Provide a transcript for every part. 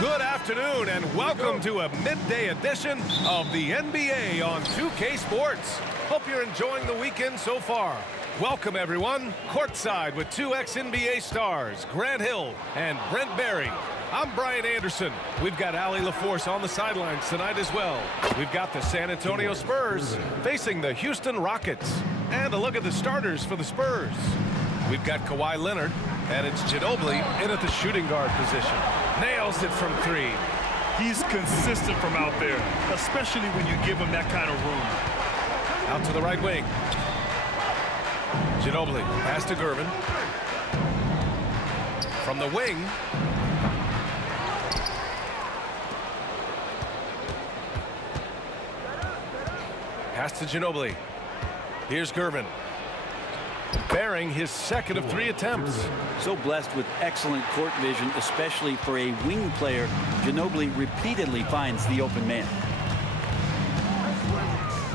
Good afternoon and welcome to a midday edition of the NBA on 2K Sports. Hope you're enjoying the weekend so far. Welcome everyone, courtside with two ex-NBA stars, Grant Hill and Brent Barry. I'm Brian Anderson. We've got Allie LaForce on the sidelines tonight as well. We've got the San Antonio Spurs facing the Houston Rockets. And a look at the starters for the Spurs. We've got Kawhi Leonard, and it's Ginobili in at the shooting guard position. Nails it from three. He's consistent from out there, especially when you give him that kind of room. Out to the right wing. Ginobili, pass to Gervin. From the wing. Pass to Ginobili. Here's Gervin. Bearing his second of 3 attempts. So blessed with excellent court vision, especially for a wing player. Ginobili repeatedly finds the open man.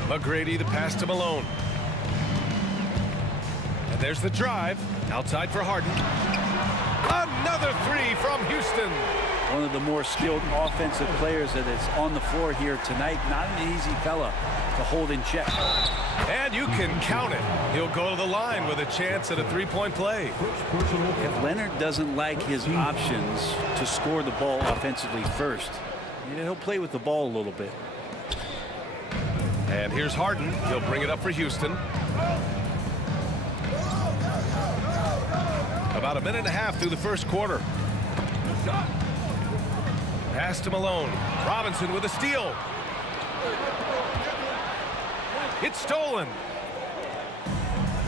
McGrady, the pass to Malone. And there's the drive. Outside for Harden. Another 3 from Houston. One of the more skilled offensive players that is on the floor here tonight. Not an easy fella to hold in check. And you can count it. He'll go to the line with a chance at a three-point play. If Leonard doesn't like his options to score the ball offensively first, he'll play with the ball a little bit. And here's Harden. He'll bring it up for Houston. About a minute and a half through the first quarter. Pass to Malone. Robinson with a steal. It's stolen.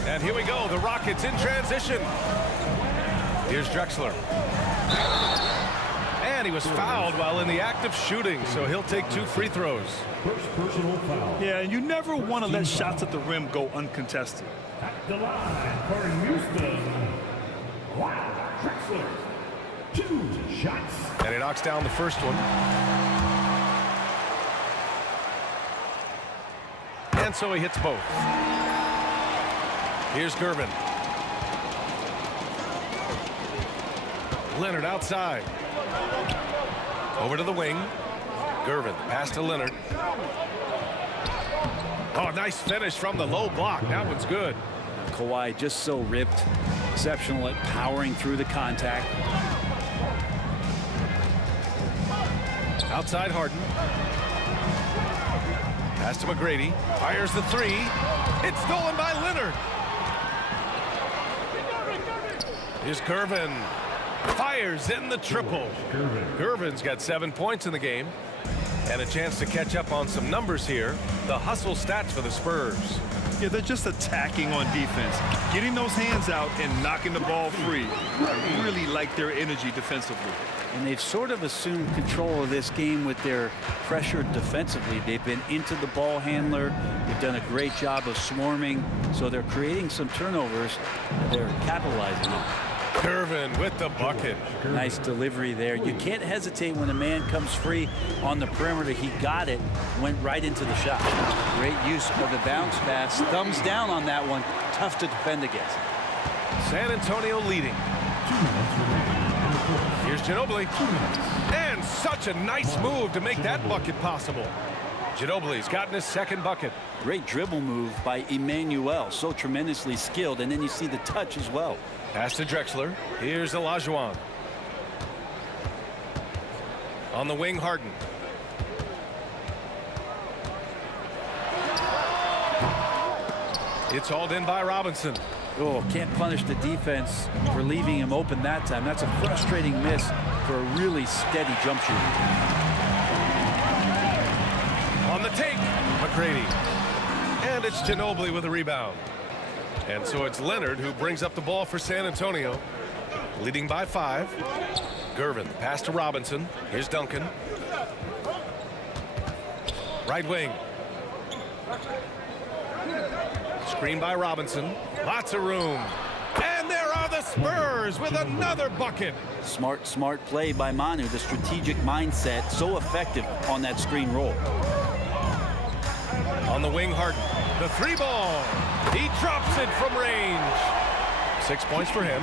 And here we go. The Rockets in transition. Here's Drexler. And he was fouled while in the act of shooting, so he'll take 2 free throws. First personal foul. Yeah, and you never want to let shots at the rim go uncontested. At the line for Houston, Drexler. 2 shots. And he knocks down the first one. And so he hits both. Here's Gervin. Leonard outside. Over to the wing. Gervin, pass to Leonard. Oh, nice finish from the low block. That one's good. Kawhi just so ripped. Exceptional at powering through the contact. Outside Harden. Pass to McGrady. Fires the 3. It's stolen by Leonard. Here's Gervin. Fires in the triple. Gervin's got 7 points in the game. And a chance to catch up on some numbers here. The hustle stats for the Spurs. Yeah, they're just attacking on defense. Getting those hands out and knocking the ball free. I really like their energy defensively. And they've sort of assumed control of this game with their pressure defensively. They've been into the ball handler. They've done a great job of swarming. So they're creating some turnovers that they're capitalizing on. Gervin with the bucket. Nice delivery there. You can't hesitate when a man comes free on the perimeter. He got it, went right into the shot. Great use of the bounce pass. Thumbs down on that one. Tough to defend against. San Antonio leading. Here's Ginobili. And such a nice move to make that bucket possible. Ginobili's gotten his second bucket. Great dribble move by Emmanuel. So tremendously skilled. And then you see the touch as well. Pass to Drexler. Here's Olajuwon. On the wing, Harden. It's hauled in by Robinson. Oh, can't punish the defense for leaving him open that time. That's a frustrating miss for a really steady jump shooter. On the take, McGrady. And it's Ginobili with a rebound. And so it's Leonard who brings up the ball for San Antonio, leading by 5. Gervin, pass to Robinson. Here's Duncan. Right wing. Screen by Robinson. Lots of room. And there are the Spurs with another bucket. Smart play by Manu. The strategic mindset, so effective on that screen roll. On the wing, Harden. The 3 ball. He drops it from range. 6 points for him.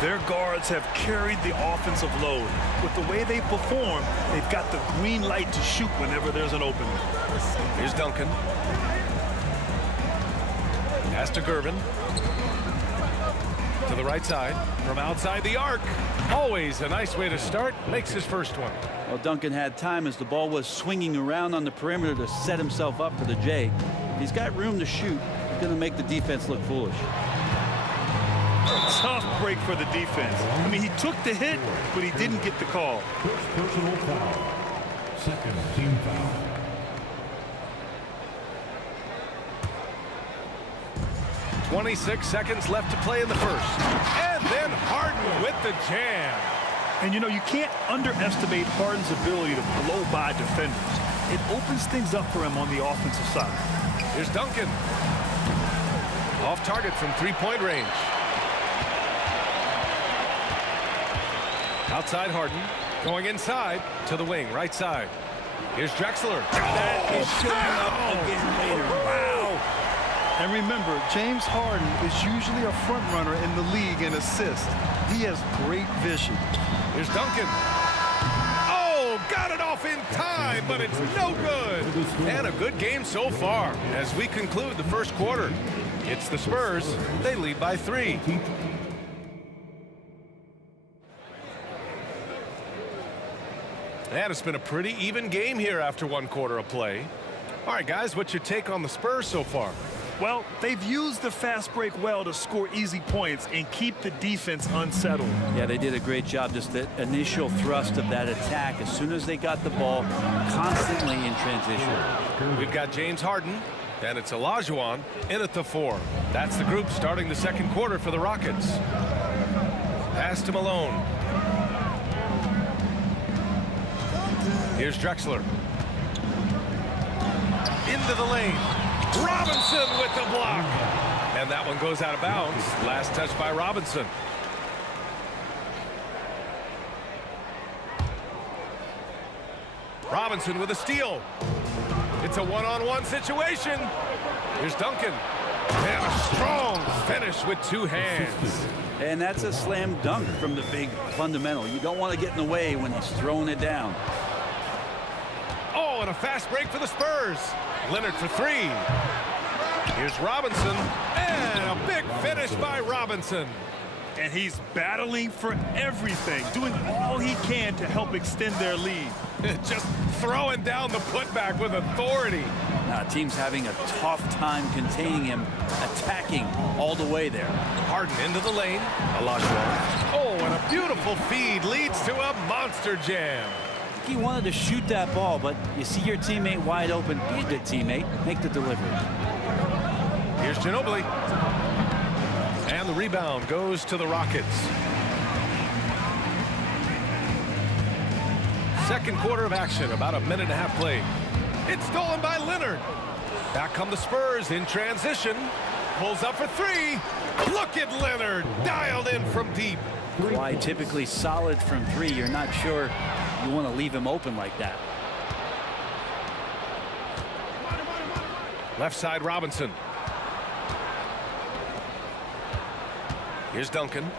Their guards have carried the offensive load. With the way they perform, they've got the green light to shoot whenever there's an opening. Here's Duncan. Pass to Gervin. To the right side. From outside the arc. Always a nice way to start. Makes his first one. Well, Duncan had time as the ball was swinging around on the perimeter to set himself up for the J. If he's got room to shoot, he's going to make the defense look foolish. Tough break for the defense. I mean, he took the hit, but he didn't get the call. First personal foul. Second team foul. .26 seconds left to play in the first. And then Harden with the jam. And you know, you can't underestimate Harden's ability to blow by defenders. It opens things up for him on the offensive side. Here's Duncan. Off target from three-point range. Outside Harden. Going inside to the wing, right side. Here's Drexler. That is showing up again later. Wow. And remember, James Harden is usually a front runner in the league in assists. He has great vision. Here's Duncan. Oh, got it off in time, but it's no good. And a good game so far as we conclude the first quarter. It's the Spurs. They lead by 3. And it's been a pretty even game here after 1 quarter of play. All right, guys, what's your take on the Spurs so far? Well, they've used the fast break well to score easy points and keep the defense unsettled. Yeah, they did a great job. Just the initial thrust of that attack as soon as they got the ball, constantly in transition. We've got James Harden, and it's Olajuwon in at the 4. That's the group starting the second quarter for the Rockets. Pass to Malone. Here's Drexler. Into the lane. Robinson with the block. And that one goes out of bounds. Last touch by Robinson. Robinson with a steal. It's a one-on-one situation. Here's Duncan. And a strong finish with 2 hands. And that's a slam dunk from the big fundamental. You don't want to get in the way when he's throwing it down. Oh, and a fast break for the Spurs. Leonard for 3. Here's Robinson. And a big finish by Robinson. And he's battling for everything, doing all he can to help extend their lead. Just throwing down the putback with authority. Team's having a tough time containing him, attacking all the way there. Harden into the lane. Olajuwon. Oh, and a beautiful feed leads to a monster jam. He wanted to shoot that ball, but you see your teammate wide open. Be a good teammate. Make the delivery. Here's Ginobili. And the rebound goes to the Rockets. Second quarter of action, about a minute and a half played. It's stolen by Leonard. Back come the Spurs in transition. Pulls up for 3. Look at Leonard, dialed in from deep. Why typically solid from 3. You're not sure you want to leave him open like that. Left side Robinson. Here's Duncan.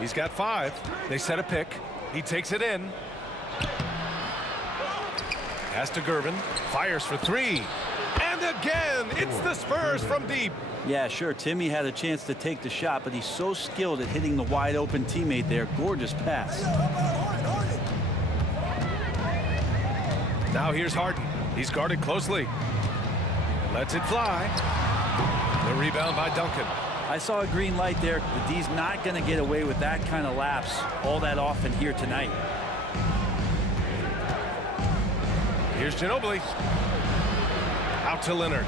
He's got 5. They set a pick. He takes it in. Pass to Gervin. Fires for 3. And again, it's the Spurs from deep. Yeah, sure, Timmy had a chance to take the shot, but he's so skilled at hitting the wide open teammate there. Gorgeous pass. Now here's Harden. He's guarded closely. Lets it fly. The rebound by Duncan. I saw a green light there, but D's not going to get away with that kind of lapse all that often here tonight. Here's Ginobili. Out to Leonard.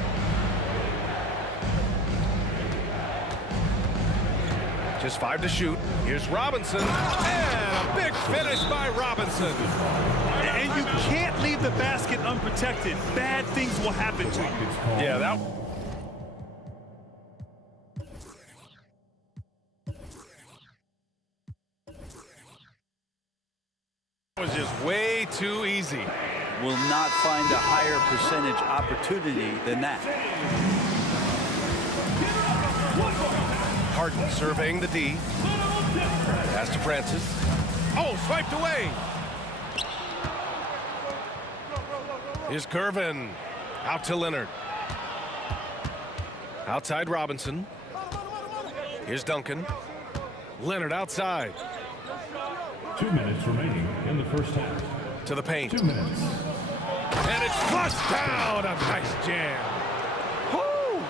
Just 5 to shoot. Here's Robinson. And a big finish by Robinson. And you can't leave the basket unprotected. Bad things will happen to you. Yeah, that was just way too easy. Will not find a higher percentage opportunity than that. Harden surveying the D. Pass to Francis. Oh, swiped away. Here's Gervin. Out to Leonard. Outside Robinson. Here's Duncan. Leonard outside. 2 minutes remaining in the first half. To the paint. 2 minutes. And it's flushed down. A nice jam. Woo!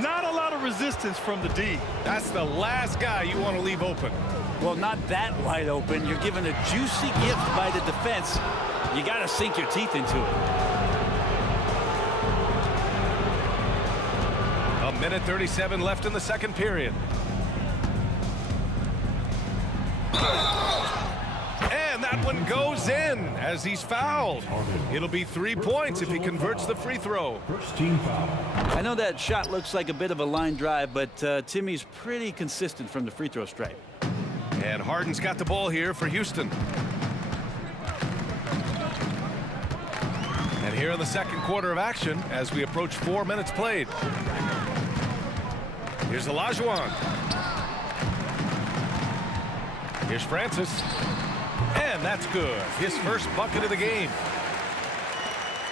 Not a lot of resistance from the D. That's the last guy you want to leave open. Well, not that wide open. You're given a juicy gift by the defense. You got to sink your teeth into it. A minute 37 left in the second period. And that one goes in as he's fouled. It'll be 3 points if he converts the free throw. First team foul. I know that shot looks like a bit of a line drive, but Timmy's pretty consistent from the free throw stripe. And Harden's got the ball here for Houston. And here in the second quarter of action as we approach 4 minutes played. Here's Olajuwon. Here's Francis. And that's good. His first bucket of the game.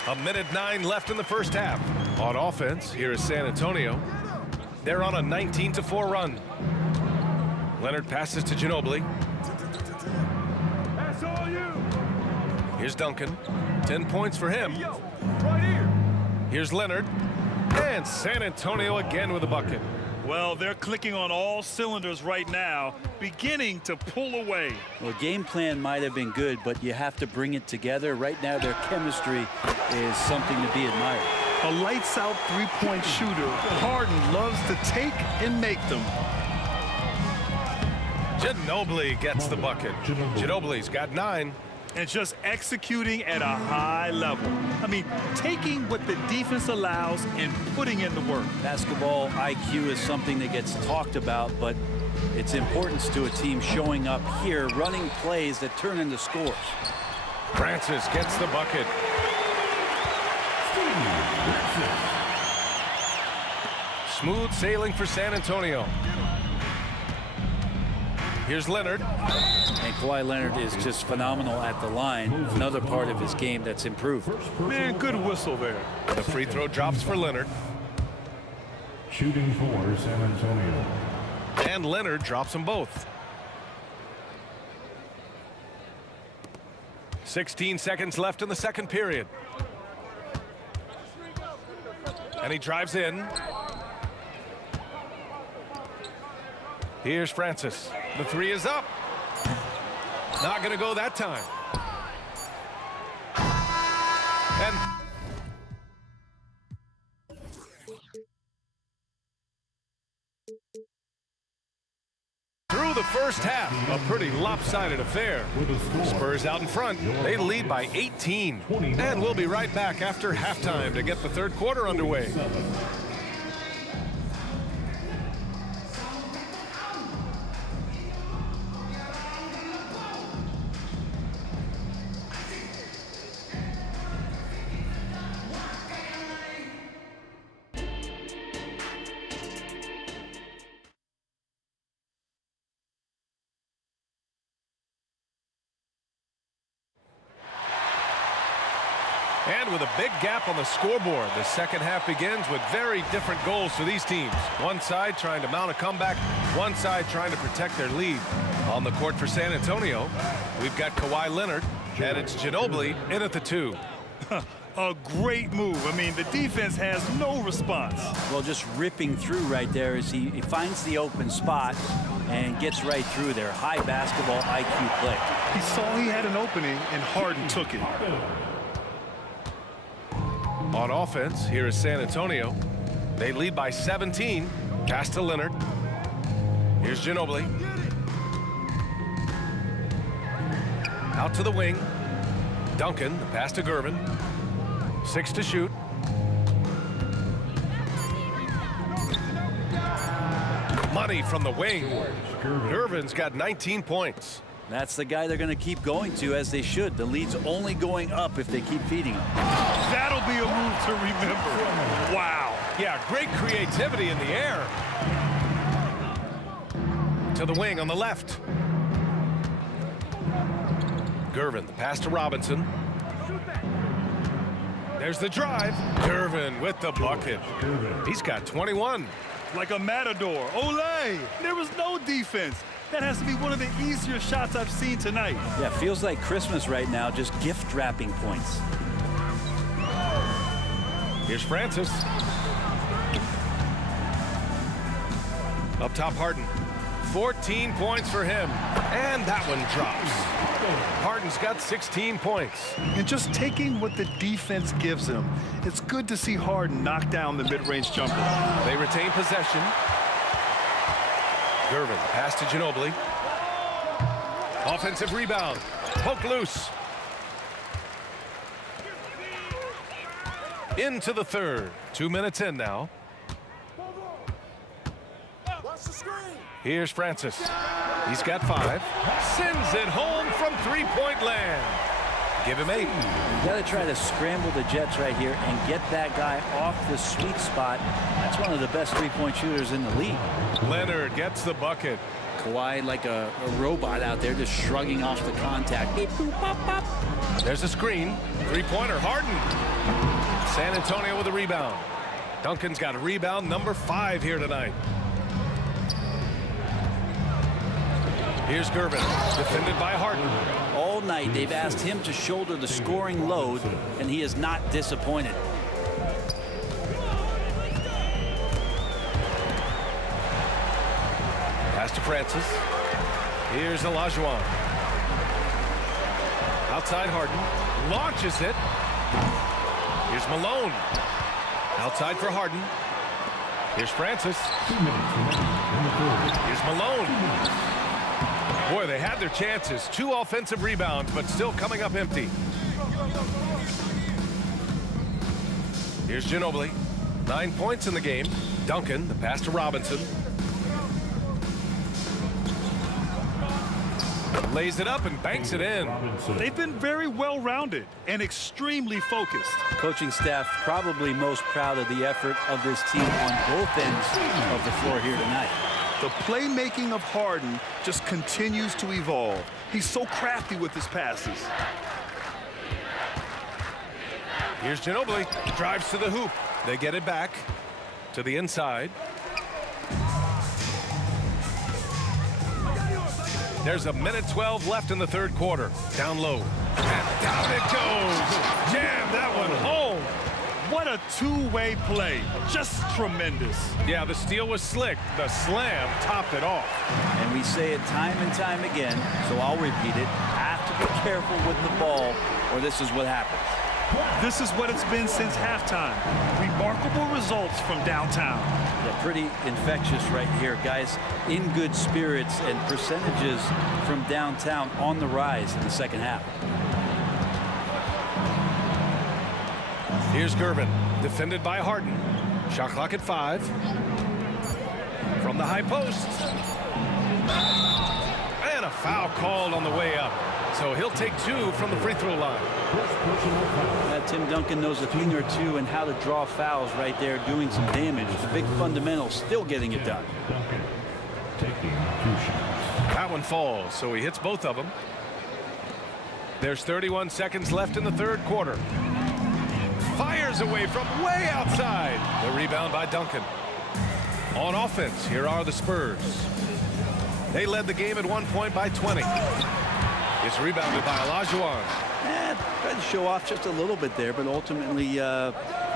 A minute 9 left in the first half. On offense, here is San Antonio. They're on a 19-4 run. Leonard passes to Ginobili. That's all you. Here's Duncan. 10 points for him. Right here. Here's Leonard. And San Antonio again with a bucket. Well, they're clicking on all cylinders right now, beginning to pull away. Well, game plan might have been good, but you have to bring it together. Right now, their chemistry is something to be admired. A lights-out three-point shooter. Harden loves to take and make them. Ginobili gets the bucket. Ginobili's got 9. And just executing at a high level. I mean, taking what the defense allows and putting in the work. Basketball IQ is something that gets talked about, but its importance to a team showing up here, running plays that turn into scores. Francis gets the bucket. Smooth sailing for San Antonio. Here's Leonard. And Kawhi Leonard is just phenomenal at the line. Another part of his game that's improved. Man, good whistle there. The free throw drops for Leonard. Shooting for San Antonio. And Leonard drops them both. 16 seconds left in the second period. And he drives in. Here's Francis. The three is up. Not going to go that time. And through the first half, a pretty lopsided affair. Spurs out in front. They lead by 18. And we'll be right back after halftime to get the third quarter underway. And with a big gap on the scoreboard, the second half begins with very different goals for these teams. One side trying to mount a comeback, one side trying to protect their lead. On the court for San Antonio, we've got Kawhi Leonard, and it's Ginobili in at the 2. A great move. I mean, the defense has no response. Well, just ripping through right there as he finds the open spot and gets right through there. High basketball IQ play. He saw he had an opening, and Harden took it. On offense, here is San Antonio. They lead by 17. Pass to Leonard. Here's Ginobili. Out to the wing. Duncan, the pass to Gervin. 6 to shoot. Money from the wing. Gervin's got 19 points. That's the guy they're going to keep going to, as they should. The lead's only going up if they keep feeding him. That'll be a move to remember. Wow. Yeah, great creativity in the air. to the wing on the left. Gervin, the pass to Robinson. There's the drive. Gervin with the bucket. He's got 21. Like a matador. Olay! There was no defense. That has to be one of the easier shots I've seen tonight. Yeah, feels like Christmas right now, just gift wrapping points. Here's Francis. Up top, Harden. 14 points for him. And that one drops. Harden's got 16 points. And just taking what the defense gives him, it's good to see Harden knock down the mid-range jumper. They retain possession. Gervin, pass to Ginobili. Offensive rebound. Poke loose. Into the third. 2 minutes in now. Here's Francis. He's got 5. Sends it home from three-point land. Give him 8. You got to try to scramble the Jets right here and get that guy off the sweet spot. That's one of the best three-point shooters in the league. Leonard gets the bucket. Kawhi like a robot out there just shrugging off the contact. Beep, boop, pop, pop. There's a screen. Three-pointer, Harden. San Antonio with a rebound. Duncan's got a rebound number 5 here tonight. Here's Gervin, defended by Harden. All night they've asked him to shoulder the scoring load, and he is not disappointed. Pass to Francis. Here's Olajuwon. Outside Harden. Launches it. Here's Malone. Outside for Harden. Here's Francis. Here's Malone. Boy, they had their chances. 2 offensive rebounds, but still coming up empty. Here's Ginobili. 9 points in the game. Duncan, the pass to Robinson. Lays it up and banks it in. They've been very well-rounded and extremely focused. Coaching staff probably most proud of the effort of this team on both ends of the floor here tonight. The playmaking of Harden just continues to evolve. He's so crafty with his passes. Here's Ginobili. Drives to the hoop. They get it back to the inside. There's a minute 12 left in the third quarter. Down low. And down it goes. Jam that one home. What a two-way play. Just tremendous. Yeah, the steal was slick. The slam topped it off. And we say it time and time again, so I'll repeat it. Have to be careful with the ball, or this is what happens. This is what it's been since halftime. Remarkable results from downtown. Yeah, pretty infectious right here, guys. In good spirits and percentages from downtown on the rise in the second half. Here's Gervin, defended by Harden. Shot clock at 5. From the high post. And a foul called on the way up. So he'll take 2 from the free throw line. Tim Duncan knows a thing or two and how to draw fouls right there, doing some damage. The big fundamentals still getting it done. Duncan taking 2 shots. That one falls, so he hits both of them. There's 31 seconds left in the third quarter. Fires away from way outside. The rebound by Duncan. On offense, here are the Spurs. They led the game at one point by 20. It's rebounded by Olajuwon. Tried to show off just a little bit there, but ultimately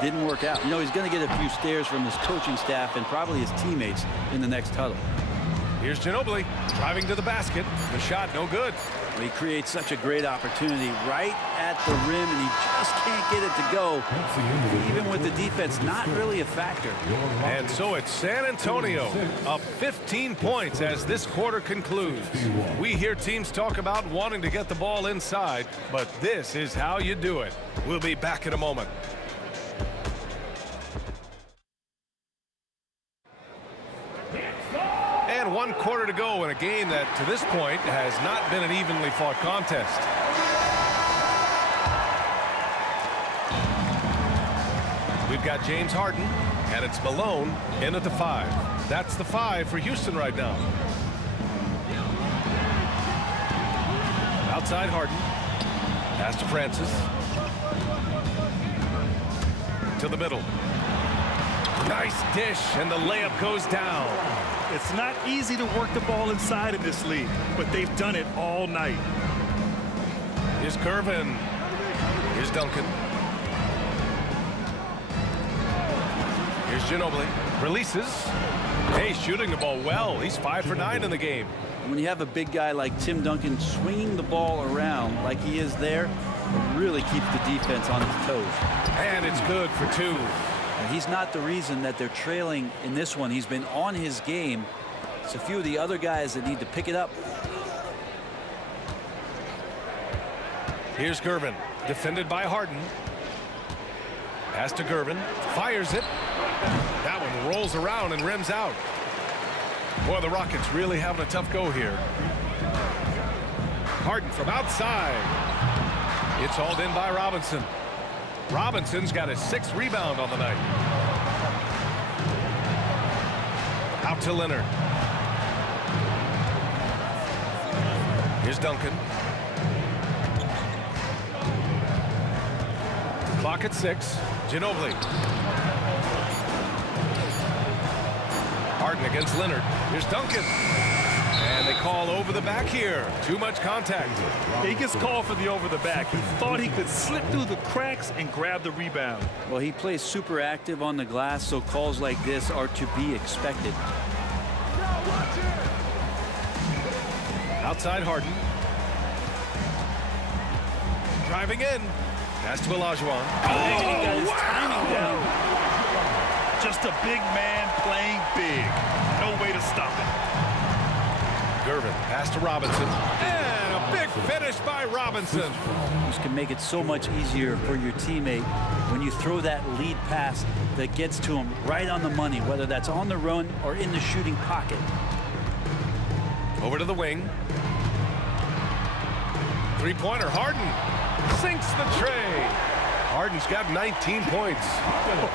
didn't work out. You know, he's going to get a few stares from his coaching staff and probably his teammates in the next huddle. Here's Ginobili driving to the basket. The shot no good. He creates such a great opportunity right at the rim, and he just can't get it to go. Even with the defense not really a factor. And so it's San Antonio up 15 points as this quarter concludes. We hear teams talk about wanting to get the ball inside, but this is how you do it. We'll be back in a moment. And 1 quarter to go in a game that, to this point, has not been an evenly fought contest. We've got James Harden, and it's Malone in at the 5. That's the 5 for Houston right now. Outside Harden. Pass to Francis. To the middle. Nice dish, and the layup goes down. It's not easy to work the ball inside in this league, but they've done it all night. Here's Gervin. Here's Duncan. Here's Ginobili. Releases. Hey, shooting the ball well. He's 5 for 9 in the game. When you have a big guy like Tim Duncan swinging the ball around like he is there, it really keeps the defense on its toes. And it's good for 2. And he's not the reason that they're trailing in this one. He's been on his game. It's a few of the other guys that need to pick it up. Here's Gervin. Defended by Harden. Pass to Gervin. Fires it. That one rolls around and rims out. Boy, the Rockets really having a tough go here. Harden from outside. It's hauled in by Robinson. Robinson's got his 6th rebound on the night. Out to Leonard. Here's Duncan. Clock at 6. Ginobili. Harden against Leonard. Here's Duncan. And they call over the back here. Too much contact. He gets called for the over the back. He thought he could slip through the cracks and grab the rebound. Well, he plays super active on the glass, so calls like this are to be expected. Outside Harden. Driving in. Pass to Olajuwon. He got his timing down. Just a big man playing big. No way to stop it. Gervin, pass to Robinson. And a big finish by Robinson. This can make it so much easier for your teammate when you throw that lead pass that gets to him right on the money, whether that's on the run or in the shooting pocket. Over to the wing. Three-pointer, Harden. Sinks the tray. Harden's got 19 points.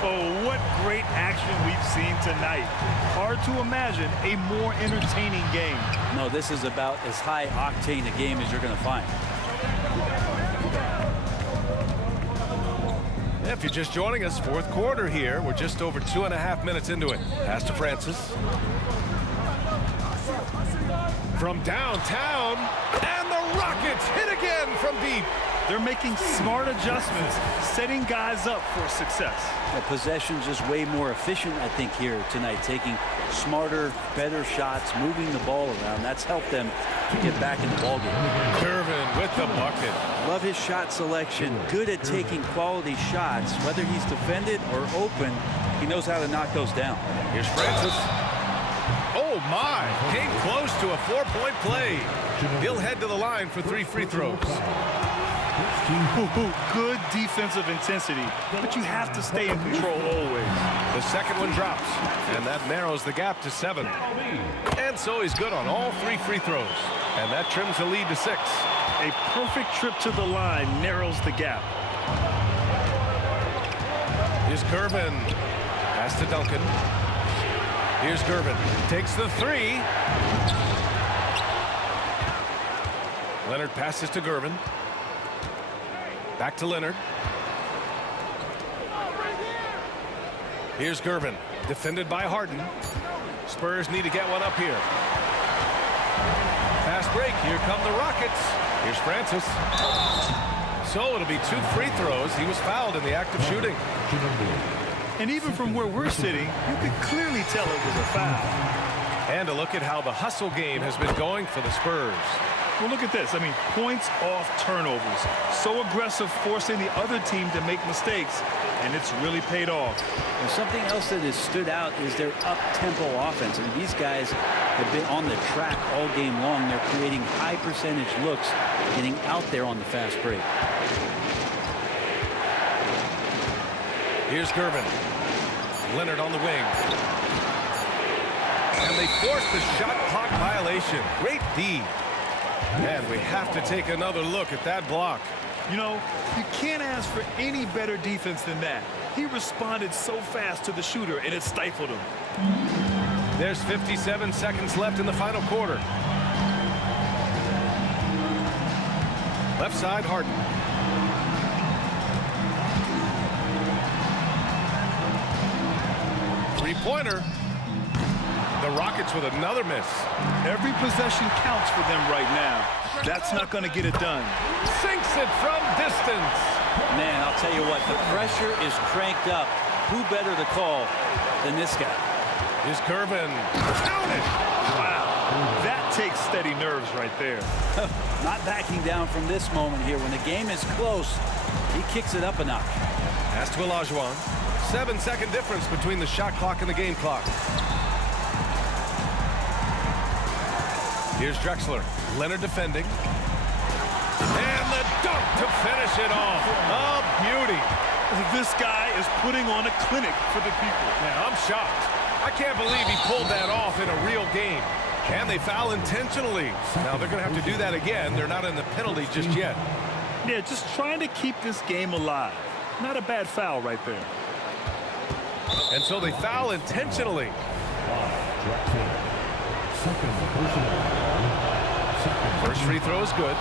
Oh, what great action we've seen tonight. Hard to imagine a more entertaining game. No, this is about as high octane a game as you're going to find. If you're just joining us, 4th quarter here. We're just over 2.5 minutes into it. Pass to Francis. From downtown, and the Rockets hit again from deep. They're making smart adjustments, setting guys up for success. The possession's just way more efficient, I think, here tonight, taking smarter, better shots, moving the ball around. That's helped them to get back in the ballgame. Gervin with the bucket. Love his shot selection. Good at taking quality shots. Whether he's defended or open, he knows how to knock those down. Here's Francis. Oh, my. Came close to a 4-point play. He'll head to the line for 3 free throws. Good defensive intensity, but you have to stay in control always. The second one drops, and that narrows the gap to 7. And so he's good on all 3 free throws. And that trims the lead to 6. A perfect trip to the line narrows the gap. Here's Gervin. Pass to Duncan. Here's Gervin. Takes the 3. Leonard passes to Gervin. Back to Leonard. Here's Gervin. Defended by Harden. Spurs need to get one up here. Fast break. Here come the Rockets. Here's Francis. So it'll be 2 free throws. He was fouled in the act of shooting. And even from where we're sitting, you can clearly tell it was a foul. And a look at how the hustle game has been going for the Spurs. Well, look at this. I mean, points off turnovers. So aggressive, forcing the other team to make mistakes, and it's really paid off. And something else that has stood out is their up-tempo offense. I mean, these guys have been on the track all game long. They're creating high-percentage looks, getting out there on the fast break. Here's Gervin. Leonard on the wing. And they force the shot clock violation. Great D. And we have to take another look at that block. You know, you can't ask for any better defense than that. He responded so fast to the shooter, and it stifled him. There's 57 seconds left in the final quarter. Left side, Harden. Three-pointer. The Rockets with another miss. Every possession counts for them right now. That's not going to get it done. Sinks it from distance. Man, I'll tell you what, the pressure is cranked up. Who better to call than this guy? Here's Gervin. Counted. Wow. That takes steady nerves right there. Not backing down from this moment here. When the game is close, he kicks it up a notch. Pass to Olajuwon. 7-second difference between the shot clock and the game clock. Here's Drexler. Leonard defending. And the dunk to finish it off. A beauty. This guy is putting on a clinic for the people. Man, I'm shocked. I can't believe he pulled that off in a real game. And they foul intentionally. Now they're going to have to do that again. They're not in the penalty just yet. Yeah, just trying to keep this game alive. Not a bad foul right there. And so they foul intentionally. Second personal. First free throw is good.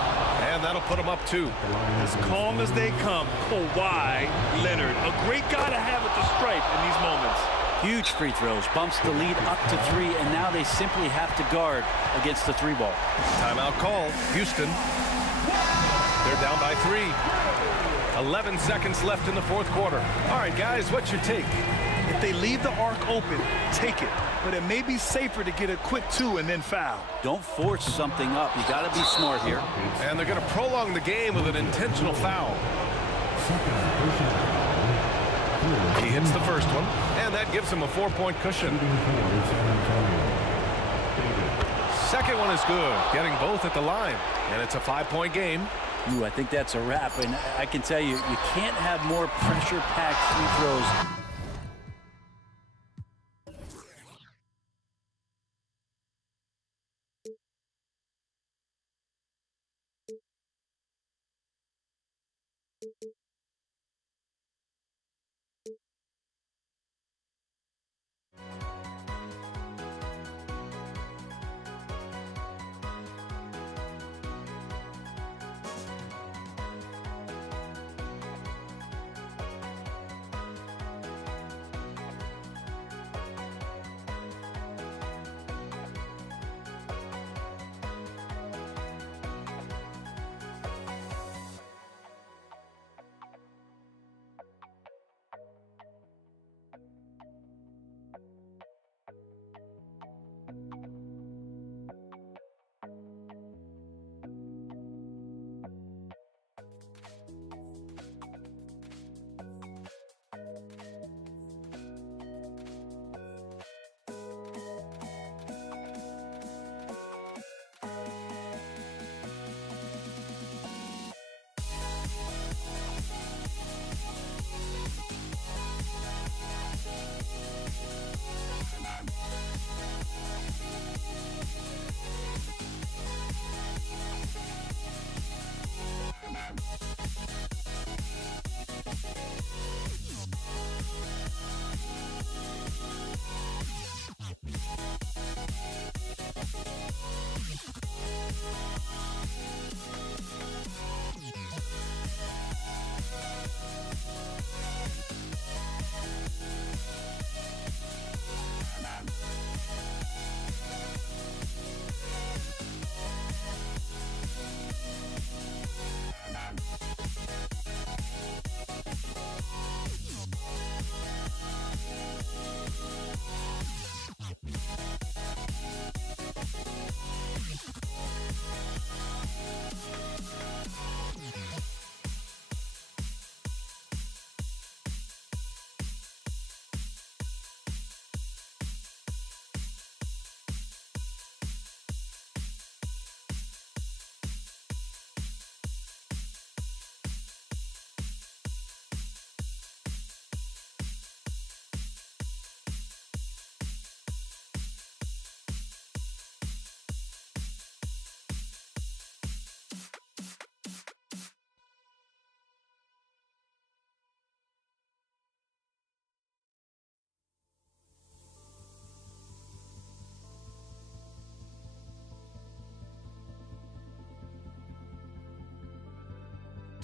And that'll put them up 2. As calm as they come, Kawhi Leonard. A great guy to have at the stripe in these moments. Huge free throws, bumps the lead up to 3, and now they simply have to guard against the 3-ball. Timeout call. Houston. They're down by 3. 11 seconds left in the fourth quarter. All right, guys, what's your take? If they leave the arc open, take it. But it may be safer to get a quick 2 and then foul. Don't force something up. You got to be smart here. And they're going to prolong the game with an intentional foul. He hits the first one, and that gives him a 4-point cushion. Second one is good, getting both at the line. And it's a 5-point game. Ooh, I think that's a wrap. And I can tell you, you can't have more pressure-packed free throws.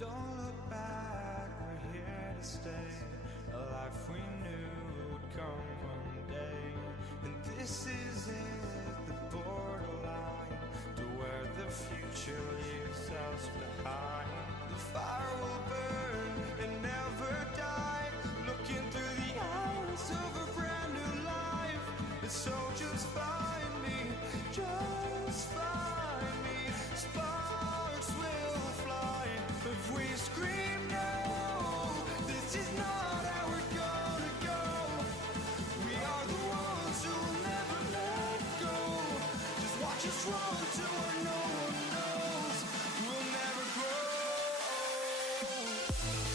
Don't look back, we're here to stay. A life we knew would come one day. And this is it, the borderline to where the future leaves us behind. The fire will burn and never die, looking through the eyes of a brand new life. And so just find me, just find me. Sparks will fly if we scream no. This is not how we're gonna go. We are the ones who'll never let go. Just watch us run to where no one knows. We'll never grow. We'll never grow.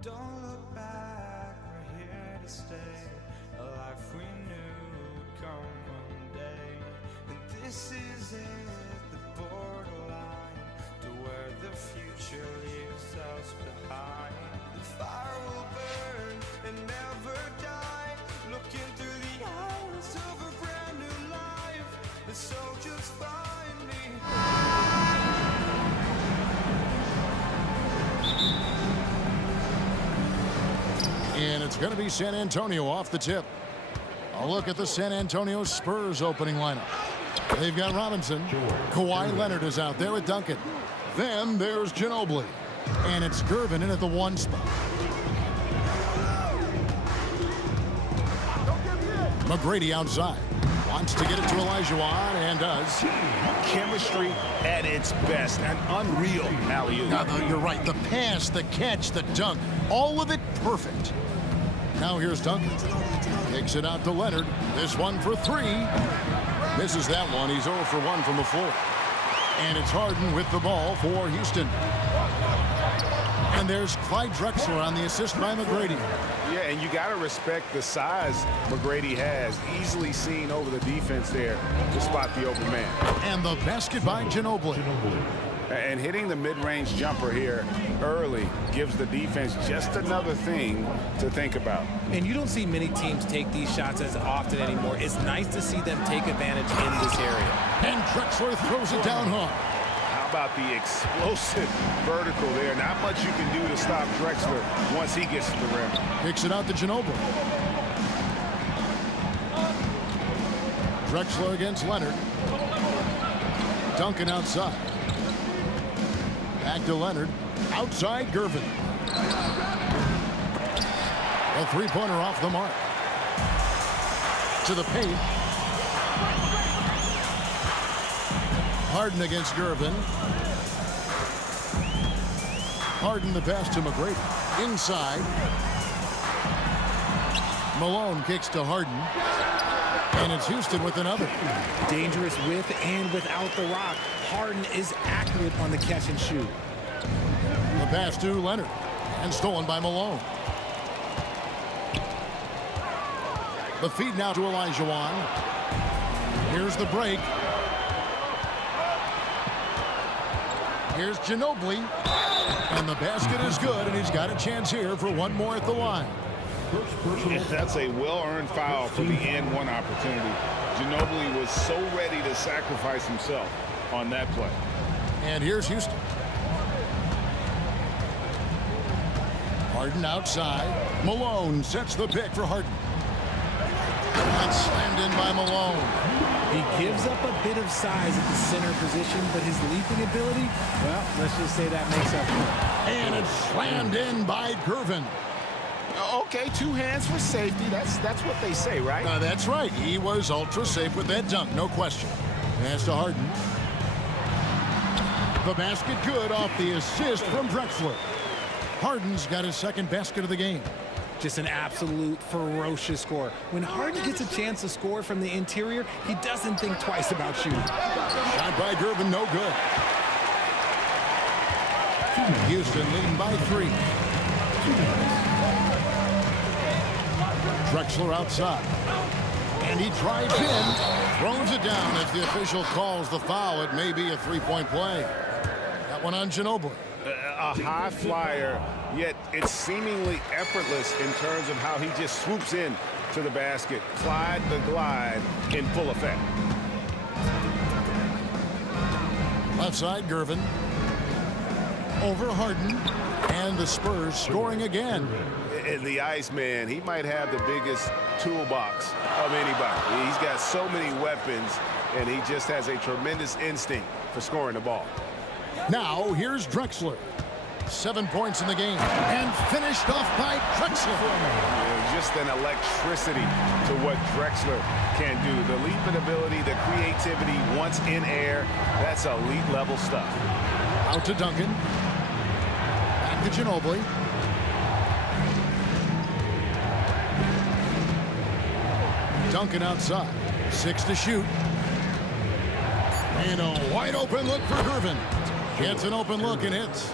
Don't look back, we're here to stay. A life we knew would come one day. And this is it, the borderline to where the future leaves us behind. The fire will burn and never die, looking through the eyes of a brand new life. And so just find me. And it's going to be San Antonio off the tip. A look at the San Antonio Spurs opening lineup. They've got Robinson. Kawhi Leonard is out there with Duncan. Then there's Ginobili. And it's Gervin in at the 1 spot. McGrady outside. Wants to get it to Olajuwon and does. Chemistry at its best. An unreal alley-oop. Now, you're right. The pass, the catch, the dunk. All of it perfect. Now here's Duncan. Kicks it out to Leonard. This one for 3. Misses that one. He's 0 for 1 from the floor. And it's Harden with the ball for Houston. And there's Clyde Drexler on the assist by McGrady. Yeah, and you got to respect the size McGrady has. Easily seen over the defense there to spot the open man. And the basket by Ginobili. And hitting the mid-range jumper here early gives the defense just another thing to think about. And you don't see many teams take these shots as often anymore. It's nice to see them take advantage in this area. And Drexler throws it down hard. How about the explosive vertical there? Not much you can do to stop Drexler once he gets to the rim. Kicks it out to Ginobili. Drexler against Leonard. Duncan outside. Back to Leonard. Outside Gervin. A 3-pointer off the mark. To the paint. Harden against Gervin. Harden the pass to McGrady. Inside. Malone kicks to Harden. And it's Houston with another. Dangerous with and without the rock. Harden is accurate on the catch and shoot. The pass to Leonard. And stolen by Malone. The feed now to Olajuwon. Here's the break. Here's Ginobili. And the basket is good, and he's got a chance here for one more at the line. That's a well-earned foul for the and-one opportunity. Ginobili was so ready to sacrifice himself on that play. And here's Houston. Harden outside. Malone sets the pick for Harden. And slammed in by Malone. He gives up a bit of size at the center position, but his leaping ability, well, let's just say that makes up for it. And it's slammed in by Gervin. Okay, 2 hands for safety. That's what they say, right? That's right. He was ultra safe with that dunk, no question. Pass to Harden. The basket good off the assist from Drexler. Harden's got his second basket of the game. Just an absolute ferocious score. When Harden gets a chance to score from the interior, he doesn't think twice about shooting. Shot by Gervin, no good. Houston leading by 3. Drexler outside. And he drives in, throws it down as the official calls the foul. It may be a three-point play. That one on Ginobili. A high flyer, yet it's seemingly effortless in terms of how he just swoops in to the basket. Clyde the Glide in full effect. Left side, Gervin. Over Harden. And the Spurs scoring again. And the Iceman, he might have the biggest toolbox of anybody. He's got so many weapons, and he just has a tremendous instinct for scoring the ball. Now, here's Drexler. 7 points in the game. And finished off by Drexler. Just an electricity to what Drexler can do. The leaping ability, the creativity once in air, that's elite level stuff. Out to Duncan. Back to Ginobili. Duncan outside. 6 to shoot. And a wide open look for Gervin. Gets an open look and hits.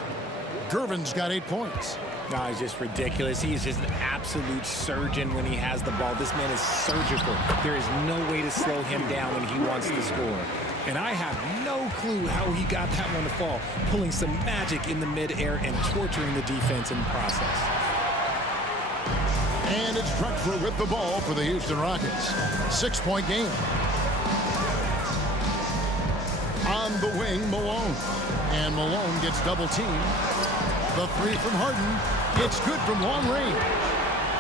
Gervin's got 8 points. No, he's just ridiculous. He's just an absolute surgeon when he has the ball. This man is surgical. There is no way to slow him down when he wants to score. And I have no clue how he got that one to fall, pulling some magic in the midair and torturing the defense in the process. And it's Drexler with the ball for the Houston Rockets. 6-point game. On the wing, Malone. And Malone gets double teamed. The 3 from Harden. It's good from long range.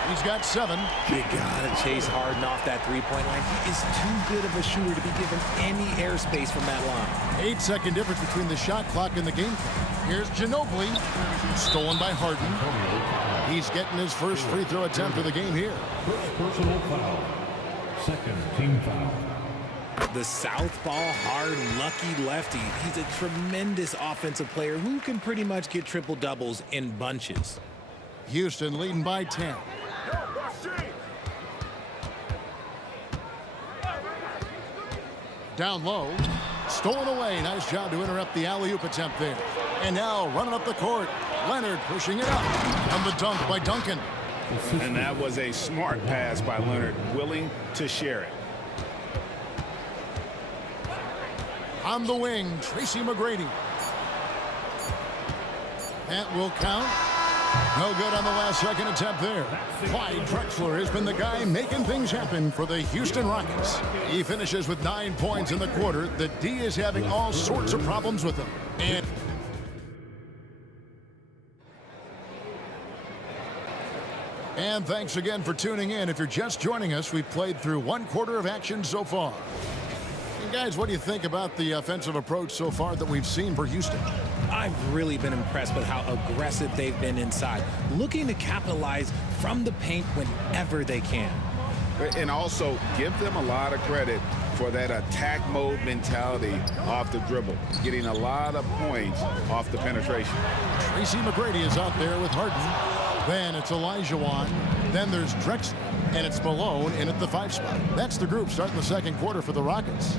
He's got 7. You gotta chase Harden off that three-point line. He is too good of a shooter to be given any airspace from that line. 8-second difference between the shot clock and the game clock. Here's Ginobili. Stolen by Harden. He's getting his first free throw attempt of the game here. Personal foul. Second team foul. The southpaw, hard, lucky lefty. He's a tremendous offensive player who can pretty much get triple-doubles in bunches. Houston leading by 10. Down low. Stolen away. Nice job to interrupt the alley-oop attempt there. And now running up the court. Leonard pushing it up. And the dunk by Duncan. And that was a smart pass by Leonard, willing to share it. On the wing, Tracy McGrady. That will count. No good on the last second attempt there. Clyde Drexler has been the guy making things happen for the Houston Rockets. He finishes with 9 points in the quarter. The D is having all sorts of problems with him. And thanks again for tuning in. If you're just joining us, we've played through 1 quarter of action so far. And guys, what do you think about the offensive approach so far that we've seen for Houston? I've really been impressed with how aggressive they've been inside, looking to capitalize from the paint whenever they can. And also give them a lot of credit for that attack mode mentality off the dribble, getting a lot of points off the penetration. Tracy McGrady is out there with Harden. Then it's Olajuwon. Then there's Drexler. And it's Malone in at the 5 spot. That's the group starting the second quarter for the Rockets.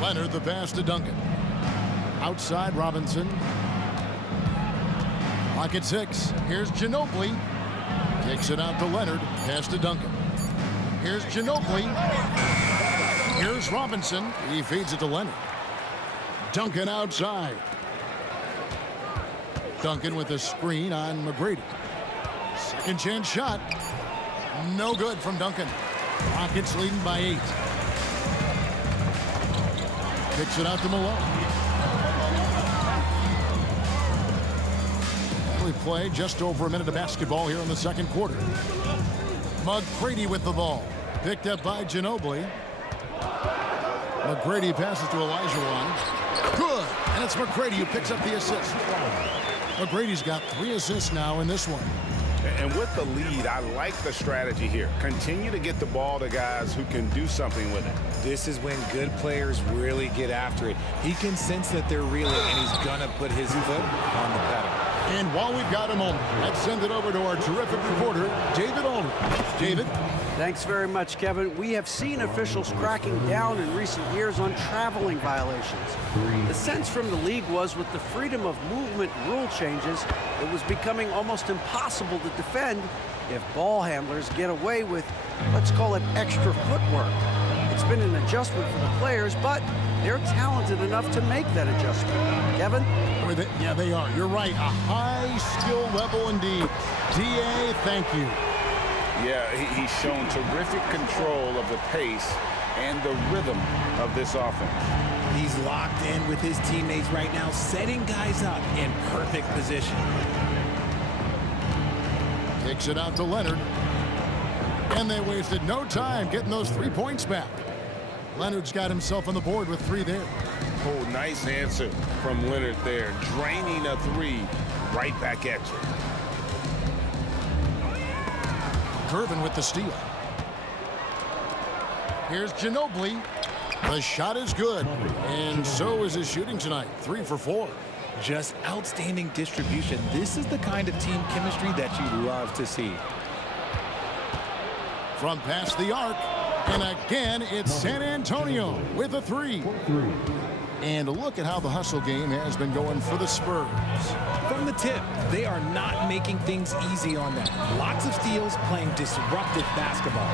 Leonard, the pass to Duncan. Outside, Robinson. Clock at 6. Here's Ginobili. Kicks it out to Leonard. Pass to Duncan. Here's Ginobili. Here's Robinson. He feeds it to Leonard. Duncan outside. Duncan with a screen on McGrady. Second chance shot. No good from Duncan. Rockets leading by 8. Kicks it out to Malone. We play just over a minute of basketball here in the second quarter. McGrady with the ball. Picked up by Ginobili. McGrady passes to Olajuwon. Good. And it's McGrady who picks up the assist. McGrady's got 3 assists now in this one. And with the lead, I like the strategy here. Continue to get the ball to guys who can do something with it. This is when good players really get after it. He can sense that they're reeling, and he's going to put his foot on the pedal. And while we've got a moment, let's send it over to our terrific reporter, David Ulrich. David? Thanks very much, Kevin. We have seen officials cracking down in recent years on traveling violations. The sense from the league was with the freedom of movement rule changes, it was becoming almost impossible to defend if ball handlers get away with, let's call it, extra footwork. It's been an adjustment for the players, but they're talented enough to make that adjustment. Kevin? Yeah, they are. You're right. A high skill level indeed. DA, thank you. Yeah, he's shown terrific control of the pace and the rhythm of this offense. He's locked in with his teammates right now, setting guys up in perfect position. Kicks it out to Leonard. And they wasted no time getting those 3 points back. Leonard's got himself on the board with 3 there. Oh, nice answer from Leonard there. Draining a 3 right back at you. Curvin with the steal. Here's Ginobili. The shot is good. And so is his shooting tonight. 3 for 4. Just outstanding distribution. This is the kind of team chemistry that you love to see. From past the arc. And again, it's San Antonio with a 3. And look at how the hustle game has been going for the Spurs. From the tip, they are not making things easy on them. Lots of steals, playing disruptive basketball.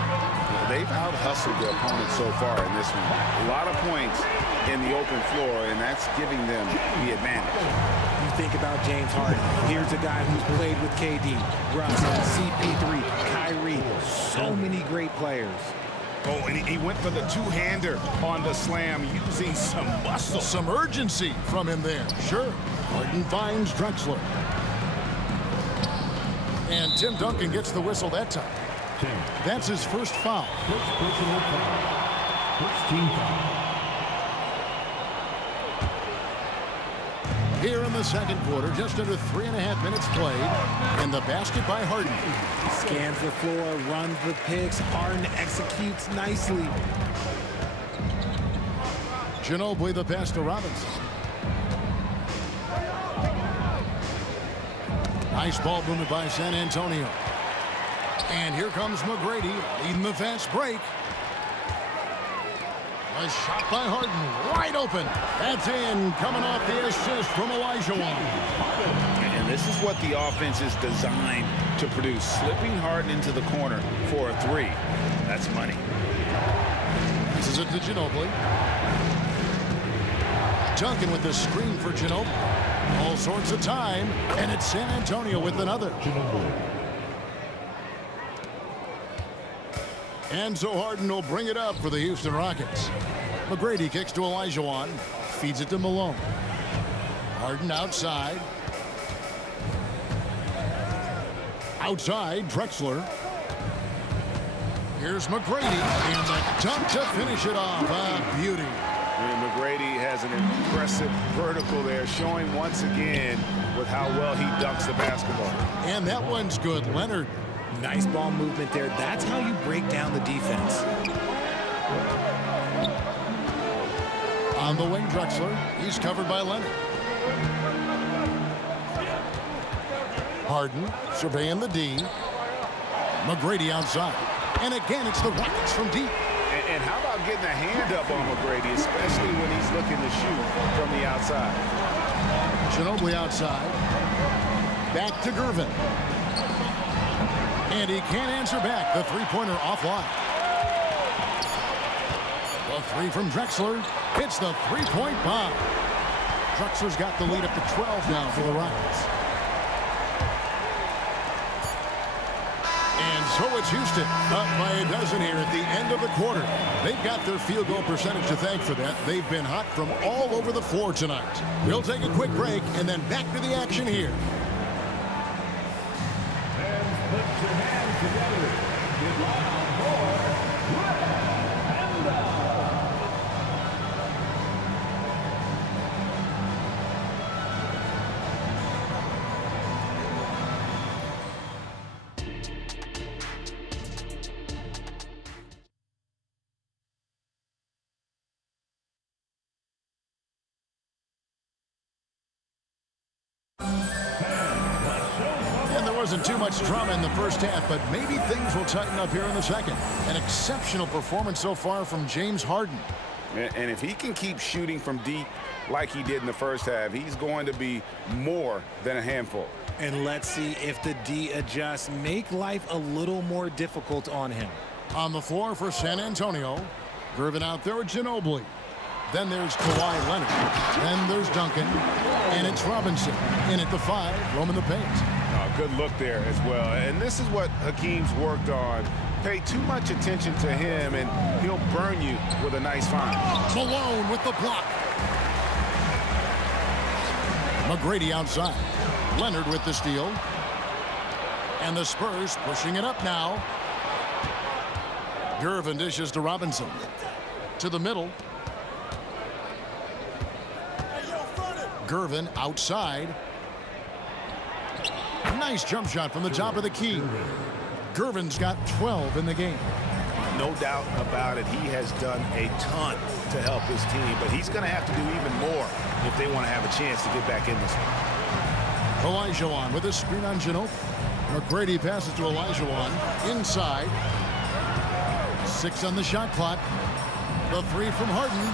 They've out-hustled their opponents so far in this one. A lot of points in the open floor, and that's giving them the advantage. You think about James Harden. Here's a guy who's played with KD, Russ, CP3, Kyrie. So many great players. Oh, and he went for the two-hander on the slam, using some muscle. Some urgency from him there. Sure. Harden finds Drexler. And Tim Duncan gets the whistle that time. That's his first foul. First personal foul. First team foul. Here in the second quarter, just under 3.5 minutes played, and the basket by Harden. Scans the floor, runs the picks. Harden executes nicely. Ginobili the pass to Robinson. Nice ball movement by San Antonio. And here comes McGrady leading the fast break. A shot by Harden, wide open. That's in, coming off the assist from Olajuwon. And this is what the offense is designed to produce. Slipping Harden into the corner for a 3. That's money. This is it to Ginobili. Duncan with the screen for Ginobili. All sorts of time, and it's San Antonio with another. And so Harden will bring it up for the Houston Rockets. McGrady kicks to Olajuwon, feeds it to Malone. Harden outside. Outside, Drexler. Here's McGrady, and the dunk to finish it off. A beauty. And McGrady has an impressive vertical there, showing once again with how well he dunks the basketball. And that one's good, Leonard. Nice ball movement there. That's how you break down the defense. On the wing, Drexler. He's covered by Leonard. Harden surveying the D. McGrady outside. And again, it's the Rockets from deep. And how about getting a hand up on McGrady, especially when he's looking to shoot from the outside. Ginobili outside. Back to Gervin. And he can't answer back. The three-pointer offline. The 3 from Drexler. It's the three-point bomb. Drexler's got the lead up to 12 now for the Rockets. And so it's Houston up by a dozen here at the end of the quarter. They've got their field goal percentage to thank for that. They've been hot from all over the floor tonight. We'll take a quick break and then back to the action here. Put your hands together. Get loud wasn't too much drama in the first half, but maybe things will tighten up here in the second. An exceptional performance so far from James Harden. And if he can keep shooting from deep like he did in the first half, he's going to be more than a handful. And let's see if the D adjusts, make life a little more difficult on him. On the floor for San Antonio, Gervin out there with Ginobili. Then there's Kawhi Leonard. Then there's Duncan. And it's Robinson. In at the 5, roaming the paint. Good look there as well. And this is what Hakeem's worked on. Pay too much attention to him, and he'll burn you with a nice find. Malone with the block. McGrady outside. Leonard with the steal. And the Spurs pushing it up now. Gervin dishes to Robinson. To the middle. Gervin outside. Nice jump shot from the top of the key. Gervin's got 12 in the game. No doubt about it. He has done a ton to help his team, but he's going to have to do even more if they want to have a chance to get back in this one. Olajuwon with a screen on Ginobili. McGrady passes to Olajuwon. Inside. 6 on the shot clock. The 3 from Harden.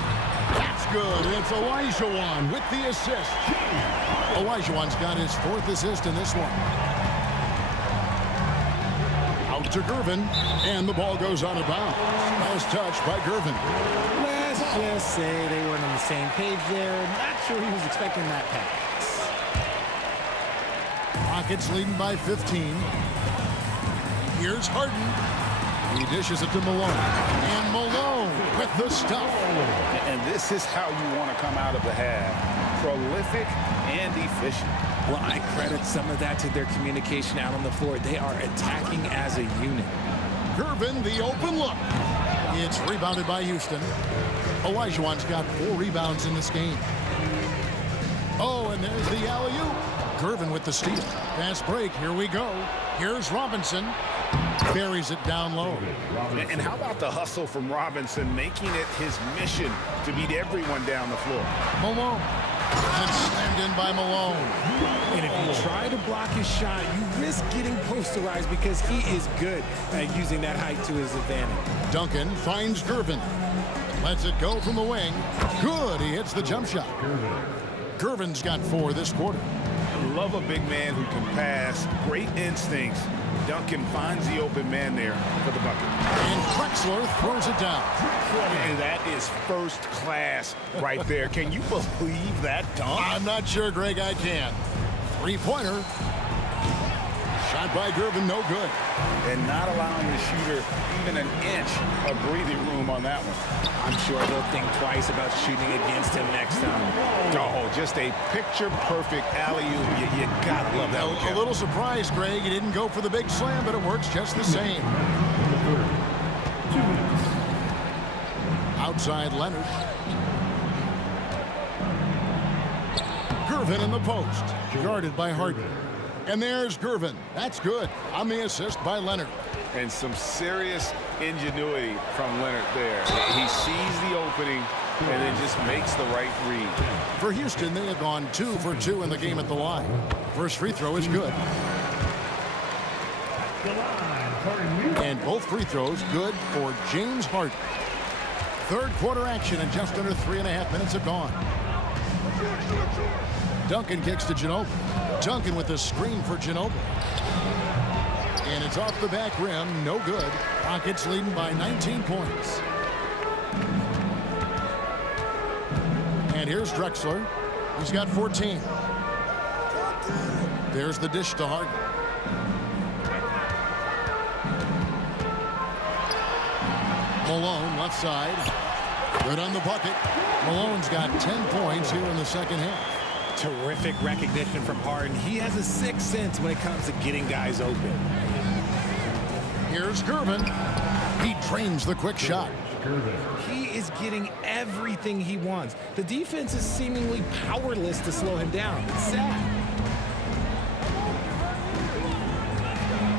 That's good. It's Olajuwon with the assist. Olajuwon's got his 4th assist in this one. Out to Gervin, and the ball goes out of bounds. Nice touch by Gervin. Let's just say they weren't on the same page there. Not sure he was expecting that pass. Rockets leading by 15. Here's Harden. He dishes it to Malone. And Malone with the stuff. And this is how you want to come out of the half. Prolific and efficient. Well, I credit some of that to their communication out on the floor. They are attacking as a unit. Gervin, the open look. It's rebounded by Houston. Olajuwon's got 4 rebounds in this game. Oh, and there's the alley-oop. Gervin with the steal. Fast break. Here we go. Here's Robinson. Buries it down low. And how about the hustle from Robinson, making it his mission to beat everyone down the floor. Malone. And slammed in by Malone. And if you try to block his shot, you risk getting posterized because he is good at using that height to his advantage. Duncan finds Gervin. Lets it go from the wing. Good. He hits the jump shot. Gervin's got 4 this quarter. Love a big man who can pass. Great instincts. Duncan finds the open man there for the bucket. And Drexler throws it down. And that is first class right there. Can you believe that dunk? I'm not sure, Greg, I can. 3-pointer. Shot by Gervin, no good. And not allowing the shooter even an inch of breathing room on that one. I'm sure they'll think twice about shooting against him next time. Oh, just a picture-perfect alley-oop. You gotta love that one. A little surprised, Greg. He didn't go for the big slam, but it works just the same. Outside Leonard. Gervin in the post. Guarded by Harden. And there's Gervin. That's good. On the assist by Leonard. And some serious ingenuity from Leonard there. He sees the opening and then just makes the right read. For Houston, they have gone 2 for 2 in the game at the line. First free throw is good. And both free throws good for James Harden. Third quarter action and just under 3.5 minutes have gone. Duncan kicks to Ginobili. Duncan with the screen for Ginobili. And it's off the back rim, no good. Rockets leading by 19 points. And here's Drexler. He's got 14. There's the dish to Harden. Malone, left side. Good on the bucket. Malone's got 10 points here in the second half. Terrific recognition from Harden. He has a sixth sense when it comes to getting guys open. Here's Gervin. He trains the quick shot. He is getting everything he wants. The defense is seemingly powerless to slow him down. It's sad.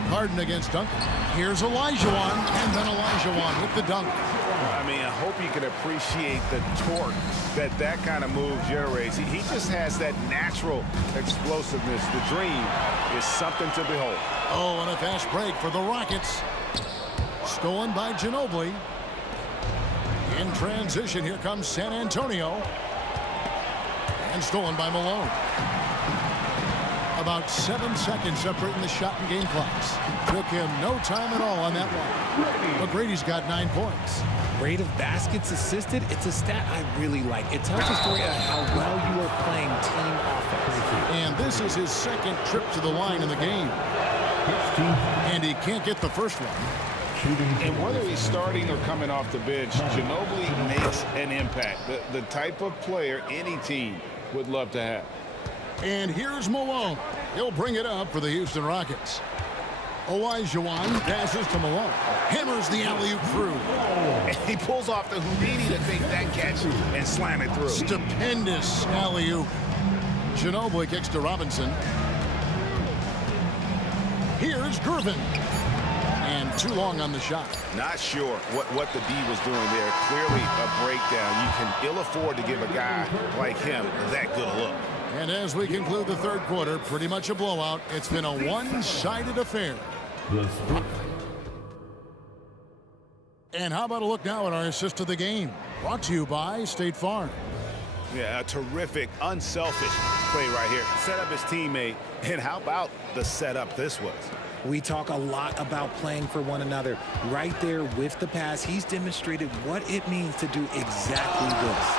Harden against Duncan. Here's Olajuwon, and then Olajuwon with the dunk. I mean, I hope you can appreciate the torque that kind of move generates. He just has that natural explosiveness. The dream is something to behold. Oh, and a fast break for the Rockets. Stolen by Ginobili. In transition, here comes San Antonio. And stolen by Malone. About 7 seconds separating the shot and game clocks. Took him no time at all on that one. McGrady's got 9 points. Rate of baskets assisted, it's a stat I really like. It tells a story of how well you are playing team offense. And this is his second trip to the line in the game. And he can't get the first one. And whether he's starting or coming off the bench, Ginobili makes an impact. The type of player any team would love to have. And here's Malone. He'll bring it up for the Houston Rockets. Olajuwon passes to Malone. Hammers the alley-oop through. And he pulls off the Houdini to take that catch and slam it through. Stupendous alley-oop. Ginobili kicks to Robinson. Here's Gervin. And too long on the shot. Not sure what the D was doing there. Clearly a breakdown. You can ill afford to give a guy like him that good a look. And as we conclude the third quarter, pretty much a blowout. It's been a one-sided affair. And how about a look now at our assist of the game? Brought to you by State Farm. Yeah, a terrific, unselfish play right here. Set up his teammate. And how about the setup this was? We talk a lot about playing for one another. Right there with the pass, he's demonstrated what it means to do exactly this.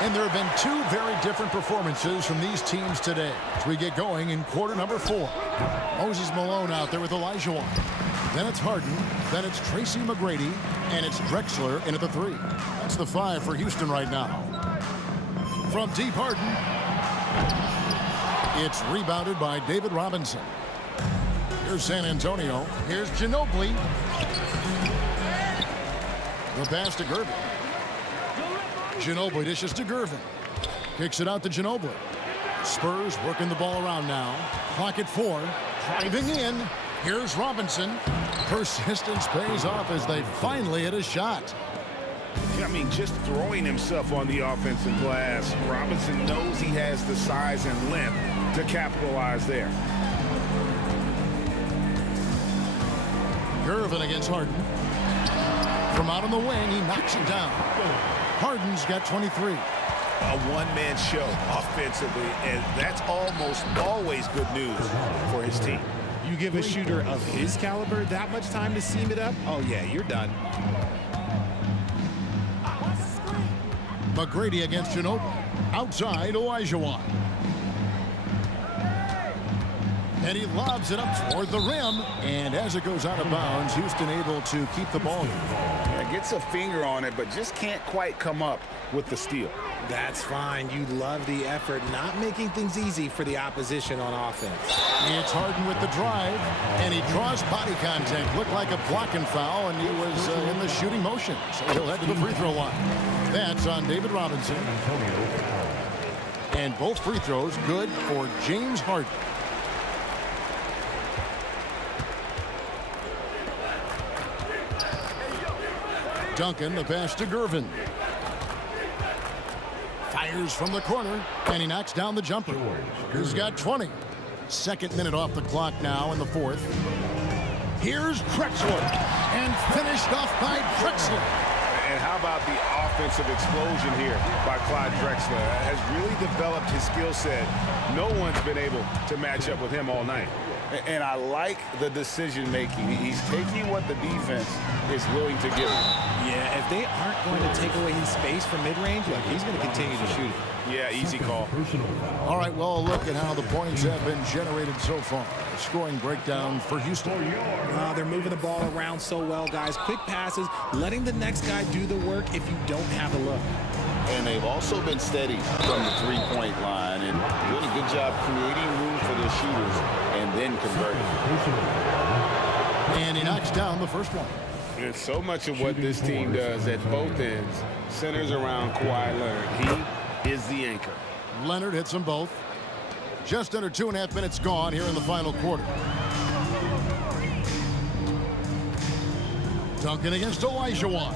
And there have been two very different performances from these teams today as we get going in quarter number 4. Moses Malone out there with Olajuwon. Then it's Harden. Then it's Tracy McGrady. And it's Drexler in at the 3. That's the 5 for Houston right now. From deep, Harden. It's rebounded by David Robinson. Here's San Antonio. Here's Ginobili. The pass to Gervin. Ginobili dishes to Gervin. Kicks it out to Ginobili. Spurs working the ball around now. Clock at 4. Driving in. Here's Robinson. Persistence pays off as they finally hit a shot. I mean, just throwing himself on the offensive glass. Robinson knows he has the size and length to capitalize there. Gervin against Harden. From out on the wing, he knocks it down. Harden's got 23. A one-man show offensively, and that's almost always good news for his team. You give a shooter of his caliber that much time to seam it up, oh yeah, you're done. McGrady against Ginobili. Outside, Olajuwon. And he lobs it up toward the rim. And as it goes out of bounds, Houston able to keep the ball. Yeah, gets a finger on it, but just can't quite come up with the steal. That's fine. You love the effort, not making things easy for the opposition on offense. It's Harden with the drive, and he draws body contact. Looked like a blocking foul, and he was in the shooting motion. So he'll head to the free throw line. That's on David Robinson. And both free throws good for James Harden. Duncan, the pass to Gervin. Fires from the corner, and he knocks down the jumper. He's got 20. Second minute off the clock now in the 4th. Here's Drexler, and finished off by Drexler. And how about the offensive explosion here by Clyde Drexler? Has really developed his skill set. No one's been able to match up with him all night. And I like the decision-making. He's taking what the defense is willing to give him. Yeah, if they aren't going to take away his space from mid-range, look, he's going to continue to shoot. Yeah, easy call. All right, well, a look at how the points have been generated so far. A scoring breakdown for Houston. They're moving the ball around so well, guys. Quick passes, letting the next guy do the work if you don't have a look. And they've also been steady from the three-point line and doing a good job creating room for their shooters and then converting. And he knocks down the first one. And so much of what this team does at both ends centers around Kawhi Leonard. He is the anchor. Leonard hits them both. Just under 2.5 minutes gone here in the final quarter. Duncan against Olajuwon.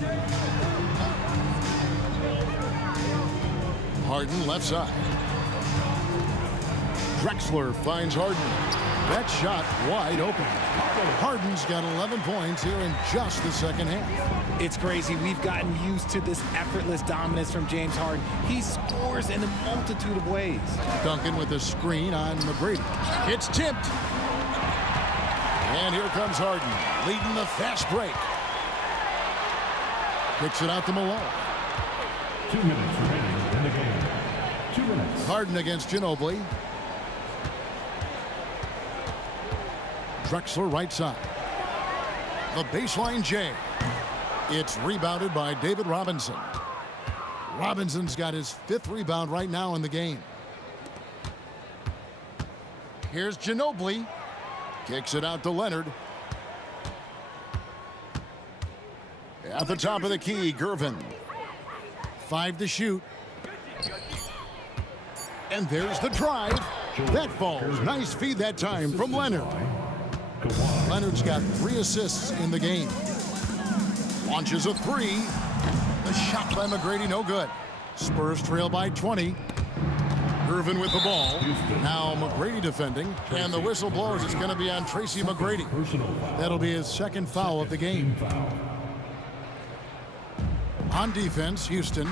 Harden left side. Drexler finds Harden. That shot wide open. Harden's got 11 points here in just the second half. It's crazy. We've gotten used to this effortless dominance from James Harden. He scores in a multitude of ways. Duncan with a screen on McGrady. It's tipped. And here comes Harden, leading the fast break. Kicks it out to Malone. 2 minutes remaining in the game. 2 minutes. Harden against Ginobili. Drexler right side. The baseline J. It's rebounded by David Robinson. Robinson's got his 5th rebound right now in the game. Here's Ginobili. Kicks it out to Leonard. At the top of the key, Gervin. 5 to shoot. And there's the drive. That falls. Nice feed that time from Leonard. Leonard's got 3 assists in the game. Launches a 3. The shot by McGrady, no good. Spurs trail by 20. Gervin with the ball. Now McGrady defending. And the whistle blows. It's going to be on Tracy McGrady. That'll be his 2nd foul of the game. On defense, Houston.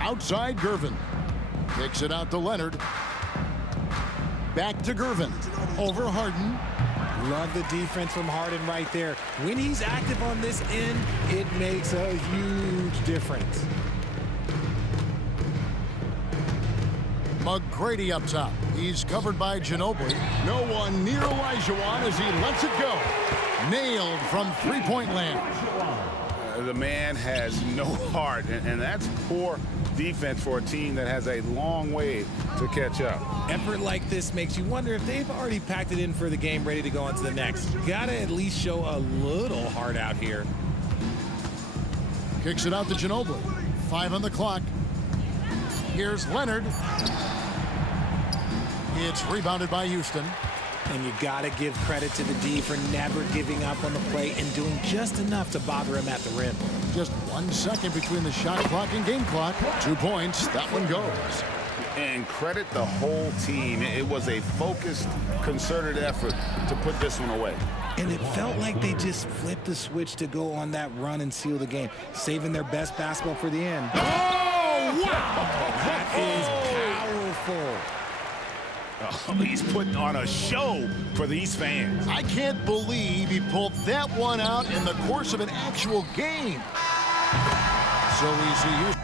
Outside Gervin. Kicks it out to Leonard. Back to Gervin. Over Harden. Love the defense from Harden right there. When he's active on this end, it makes a huge difference. McGrady up top. He's covered by Ginobili. No one near Olajuwon as he lets it go. Nailed from three-point land. The man has no heart, and that's poor defense for a team that has a long way to catch up. Effort like this makes you wonder if they've already packed it in for the game, ready to go on to the next. Gotta at least show a little heart out here. Kicks it out to Ginobili. 5 on the clock. Here's Leonard. It's rebounded by Houston. And you gotta give credit to the D for never giving up on the play and doing just enough to bother him at the rim. Just 1 second between the shot clock and game clock. 2 points. That one goes. And credit the whole team. It was a focused, concerted effort to put this one away. And it felt like they just flipped the switch to go on that run and seal the game, saving their best basketball for the end. Oh, wow! That is powerful. Oh, he's putting on a show for these fans. I can't believe he pulled that one out in the course of an actual game. So easy.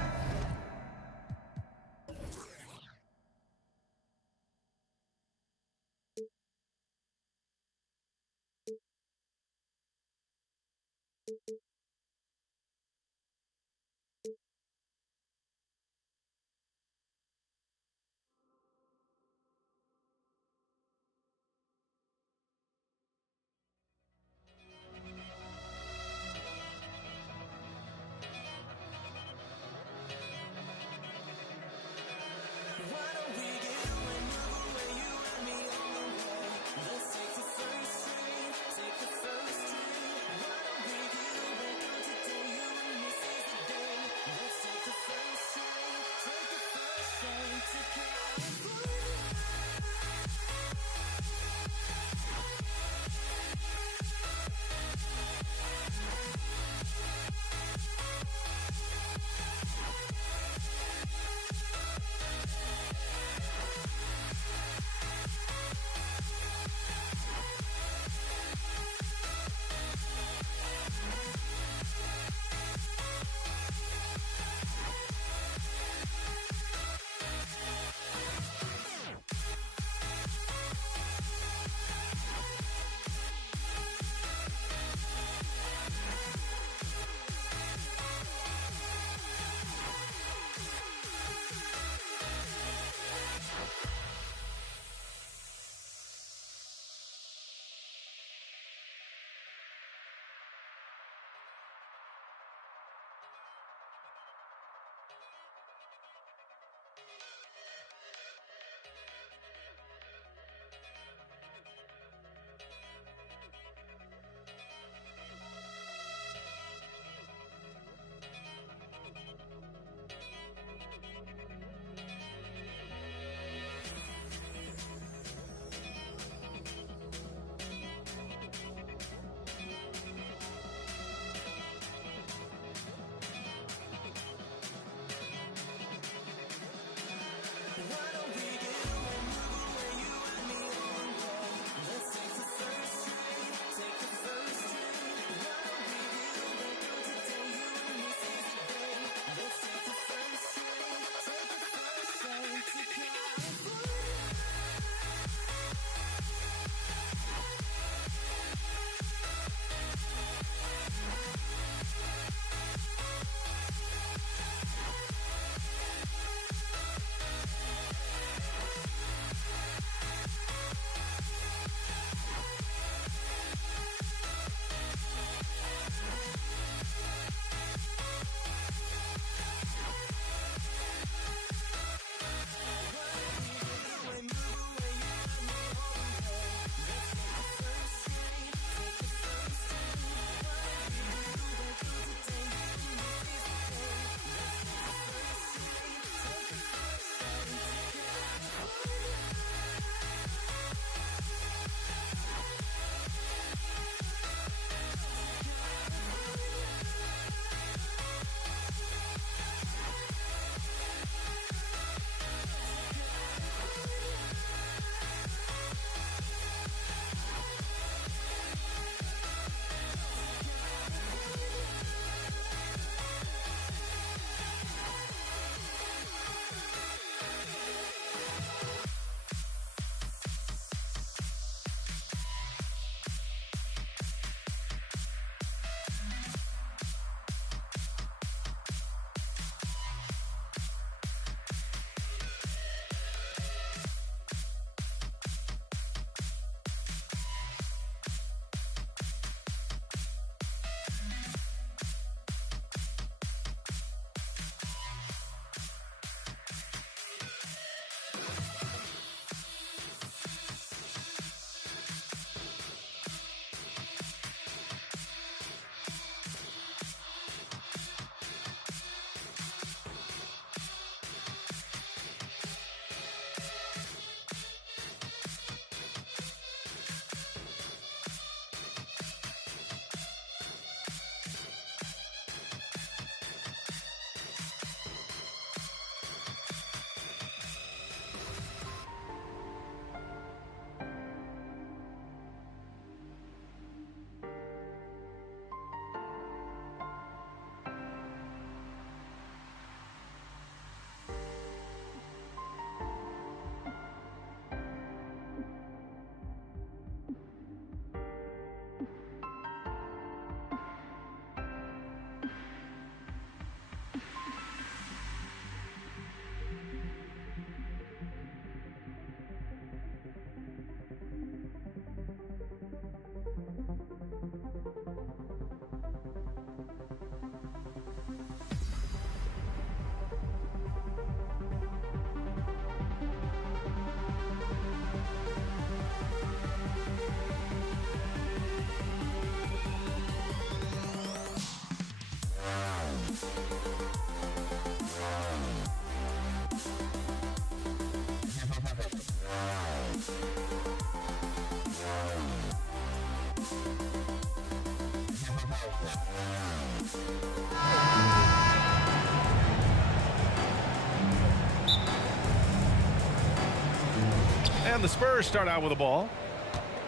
And the Spurs start out with the ball.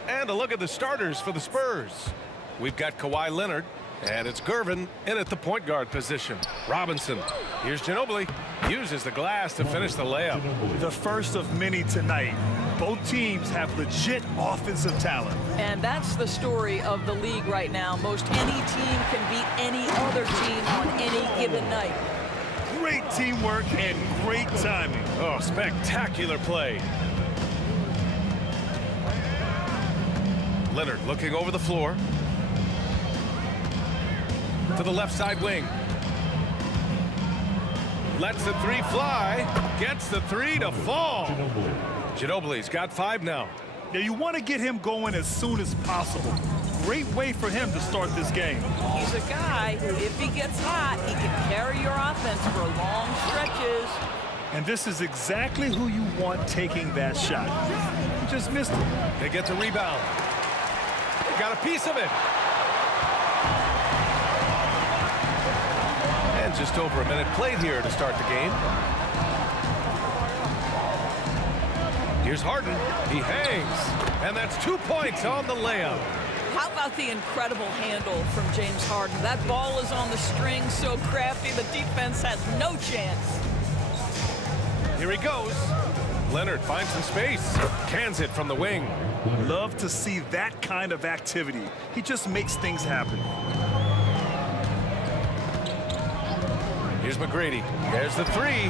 And a look at the starters for the Spurs. We've got Kawhi Leonard, and it's Gervin in at the point guard position. Robinson. Here's Ginobili. Uses the glass to finish the layup. The first of many tonight. Both teams have legit offensive talent. And that's the story of the league right now. Most any team can beat any other team on any given night. Great teamwork and great timing. Oh, spectacular play. Leonard looking over the floor. To the left side wing. Lets the three fly. Gets the three to fall. Ginobili's got 5 now. Yeah, you want to get him going as soon as possible. Great way for him to start this game. He's a guy who, if he gets hot, he can carry your offense for long stretches. And this is exactly who you want taking that shot. He just missed it. They get the rebound. They got a piece of it. And just over a minute played here to start the game. Here's Harden. He hangs. And that's 2 points on the layup. How about the incredible handle from James Harden? That ball is on the string, so crafty, the defense has no chance. Here he goes. Leonard finds some space. Cans it from the wing. Love to see that kind of activity. He just makes things happen. Here's McGrady. There's the three.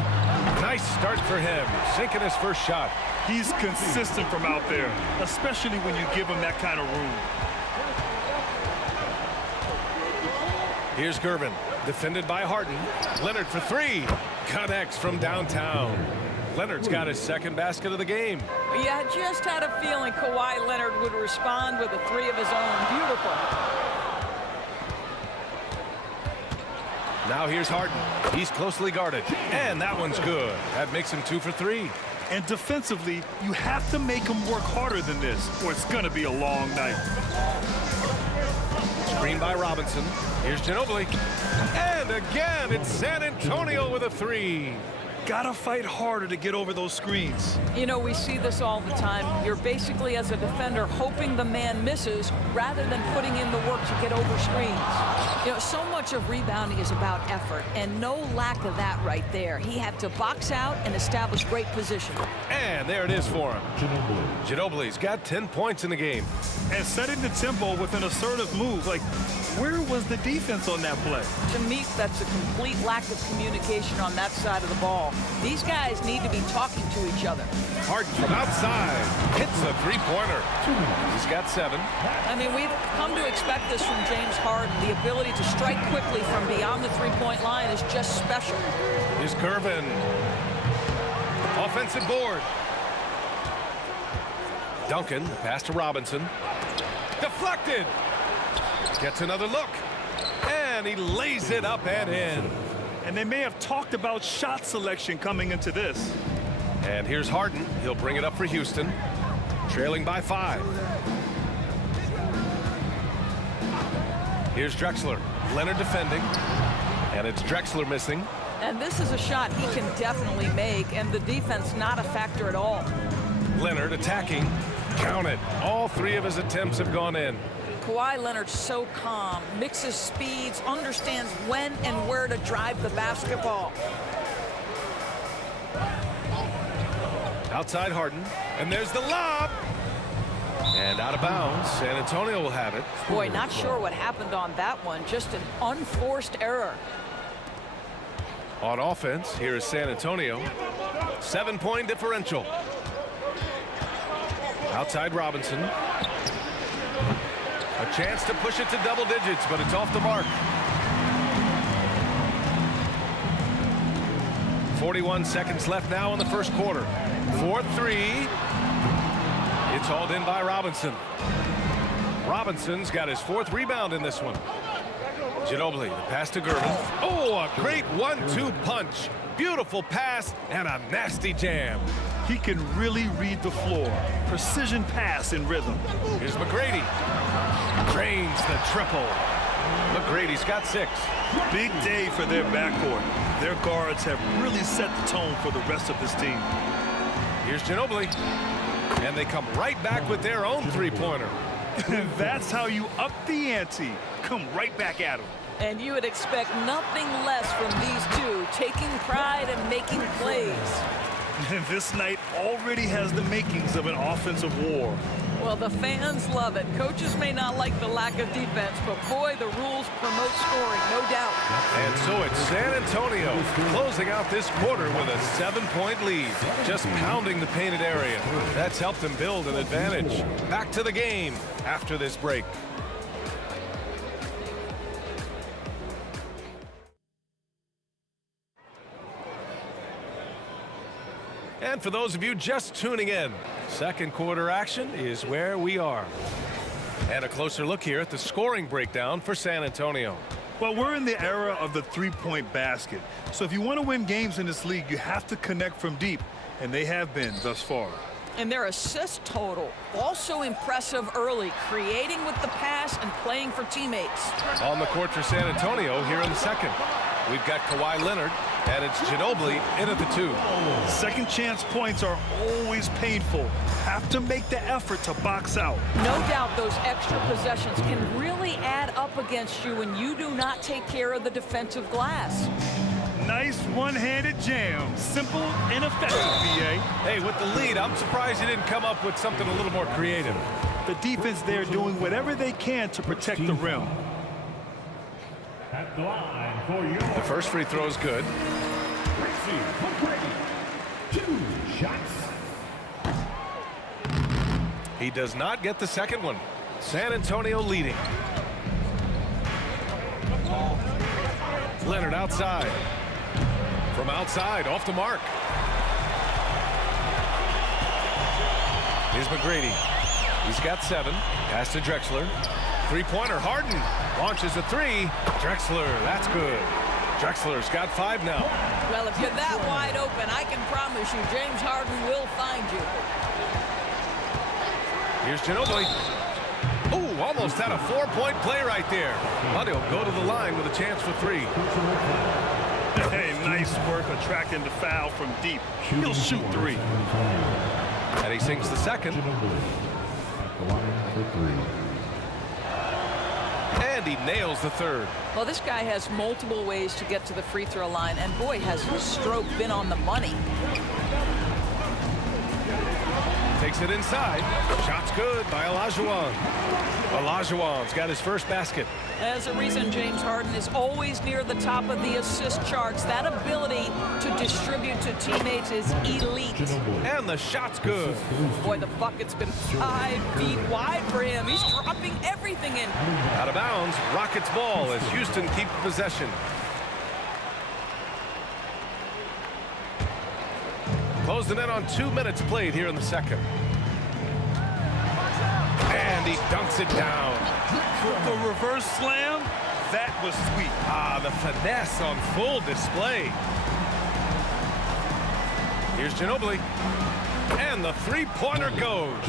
Nice start for him. Sinking his first shot. He's consistent from out there, especially when you give him that kind of room. Here's Gervin. Defended by Harden. Leonard for 3. Connects from downtown. Leonard's got his second basket of the game. Yeah, I just had a feeling Kawhi Leonard would respond with a 3 of his own. Beautiful. Now here's Harden. He's closely guarded. And that one's good. That makes him 2 for 3. And defensively, you have to make him work harder than this, or it's going to be a long night. Screen by Robinson. Here's Ginobili. And again, it's San Antonio with a 3. Gotta fight harder to get over those screens. You know, we see this all the time. You're basically, as a defender, hoping the man misses rather than putting in the work to get over screens. You know, so much of rebounding is about effort, and no lack of that right there. He had to box out and establish great position. And there it is for him. Ginobili's got 10 points in the game. And setting the tempo with an assertive move. Like, where was the defense on that play? To me, that's a complete lack of communication on that side of the ball. These guys need to be talking to each other. Harden from outside hits a three-pointer. He's got 7. I mean, we've come to expect this from James Harden. The ability to strike quickly from beyond the three-point line is just special. Here's Gervin. Offensive board. Duncan, pass to Robinson. Deflected. Gets another look. And he lays it up and in. And they may have talked about shot selection coming into this. And here's Harden. He'll bring it up for Houston. Trailing by 5. Here's Drexler. Leonard defending. And it's Drexler missing. And this is a shot he can definitely make, and the defense not a factor at all. Leonard attacking. Count it. All 3 of his attempts have gone in. Kawhi Leonard's so calm, mixes speeds, understands when and where to drive the basketball. Outside Harden. And there's the lob. And out of bounds. San Antonio will have it. Boy, not sure what happened on that one. Just an unforced error. On offense, here is San Antonio. 7-point differential. Outside Robinson. A chance to push it to double digits, but it's off the mark. 41 seconds left now in the first quarter. 4-3. It's hauled in by Robinson. Robinson's got his 4th rebound in this one. Ginobili, the pass to Gervin. Oh, a great 1-2 punch. Beautiful pass and a nasty jam. He can really read the floor. Precision pass in rhythm. Here's McGrady. Drains the triple. McGrady's got 6. Big day for their backcourt. Their guards have really set the tone for the rest of this team. Here's Ginobili. And they come right back with their own three-pointer. That's how you up the ante. Come right back at them. And you would expect nothing less from these two, taking pride and making plays. And this night already has the makings of an offensive war. Well, the fans love it. Coaches may not like the lack of defense, but boy, the rules promote scoring, no doubt. And so it's San Antonio closing out this quarter with a 7-point lead, just pounding the painted area. That's helped them build an advantage. Back to the game after this break. And for those of you just tuning in, second quarter action is where we are. And a closer look here at the scoring breakdown for San Antonio. Well, we're in the era of the three-point basket. So if you want to win games in this league, you have to connect from deep. And they have been thus far. And their assist total, also impressive early, creating with the pass and playing for teammates. On the court for San Antonio here in the second. We've got Kawhi Leonard, and it's Ginobili in at the 2. Second chance points are always painful. Have to make the effort to box out. No doubt those extra possessions can really add up against you when you do not take care of the defensive glass. Nice one-handed jam. Simple and effective, B.A. Hey, with the lead, I'm surprised he didn't come up with something a little more creative. The defense there doing whatever they can to protect the rim. At the line for your The first free throw is good. 2 shots. He does not get the second one. San Antonio leading. Leonard outside. From outside, off the mark. Here's McGrady. He's got 7. Pass to Drexler. Three-pointer, Harden. Launches a 3. Drexler, that's good. Drexler's got 5 now. Well, if you're that wide open, I can promise you James Harden will find you. Here's Ginobili. Ooh, almost had a 4-point play right there. But he'll go to the line with a chance for 3. Hey, nice work attracting the foul from deep. He'll shoot 3. And he sinks the second. At the line for 3. And he nails the third. Well, this guy has multiple ways to get to the free throw line, and boy, has his stroke been on the money. Takes it inside. Shot's good by Olajuwon. Olajuwon's got his first basket. There's a reason James Harden is always near the top of the assist charts. That ability to distribute to teammates is elite. And the shot's good. Boy, the bucket's been 5 feet wide for him. He's dropping everything in. Out of bounds, Rockets ball as Houston keeps possession. Closing in on 2 minutes played here in the second. And he dunks it down. The reverse slam, that was sweet. Ah, the finesse on full display. Here's Ginobili. And the three-pointer goes.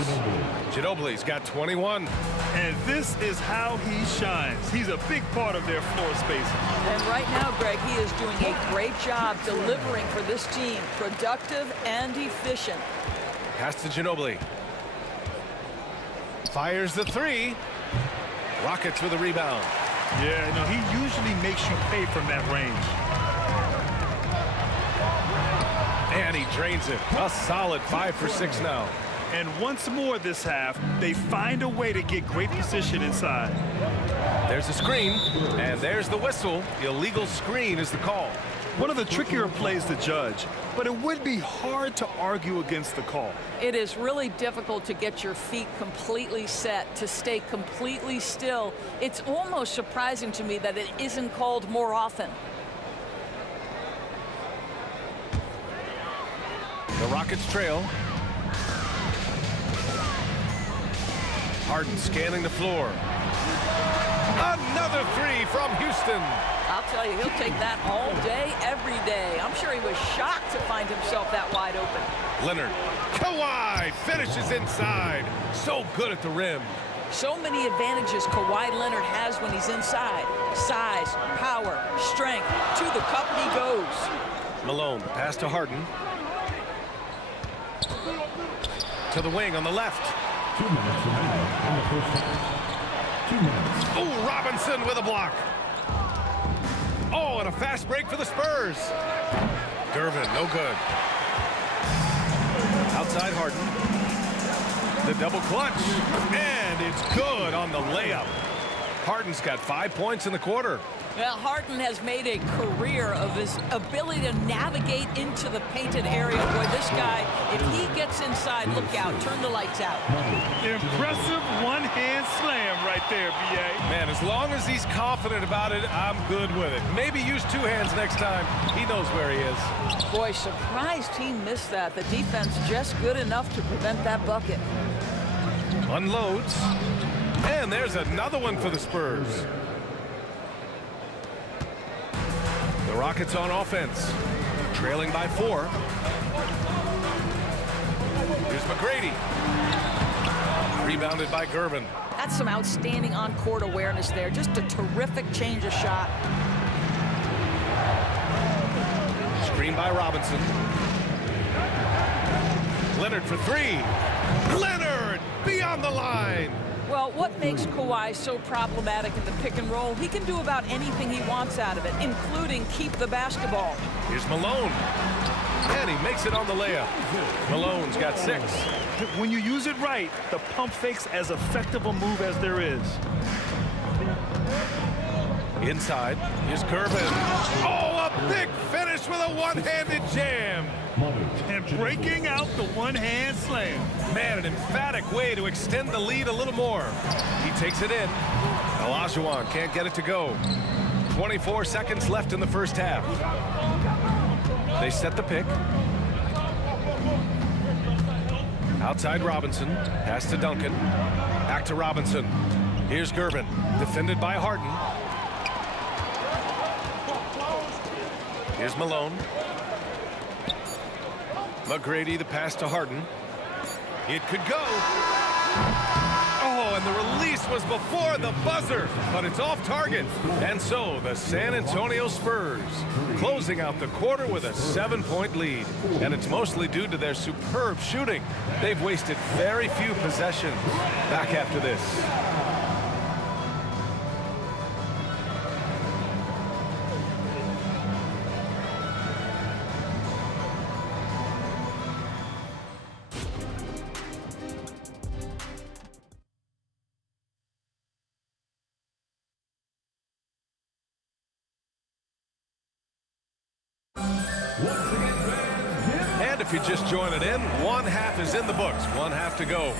Ginobili's got 21. And this is how he shines. He's a big part of their floor spacing. And right now, Greg, he is doing a great job delivering for this team. Productive and efficient. Pass to Ginobili. Fires the 3. Rockets with a rebound. Yeah, no, he usually makes you pay from that range. And he drains it. A solid 5 for 6 now. And once more this half, they find a way to get great position inside. There's a screen, and there's the whistle. Illegal screen is the call. One of the trickier plays to judge, but it would be hard to argue against the call. It is really difficult to get your feet completely set, to stay completely still. It's almost surprising to me that it isn't called more often. The Rockets trail. Harden scanning the floor. Another 3 from Houston. I'll tell you, he'll take that all day, every day. I'm sure he was shocked to find himself that wide open. Leonard. Kawhi finishes inside. So good at the rim. So many advantages Kawhi Leonard has when he's inside. Size, power, strength. To the cup he goes. Malone, pass to Harden. To the wing on the left. 2 minutes remaining in the first half. 2 minutes. Oh, Robinson with a block. Oh, and a fast break for the Spurs. Gervin, no good. Outside Harden. The double clutch. And it's good on the layup. Harden's got 5 points in the quarter. Well, Harden has made a career of his ability to navigate into the painted area. Boy, this guy, if he gets inside, look out, turn the lights out. Impressive one-hand slam right there, B.A. Man, as long as he's confident about it, I'm good with it. Maybe use 2 hands next time. He knows where he is. Boy, surprised he missed that. The defense just good enough to prevent that bucket. Unloads. And there's another one for the Spurs. The Rockets on offense, trailing by 4. Here's McGrady. Rebounded by Gervin. That's some outstanding on-court awareness there. Just a terrific change of shot. Screen by Robinson. Leonard for 3. Leonard beyond the line. Well, what makes Kawhi so problematic in the pick and roll? He can do about anything he wants out of it, including keep the basketball. Here's Malone. And he makes it on the layup. Malone's got 6. When you use it right, the pump fake's as effective a move as there is. Inside, here's Gervin. Oh, a big finish with a one-handed jam. And breaking out the one-hand slam. Man, an emphatic way to extend the lead a little more. He takes it in. Olajuwon can't get it to go. 24 seconds left in the first half. They set the pick. Outside Robinson. Pass to Duncan. Back to Robinson. Here's Gervin. Defended by Harden. Here's Malone. McGrady, the pass to Harden. It could go. Oh, and the release was before the buzzer, but it's off target. And so the San Antonio Spurs closing out the quarter with a 7-point lead. And it's mostly due to their superb shooting. They've wasted very few possessions. Back after this. And if you just join it in, 1 half is in the books. 1 half to go.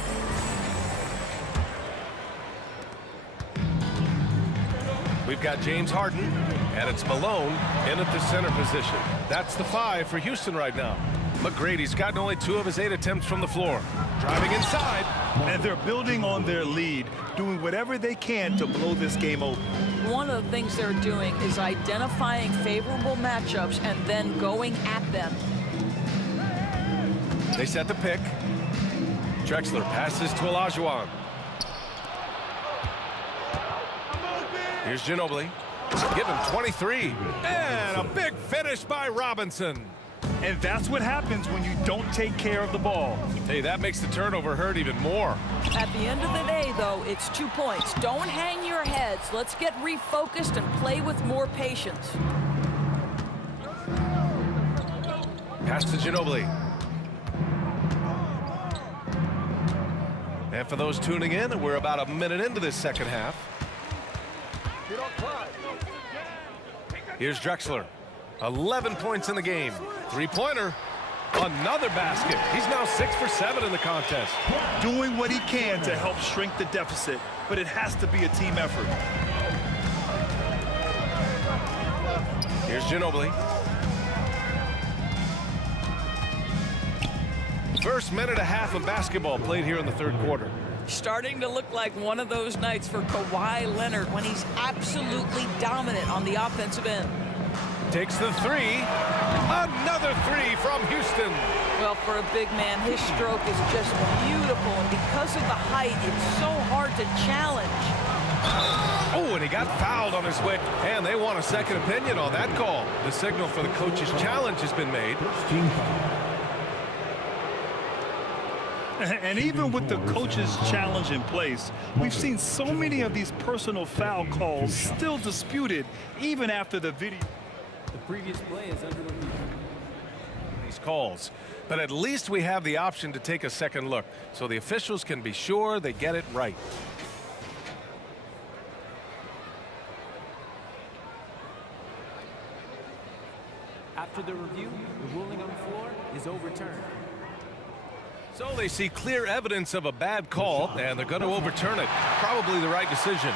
We've got James Harden, and it's Malone in at the center position. That's the 5 for Houston right now. McGrady's gotten only 2 of his 8 attempts from the floor. Driving inside. And they're building on their lead, doing whatever they can to blow this game open. One of the things they're doing is identifying favorable matchups and then going at them. They set the pick. Drexler passes to Olajuwon. Here's Ginobili. Give him 23. And a big finish by Robinson. And that's what happens when you don't take care of the ball. Hey, that makes the turnover hurt even more. At the end of the day, though, it's 2 points. Don't hang your heads. Let's get refocused and play with more patience. Pass to Ginobili. And for those tuning in, we're about a minute into this second half. Here's Drexler. 11 points in the game. 3-pointer. Another basket. He's now 6 for 7 in the contest. Doing what he can to help shrink the deficit, but it has to be a team effort. Here's Ginobili. First minute and a half of basketball played here in the third quarter. Starting to look like one of those nights for Kawhi Leonard when he's absolutely dominant on the offensive end. Takes the 3. Another 3 from Houston. Well, for a big man, his stroke is just beautiful, and because of the height, it's so hard to challenge. Oh, and he got fouled on his way, and they want a second opinion on that call. The signal for the coach's challenge has been made. And even with the coach's challenge in place, we've seen so many of these personal foul calls still disputed even after the video. The previous play is under review. These calls, but at least we have the option to take a second look so the officials can be sure they get it right. After the review, the ruling on the floor is overturned. So they see clear evidence of a bad call, and they're going to overturn it. Probably the right decision.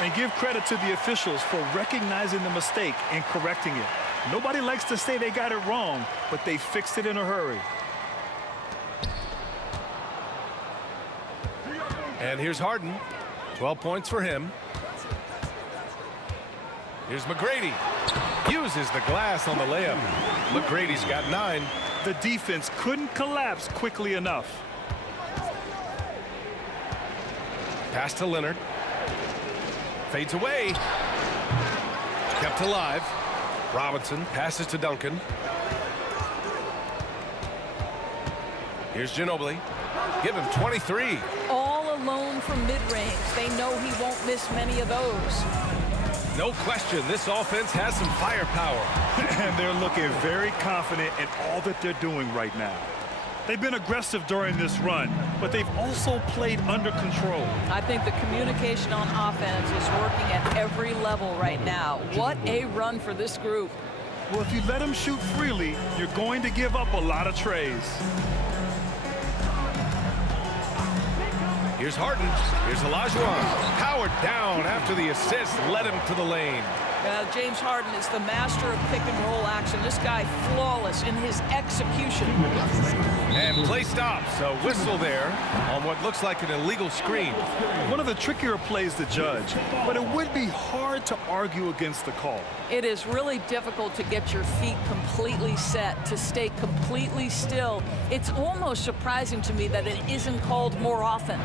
And give credit to the officials for recognizing the mistake and correcting it. Nobody likes to say they got it wrong, but they fixed it in a hurry. And here's Harden. 12 points for him. Here's McGrady. Uses the glass on the layup. McGrady's got 9. The defense couldn't collapse quickly enough. Pass to Leonard. Fades away. Kept alive. Robinson passes to Duncan. Here's Ginobili. Give him 23. All alone from mid-range. They know he won't miss many of those. No question, this offense has some firepower. And they're looking very confident in all that they're doing right now. They've been aggressive during this run, but they've also played under control. I think the communication on offense is working at every level right now. What a run for this group. Well, if you let them shoot freely, you're going to give up a lot of trays. Here's Harden. Here's Olajuwon. Powered down after the assist led him to the lane. James Harden is the master of pick and roll action. This guy flawless in his execution. And play stops. A whistle there on what looks like an illegal screen. One of the trickier plays to judge, but it would be hard to argue against the call. It is really difficult to get your feet completely set, to stay completely still. It's almost surprising to me that it isn't called more often.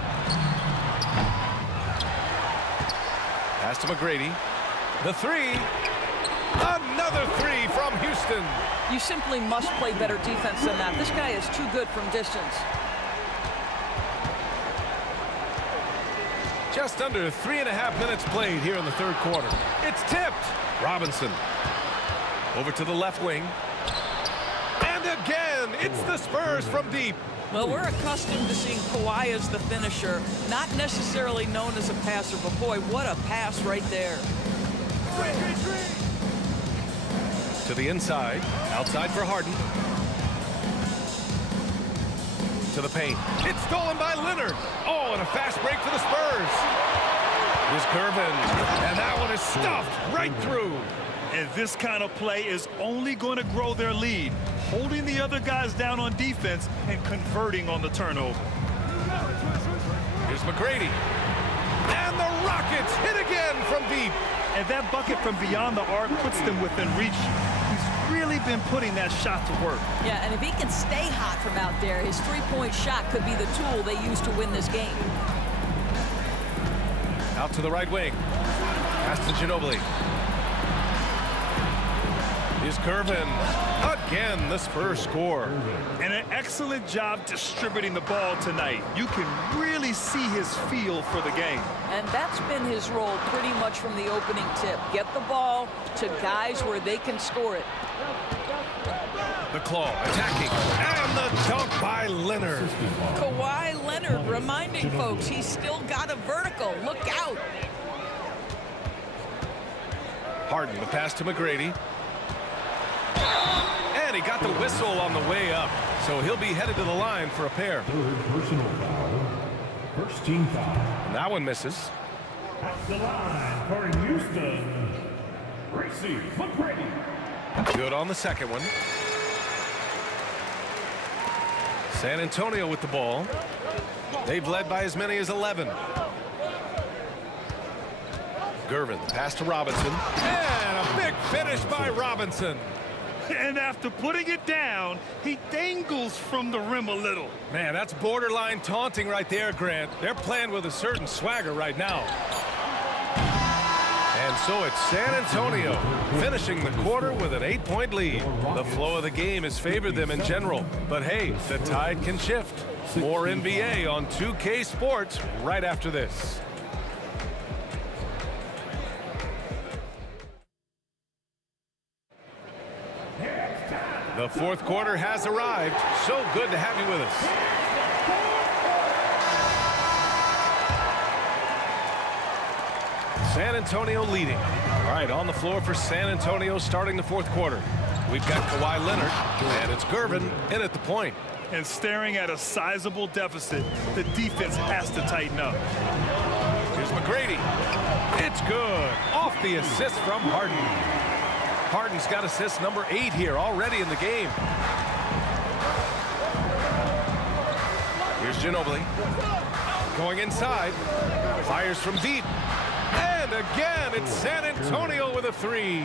Pass to McGrady. The three. Another three from Houston. You simply must play better defense than that. This guy is too good from distance. Just under 3.5 minutes played here in the third quarter. It's tipped. Robinson. Over to the left wing. And again, it's the Spurs from deep. Well, we're accustomed to seeing Kawhi as the finisher, not necessarily known as a passer, but boy, what a pass right there. To the inside, outside for Harden. To the paint. It's stolen by Leonard. Oh, and a fast break for the Spurs. Here's Gervin, and that one is stuffed right through. And this kind of play is only going to grow their lead, holding the other guys down on defense and converting on the turnover. Here's McGrady. And the Rockets hit again from deep. And that bucket from beyond the arc puts them within reach. He's really been putting that shot to work. Yeah, and if he can stay hot from out there, his three-point shot could be the tool they use to win this game. Out to the right wing. Pass to Ginobili. Here's Gervin. Again, the Spurs score. And an excellent job distributing the ball tonight. You can really see his feel for the game. And that's been his role pretty much from the opening tip. Get the ball to guys where they can score it. The claw attacking. And the dunk by Leonard. Kawhi Leonard reminding folks he's still got a vertical. Look out. Harden, the pass to McGrady. And he got the whistle on the way up. So he'll be headed to the line for a pair. Third personal foul. First team foul. And that one misses. At the line for Houston, Tracy McGrady. Good on the second one. San Antonio with the ball. They've led by as many as 11. Gervin, pass to Robinson. And a big finish by Robinson. And after putting it down, he dangles from the rim a little. Man, that's borderline taunting right there, Grant. They're playing with a certain swagger right now. And so it's San Antonio finishing the quarter with an 8-point lead. The flow of the game has favored them in general. But hey, the tide can shift. More NBA on 2K Sports right after this. The fourth quarter has arrived. So good to have you with us. San Antonio leading. All right, on the floor for San Antonio starting the fourth quarter. We've got Kawhi Leonard, and it's Gervin in at the point. And staring at a sizable deficit, the defense has to tighten up. Here's McGrady. It's good. Off the assist from Harden. Harden's got assist number 8 here already in the game. Here's Ginobili. Going inside. Fires from deep. And again, it's San Antonio with a 3.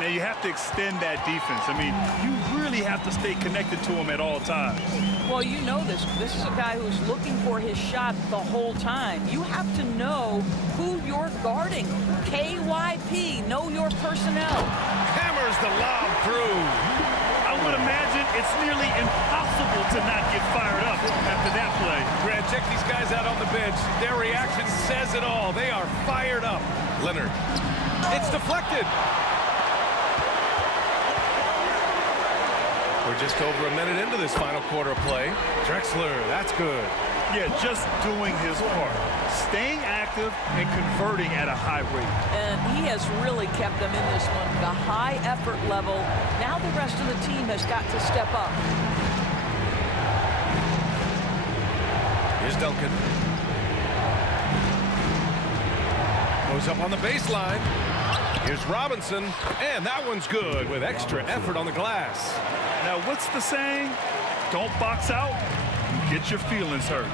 Now, you have to extend that defense. I mean, you really have to stay connected to him at all times. Well, you know this. This is a guy who's looking for his shot the whole time. You have to know who you're guarding. KYP, know your personnel. Hammers the lob through. I would imagine it's nearly impossible to not get fired up after that play. Grant, check these guys out on the bench. Their reaction says it all. They are fired up. Leonard. It's deflected. We're just over a minute into this final quarter of play. Drexler, that's good. Yeah, just doing his part. Staying active and converting at a high rate. And he has really kept them in this one. The high effort level. Now the rest of the team has got to step up. Here's Duncan. Goes up on the baseline. Here's Robinson. And that one's good with extra effort on the glass. Now, what's the saying? Don't box out, you get your feelings hurt.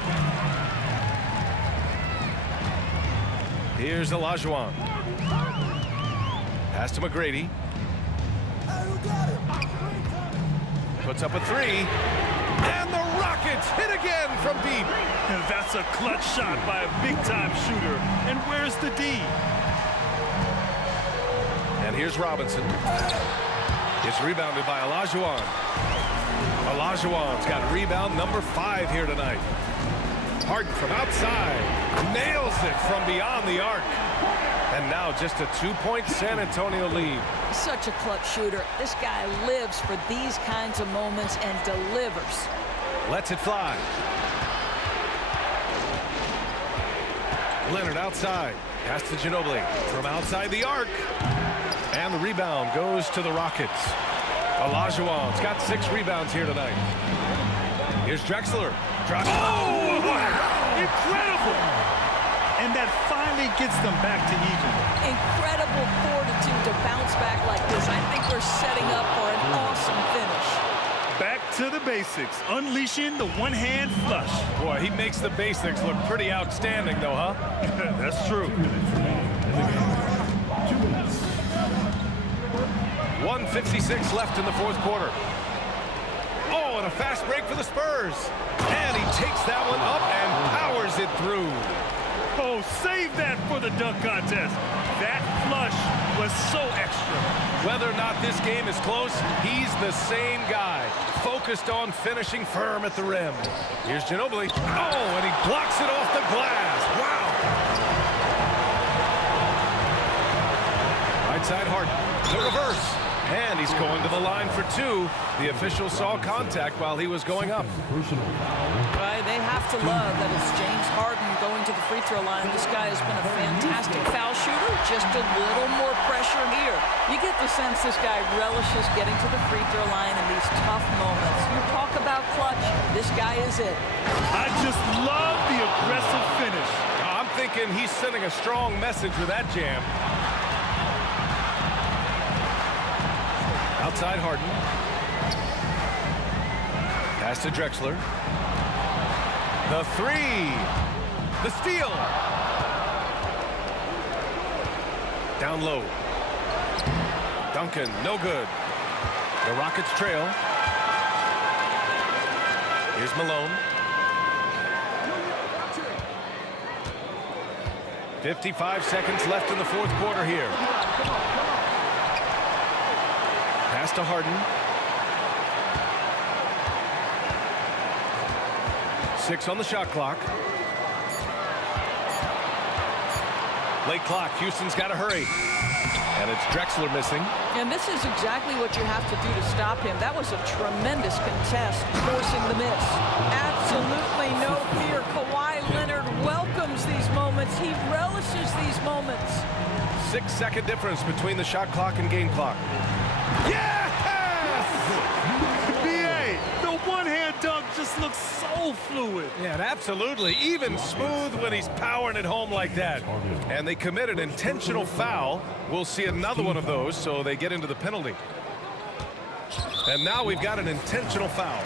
Here's Olajuwon. Pass to McGrady. Puts up a 3. And the Rockets hit again from deep. And that's a clutch shot by a big-time shooter. And where's the D? And here's Robinson. It's rebounded by Olajuwon. Olajuwon's got rebound number 5 here tonight. Harden from outside. Nails it from beyond the arc. And now just a 2-point San Antonio lead. Such a clutch shooter. This guy lives for these kinds of moments and delivers. Lets it fly. Leonard outside. Pass to Ginobili. From outside the arc. And the rebound goes to the Rockets. Olajuwon's got 6 rebounds here tonight. Here's Drexler. Oh! Incredible! And that finally gets them back to even. Incredible fortitude to bounce back like this. I think we're setting up for an awesome finish. Back to the basics. Unleashing the one-hand flush. Boy, he makes the basics look pretty outstanding, though, huh? That's true. 1:56 left in the fourth quarter. Oh, and a fast break for the Spurs. And he takes that one up and powers it through. Oh, save that for the dunk contest. That flush was so extra. Whether or not this game is close, he's the same guy. Focused on finishing firm at the rim. Here's Ginobili. Oh, and he blocks it off the glass. Wow. Right side Harden. The reverse. And he's going to the line for 2. The official saw contact while he was going up. Right, they have to love that it's James Harden going to the free throw line. This guy has been a fantastic foul shooter. Just a little more pressure here. You get the sense this guy relishes getting to the free throw line in these tough moments. You talk about clutch, this guy is it. I just love the aggressive finish. I'm thinking he's sending a strong message with that jam. Outside Harden. Pass to Drexler. The 3. The steal. Down low. Duncan, no good. The Rockets trail. Here's Malone. 55 seconds left in the fourth quarter here. Pass to Harden. 6 on the shot clock. Late clock. Houston's got to hurry. And it's Drexler missing. And this is exactly what you have to do to stop him. That was a tremendous contest, forcing the miss. Absolutely no fear. Kawhi Leonard welcomes these moments. He relishes these moments. 6-second difference between the shot clock and game clock. Yes! BA, the one-hand dunk just looks so fluid. Yeah, and absolutely. Even smooth when he's powering it home like that. And they commit an intentional foul. We'll see another one of those, so they get into the penalty. And now we've got an intentional foul.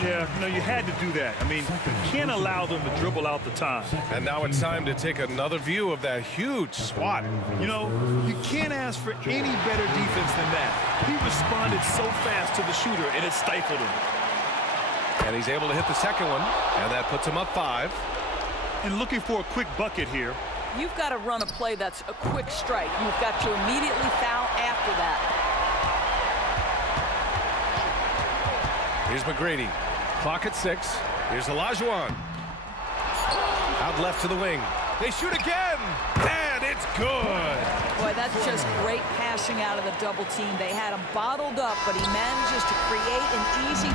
Yeah, no, you had to do that. I mean, you can't allow them to dribble out the time. And now it's time to take another view of that huge swat. You know, you can't ask for any better defense than that. He responded so fast to the shooter, and it stifled him. And he's able to hit the second one, and that puts him up 5. And looking for a quick bucket here. You've got to run a play that's a quick strike. You've got to immediately foul after that. Here's McGrady. Clock at 6. Here's Olajuwon. Out left to the wing. They shoot again, and it's good. Boy, that's just great passing out of the double team. They had him bottled up, but he manages to create an easy...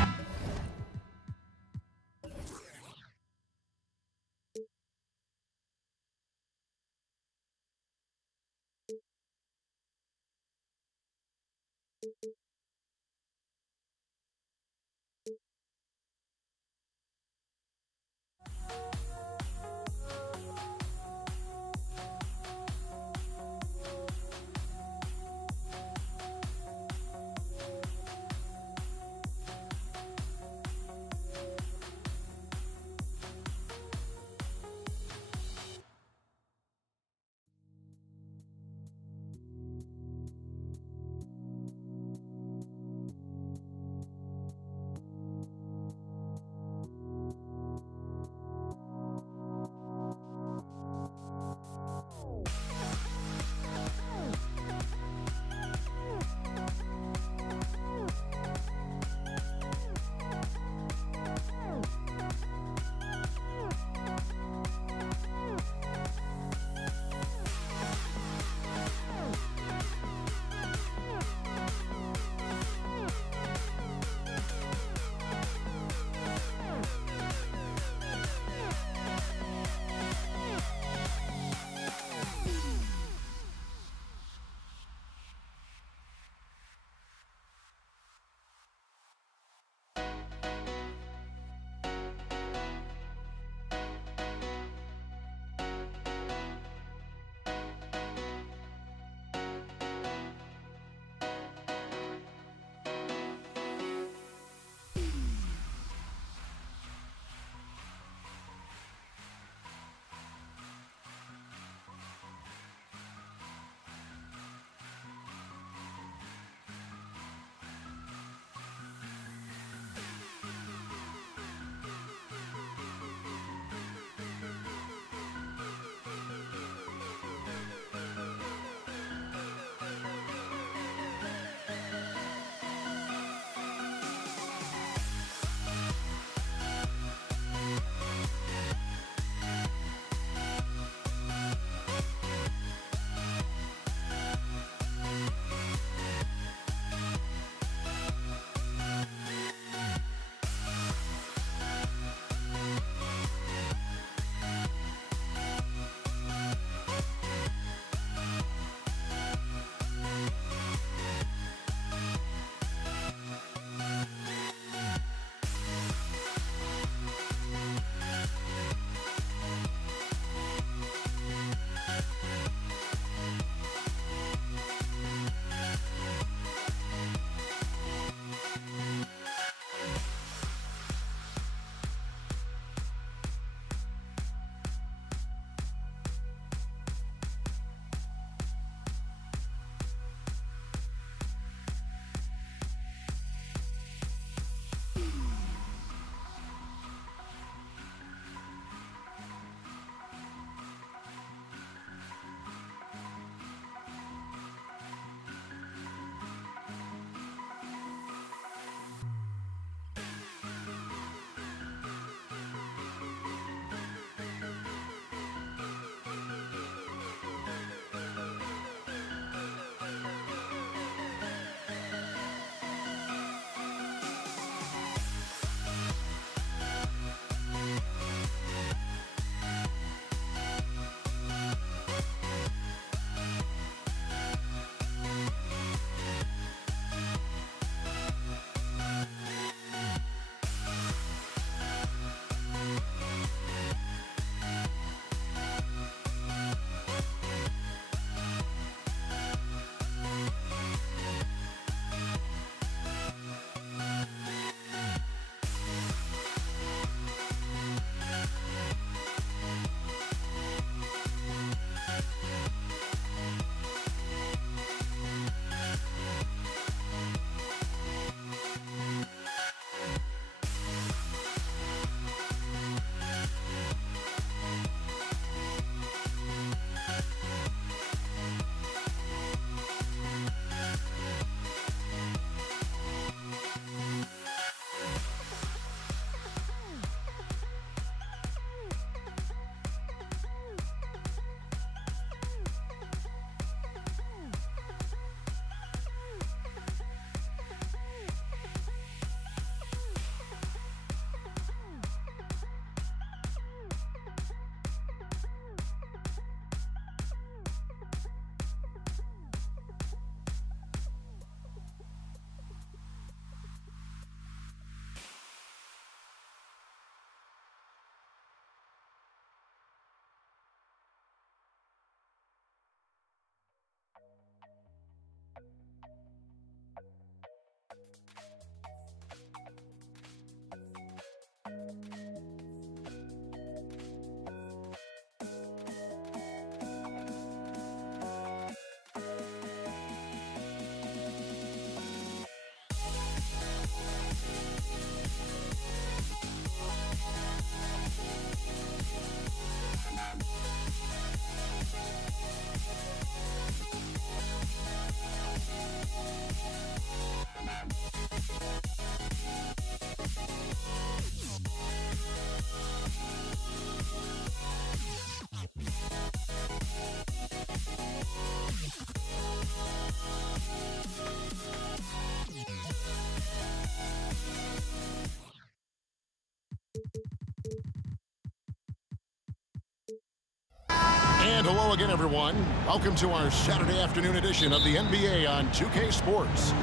And hello again, everyone. Welcome to our Saturday afternoon edition of the NBA on 2K Sports.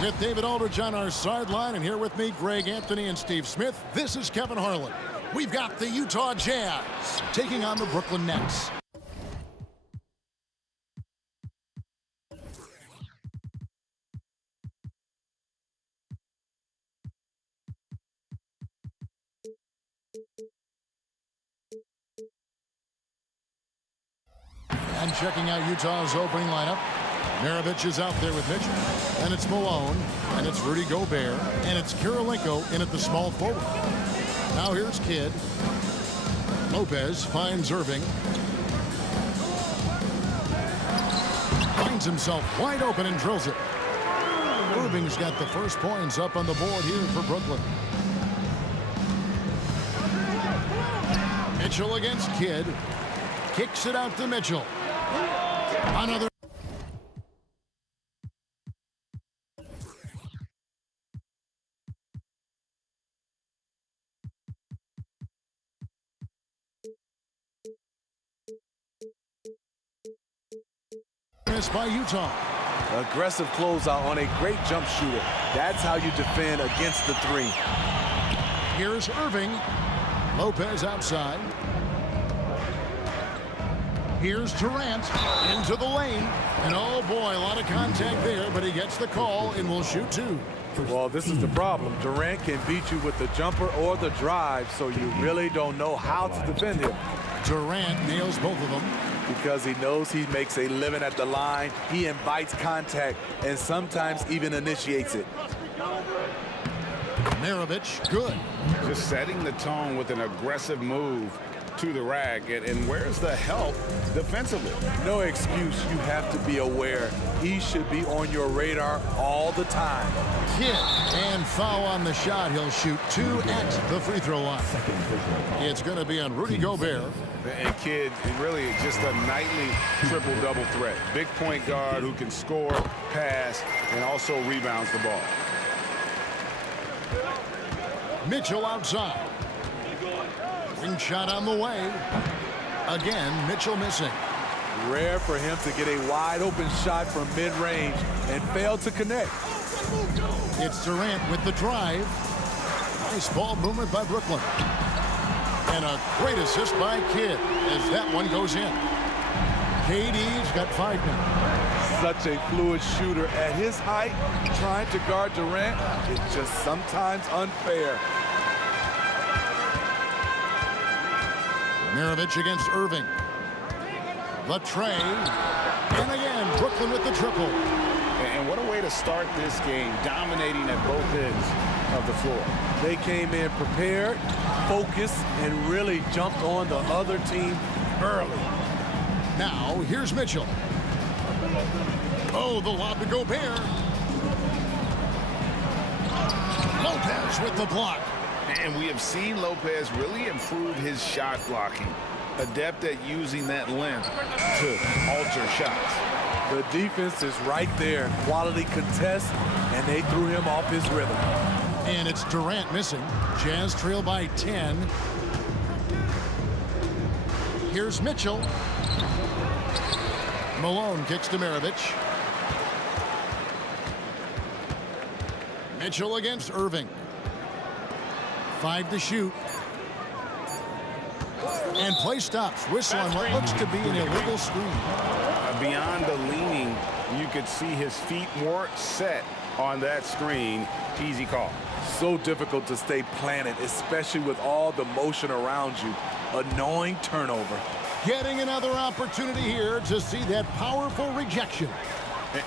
With David Aldridge on our sideline, and here with me, Greg Anthony and Steve Smith, this is Kevin Harlan. We've got the Utah Jazz taking on the Brooklyn Nets. And checking out Utah's opening lineup, Maravich is out there with Mitchell. And it's Malone, and it's Rudy Gobert, and it's Kirilenko in at the small forward. Now here's Kidd. Lopez finds Irving. Finds himself wide open and drills it. Irving's got the first points up on the board here for Brooklyn. Mitchell against Kidd. Kicks it out to Mitchell. Another. Miss by Utah. Aggressive closeout on a great jump shooter. That's how you defend against the three. Here's Irving. Lopez outside. Here's Durant into the lane. And oh boy, a lot of contact there, but he gets the call and will shoot two. Well, this is the problem. Durant can beat you with the jumper or the drive, so you really don't know how to defend him. Durant nails both of them. Because he knows he makes a living at the line. He invites contact and sometimes even initiates it. Maravich, good. Just setting the tone with an aggressive move to the rack. And where's the help defensively? No excuse. You have to be aware. He should be on your radar all the time. Kidd, and foul on the shot. He'll shoot two at the free throw line. It's going to be on Rudy Gobert. And Kidd, really just a nightly triple-double threat. Big point guard who can score, pass, and also rebounds the ball. Mitchell outside. Ring shot on the way. Again, Mitchell missing. Rare for him to get a wide-open shot from mid-range and fail to connect. It's Durant with the drive. Nice ball movement by Brooklyn. And a great assist by Kidd as that one goes in. KD's got 5 now. Such a fluid shooter at his height, trying to guard Durant is just sometimes unfair. Maravich against Irving. The tray. And again, Brooklyn with the triple. And what a way to start this game, dominating at both ends of the floor. They came in prepared, focused, and really jumped on the other team early. Now, here's Mitchell. Oh, the lob to Gobert. Lopez with the block. And we have seen Lopez really improve his shot blocking. Adept at using that length to alter shots. The defense is right there. Quality contest, and they threw him off his rhythm. And it's Durant missing. Jazz trail by 10. Here's Mitchell. Malone kicks to Maravich. Mitchell against Irving. 5 to shoot. And play stops. Whistle on what looks to be an illegal screen. Beyond the leaning, you could see his feet weren't set on that screen. Easy call. So difficult to stay planted, especially with all the motion around you. Annoying turnover. Getting another opportunity here to see that powerful rejection.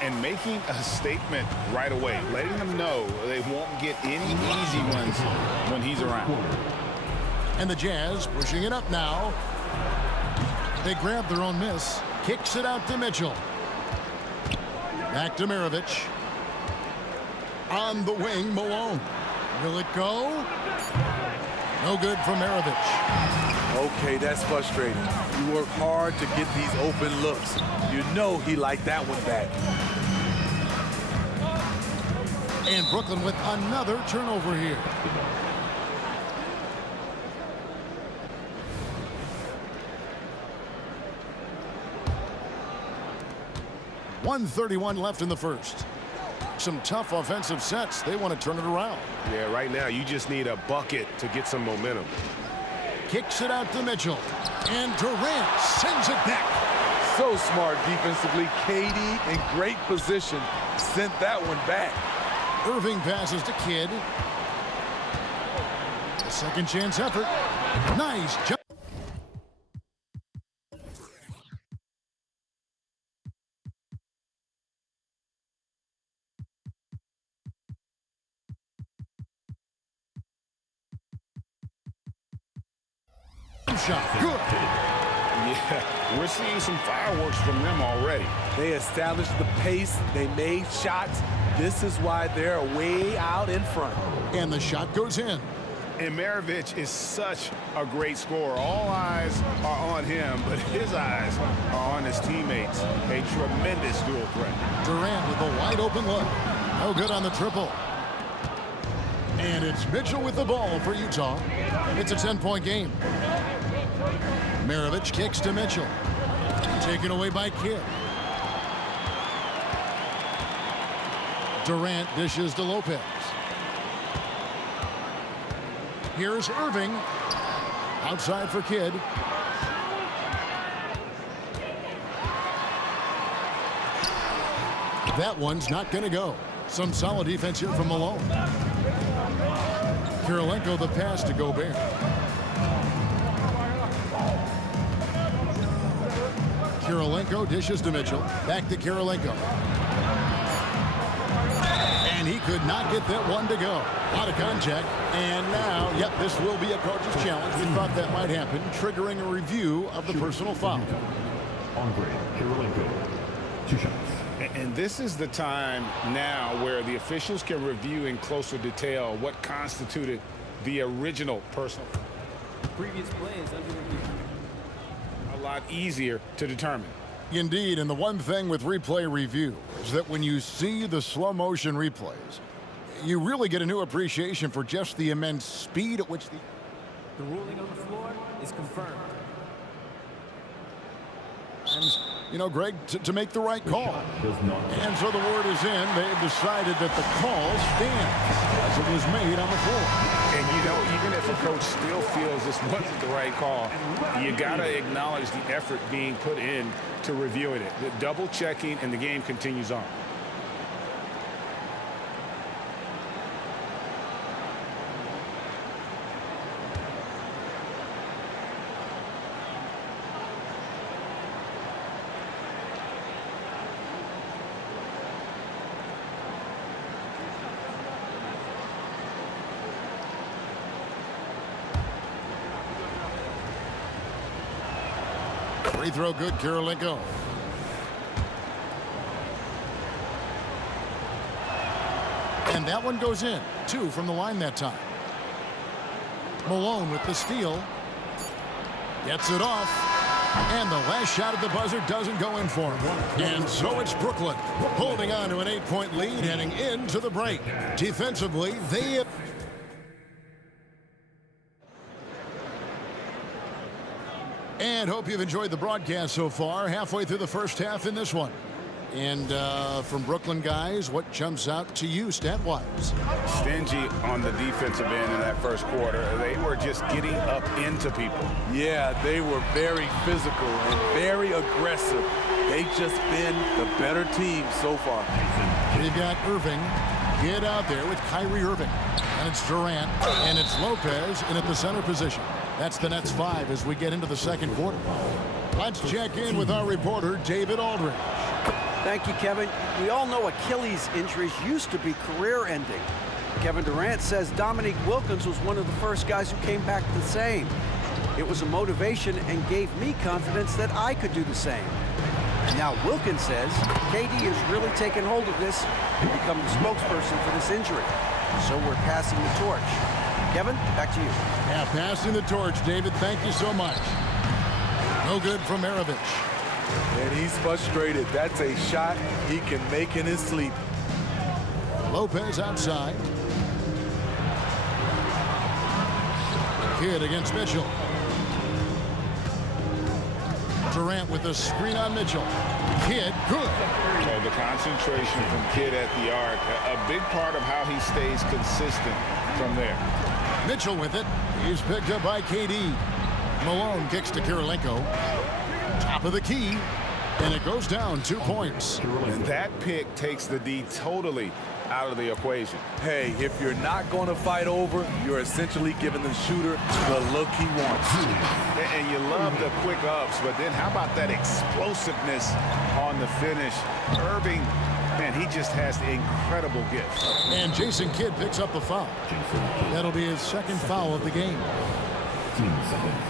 And making a statement right away, letting them know they won't get any easy ones when he's around. And the Jazz pushing it up now. They grab their own miss. Kicks it out to Mitchell. Back to Maravich. On the wing, Malone. Will it go? No good for Maravich. Okay, that's frustrating. You work hard to get these open looks. You know he liked that one back. And Brooklyn with another turnover here. 1:31 left in the first. Some tough offensive sets. They want to turn it around. Yeah, right now you just need a bucket to get some momentum. Kicks it out to Mitchell. And Durant sends it back. So smart defensively. KD in great position. Sent that one back. Irving passes to Kidd. A second chance effort. Nice jump. Shot. Good. Yeah, we're seeing some fireworks from them already. They established the pace. They made shots. This is why they're way out in front. And the shot goes in. And Maravich is such a great scorer. All eyes are on him, but his eyes are on his teammates. A tremendous dual threat. Durant with a wide open look. No good on the triple. And it's Mitchell with the ball for Utah. It's a 10-point game. Maravich kicks to Mitchell. Taken away by Kidd. Durant dishes to Lopez. Here's Irving. Outside for Kidd. That one's not going to go. Some solid defense here from Malone. Kirilenko the pass to Gobert. Kirilenko dishes to Mitchell. Back to Kirilenko. And he could not get that one to go. Out of contact. And now, yep, this will be a coach's challenge. We thought that might happen, triggering a review of the personal foul. Andre Kirilenko, 2 shots. And this is the time now where the officials can review in closer detail what constituted the original personal. Previous play is under review. A lot easier to determine. Indeed, and the one thing with replay review is that when you see the slow motion replays, you really get a new appreciation for just the immense speed at which The ruling on the floor is confirmed. you know, Greg, to make the right call. And so the word is in. They've decided that the call stands as it was made on the floor. And, you know, even if a coach still feels this wasn't the right call, you got to acknowledge the effort being put in to reviewing it. The double checking, and the game continues on. Free throw good, Kirilenko. And that one goes in. 2 from the line that time. Malone with the steal. Gets it off. And the last shot at the buzzer doesn't go in for him. And so it's Brooklyn holding on to an 8-point lead heading into the break. Defensively, they... And hope you've enjoyed the broadcast so far. Halfway through the first half in this one. And from Brooklyn guys, what jumps out to you stat-wise? Stingy on the defensive end in that first quarter. They were just getting up into people. Yeah, they were very physical and very aggressive. They've just been the better team so far. We've got Irving. Get out there with Kyrie Irving. And it's Durant. And it's Lopez in at the center position. That's the Nets 5 as we get into the second quarter. Let's check in with our reporter, David Aldridge. Thank you, Kevin. We all know Achilles injuries used to be career-ending. Kevin Durant says Dominique Wilkins was one of the first guys who came back the same. It was a motivation and gave me confidence that I could do the same. And now Wilkins says KD is really taking hold of this and become the spokesperson for this injury. So we're passing the torch. Kevin, back to you. Yeah, passing the torch, David. Thank you so much. No good from Maravich. And he's frustrated. That's a shot he can make in his sleep. Lopez outside. Kidd against Mitchell. Durant with a screen on Mitchell. Kidd, good. So the concentration from Kidd at the arc, a big part of how he stays consistent from there. Mitchell with it. He's picked up by KD. Malone kicks to Kirilenko. Top of the key. And it goes down 2 points. And that pick takes the D totally out of the equation. Hey, if you're not going to fight over, you're essentially giving the shooter the look he wants. And you love the quick ups, but then how about that explosiveness on the finish? Irving, man, he just has incredible gifts. And Jason Kidd picks up the foul. That'll be his second foul of the game. 15 seconds.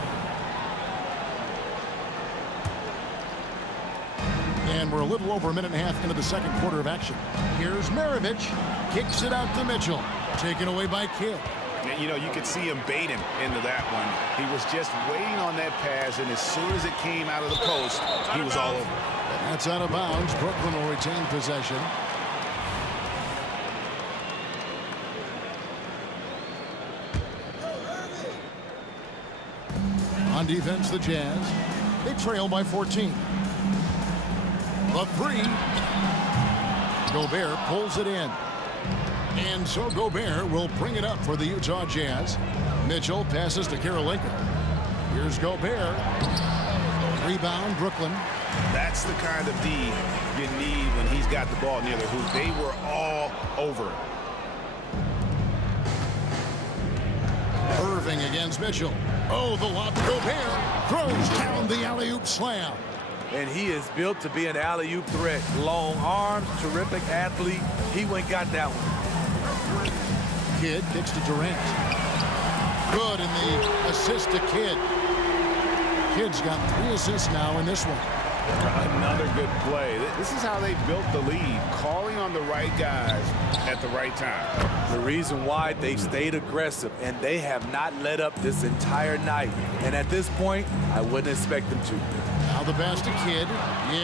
And we're a little over a minute and a half into the second quarter of action. Here's Maravich. Kicks it out to Mitchell. Taken away by Kidd. You know, you could see him bait him into that one. He was just waiting on that pass, and as soon as it came out of the post, he was all over. That's out of bounds. Brooklyn will retain possession. On defense, the Jazz. They trail by 14. The three. Gobert pulls it in. And so Gobert will bring it up for the Utah Jazz. Mitchell passes to Kirilenko. Here's Gobert. Rebound, Brooklyn. That's the kind of D you need when he's got the ball near the hoop. They were all over it. Irving against Mitchell. Oh, the lob to Gobert. Throws down the alley-oop slam. And he is built to be an alley-oop threat. Long arms, terrific athlete. He went and got that one. Kidd kicks to Durant. Good, and the assist to Kidd. Kidd's got 3 assists now in this one. Another good play. This is how they built the lead, calling on the right guys at the right time. The reason why they stayed aggressive, and they have not let up this entire night. And at this point, I wouldn't expect them to. Now the pass to Kidd.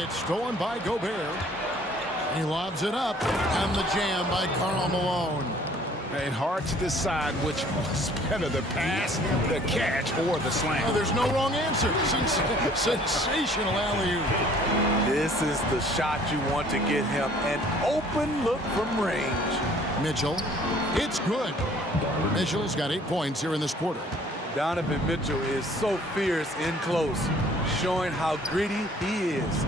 It's stolen by Gobert. He lobs it up, and the jam by Karl Malone. And hard to decide which was better, the pass, the catch, or the slam. Oh, there's no wrong answer. Sensational alley-oop. This is the shot you want to get him. An open look from range. Mitchell. It's good. Mitchell's got 8 points here in this quarter. Donovan Mitchell is so fierce in close, showing how gritty he is.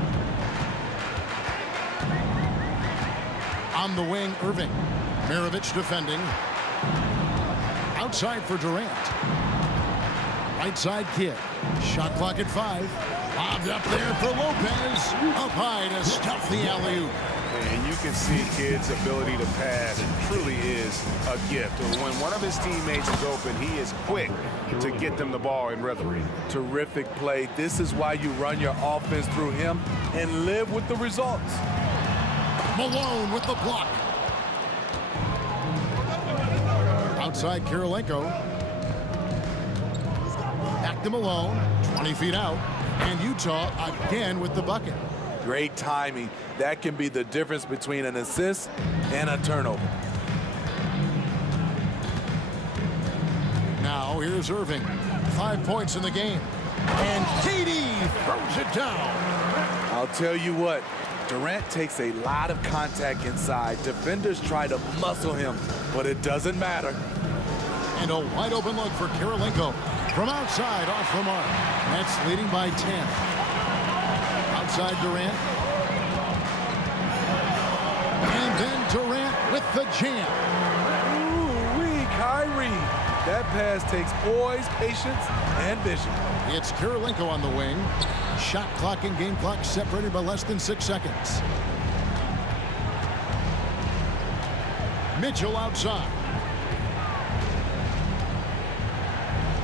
On the wing, Irving. Maravich defending. Outside for Durant. Right side, Kidd. Shot clock at 5. Lobbed up there for Lopez. Up high to stuff the alley-oop. And you can see Kidd's ability to pass. It truly is a gift. When one of his teammates is open, he is quick to get them the ball in rhythm. Terrific play. This is why you run your offense through him and live with the results. Malone with the block. Outside Kirilenko. Back to Malone. 20 feet out. And Utah again with the bucket. Great timing. That can be the difference between an assist and a turnover. Now here's Irving. 5 points in the game. And KD throws it down. I'll tell you what. Durant takes a lot of contact inside. Defenders try to muscle him, but it doesn't matter. And a wide open look for Kirilenko. From outside, off the mark. Nets leading by 10. Outside Durant. And then Durant with the jam. Ooh-wee, Kyrie. That pass takes poise, patience, and vision. It's Kirilenko on the wing. Shot clock and game clock separated by less than 6 seconds. Mitchell outside.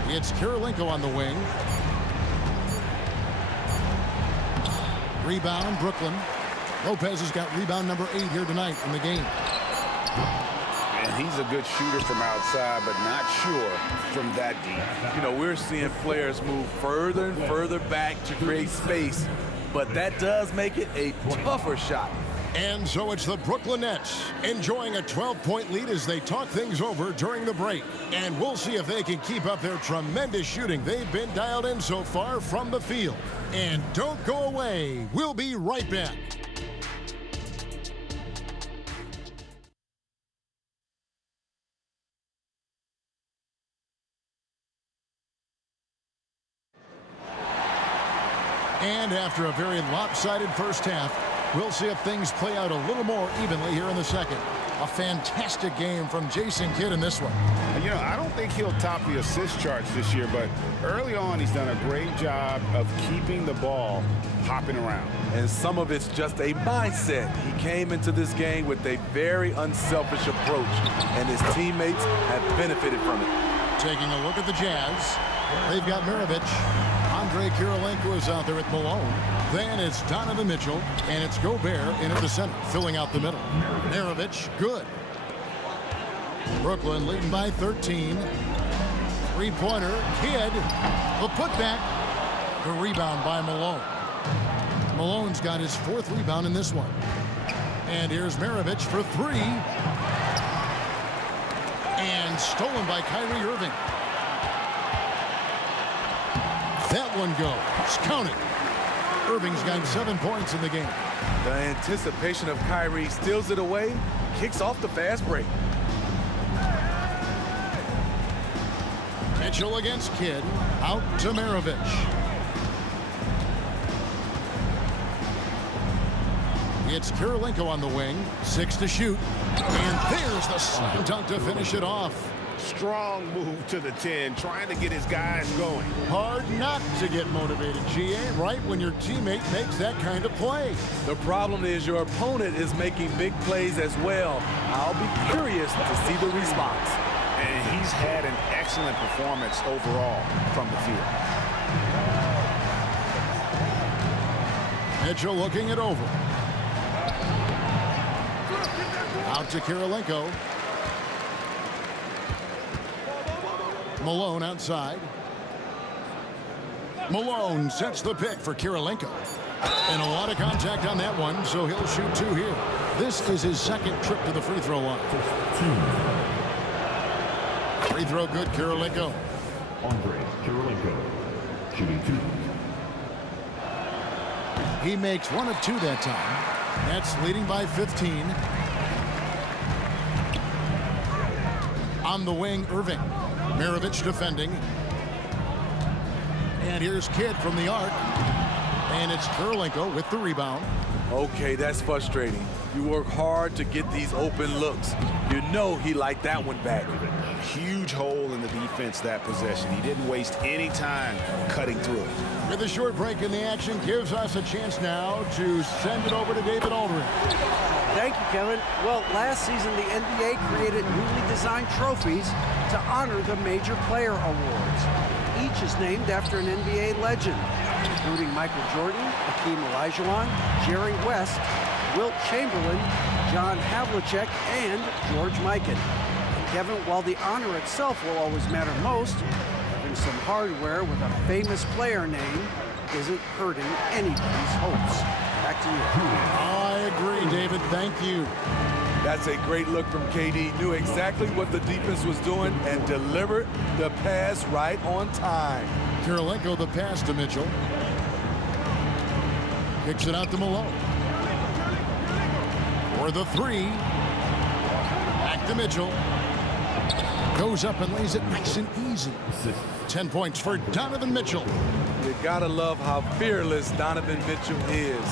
It's Kirilenko on the wing. Rebound, Brooklyn. Lopez has got rebound number 8 here tonight in the game. And he's a good shooter from outside, but not sure from that deep. You know, we're seeing players move further and further back to create space, but that does make it a tougher shot. And so it's the Brooklyn Nets enjoying a 12-point lead as they talk things over during the break. And we'll see if they can keep up their tremendous shooting they've been dialed in so far from the field. And don't go away. We'll be right back. And after a very lopsided first half, we'll see if things play out a little more evenly here in the second. A fantastic game from Jason Kidd in this one. You know, I don't think he'll top the assist charts this year, but early on he's done a great job of keeping the ball hopping around. And some of it's just a mindset. He came into this game with a very unselfish approach, and his teammates have benefited from it. Taking a look at the Jazz, they've got Maravich. Andre Kirilenko is out there at Malone. Then it's Donovan Mitchell, and it's Gobert in at the center, filling out the middle. Maravich, good. Brooklyn leading by 13. Three-pointer, Kidd. The putback. The rebound by Malone. Malone's got his fourth rebound in this one. And here's Maravich for three. And stolen by Kyrie Irving. That one goes. Count it. Irving's got 7 points in the game. The anticipation of Kyrie steals it away, kicks off the fast break. Mitchell against Kidd. Out to Maravich. It's Kirilenko on the wing. 6 to shoot. And there's the slam dunk to finish it off. Strong move to the 10, trying to get his guys going. Hard not to get motivated, GA, right when your teammate makes that kind of play. The problem is your opponent is making big plays as well. I'll be curious to see the response. And he's had an excellent performance overall from the field. Mitchell looking it over. Out to Kirilenko. Malone outside. Malone sets the pick for Kirilenko. And a lot of contact on that one, so he'll shoot 2 here. This is his second trip to the free throw line. Free throw good, Kirilenko. Andre Kirilenko, shooting 2. He makes 1 of 2 that time. Nets leading by 15. On the wing, Irving. Maravich defending. And here's Kidd from the arc. And it's Kirilenko with the rebound. Okay, that's frustrating. You work hard to get these open looks. You know he liked that one back. Huge hole in the defense that possession. He didn't waste any time cutting through it. With a short break in the action, gives us a chance now to send it over to David Aldridge. Thank you, Kevin. Well, last season, the NBA created newly designed trophies to honor the major player awards. Each is named after an NBA legend, including Michael Jordan, Hakeem Olajuwon, Jerry West, Wilt Chamberlain, John Havlicek, and George Mikan. And Kevin, while the honor itself will always matter most, having some hardware with a famous player name isn't hurting anybody's hopes. Back to you. I agree, David. Thank you. That's a great look from KD. Knew exactly what the defense was doing and delivered the pass right on time. Kirilenko the pass to Mitchell. Kicks it out to Malone. For the 3. Back to Mitchell. Goes up and lays it nice and easy. 10 points for Donovan Mitchell. You gotta love how fearless Donovan Mitchell is.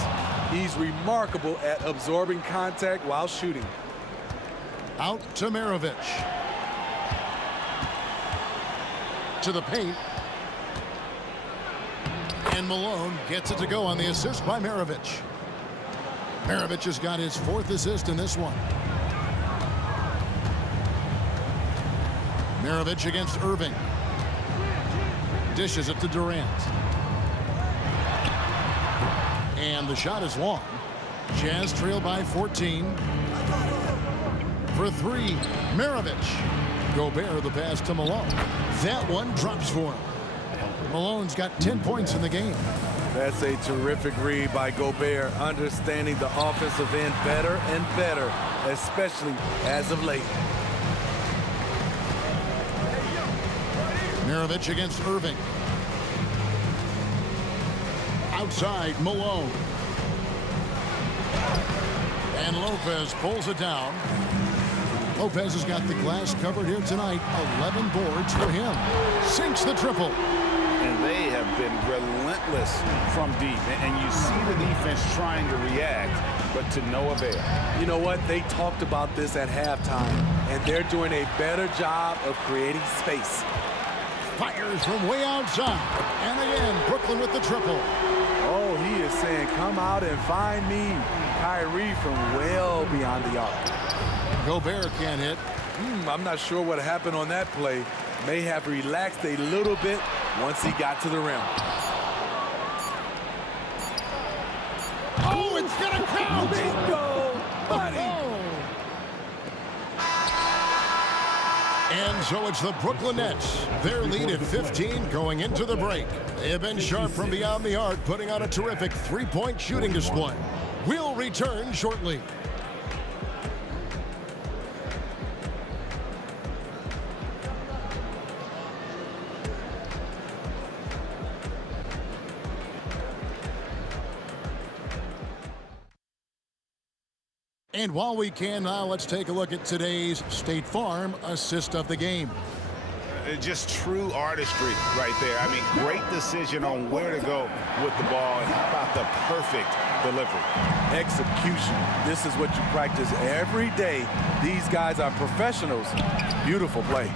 He's remarkable at absorbing contact while shooting. Out to Maravich. To the paint. And Malone gets it to go on the assist by Maravich. Maravich has got his 4th assist in this one. Maravich against Irving. Dishes it to Durant. And the shot is long. Jazz trail by 14. For 3, Maravich. Gobert the pass to Malone. That one drops for him. Malone's got 10 points in the game. That's a terrific read by Gobert, understanding the offensive end better and better, especially as of late. Maravich against Irving. Outside, Malone. And Lopez pulls it down. Lopez has got the glass covered here tonight. 11 boards for him. Sinks the triple. And they have been relentless from deep. And you see the defense trying to react, but to no avail. You know what? They talked about this at halftime, and they're doing a better job of creating space. Fires from way outside. And again, Brooklyn with the triple. Oh, he is saying, come out and find me. Kyrie from well beyond the arc. Gobert can't hit. I'm not sure what happened on that play. May have relaxed a little bit once he got to the rim. Oh, it's gonna count! Bingo, buddy! And so it's the Brooklyn Nets. Their lead at 15 going into the break. They have been sharp from beyond the arc, putting on a terrific three-point shooting display. We'll return shortly. And while we can now, let's take a look at today's State Farm assist of the game. Just true artistry right there. I mean, great decision on where to go with the ball, and how about the perfect delivery? Execution. This is what you practice every day. These guys are professionals. Beautiful play.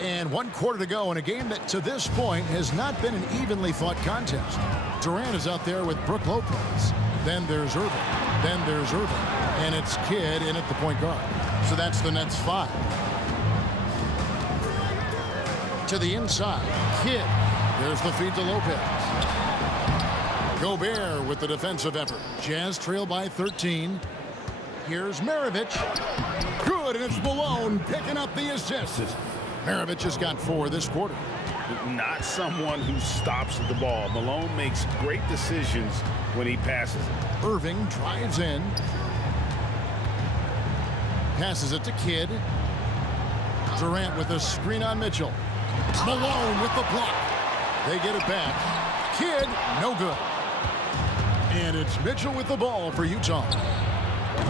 And 1 quarter to go in a game that to this point has not been an evenly fought contest. Durant is out there with Brook Lopez. Then there's Irving. Then there's Irving. And it's Kidd in at the point guard. So that's the Nets 5. To the inside. Kidd. There's the feed to Lopez. Gobert with the defensive effort. Jazz trail by 13. Here's Maravich. Good, and it's Malone picking up the assist. Maravich has got 4 this quarter. Not someone who stops the ball. Malone makes great decisions when he passes it. Irving drives in. Passes it to Kidd. Durant with a screen on Mitchell. Malone with the block. They get it back. Kidd, no good. And it's Mitchell with the ball for Utah.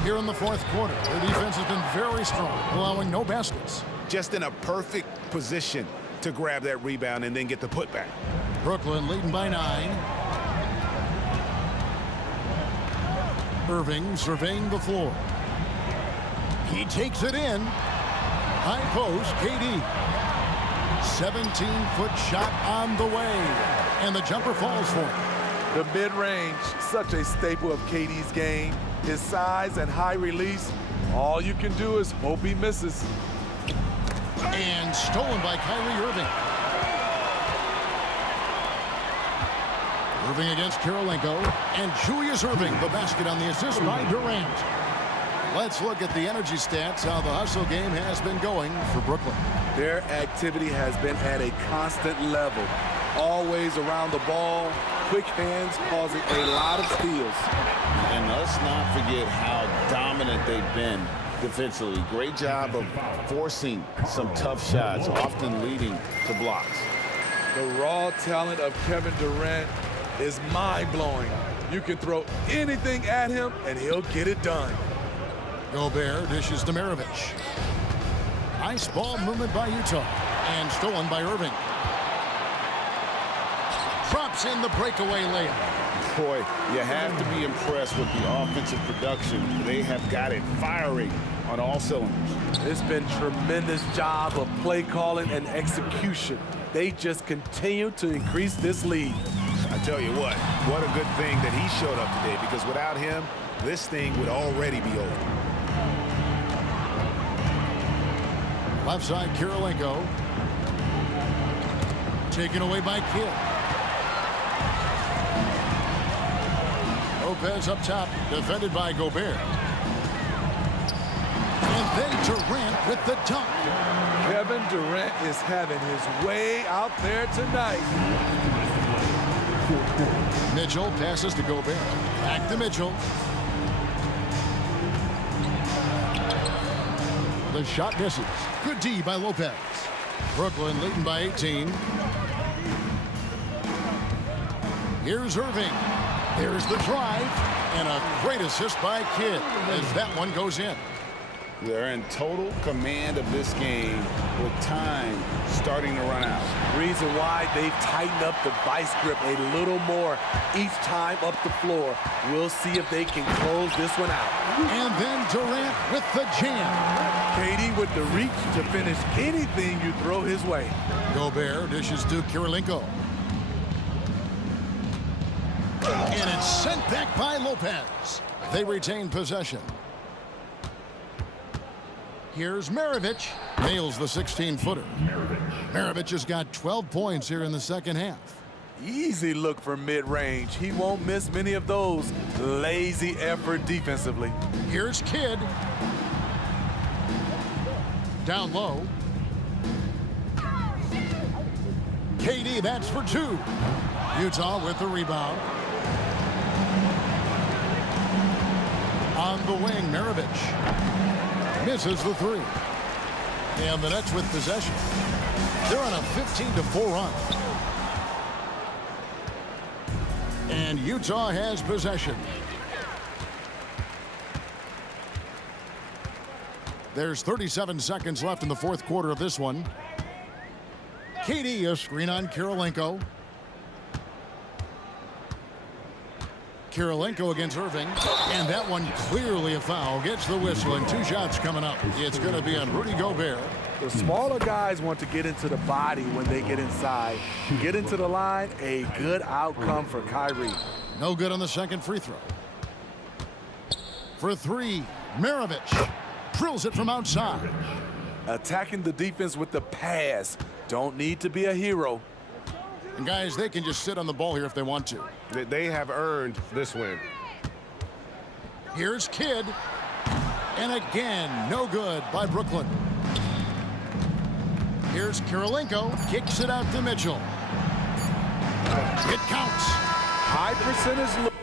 Here in the 4th quarter, their defense has been very strong, allowing no baskets. Just in a perfect position to grab that rebound and then get the putback. Brooklyn leading by 9. Irving surveying the floor. He takes it in. High post, KD. 17-foot shot on the way. And the jumper falls for him. The mid-range, such a staple of KD's game. His size and high release, all you can do is hope he misses. And stolen by Kyrie Irving. Irving against Kirilenko. And Julius Irving, the basket on the assist by Durant. Let's look at the energy stats, how the hustle game has been going for Brooklyn. Their activity has been at a constant level. Always around the ball, quick hands causing a lot of steals. And let's not forget how dominant they've been defensively. Great job of forcing some tough shots, often leading to blocks. The raw talent of Kevin Durant is mind-blowing. You can throw anything at him, and he'll get it done. Gobert dishes to Maravich. Nice ball movement by Utah. And stolen by Irving. Drops in the breakaway layup. Boy, you have to be impressed with the offensive production. They have got it firing on all cylinders. It's been tremendous job of play calling and execution. They just continue to increase this lead. I tell you what a good thing that he showed up today, because without him, this thing would already be over. Left side, Kirilenko. Taken away by Kidd. Lopez up top, defended by Gobert. And then Durant with the dunk. Kevin Durant is having his way out there tonight. Mitchell passes to Gobert. Back to Mitchell. The shot misses. Good D by Lopez. Brooklyn leading by 18. Here's Irving. There's the drive. And a great assist by Kidd as that one goes in. They're in total command of this game with time starting to run out. Reason why they've tightened up the vice grip a little more each time up the floor. We'll see if they can close this one out. And then Durant with the jam. KD with the reach to finish anything you throw his way. Gobert dishes to Kirilenko. And it's sent back by Lopez. They retain possession. Here's Maravich. Nails the 16-footer. Maravich has got 12 points here in the second half. Easy look for mid-range. He won't miss many of those. Lazy effort defensively. Here's Kidd. Down low. KD, that's for two. Utah with the rebound. On the wing, Maravich. Misses the three. And the Nets with possession. They're on a 15-4 run. And Utah has possession. There's 37 seconds left in the fourth quarter of this one. KD, a screen on Kirilenko. Kirilenko against Irving, and that one clearly a foul. Gets the whistle, and two shots coming up. It's going to be on Rudy Gobert. The smaller guys want to get into the body when they get inside. Get into the line, a good outcome for Kyrie. No good on the second free throw. For three, Maravich drills it from outside. Attacking the defense with the pass. Don't need to be a hero. And guys, they can just sit on the ball here if they want to. They have earned this win. Here's Kidd. And again, no good by Brooklyn. Here's Kirilenko. Kicks it out to Mitchell. It counts. High percentage look.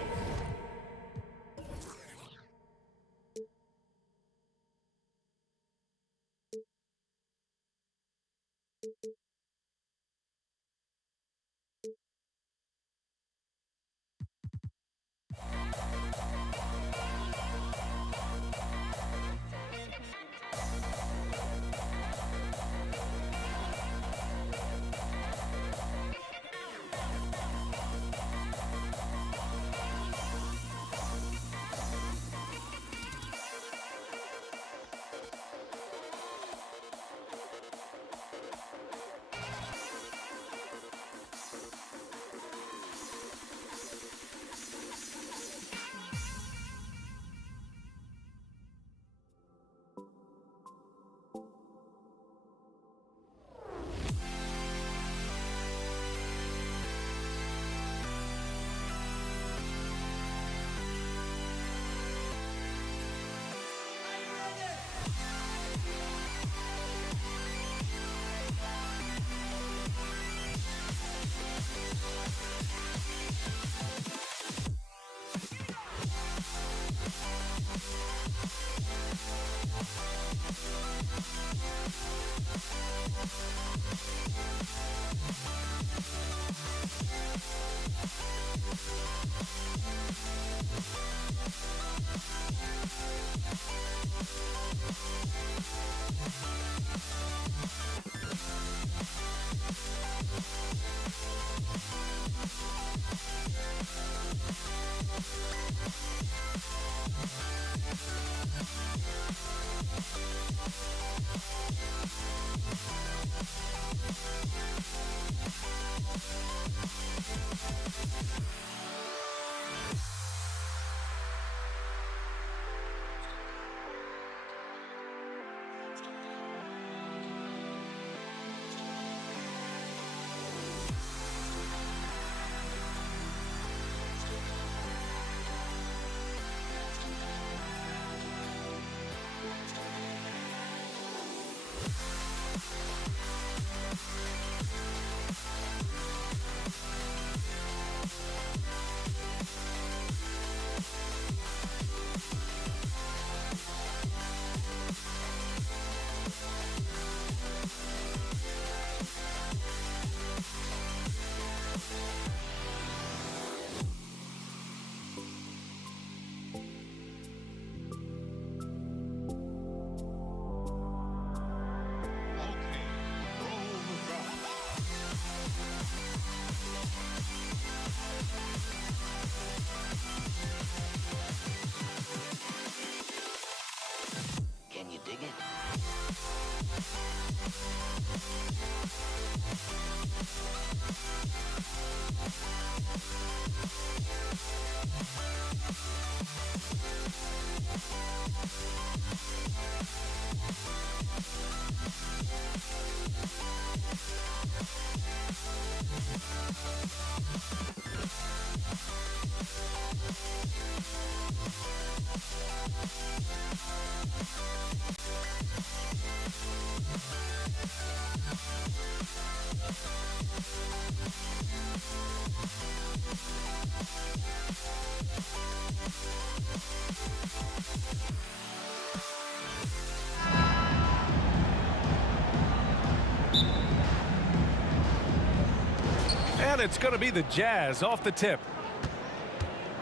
And it's going to be the Jazz off the tip.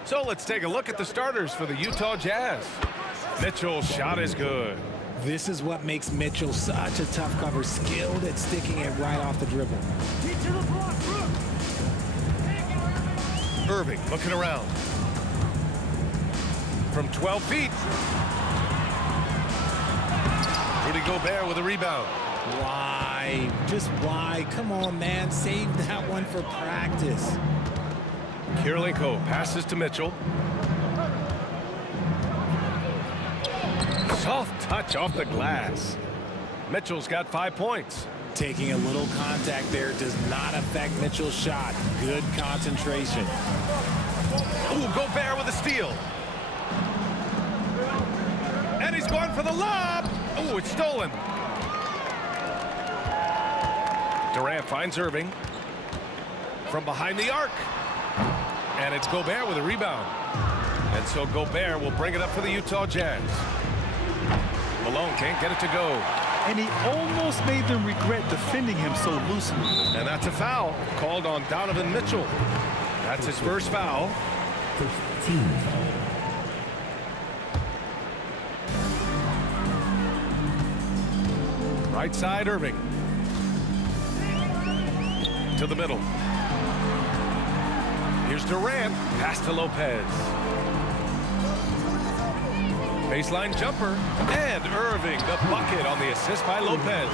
So let's take a look at the starters for the Utah Jazz. Mitchell's shot is good. This is what makes Mitchell such a tough cover, skilled at sticking it right off the dribble. Irving looking around. From 12 feet. Rudy Gobert with a rebound. Why? Just why? Come on, man. Save that one for practice. Kirilenko passes to Mitchell. Soft touch off the glass. Mitchell's got 5 points. Taking a little contact there does not affect Mitchell's shot. Good concentration. Ooh, Gobert with a steal. And he's going for the lob. Ooh, it's stolen. Durant finds Irving from behind the arc. And it's Gobert with a rebound. And so Gobert will bring it up for the Utah Jazz. Malone can't get it to go. And he almost made them regret defending him so loosely. And that's a foul called on Donovan Mitchell. That's his first foul. Right side, Irving. To the middle. Here's Durant. Pass to Lopez. Baseline jumper. And Irving, the bucket on the assist by Lopez.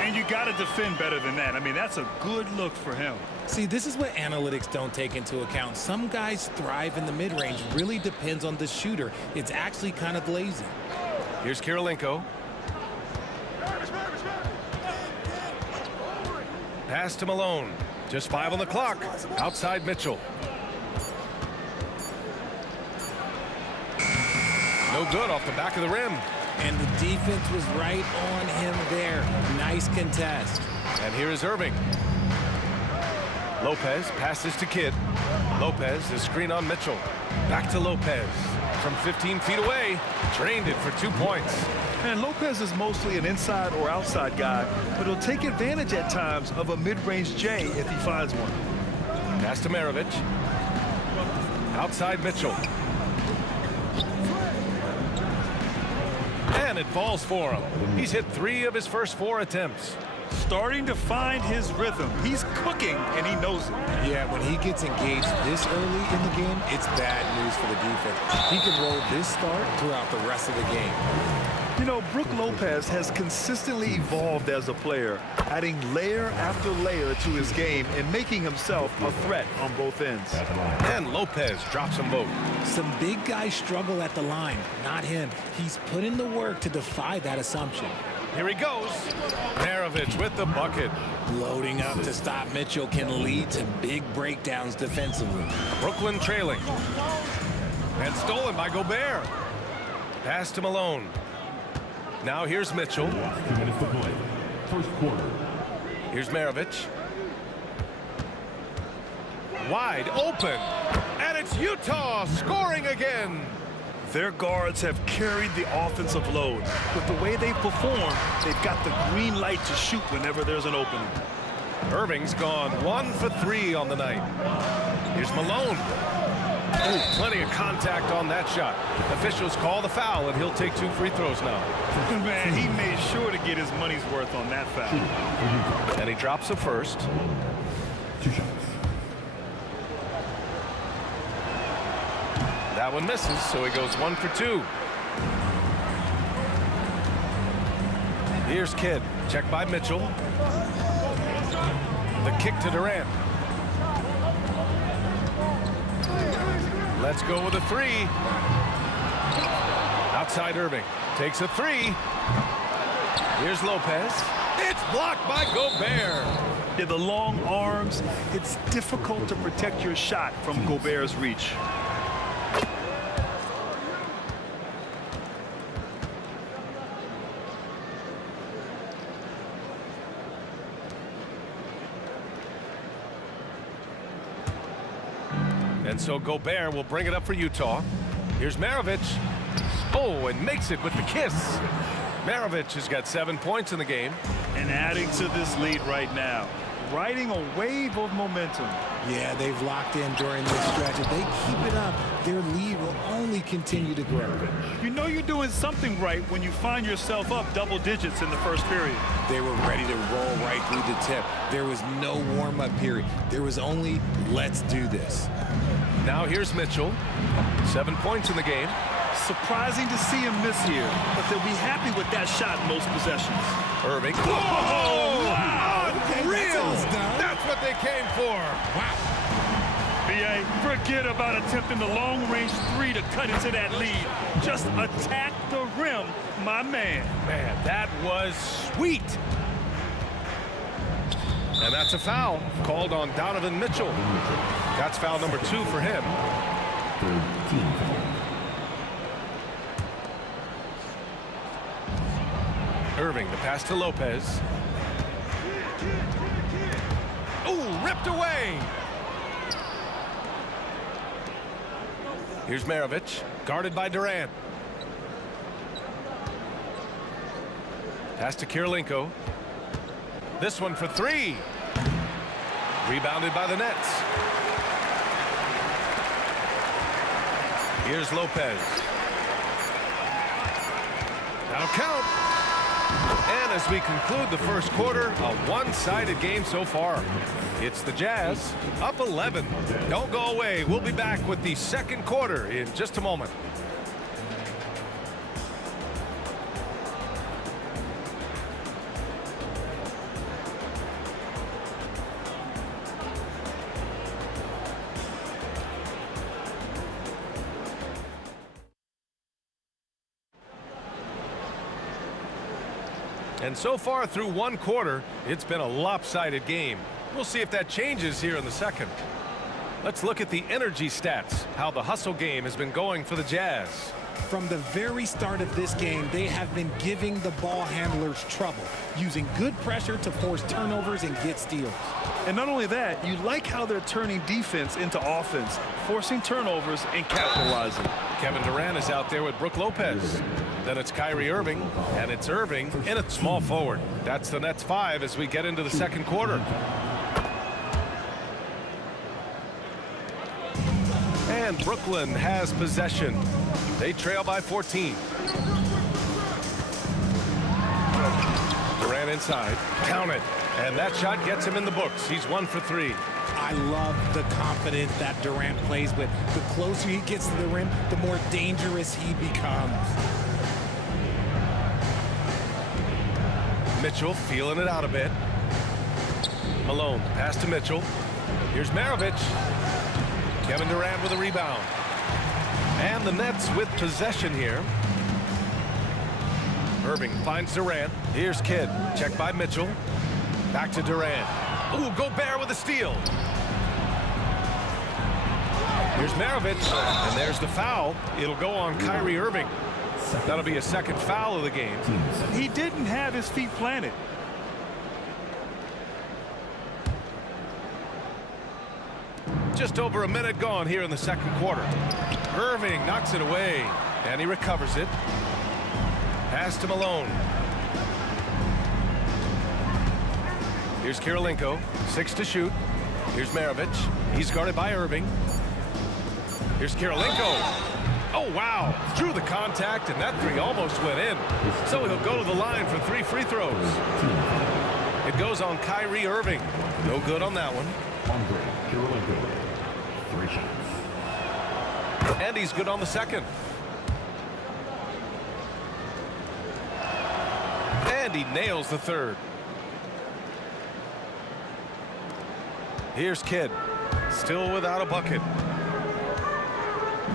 And you got to defend better than that. I mean, that's a good look for him. See, this is what analytics don't take into account. Some guys thrive in the mid-range. Really depends on the shooter. It's actually kind of lazy. Here's Kirilenko. Pass to Malone. Just 5 on the clock. Outside Mitchell. No good off the back of the rim. And the defense was right on him there. Nice contest. And here is Irving. Lopez passes to Kidd. Lopez, the screen on Mitchell. Back to Lopez. From 15 feet away. Drained it for 2 points. And Lopez is mostly an inside or outside guy, but he'll take advantage at times of a mid-range J if he finds one. Pass to Maravich. Outside Mitchell. And it falls for him. He's hit 3 of his first 4 attempts. Starting to find his rhythm. He's cooking, and he knows it. Yeah, when he gets engaged this early in the game, it's bad news for the defense. He can roll this start throughout the rest of the game. You know, Brook Lopez has consistently evolved as a player, adding layer after layer to his game and making himself a threat on both ends. And Lopez drops them both. Some big guys struggle at the line, not him. He's put in the work to defy that assumption. Here he goes. Maravich with the bucket. Loading up to stop Mitchell can lead to big breakdowns defensively. Brooklyn trailing. And stolen by Gobert. Pass to Malone. Now here's Mitchell. 2 minutes to play. First quarter. Here's Maravich. Wide open. And it's Utah scoring again. Their guards have carried the offensive load. With the way they perform, they've got the green light to shoot whenever there's an opening. Irving's gone 1 for 3 on the night. Here's Malone. Oh, plenty of contact on that shot. Officials call the foul, and he'll take 2 free throws now. Man, he made sure to get his money's worth on that foul. And he drops the first. 2 shots. That one misses, so he goes 1 for 2. Here's Kidd. Checked by Mitchell. The kick to Durant. Let's go with a 3. Outside Irving. Takes a 3. Here's Lopez. It's blocked by Gobert. Yeah, the long arms, it's difficult to protect your shot from Gobert's reach. And so Gobert will bring it up for Utah. Here's Maravich. Oh, and makes it with the kiss. Maravich has got 7 points in the game. And adding to this lead right now. riding a wave of momentum. Yeah, they've locked in during this stretch. If they keep it up, their lead will only continue to grow. You know you're doing something right when you find yourself up double digits in the first period. They were ready to roll right through the tip. There was no warm-up period. There was only, let's do this. Now here's Mitchell. 7 points in the game. Surprising to see him miss here, but they'll be happy with that shot in most possessions. Irving. Whoa! Wow! Unreal! That's what they came for. Wow. B.A., forget about attempting the long-range three to cut into that lead. Just attack the rim, my man. Man, that was sweet. And that's a foul called on Donovan Mitchell. That's foul number 2 for him. Irving, the pass to Lopez. Ooh, ripped away. Here's Maravich, guarded by Durant. Pass to Kirilenko. This one for 3. Rebounded by the Nets. Here's Lopez. That'll count. And as we conclude the first quarter, a one-sided game so far. It's the Jazz up 11. Don't go away. We'll be back with the second quarter in just a moment. And so far through one quarter, it's been a lopsided game. We'll see if that changes here in the second. Let's look at the energy stats, how the hustle game has been going for the Jazz. From the very start of this game, they have been giving the ball handlers trouble, using good pressure to force turnovers and get steals. And not only that, you like how they're turning defense into offense, forcing turnovers and capitalizing. Kevin Durant is out there with Brook Lopez. Then it's Kyrie Irving, and it's Irving in a small forward. That's the Nets 5 as we get into the second quarter. And Brooklyn has possession. They trail by 14. Durant inside. Count it. And that shot gets him in the books. He's 1 for 3. I love the confidence that Durant plays with. The closer he gets to the rim, the more dangerous he becomes. Mitchell feeling it out a bit. Malone, pass to Mitchell. Here's Maravich. Kevin Durant with a rebound. And the Nets with possession here. Irving finds Durant. Here's Kidd. Checked by Mitchell. Back to Durant. Ooh, Gobert with a steal. Here's Maravich. And there's the foul. It'll go on Kyrie Irving. That'll be a second foul of the game. He didn't have his feet planted. Just over a minute gone here in the second quarter. Irving knocks it away, and he recovers it. Pass to Malone. Here's Kirilenko, 6 to shoot. Here's Maravich. He's guarded by Irving. Here's Kirilenko. Oh, wow. Through the contact, and that 3 almost went in. So he'll go to the line for 3 free throws. It goes on Kyrie Irving. No good on that one. Kirilenko, 3 shots. And he's good on the second. And he nails the third. Here's Kidd. Still without a bucket.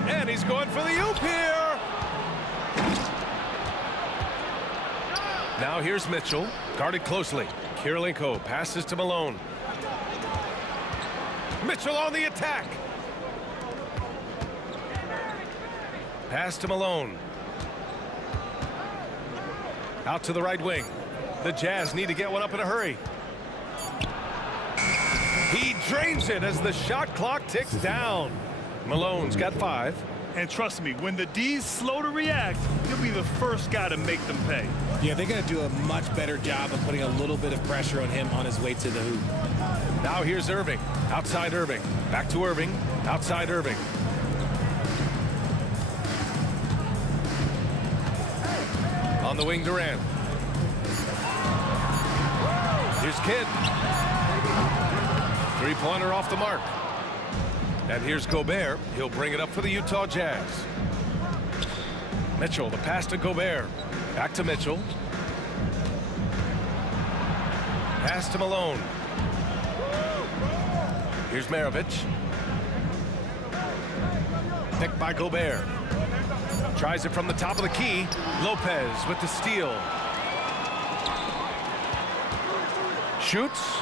And he's going for the oop here. Now here's Mitchell. Guarded closely. Kirilenko passes to Malone. Mitchell on the attack. Pass to Malone. Out to the right wing. The Jazz need to get one up in a hurry. He drains it as the shot clock ticks down. Malone's got 5. And trust me, when the D's slow to react, he'll be the first guy to make them pay. Yeah, they're going to do a much better job of putting a little bit of pressure on him on his way to the hoop. Now here's Irving. Outside Irving. Back to Irving. Outside Irving. On the wing, Durant. Here's Kidd. Three-pointer off the mark. And here's Gobert. He'll bring it up for the Utah Jazz. Mitchell, the pass to Gobert. Back to Mitchell. Pass to Malone. Here's Maravich. Picked by Gobert. Tries it from the top of the key. Lopez with the steal. Shoots.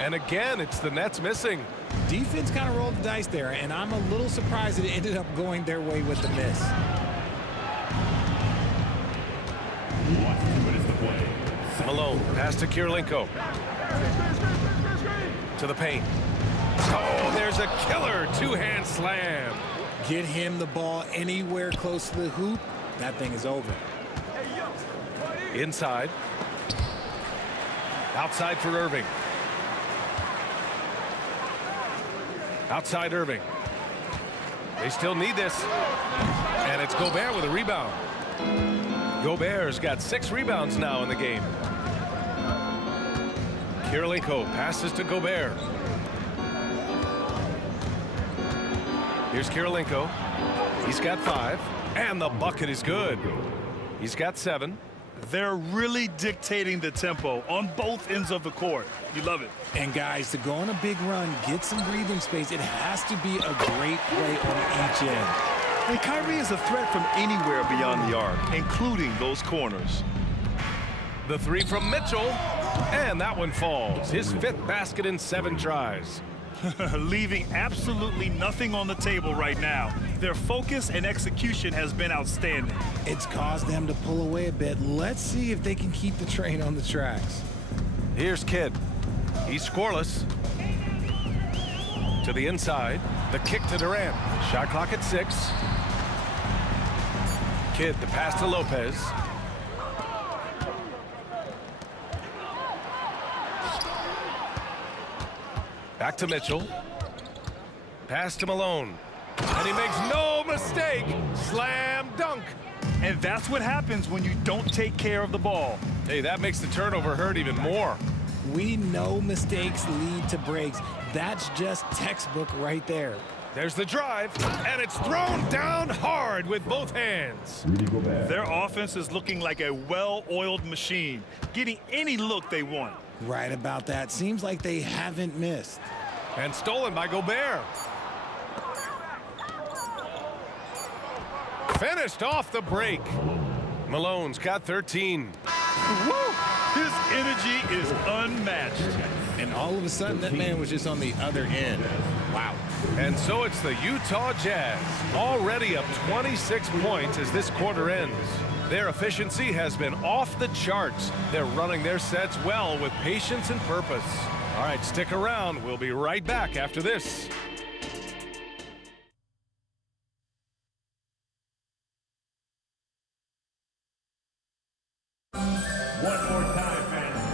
And again, it's the Nets missing. Defense kind of rolled the dice there, and I'm a little surprised it ended up going their way with the miss. Malone, pass to Kirilenko. To the paint. Oh, there's a killer two-hand slam. Get him the ball anywhere close to the hoop, that thing is over. Inside. Outside for Irving. Outside Irving. They still need this. And it's Gobert with a rebound. Gobert's got 6 rebounds now in the game. Kirilenko passes to Gobert. Here's Kirilenko. He's got 5. And the bucket is good. He's got 7. They're really dictating the tempo on both ends of the court. You love it. And guys, to go on a big run, get some breathing space, it has to be a great play on each end. And Kyrie is a threat from anywhere beyond the arc, including those corners. The 3 from Mitchell. And that one falls. His 5th basket in 7 tries. Leaving absolutely nothing on the table right now. Their focus and execution has been outstanding. It's caused them to pull away a bit. Let's see if they can keep the train on the tracks. Here's Kidd. He's scoreless. To the inside. The kick to Durant. Shot clock at 6. Kidd, the pass to Lopez. Back to Mitchell. Pass to Malone. And he makes no mistake. Slam dunk. And that's what happens when you don't take care of the ball. Hey, that makes the turnover hurt even more. We know mistakes lead to breaks. That's just textbook right there. There's the drive, and it's thrown down hard with both hands. Their offense is looking like a well-oiled machine, getting any look they want. Right about that. Seems like they haven't missed. And stolen by Gobert. Finished off the break. Malone's got 13. Woo! His energy is unmatched. And all of a sudden, that man was just on the other end. Wow. And so it's the Utah Jazz, already up 26 points as this quarter ends. Their efficiency has been off the charts. They're running their sets well with patience and purpose. All right, stick around. We'll be right back after this.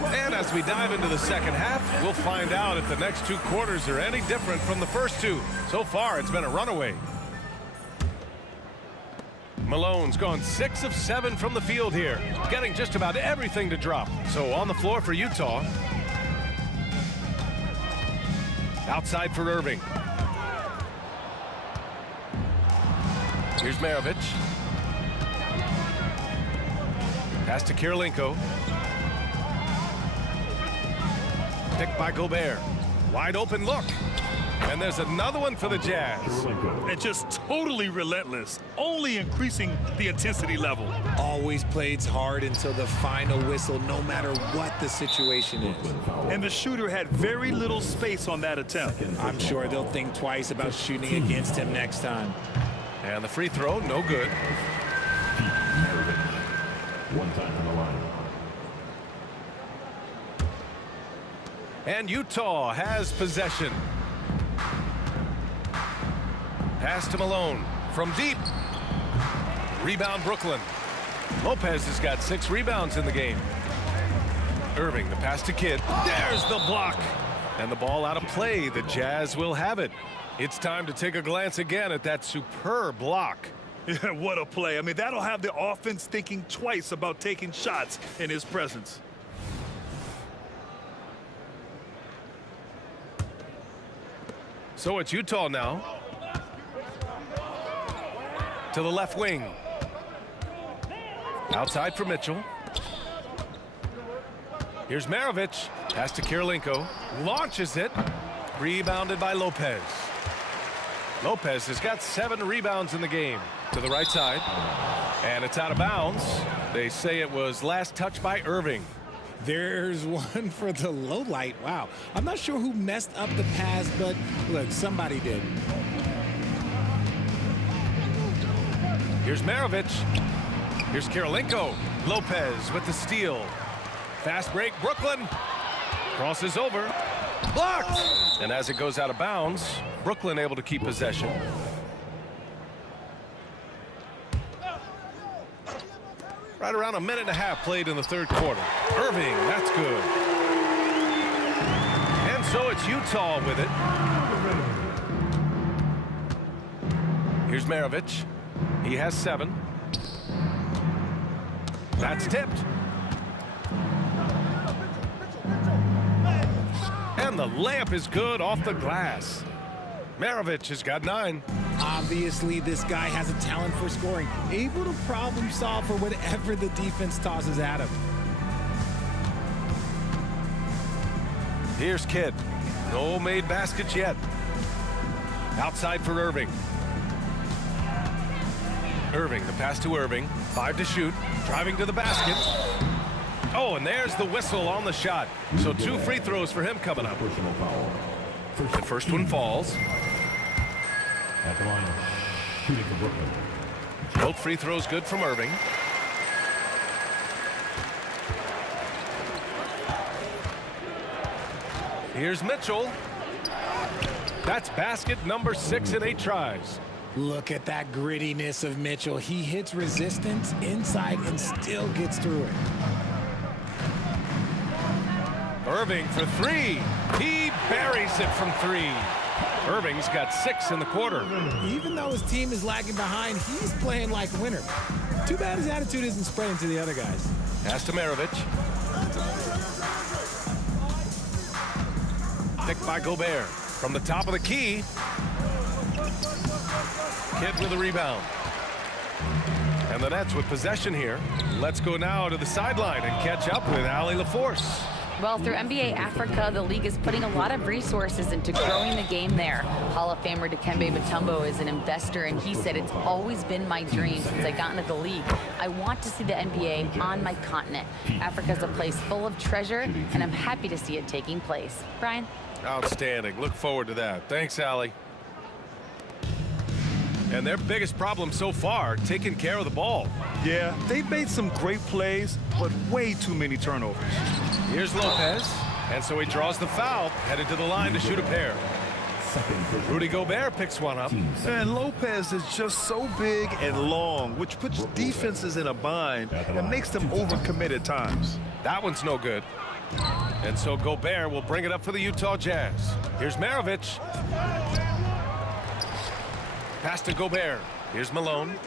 And as we dive into the second half, we'll find out if the next 2 quarters are any different from the first 2. So far, it's been a runaway. Malone's gone 6 of 7 from the field here, getting just about everything to drop. So on the floor for Utah. Outside for Irving. Here's Maravich. Pass to Kirilenko. Picked by Gobert. Wide open look. And there's another one for the Jazz. And just totally relentless, only increasing the intensity level. Always plays hard until the final whistle, no matter what the situation is. And the shooter had very little space on that attempt. I'm sure they'll think twice about shooting against him next time. And the free throw, no good. One time on the line. And Utah has possession. Pass to Malone. From deep. Rebound Brooklyn. Lopez has got 6 rebounds in the game. Irving, the pass to Kidd. There's the block. And the ball out of play. The Jazz will have it. It's time to take a glance again at that superb block. Yeah, what a play. I mean, that'll have the offense thinking twice about taking shots in his presence. So it's Utah now. To the left wing. Outside for Mitchell. Here's Maravich. Pass to Kirilenko. Launches it. Rebounded by Lopez. Lopez has got 7 rebounds in the game. To the right side. And it's out of bounds. They say it was last touched by Irving. There's one for the low light. Wow. I'm not sure who messed up the pass, but look, somebody did. Here's Maravich. Here's Kirilenko. Lopez with the steal. Fast break, Brooklyn. Crosses over. Blocked! And as it goes out of bounds, Brooklyn able to keep possession. Right around a minute and a half played in the third quarter. Irving, that's good. And so it's Utah with it. Here's Maravich. He has 7. That's tipped. And the layup is good off the glass. Maravich has got 9. Obviously, this guy has a talent for scoring, able to problem solve for whatever the defense tosses at him. Here's Kidd. No made baskets yet. Outside for Irving. Irving, the pass to Irving. 5 to shoot. Driving to the basket. Oh, and there's the whistle on the shot. So 2 free throws for him coming up. The first one falls. At the line, shooting for Brooklyn. Both free throws good from Irving. Here's Mitchell. That's basket number 6 in 8 tries. Look at that grittiness of Mitchell. He hits resistance inside and still gets through it. Irving for 3. He buries it from 3. Irving's got 6 in the quarter. Even though his team is lagging behind, he's playing like a winner. Too bad his attitude isn't spreading to the other guys. Pass to Maravich. Picked by Gobert. From the top of the key. Kidd with a rebound. And the Nets with possession here. Let's go now to the sideline and catch up with Allie LaForce. Well, through NBA Africa, the league is putting a lot of resources into growing the game there. Hall of Famer Dikembe Mutombo is an investor, and he said, "It's always been my dream since I got into the league. I want to see the NBA on my continent. Africa's a place full of treasure, and I'm happy to see it taking place." Brian? Outstanding. Look forward to that. Thanks, Allie. And their biggest problem so far, taking care of the ball. Yeah, they've made some great plays, but way too many turnovers. Here's Lopez. And so he draws the foul, headed to the line to shoot a pair. Rudy Gobert picks one up. And Lopez is just so big and long, which puts defenses in a bind and makes them overcommit at times. That one's no good. And so Gobert will bring it up for the Utah Jazz. Here's Maravich. Pass to Gobert. Here's Malone.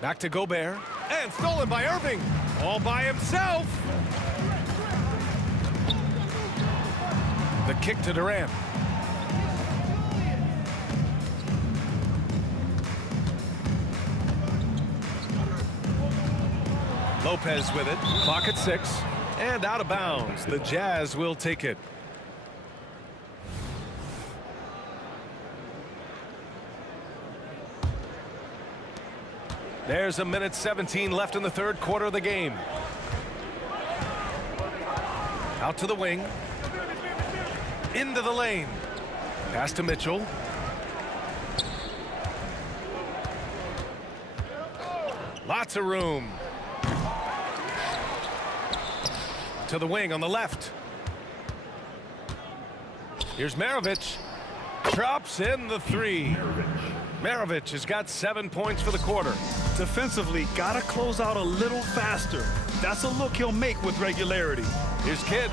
Back to Gobert. And stolen by Irving. All by himself. The kick to Durant. Lopez with it. Clock at 6. And out of bounds. The Jazz will take it. There's 1:17 left in the third quarter of the game. Out to the wing. Into the lane. Pass to Mitchell. Lots of room. To the wing on the left. Here's Maravich. Drops in the three. Maravich has got 7 points for the quarter. Defensively, gotta close out a little faster. That's a look he'll make with regularity. Here's Kidd.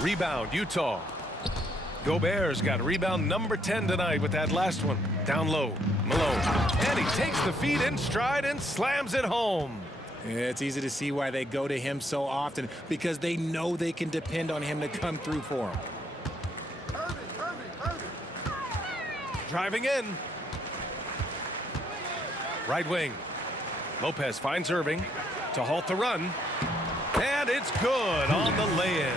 Rebound, Utah. Gobert's got rebound number 10 tonight with that last one. Down low, Malone. And he takes the feed in stride and slams it home. Yeah, it's easy to see why they go to him so often, because they know they can depend on him to come through for them. Driving in. Right wing. Lopez finds Irving to halt the run. And it's good on the lay-in.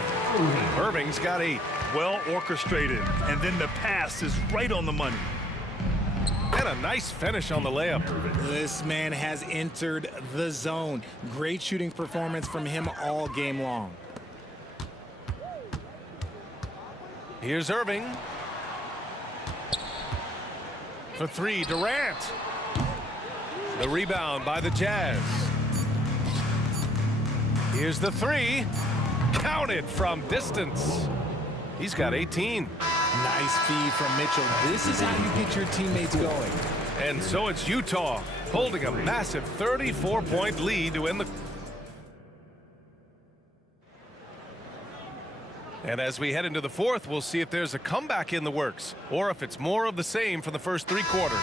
Irving's got 8. Well orchestrated. And then the pass is right on the money. And a nice finish on the layup. This man has entered the zone. Great shooting performance from him all game long. Here's Irving. For 3, Durant. The rebound by the Jazz. Here's the 3. Counted from distance. He's got 18. Nice feed from Mitchell. This is how you get your teammates going. And so it's Utah holding a massive 34-point lead to win the... And as we head into the fourth, we'll see if there's a comeback in the works or if it's more of the same for the first 3 quarters.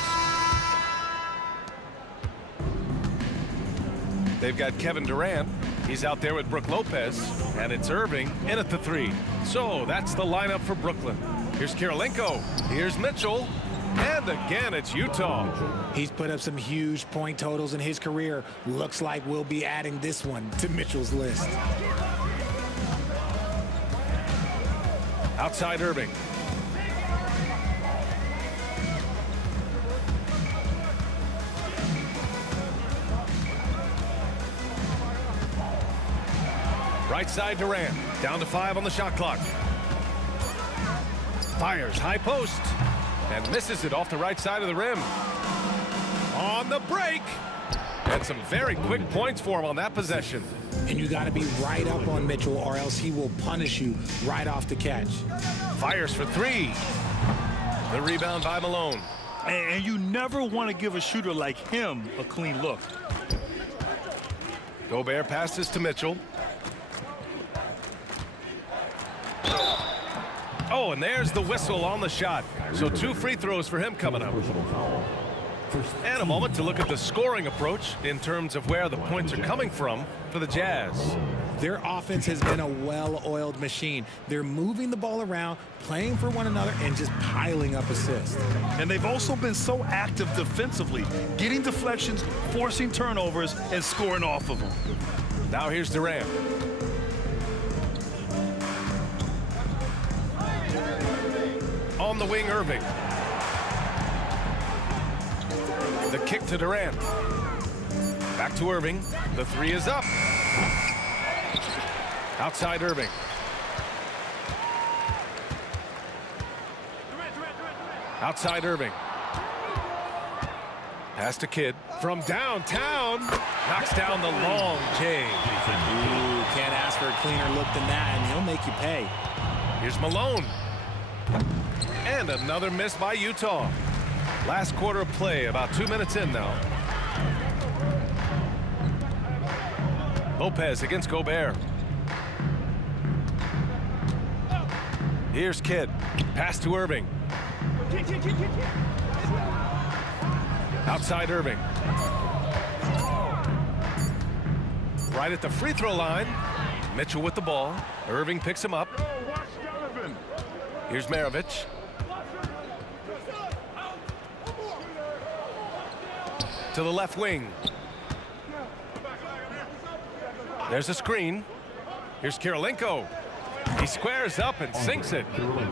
They've got Kevin Durant. He's out there with Brook Lopez. And it's Irving in at the 3. So that's the lineup for Brooklyn. Here's Kirilenko. Here's Mitchell. And again, it's Utah. He's put up some huge point totals in his career. Looks like we'll be adding this one to Mitchell's list. Outside Irving. Right side Durant. Down to 5 on the shot clock. Fires high post. And misses it off the right side of the rim. On the break. And some very quick points for him on that possession. And you got to be right up on Mitchell or else he will punish you right off the catch. Fires for 3. The rebound by Malone. And you never want to give a shooter like him a clean look. Gobert passes to Mitchell. Oh, and there's the whistle on the shot. So 2 free throws for him coming up. And a moment to look at the scoring approach in terms of where the points are coming from for the Jazz. Their offense has been a well-oiled machine. They're moving the ball around, playing for one another, and just piling up assists. And they've also been so active defensively, getting deflections, forcing turnovers, and scoring off of them. Now here's Durant. On the wing, Irving. The kick to Durant. Back to Irving. The 3 is up. Outside Irving. Outside Irving. Pass to Kidd. From downtown. Knocks down the long J. Ooh, can't ask for a cleaner look than that, and he'll make you pay. Here's Malone. And another miss by Utah. Last quarter of play, about 2 minutes in now. Lopez against Gobert. Here's Kidd. Pass to Irving. Outside Irving. Right at the free throw line. Mitchell with the ball. Irving picks him up. Here's Maravich. To the left wing. There's a screen. Here's Kirilenko. He squares up and sinks it.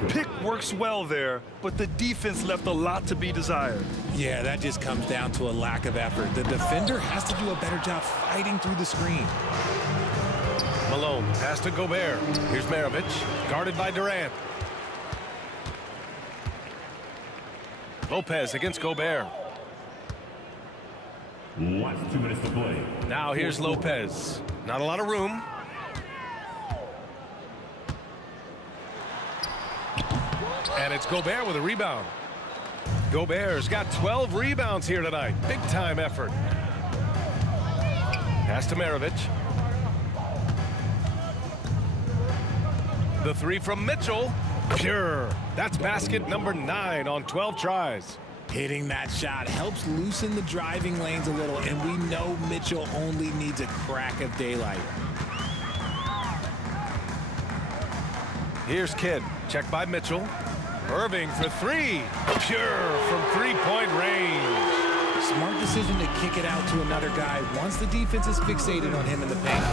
Pick works well there, but the defense left a lot to be desired. Yeah, that just comes down to a lack of effort. The defender has to do a better job fighting through the screen. Malone, pass to Gobert. Here's Maravich, guarded by Durant. Lopez against Gobert. Last 2 minutes to play. Now here's Lopez. Not a lot of room. And it's Gobert with a rebound. Gobert's got 12 rebounds here tonight. Big time effort. Pass to Maravich. The three from Mitchell. Pure. That's basket number 9 on 12 tries. Hitting that shot helps loosen the driving lanes a little, and we know Mitchell only needs a crack of daylight. Here's Kidd. Check by Mitchell. Irving for 3. Pure from 3-point range. Smart decision to kick it out to another guy once the defense is fixated on him in the paint.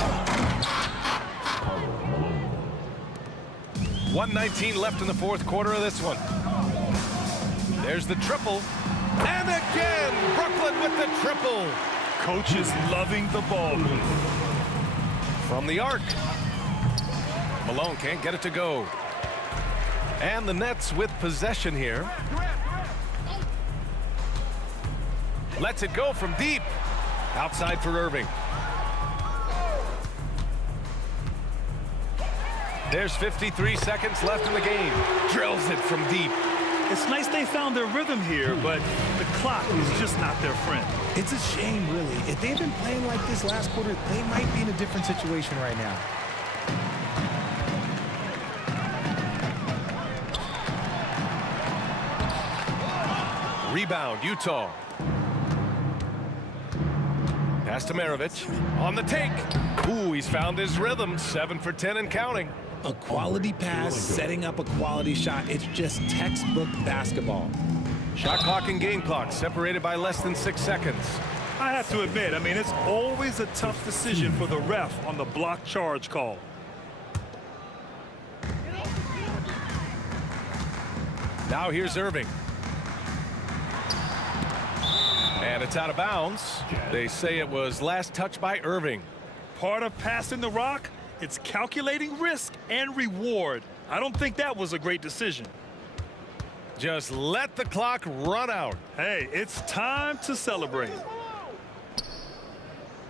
1:19 left in the fourth quarter of this one. There's the triple. And again, Brooklyn with the triple. Coach is loving the ball movement. From the arc. Malone can't get it to go. And the Nets with possession here. Lets it go from deep. Outside for Irving. There's 53 seconds left in the game. Drills it from deep. It's nice they found their rhythm here, but the clock is just not their friend. It's a shame, really. If they'd been playing like this last quarter, they might be in a different situation right now. Rebound, Utah. Pass to Maravich. On the take. Ooh, he's found his rhythm. 7 for 10 and counting. A quality pass, setting up a quality shot. It's just textbook basketball. Shot clock and game clock separated by less than 6 seconds. I have to admit, it's always a tough decision for the ref on the block charge call. Now here's Irving. And it's out of bounds. They say it was last touched by Irving. Part of passing the rock, it's calculating risk and reward. I don't think that was a great decision. Just let the clock run out. Hey, it's time to celebrate.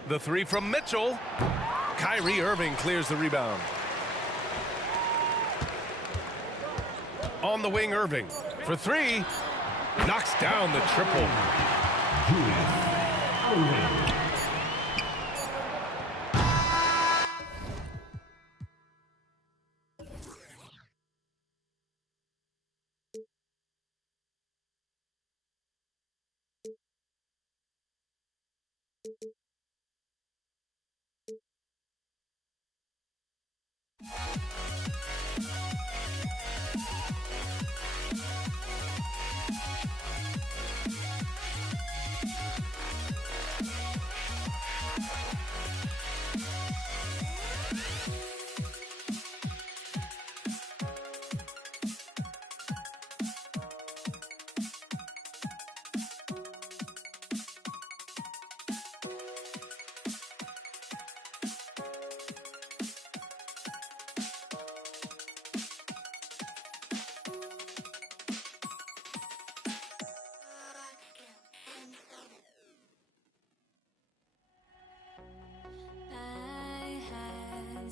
The three from Mitchell. Kyrie Irving clears the rebound. On the wing, Irving for 3. Knocks down the triple.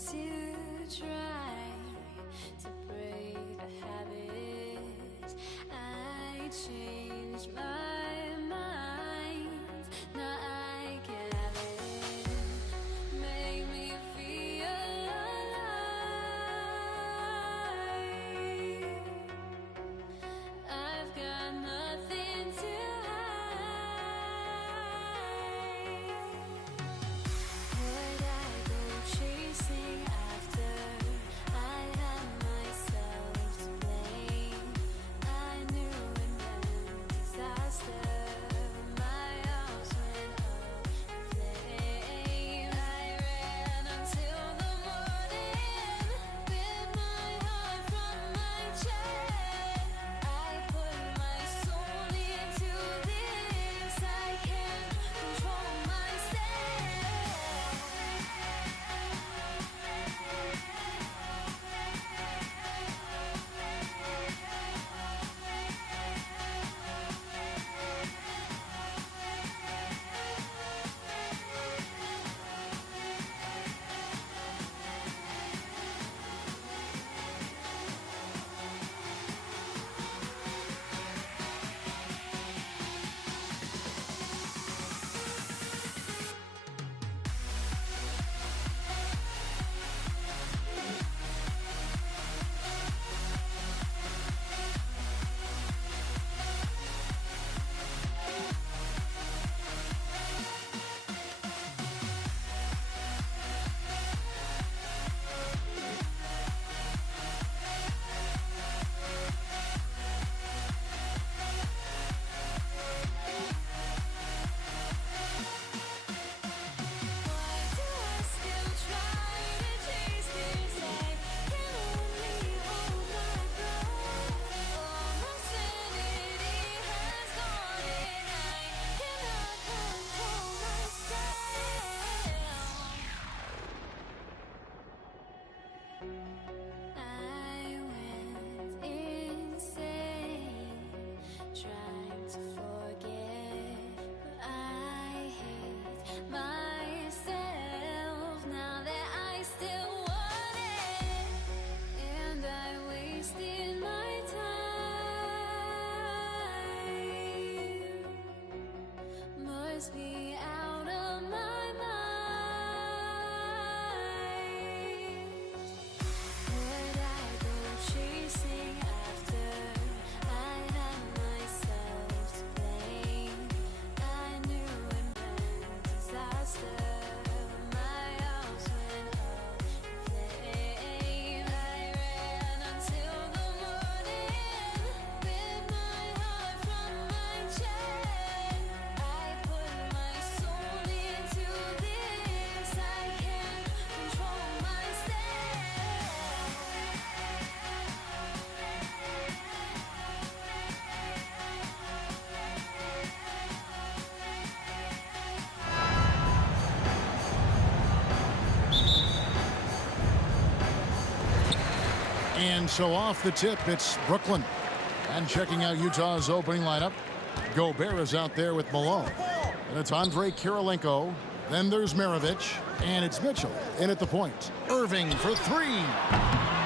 To try to break the habit, I changed my mind. Now I can have it. Make me feel alive. I've got nothing to hide. Would I go chasing after? I had myself to blame. I knew it meant disaster. so off the tip, it's Brooklyn. And checking out Utah's opening lineup, Gobert is out there with Malone. And it's Andrei Kirilenko. Then there's Maravich. And it's Mitchell in at the point. Irving for three.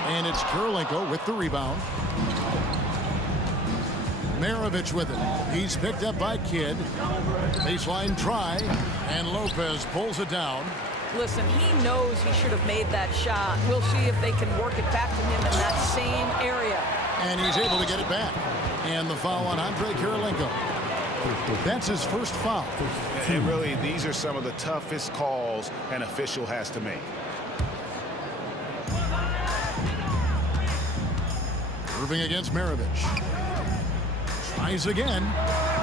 And it's Kirilenko with the rebound. Maravich with it. He's picked up by Kidd. Baseline try. And Lopez pulls it down. Listen, he knows he should have made that shot. We'll see if they can work it back to him in that same area. And he's able to get it back. And the foul on Andrei Kirilenko. That's his first foul. And really, these are some of the toughest calls an official has to make. Irving against Maravich. Tries again.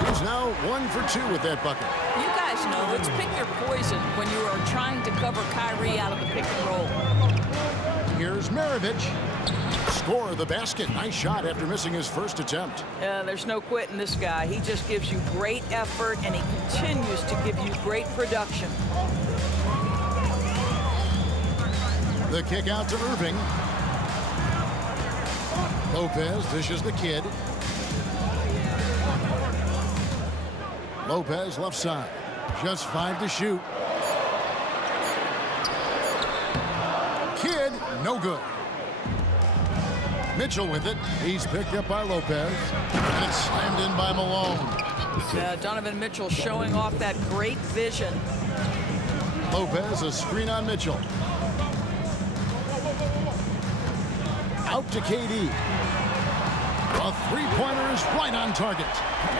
He's now 1 for 2 with that bucket. You guys know, it's pick your poison when you are trying to cover Kyrie out of the pick and roll. Here's Maravich. Score the basket. Nice shot after missing his first attempt. There's no quitting this guy. He just gives you great effort, and he continues to give you great production. The kick out to Irving. Lopez dishes the Kid. Lopez left side. Just 5 to shoot. Kid, no good. Mitchell with it. He's picked up by Lopez. And it's slammed in by Malone. Donovan Mitchell showing off that great vision. Lopez, a screen on Mitchell. Out to KD. A three-pointer is right on target.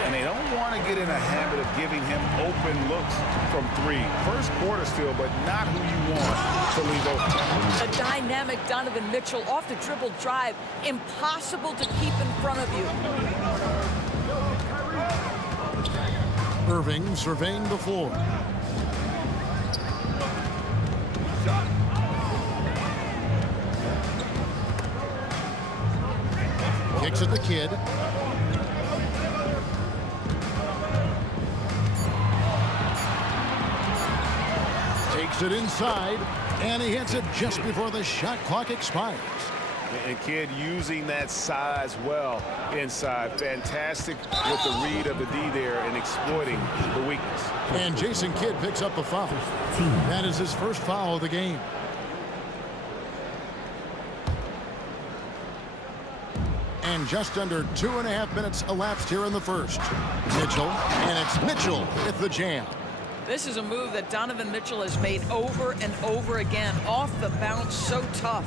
And they don't want to get in a habit of giving him open looks from three. First quarter still, but not who you want to leave open. A dynamic Donovan Mitchell off the dribble drive. Impossible to keep in front of you. Irving surveying the floor. Kicks at the Kid. Takes it inside, and he hits it just before the shot clock expires. And Kid using that size well inside. Fantastic with the read of the D there and exploiting the weakness. And Jason Kidd picks up the foul. That is his first foul of the game. And just under 2.5 minutes elapsed here in the first. Mitchell, and it's Mitchell with the jam. This is a move that Donovan Mitchell has made over and over again. Off the bounce, so tough.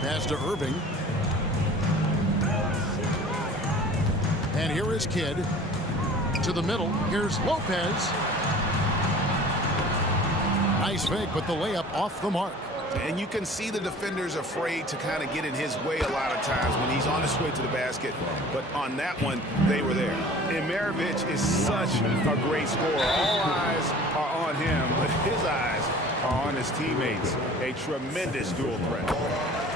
Pass to Irving. And here is Kidd. To the middle. Here's Lopez. Nice fake, but the layup off the mark. And you can see the defenders afraid to kind of get in his way a lot of times when he's on his way to the basket. But on that one, they were there. And Maravich is such a great scorer. All eyes are on him, but his eyes are on his teammates. A tremendous dual threat.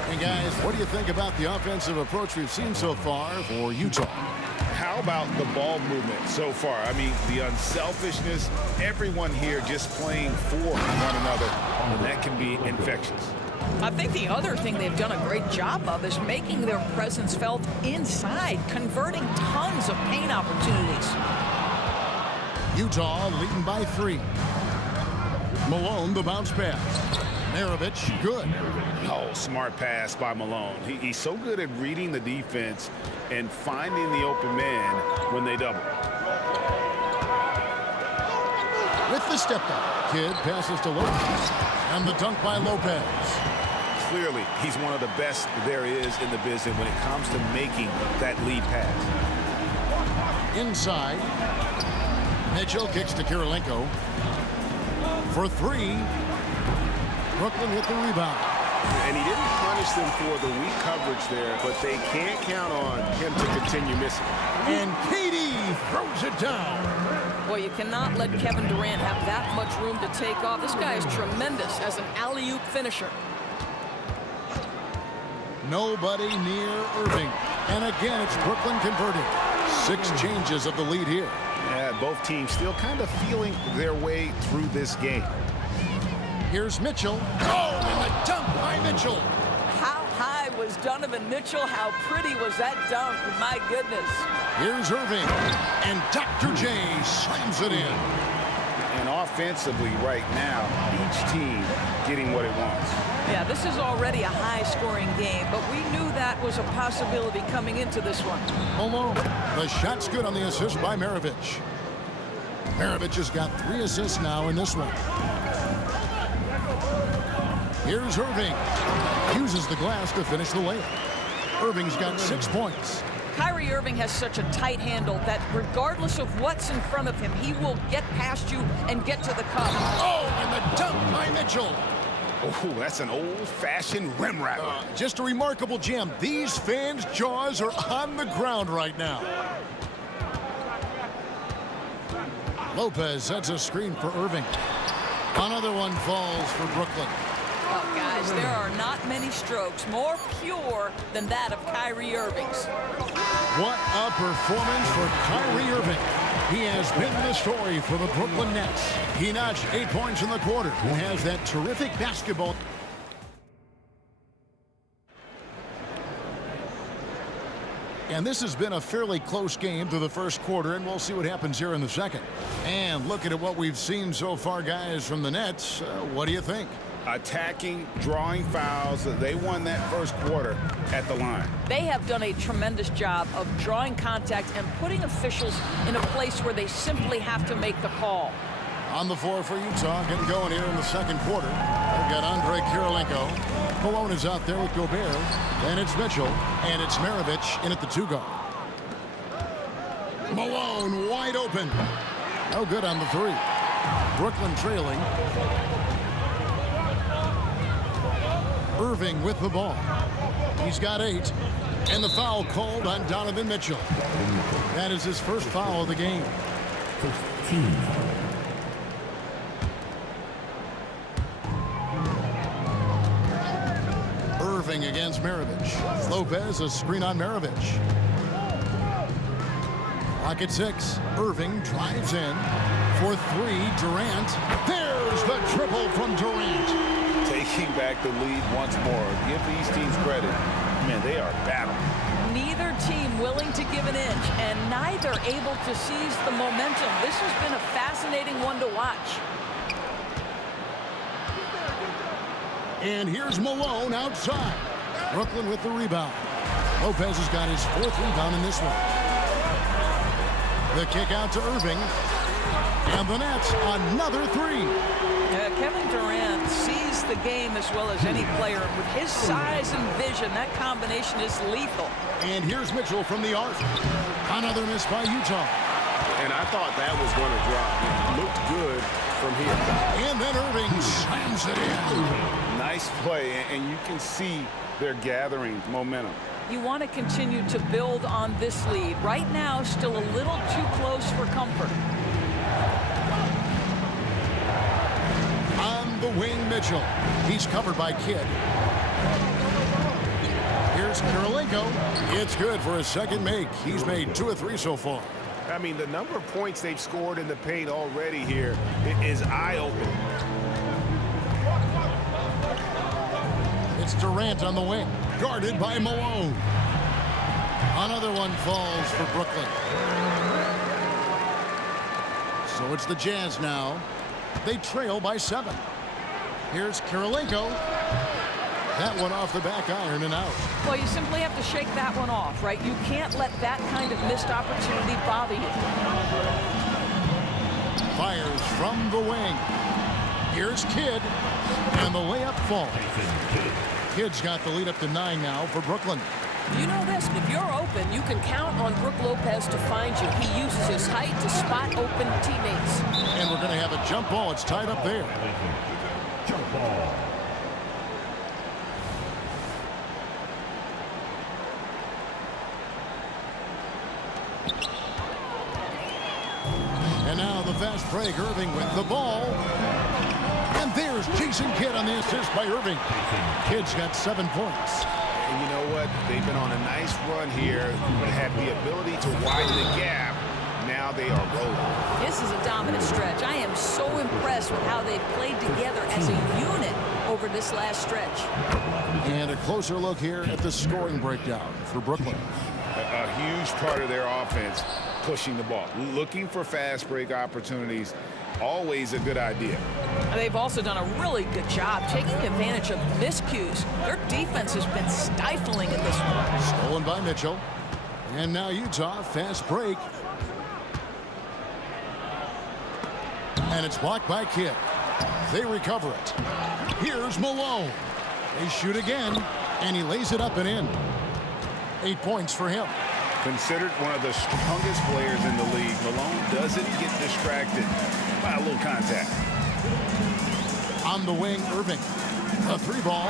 And guys, what do you think about the offensive approach we've seen so far for Utah? How about the ball movement so far? I mean, the unselfishness, everyone here just playing for one another, and that can be infectious. I think the other thing they've done a great job of is making their presence felt inside, converting tons of paint opportunities. Utah leading by 3. Malone, the bounce pass. Maravich, good. Oh, smart pass by Malone. He's so good at reading the defense and finding the open man when they double. With the step back, Kidd passes to Lopez. And the dunk by Lopez. Clearly, he's one of the best there is in the business when it comes to making that lead pass. Inside. Mitchell kicks to Kirilenko. For 3. Brooklyn with the rebound. And he didn't punish them for the weak coverage there, but they can't count on him to continue missing. And KD throws it down. Well, you cannot let Kevin Durant have that much room to take off. This guy is tremendous as an alley-oop finisher. Nobody near Irving. And again, it's Brooklyn converting. 6 changes of the lead here. Yeah, both teams still kind of feeling their way through this game. Here's Mitchell. Oh, and the dunk by Mitchell. How high was Donovan Mitchell? How pretty was that dunk? My goodness. Here's Irving. And Dr. J slams it in. And offensively right now, each team getting what it wants. Yeah, this is already a high-scoring game, but we knew that was a possibility coming into this one. Malone. The shot's good on the assist by Maravich. Maravich has got 3 assists now in this one. Here's Irving. Uses the glass to finish the layup. Irving's got 6 points. Kyrie Irving has such a tight handle that regardless of what's in front of him, he will get past you and get to the cup. Oh, and the dunk by Mitchell. Oh, that's an old-fashioned rim rattler. Just a remarkable jam. These fans' jaws are on the ground right now. Lopez sets a screen for Irving. Another one falls for Brooklyn. Oh, guys, there are not many strokes more pure than that of Kyrie Irving's. What a performance for Kyrie Irving. He has been the story for the Brooklyn Nets. He notched 8 points in the quarter and has that terrific basketball. And this has been a fairly close game through the first quarter, and we'll see what happens here in the second. And looking at what we've seen so far, guys, from the Nets, what do you think? Attacking, drawing fouls. They won that first quarter at the line. They have done a tremendous job of drawing contact and putting officials in a place where they simply have to make the call. On the floor for Utah, getting going here in the second quarter. They've got Andre Kirilenko. Malone is out there with Gobert. And it's Mitchell. And it's Maravich in at the 2-guard. Malone wide open. No good on the 3. Brooklyn trailing. Irving with the ball. He's got 8. And the foul called on Donovan Mitchell. That is his first foul of the game. Irving against Maravich. Lopez, a screen on Maravich. Clock at 6. Irving drives in for 3. Durant. There's the triple from Durant. Taking back the lead once more. Give these teams credit. Man, they are battling. Neither team willing to give an inch, and neither able to seize the momentum. This has been a fascinating one to watch. And here's Malone outside. Brooklyn with the rebound. Lopez has got his 4th rebound in this one. The kick out to Irving. And the Nets, another 3. Kevin Durant sees the game as well as any player. With his size and vision, that combination is lethal. And here's Mitchell from the arc. Another miss by Utah. And I thought that was going to drop. It looked good from here. And then Irving slams it in. Nice play, and you can see they're gathering momentum. You want to continue to build on this lead. Right now, still a little too close for comfort. On the wing, Mitchell. He's covered by Kidd. Here's Kirilenko. It's good for his second make. He's made 2 of 3 so far. I mean, the number of points they've scored in the paint already here is eye-opening. It's Durant on the wing, guarded by Malone. Another one falls for Brooklyn. So it's the Jazz now. They trail by 7. Here's Kirilenko. That one off the back iron and out. Well, you simply have to shake that one off, right? You can't let that kind of missed opportunity bother you. Fires from the wing. Here's Kidd. And the layup falls. Kidd's got the lead up to 9 now for Brooklyn. You know this, if you're open, you can count on Brook Lopez to find you. He uses his height to spot open teammates. And we're going to have a jump ball. It's tied up there. Jump ball. And now the fast break. Irving with the ball. And there's Jason Kidd on the assist by Irving. Kidd's got 7 points. And you know what? They've been on a nice run here. They had the ability to widen the gap, Now they are rolling. This is a dominant stretch. I am so impressed with how they've played together as a unit over this last stretch. And a closer look here at the scoring breakdown for Brooklyn. A huge part of their offense, pushing the ball. Looking for fast break opportunities, always a good idea. They've also done a really good job taking advantage of miscues. Their defense has been stifling in this one. Stolen by Mitchell. And now Utah, fast break. And it's blocked by Kidd. They recover it. Here's Malone. They shoot again, and he lays it up and in. 8 points for him. Considered one of the strongest players in the league, Malone doesn't get distracted by a little contact. On the wing, Irving. A 3-ball,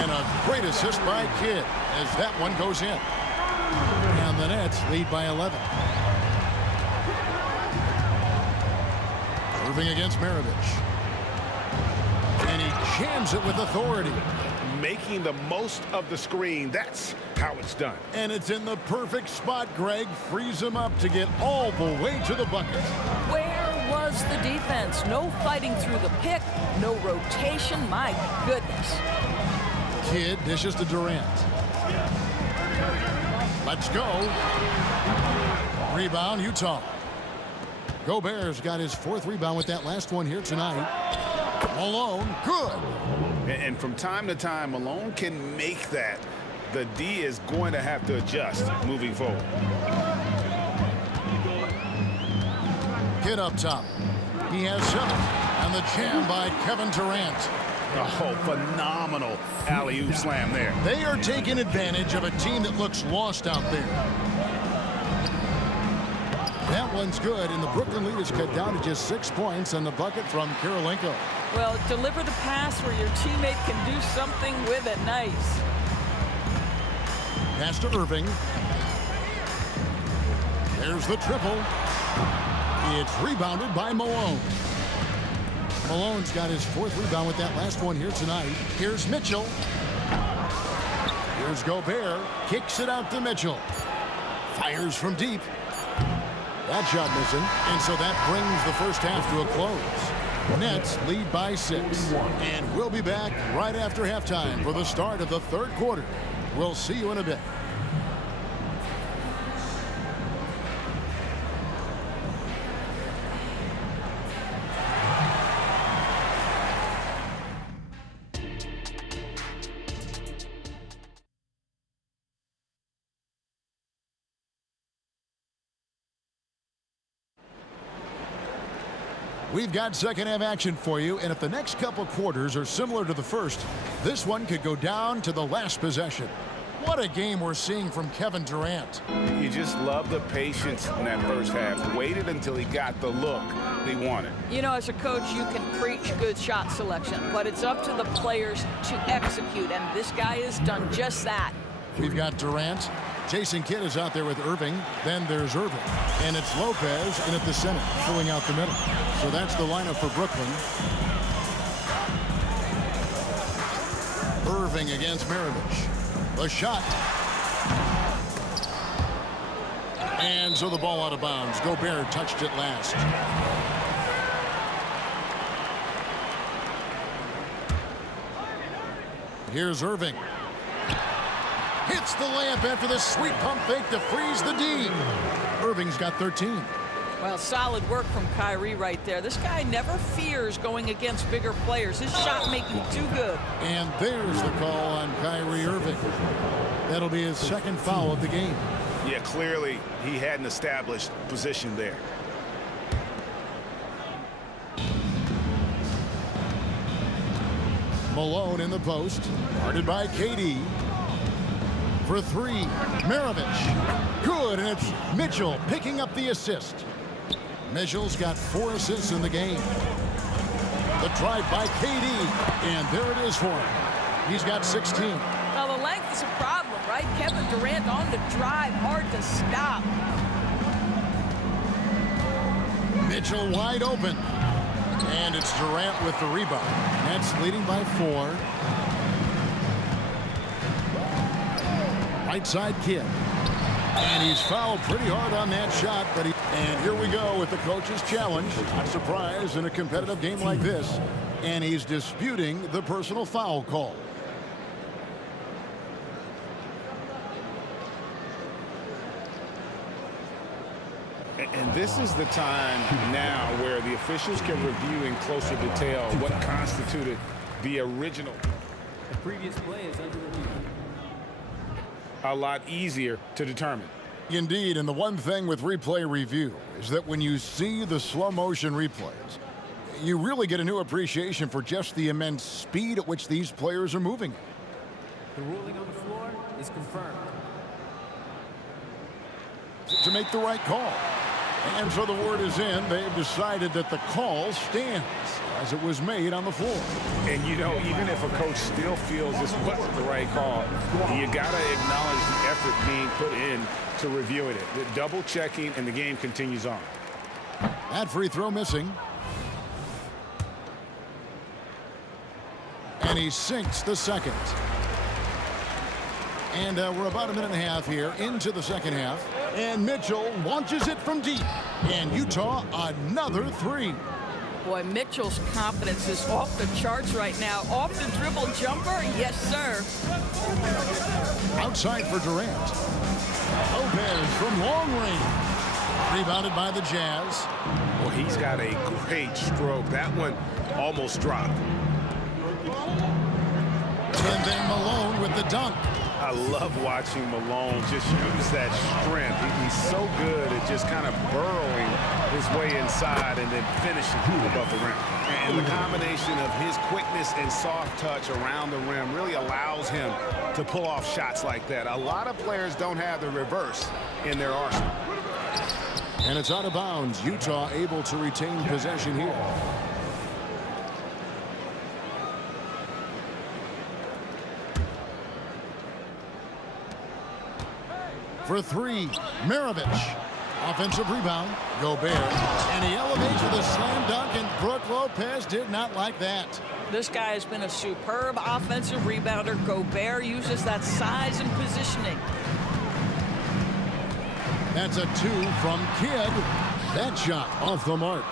and a great assist by Kidd as that one goes in. And the Nets lead by 11. Irving against Maravich. And he jams it with authority. Making the most of the screen. That's how it's done. And it's in the perfect spot. Greg frees him up to get all the way to the bucket. Where was the defense? No fighting through the pick, no rotation. My goodness. Kidd dishes to Durant. Let's go. Rebound, Utah. Gobert's got his 4th rebound with that last one here tonight. Malone, good. And from time to time, Malone can make that. The D is going to have to adjust moving forward. Kidd up top. He has 7. And the jam by Kevin Durant. Oh, phenomenal alley-oop slam there. They are taking advantage of a team that looks lost out there. That one's good, and the Brooklyn lead is cut down to just 6 points on the bucket from Kirilenko. Well, deliver the pass where your teammate can do something with it. Nice. Pass to Irving. There's the triple. It's rebounded by Malone. Malone's got his 4th rebound with that last one here tonight. Here's Mitchell. Here's Gobert. Kicks it out to Mitchell. Fires from deep. That shot missing, and so that brings the first half to a close. Nets lead by 6. And we'll be back right after halftime for the start of the 3rd quarter. We'll see you in a bit. We've got second half action for you, and if the next couple quarters are similar to the first, this one could go down to the last possession. What a game we're seeing from Kevin Durant. You just love the patience in that first half. Waited until he got the look he wanted. You know, as a coach, you can preach good shot selection, but it's up to the players to execute, and this guy has done just that. We've got Durant. Jason Kidd is out there with Irving. Then there's Irving. And it's Lopez in at the center, filling out the middle. So that's the lineup for Brooklyn. Irving against Maravich. The shot. And so the ball out of bounds. Gobert touched it last. Here's Irving. Hits the layup after the sweet pump fake to freeze the D. Irving's got 13. Well, solid work from Kyrie right there. This guy never fears going against bigger players. His shot making too good. And there's the call on Kyrie Irving. That'll be his 2nd foul of the game. Yeah, clearly he hadn't established position there. Malone in the post. Guarded by KD. For 3, Maravich. Good, and it's Mitchell picking up the assist. Mitchell's got 4 assists in the game. The drive by KD, and there it is for him. He's got 16. Now, the length is a problem, right? Kevin Durant on the drive, hard to stop. Mitchell wide open. And it's Durant with the rebound. Nets leading by 4. Right side Kidd. And he's fouled pretty hard on that shot, but he And here we go with the coach's challenge. Not surprised in a competitive game like this. And he's disputing the personal foul call. And this is the time now where the officials can review in closer detail what constituted the original. The previous play is under review. A lot easier to determine. Indeed, and the one thing with replay review is that when you see the slow motion replays, you really get a new appreciation for just the immense speed at which these players are moving. The ruling on the floor is confirmed. To make the right call. And so the word is in. They've decided that the call stands as it was made on the floor. And, you know, even if a coach still feels this wasn't the right call, you got to acknowledge the effort being put in to reviewing it. The double checking, and the game continues on. That free throw missing. And he sinks the second. And we're about a minute and a half here into the second half. And Mitchell launches it from deep. And Utah, another three. Boy, Mitchell's confidence is off the charts right now. Off the dribble jumper, yes, sir. Outside for Durant. Lopez from long range. Rebounded by the Jazz. Well, he's got a great stroke. That one almost dropped. And then Malone with the dunk. I love watching Malone just use that strength. He's so good at just kind of burrowing his way inside and then finishing above the rim. And the combination of his quickness and soft touch around the rim really allows him to pull off shots like that. A lot of players don't have the reverse in their arsenal. And it's out of bounds. Utah able to retain possession here. For three, Maravich. Offensive rebound, Gobert. And he elevates with a slam dunk, and Brook Lopez did not like that. This guy has been a superb offensive rebounder. Gobert uses that size and positioning. That's a two from Kidd. That shot off the mark.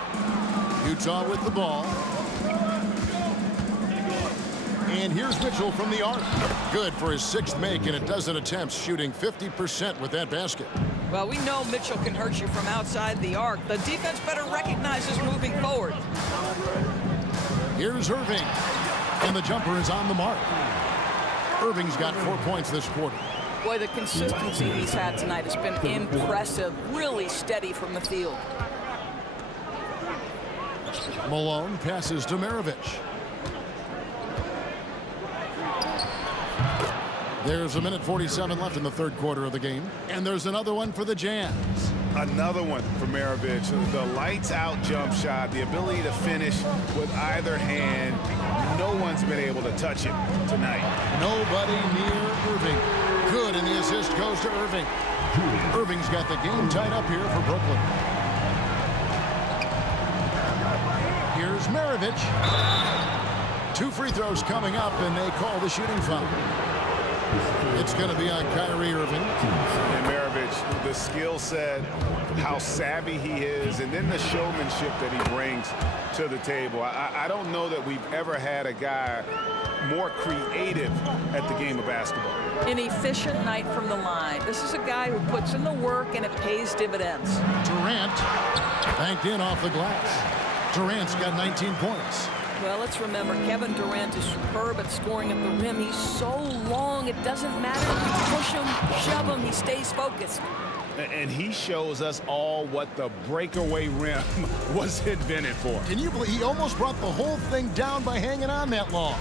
Utah with the ball. And here's Mitchell from the arc. Good for his sixth make in a dozen attempts, shooting 50% with that basket. Well, we know Mitchell can hurt you from outside the arc. The defense better recognize this moving forward. Here's Irving. And the jumper is on the mark. Irving's got 4 points this quarter. Boy, the consistency he's had tonight has been impressive. Really steady from the field. Malone passes to Maravich. There's a minute 47 left in the third quarter of the game. And there's another one for the Jazz. Another one for Maravich. The lights out jump shot, the ability to finish with either hand. No one's been able to touch him tonight. Nobody near Irving. Good, and the assist goes to Irving. Irving's got the game tied up here for Brooklyn. Here's Maravich. 2 free throws coming up, and they call the shooting foul. It's going to be on Kyrie Irving. And Maravich, the skill set, how savvy he is, and then the showmanship that he brings to the table. I don't know that we've ever had a guy more creative at the game of basketball. An efficient night from the line. This is a guy who puts in the work, and it pays dividends. Durant banked in off the glass. Durant's got 19 points. Well, let's remember, Kevin Durant is superb at scoring at the rim. He's so long, it doesn't matter if you push him, shove him, he stays focused. And he shows us all what the breakaway rim was invented for. Can you believe he almost brought the whole thing down by hanging on that long?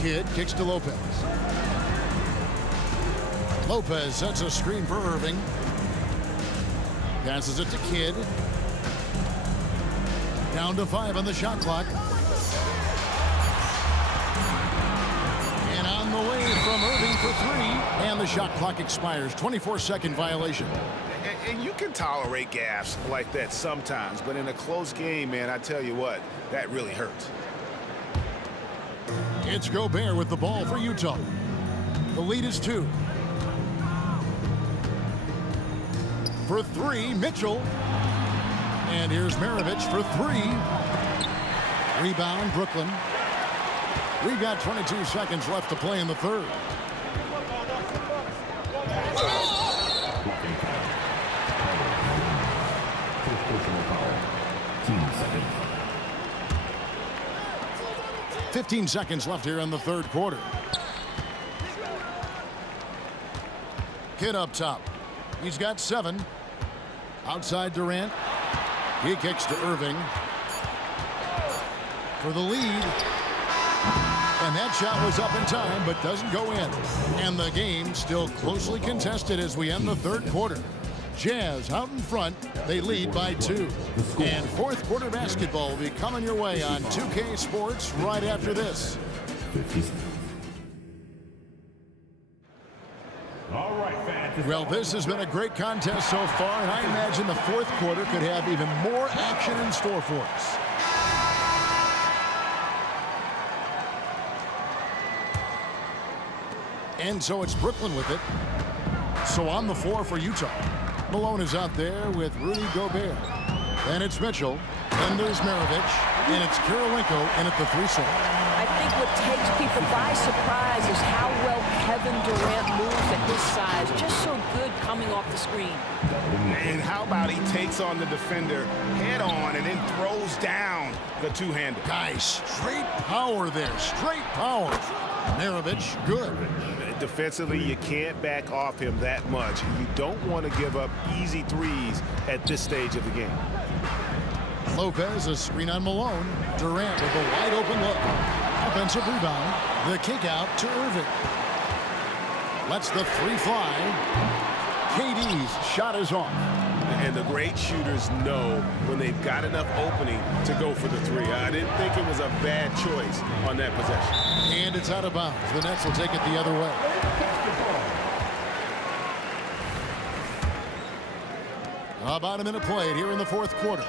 Kidd kicks to Lopez. Lopez sets a screen for Irving. Passes it to Kidd. Down to 5 on the shot clock. And on the way from Irving for 3. And the shot clock expires. 24-second violation. And you can tolerate gaffes like that sometimes, but in a close game, man, I tell you what, that really hurts. It's Gobert with the ball for Utah. The lead is 2. For three, Mitchell. And here's Maravich for three. Rebound, Brooklyn. We've got 22 seconds left to play in the third. First personal foul. 10 seconds. 15 seconds left here in the third quarter. Kidd up top. He's got 7. Outside Durant. He kicks to Irving. For the lead. And that shot was up in time, but doesn't go in. And the game still closely contested as we end the third quarter. Jazz out in front. They lead by 2. And fourth quarter basketball will be coming your way on 2K Sports right after this. All right, fans. Well, this has been a great contest so far, and I imagine the fourth quarter could have even more action in store for us. And so it's Brooklyn with it. So on the floor for Utah. Malone is out there with Rudy Gobert. And it's Mitchell. Then there's Maravich. And it's Kirilenko in at the 3 slot. I think what takes people by surprise is how well Kevin Durant moves at his size. Just so good coming off the screen. And how about he takes on the defender head on and then throws down the two-hander. Guys, straight power there. Straight power. Maravich, good. Defensively, you can't back off him that much. You don't want to give up easy threes at this stage of the game. Lopez, a screen on Malone. Durant with a wide open look. Offensive rebound. The kick out to Irving. Lets the 3 fly. KD's shot is off. And the great shooters know when they've got enough opening to go for the 3. I didn't think it was a bad choice on that possession. And it's out of bounds. The Nets will take it the other way. About a minute played here in the fourth quarter.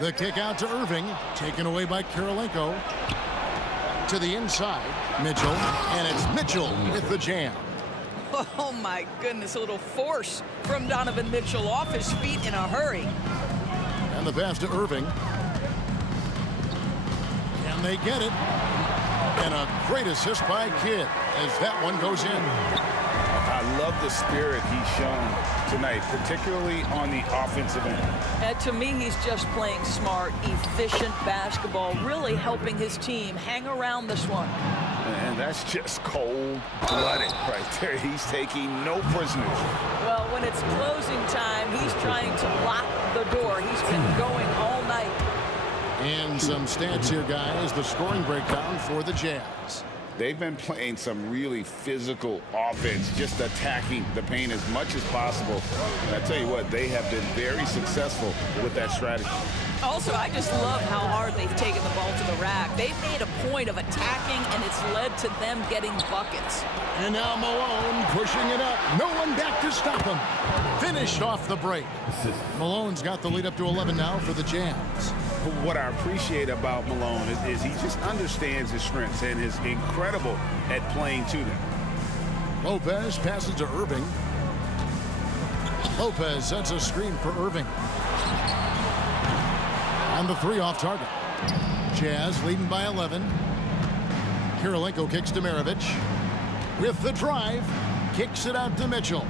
The kick out to Irving, taken away by Kirilenko. To the inside, Mitchell, and it's Mitchell with the jam. Oh, my goodness, a little force from Donovan Mitchell off his feet in a hurry. And the pass to Irving. And they get it. And a great assist by Kidd as that one goes in. I love the spirit he's shown tonight, particularly on the offensive end. And to me, he's just playing smart, efficient basketball, really helping his team hang around this one. And that's just cold-blooded right there. He's taking no prisoners. Well, when it's closing time, he's trying to lock the door. He's been going all night. And some stats here, guys. The scoring breakdown for the Jazz. They've been playing some really physical offense, just attacking the paint as much as possible. And I tell you what, they have been very successful with that strategy. Also, I just love how hard they've taken the ball to the rack. They've made a point of attacking, and it's led to them getting buckets. And now Malone pushing it up. No one back to stop him. Finished off the break. Malone's got the lead up to 11 now for the Jazz. What I appreciate about Malone is he just understands his strengths and is incredible at playing to them. Lopez passes to Irving. Lopez sets a screen for Irving. And the 3 off target. Jazz leading by 11. Kirilenko kicks to Maravich. With the drive, kicks it out to Mitchell.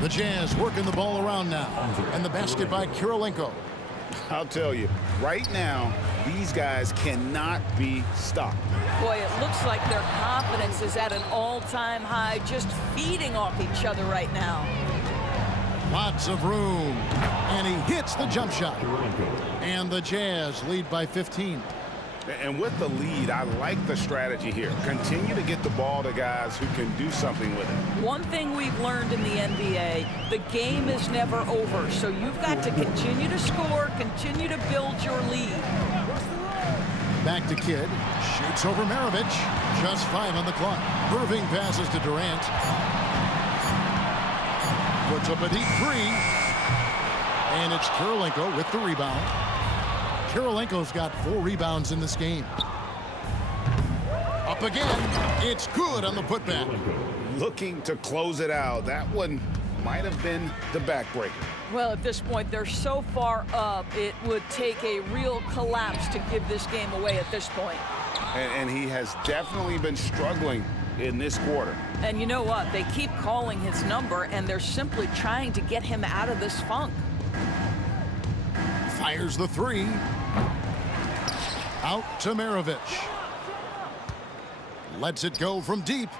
The Jazz working the ball around now. And the basket by Kirilenko. I'll tell you, right now, these guys cannot be stopped. Boy, it looks like their confidence is at an all-time high, just feeding off each other right now. Lots of room. And he hits the jump shot. And the Jazz lead by 15. And with the lead, I like the strategy here. Continue to get the ball to guys who can do something with it. One thing we've learned in the NBA, the game is never over. So you've got to continue to score, continue to build your lead. Back to Kidd. Shoots over Maravich. Just 5 on the clock. Irving passes to Durant. Puts up a deep 3. And it's Kirilenko with the rebound. Kirilenko's got 4 rebounds in this game. Up again. It's good on the putback. looking to close it out. That one might have been the backbreaker. Well, at this point, they're so far up, it would take a real collapse to give this game away at this point. And he has definitely been struggling in this quarter. And you know what? They keep calling his number, and they're simply trying to get him out of this funk. Fires the three. Out to Maravich. Lets it go from deep.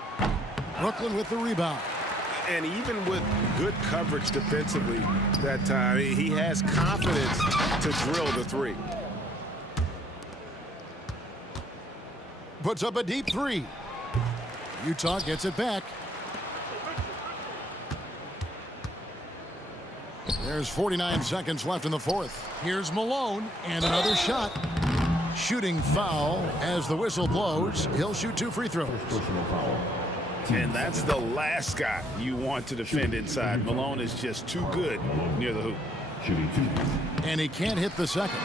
Brooklyn with the rebound. And even with good coverage defensively that time, he has confidence to drill the three. Puts up a deep three. Utah gets it back. There's 49 seconds left in the fourth. Here's Malone, and another shot. Shooting foul as the whistle blows. He'll shoot 2 free throws. And that's the last guy you want to defend inside. Malone is just too good near the hoop. And he can't hit the second.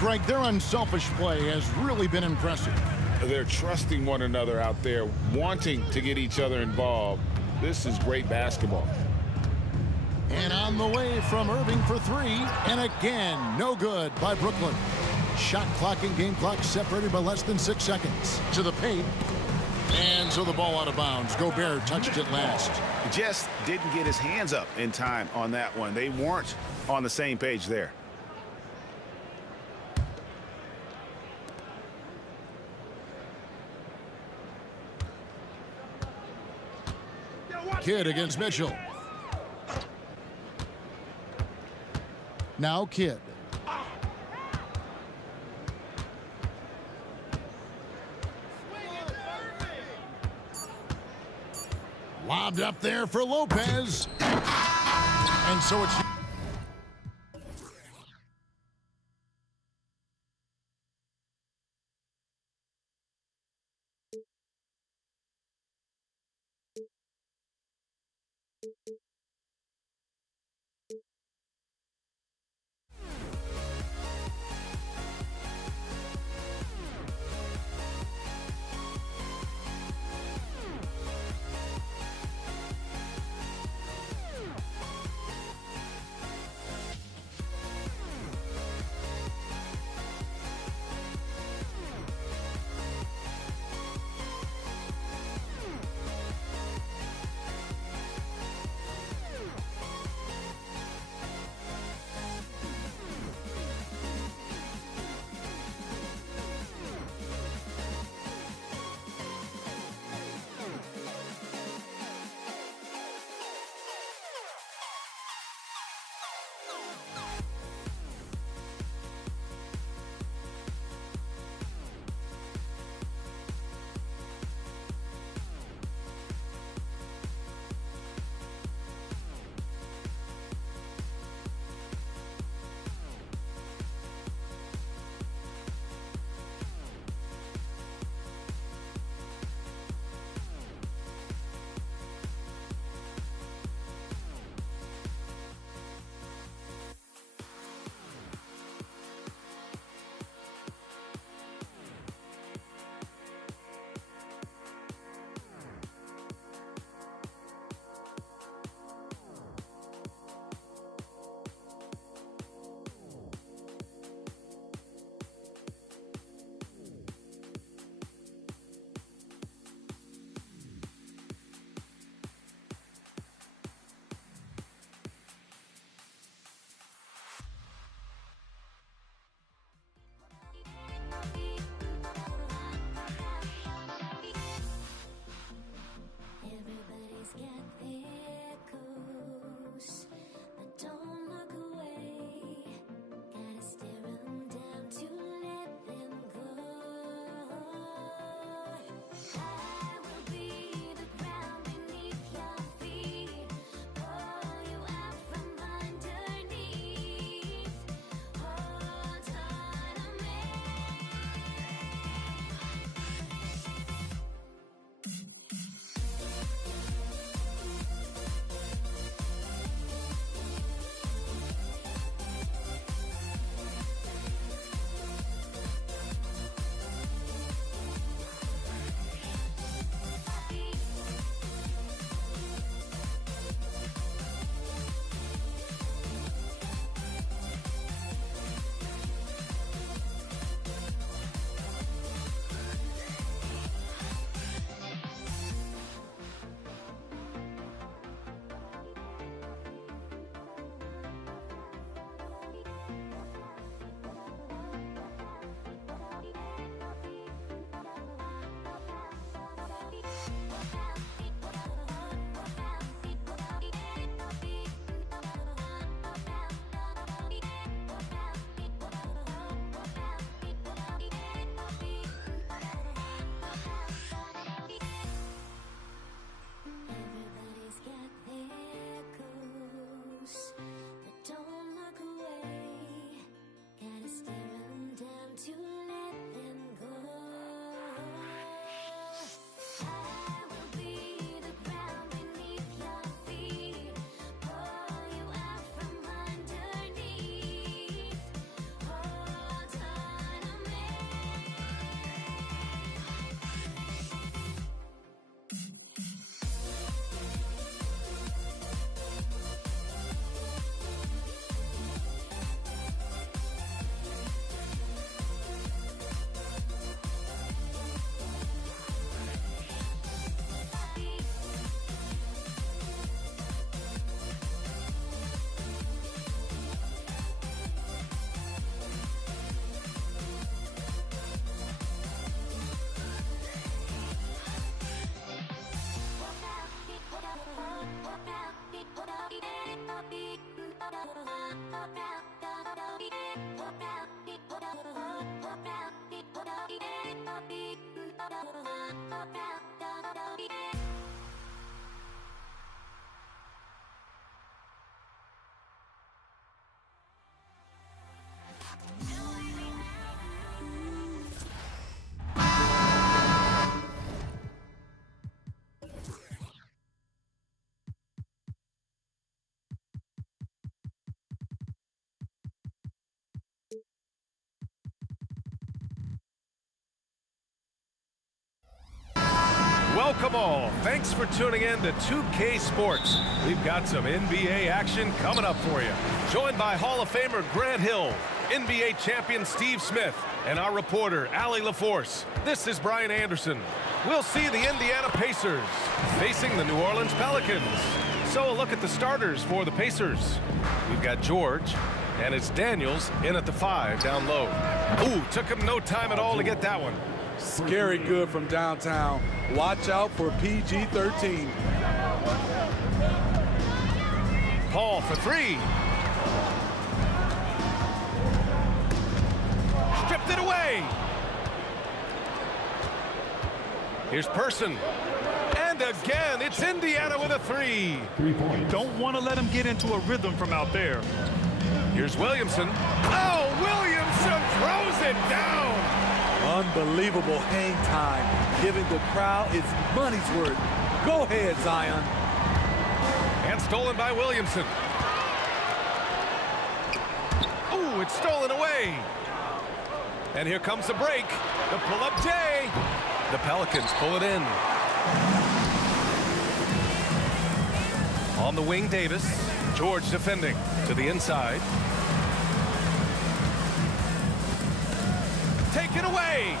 Greg, their unselfish play has really been impressive. They're trusting one another out there, wanting to get each other involved. This is great basketball. And on the way from Irving for three. And again, no good by Brooklyn. Shot clock and game clock separated by less than 6 seconds. To the paint. And so the ball out of bounds. Gobert touched it last. Just didn't get his hands up in time on that one. They weren't on the same page there. Kidd against Mitchell. Now Kidd. Lobbed up there for Lopez. And so it's... welcome all. Thanks for tuning in to 2K Sports. We've got some NBA action coming up for you. Joined by Hall of Famer Grant Hill, NBA champion Steve Smith, and our reporter, Allie LaForce. This is Brian Anderson. We'll see the Indiana Pacers facing the New Orleans Pelicans. So a look at the starters for the Pacers. We've got George, and it's Daniels in at the 5 down low. Ooh, took him no time at all to get that one. Scary good from downtown. Watch out for PG-13. Paul for 3. Stripped it away. Here's Person. And again, it's Indiana with a 3. 3 points. Don't want to let him get into a rhythm from out there. Here's Williamson. Oh, Williamson throws it down. Unbelievable hang time, giving the crowd its money's worth. Go ahead, Zion. And stolen by Williamson. Ooh, it's stolen away. And here comes the break. The pull-up J. The Pelicans pull it in. On the wing, Davis. George defending to the inside. Taken away.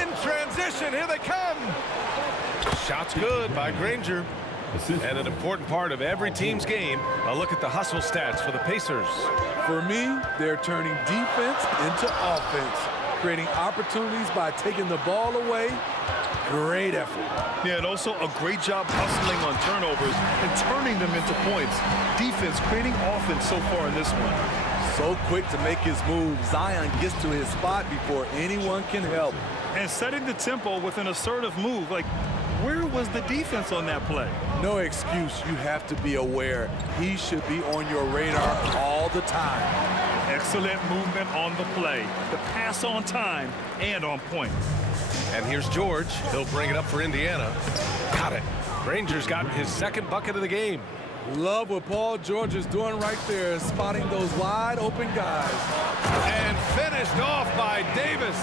In transition, here they come. Shot's good by Granger. And an important part of every team's game, a look at the hustle stats for the Pacers. For me, they're turning defense into offense, creating opportunities by taking the ball away. Great effort. Yeah, and also a great job hustling on turnovers and turning them into points. Defense creating offense so far in this one. So quick to make his move. Zion gets to his spot before anyone can help. And setting the tempo with an assertive move. Like, where was the defense on that play? No excuse. You have to be aware. He should be on your radar all the time. Excellent movement on the play. The pass on time and on point. And here's George. He'll bring it up for Indiana. Got it. Granger's got his second bucket of the game. Love what Paul George is doing right there, spotting those wide open guys. And finished off by Davis.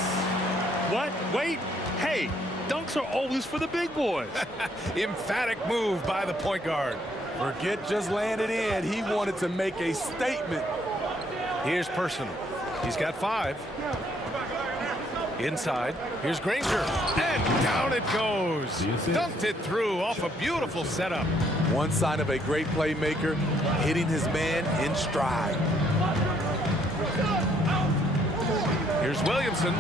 What? Wait. Hey, dunks are always for the big boys. Emphatic move by the point guard. Forget just laying it in. He wanted to make a statement. Here's Person. He's got 5. Inside. Here's Granger. And down it goes. Dunked it through off a beautiful setup. One sign of a great playmaker, hitting his man in stride. Here's Williamson.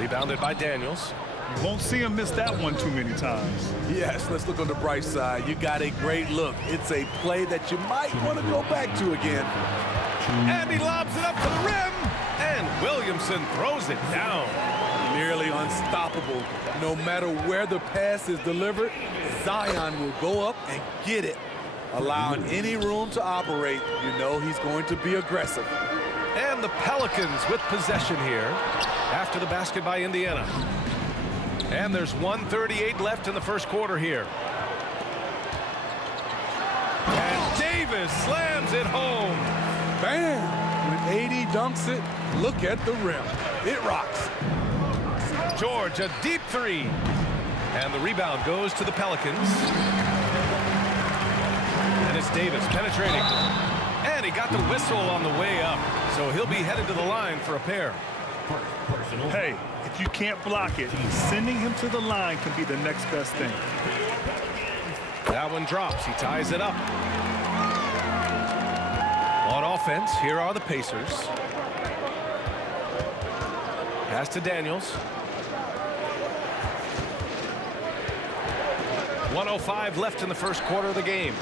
Rebounded by Daniels. You won't see him miss that one too many times. Yes, let's look on the bright side. You got a great look. It's a play that you might want to go back to again. And he lobs it up to the rim. And Williamson throws it down. Nearly unstoppable. No matter where the pass is delivered, Zion will go up and get it. Allowing any room to operate, you know he's going to be aggressive. And the Pelicans with possession here after the basket by Indiana. And there's 1:38 left in the first quarter here. And Davis slams it home. Bam! When AD dunks it, look at the rim. It rocks. George, a deep 3. And the rebound goes to the Pelicans. And it's Davis penetrating. And he got the whistle on the way up. So he'll be headed to the line for a pair. Hey, if you can't block it, sending him to the line can be the next best thing. That one drops. He ties it up. On offense, here are the Pacers. Pass to Daniels. 1:05 left in the first quarter of the game.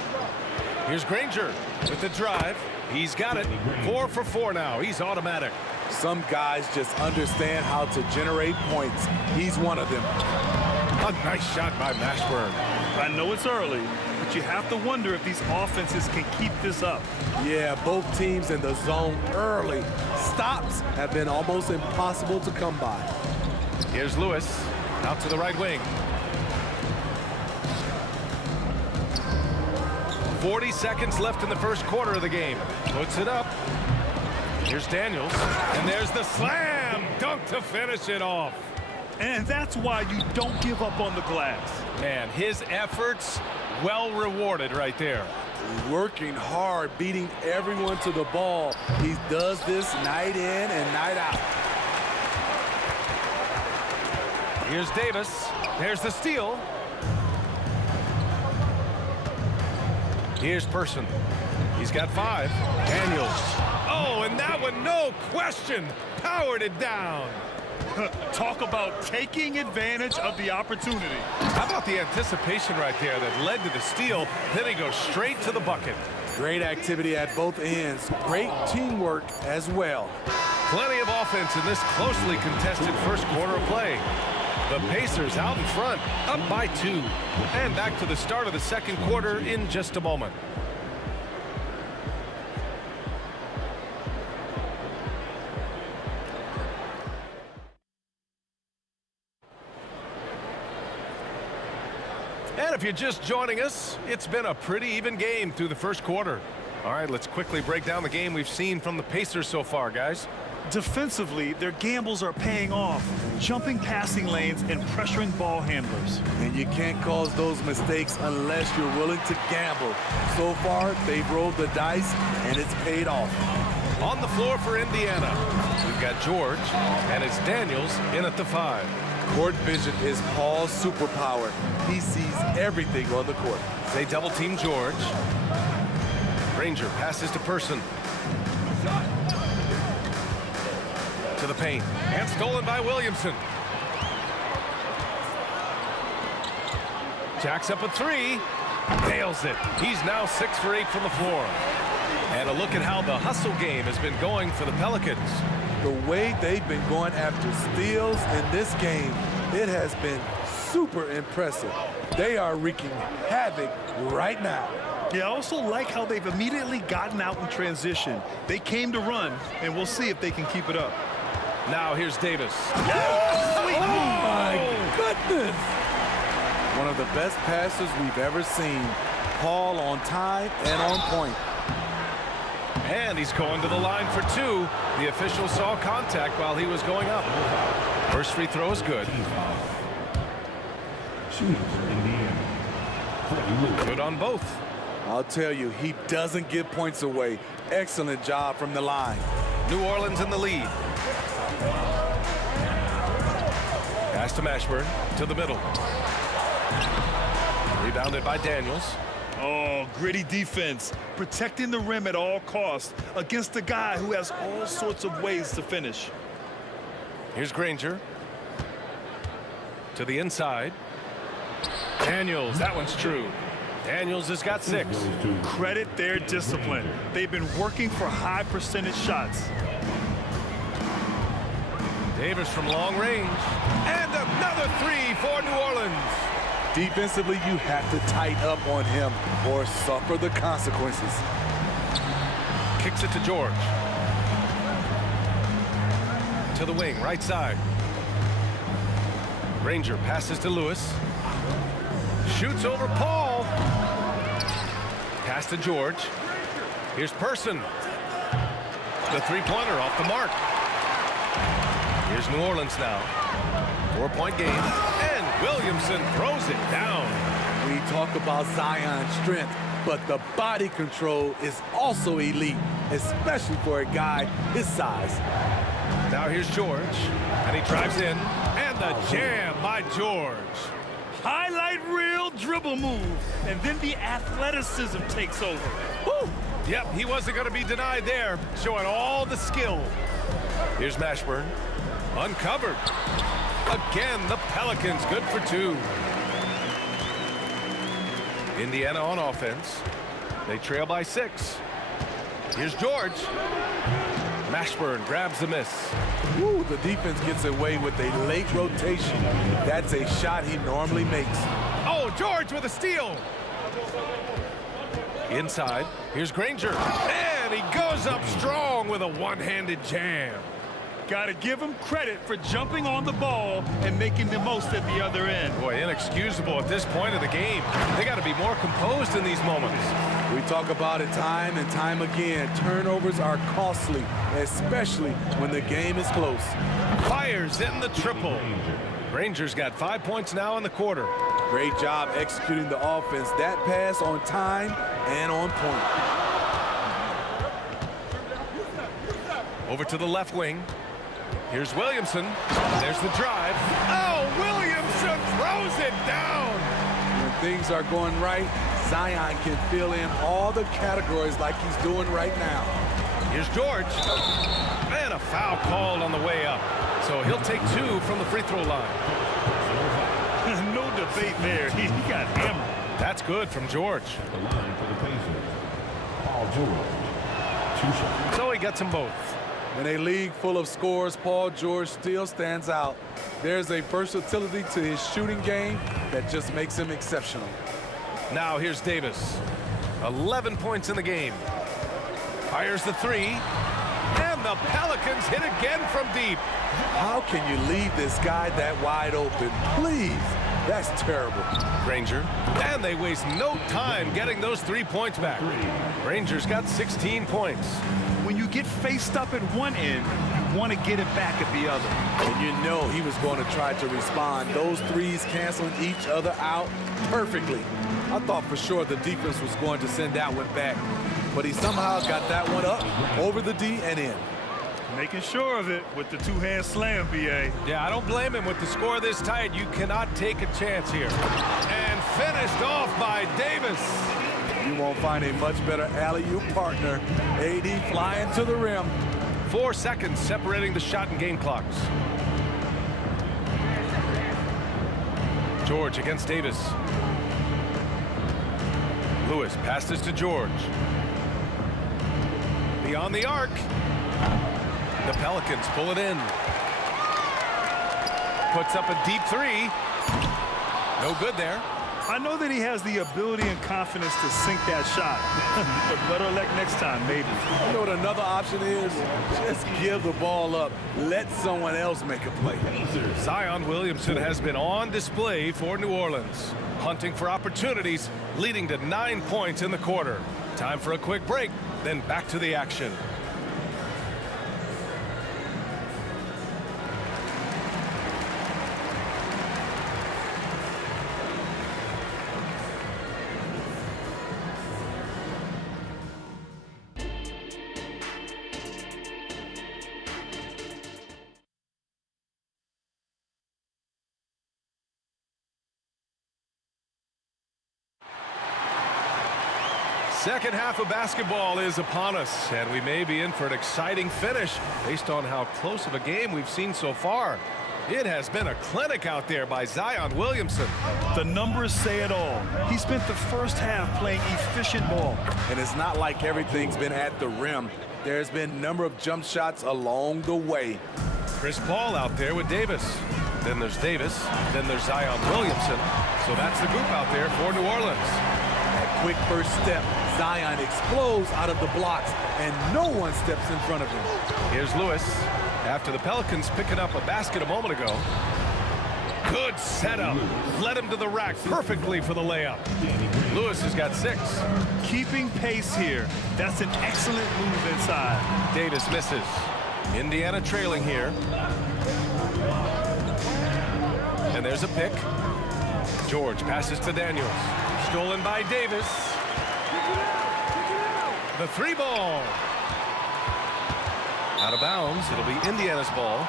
Here's Granger with the drive. He's got it. 4 for 4 now. He's automatic. Some guys just understand how to generate points. He's one of them. A nice shot by Mashburn. I know it's early, but you have to wonder if these offenses can keep this up. Yeah, both teams in the zone early. Stops have been almost impossible to come by. Here's Lewis out to the right wing. 40 seconds left in the first quarter of the game. Puts it up. Here's Daniels. And there's the slam dunk to finish it off. And that's why you don't give up on the glass. Man, his efforts well rewarded right there. Working hard, beating everyone to the ball. He does this night in and night out. Here's Davis. There's the steal. Here's Person. He's got 5. Daniels. Oh, and that one, no question, powered it down. Talk about taking advantage of the opportunity. How about the anticipation right there that led to the steal? Then he goes straight to the bucket. Great activity at both ends. Great teamwork as well. Plenty of offense in this closely contested first quarter of play. The Pacers out in front, up by 2. And back to the start of the second quarter in just a moment. And if you're just joining us, it's been a pretty even game through the first quarter. All right, let's quickly break down the game we've seen from the Pacers so far, guys. Defensively, their gambles are paying off, jumping passing lanes and pressuring ball handlers. And you can't cause those mistakes unless you're willing to gamble. So far, they've rolled the dice, and it's paid off. On the floor for Indiana, we've got George, and it's Daniels in at the 5. Court vision is Paul's superpower. He sees everything on the court. They double team George. Granger passes to Person. To the paint. And stolen by Williamson. Jacks up a 3. Nails it. He's now 6 for 8 from the floor. And a look at how the hustle game has been going for the Pelicans. The way they've been going after steals in this game, it has been super impressive. They are wreaking havoc right now. Yeah, I also like how they've immediately gotten out in transition. They came to run, and we'll see if they can keep it up. Now here's Davis. Oh my goodness! One of the best passes we've ever seen. Paul on time and on point. And he's going to the line for 2. The official saw contact while he was going up. First free throw is good. Good on both. I'll tell you, he doesn't give points away. Excellent job from the line. New Orleans in the lead. Pass to Mashburn, to the middle. Rebounded by Daniels. Oh, gritty defense, protecting the rim at all costs against a guy who has all sorts of ways to finish. Here's Granger. To the inside. Daniels, that one's true. Daniels has got 6. Credit their discipline. They've been working for high percentage shots. Davis from long range. And another 3 for New Orleans. Defensively, you have to tighten up on him or suffer the consequences. Kicks it to George. To the wing, right side. Granger passes to Lewis. Shoots over Paul. Pass to George. Here's Person. The three-pointer off the mark. Here's New Orleans now. 4-point game. And Williamson throws it down. We talk about Zion's strength, but the body control is also elite, especially for a guy his size. Now here's George. And he drives in. And the jam by George. Highlight reel dribble move, and then the athleticism takes over. Woo! Yep, he wasn't going to be denied there, showing all the skill. Here's Mashburn. Uncovered. Again, the Pelicans good for 2. Indiana on offense. They trail by 6. Here's George. Mashburn grabs the miss. Ooh, the defense gets away with a late rotation. That's a shot he normally makes. Oh, George with a steal. Inside, here's Granger. And he goes up strong with a one-handed jam. Got to give him credit for jumping on the ball and making the most at the other end. Boy, inexcusable at this point of the game. They got to be more composed in these moments. We talk about it time and time again. Turnovers are costly, especially when the game is close. Fires in the triple. Rangers got 5 points now in the quarter. Great job executing the offense. That pass on time and on point. Over to the left wing. Here's Williamson. There's the drive. Oh, Williamson throws it down. When things are going right, Zion can fill in all the categories like he's doing right now. Here's George. And a foul called on the way up. So he'll take 2 from the free throw line. No debate there. He got hammered. That's good from George. The line for the Pacers. Paul George. 2 shots. So he gets them both. In a league full of scores, Paul George still stands out. There's a versatility to his shooting game that just makes him exceptional. Now here's Davis. 11 points in the game. Fires the 3. And the Pelicans hit again from deep. How can you leave this guy that wide open? Please. That's terrible. Granger. And they waste no time getting those 3 points back. Rangers got 16 points. When you get faced up at one end, you want to get it back at the other. And you know he was going to try to respond. Those threes canceling each other out perfectly. I thought for sure the defense was going to send that one back, but he somehow got that one up over the D and in. Making sure of it with the two-hand slam, B.A. Yeah, I don't blame him. With the score this tight, you cannot take a chance here. And finished off by Davis. You won't find a much better alley-oop partner. AD flying to the rim. 4 seconds separating the shot and game clocks. George against Davis. Lewis passes to George. Beyond the arc. The Pelicans pull it in. Puts up a deep 3. No good there. I know that he has the ability and confidence to sink that shot. But better luck next time, maybe. You know what another option is? Just give the ball up. Let someone else make a play. Zion Williamson has been on display for New Orleans. Hunting for opportunities, leading to 9 points in the quarter. Time for a quick break, then back to the action. Second half of basketball is upon us, and we may be in for an exciting finish based on how close of a game we've seen so far. It has been a clinic out there by Zion Williamson. The numbers say it all. He spent the first half playing efficient ball. And it's not like everything's been at the rim. There's been a number of jump shots along the way. Chris Paul out there with Davis. Then there's Davis. Then there's Zion Williamson. So that's the group out there for New Orleans. That quick first step. Zion explodes out of the blocks, and no one steps in front of him. Here's Lewis. After the Pelicans picking up a basket a moment ago. Good setup. Led him to the rack perfectly for the layup. Lewis has got 6. Keeping pace here. That's an excellent move inside. Davis misses. Indiana trailing here. And there's a pick. George passes to Daniels. Stolen by Davis. The 3 ball. Out of bounds. It'll be Indiana's ball.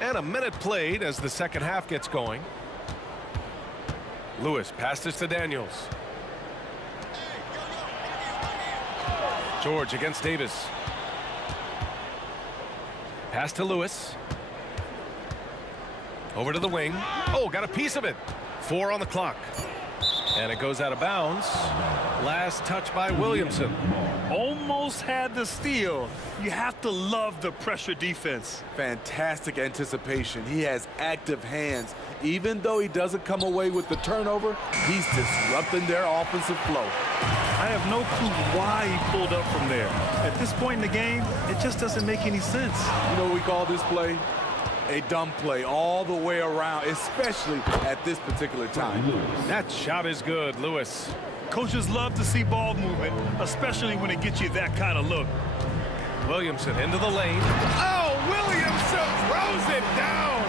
And a minute played as the second half gets going. Lewis passes to Daniels. George against Davis. Pass to Lewis. Over to the wing. Oh, got a piece of it. 4 on the clock. And it goes out of bounds. Last touch by Williamson. Almost had the steal. You have to love the pressure defense. Fantastic anticipation. He has active hands. Even though he doesn't come away with the turnover, he's disrupting their offensive flow. I have no clue why he pulled up from there. At this point in the game, it just doesn't make any sense. You know what we call this play? A dumb play all the way around, especially at this particular time. That shot is good, Lewis. Coaches love to see ball movement, especially when it gets you that kind of look. Williamson into the lane. Oh, Williamson throws it down.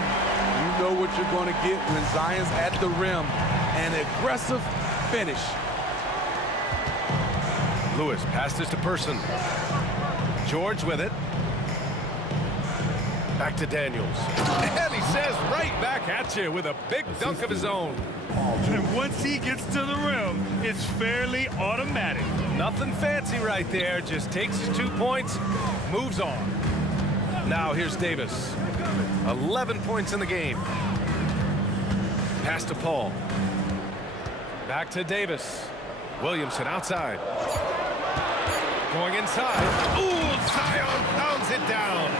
You know what you're going to get when Zion's at the rim. An aggressive finish. Lewis passes to Person. George with it. Back to Daniels. And he says right back at you with a big dunk of his own. And once he gets to the rim, it's fairly automatic. Nothing fancy right there. Just takes his 2 points, moves on. Now here's Davis. 11 points in the game. Pass to Paul. Back to Davis. Williamson outside. Going inside. Ooh, Zion pounds it down.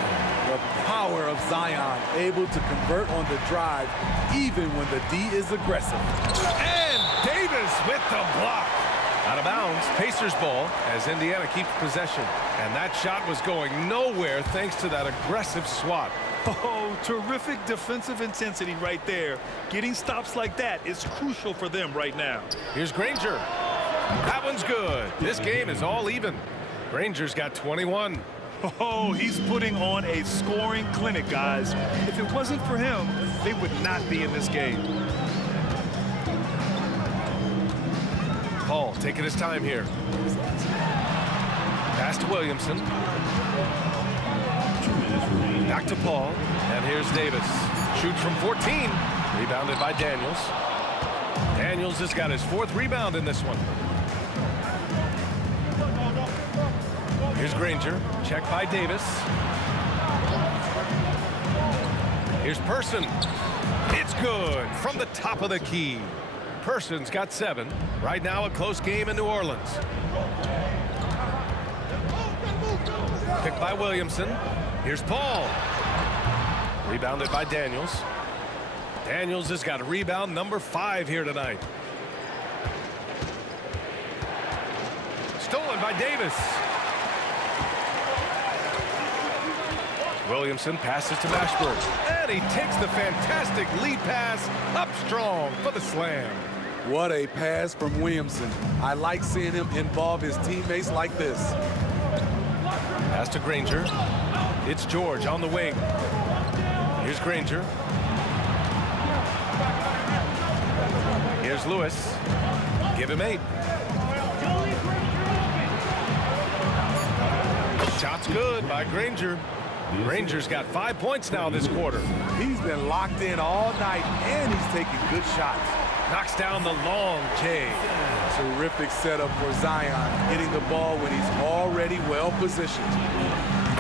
The power of Zion, able to convert on the drive, even when the D is aggressive. And Davis with the block. Out of bounds, Pacers ball as Indiana keeps possession. And that shot was going nowhere thanks to that aggressive swat. Oh, terrific defensive intensity right there. Getting stops like that is crucial for them right now. Here's Granger. That one's good. This game is all even. Granger's got 21. Oh, he's putting on a scoring clinic, guys. If it wasn't for him, they would not be in this game. Paul taking his time here. Pass to Williamson. Back to Paul. And here's Davis. Shoots from 14. Rebounded by Daniels. Daniels has got his 4th rebound in this one. Here's Granger. Check by Davis. Here's Person. It's good from the top of the key. Person's got 7. Right now a close game in New Orleans. Picked by Williamson. Here's Paul. Rebounded by Daniels. Daniels has got a rebound number 5 here tonight. Stolen by Davis. Williamson passes to Mashburn. And he takes the fantastic lead pass up strong for the slam. What a pass from Williamson. I like seeing him involve his teammates like this. Pass to Granger. It's George on the wing. Here's Granger. Here's Lewis. Give him 8. Shot's good by Granger. Granger's got 5 points now this quarter. He's been locked in all night, and he's taking good shots. Knocks down the long J. Terrific setup for Zion, getting the ball when he's already well positioned.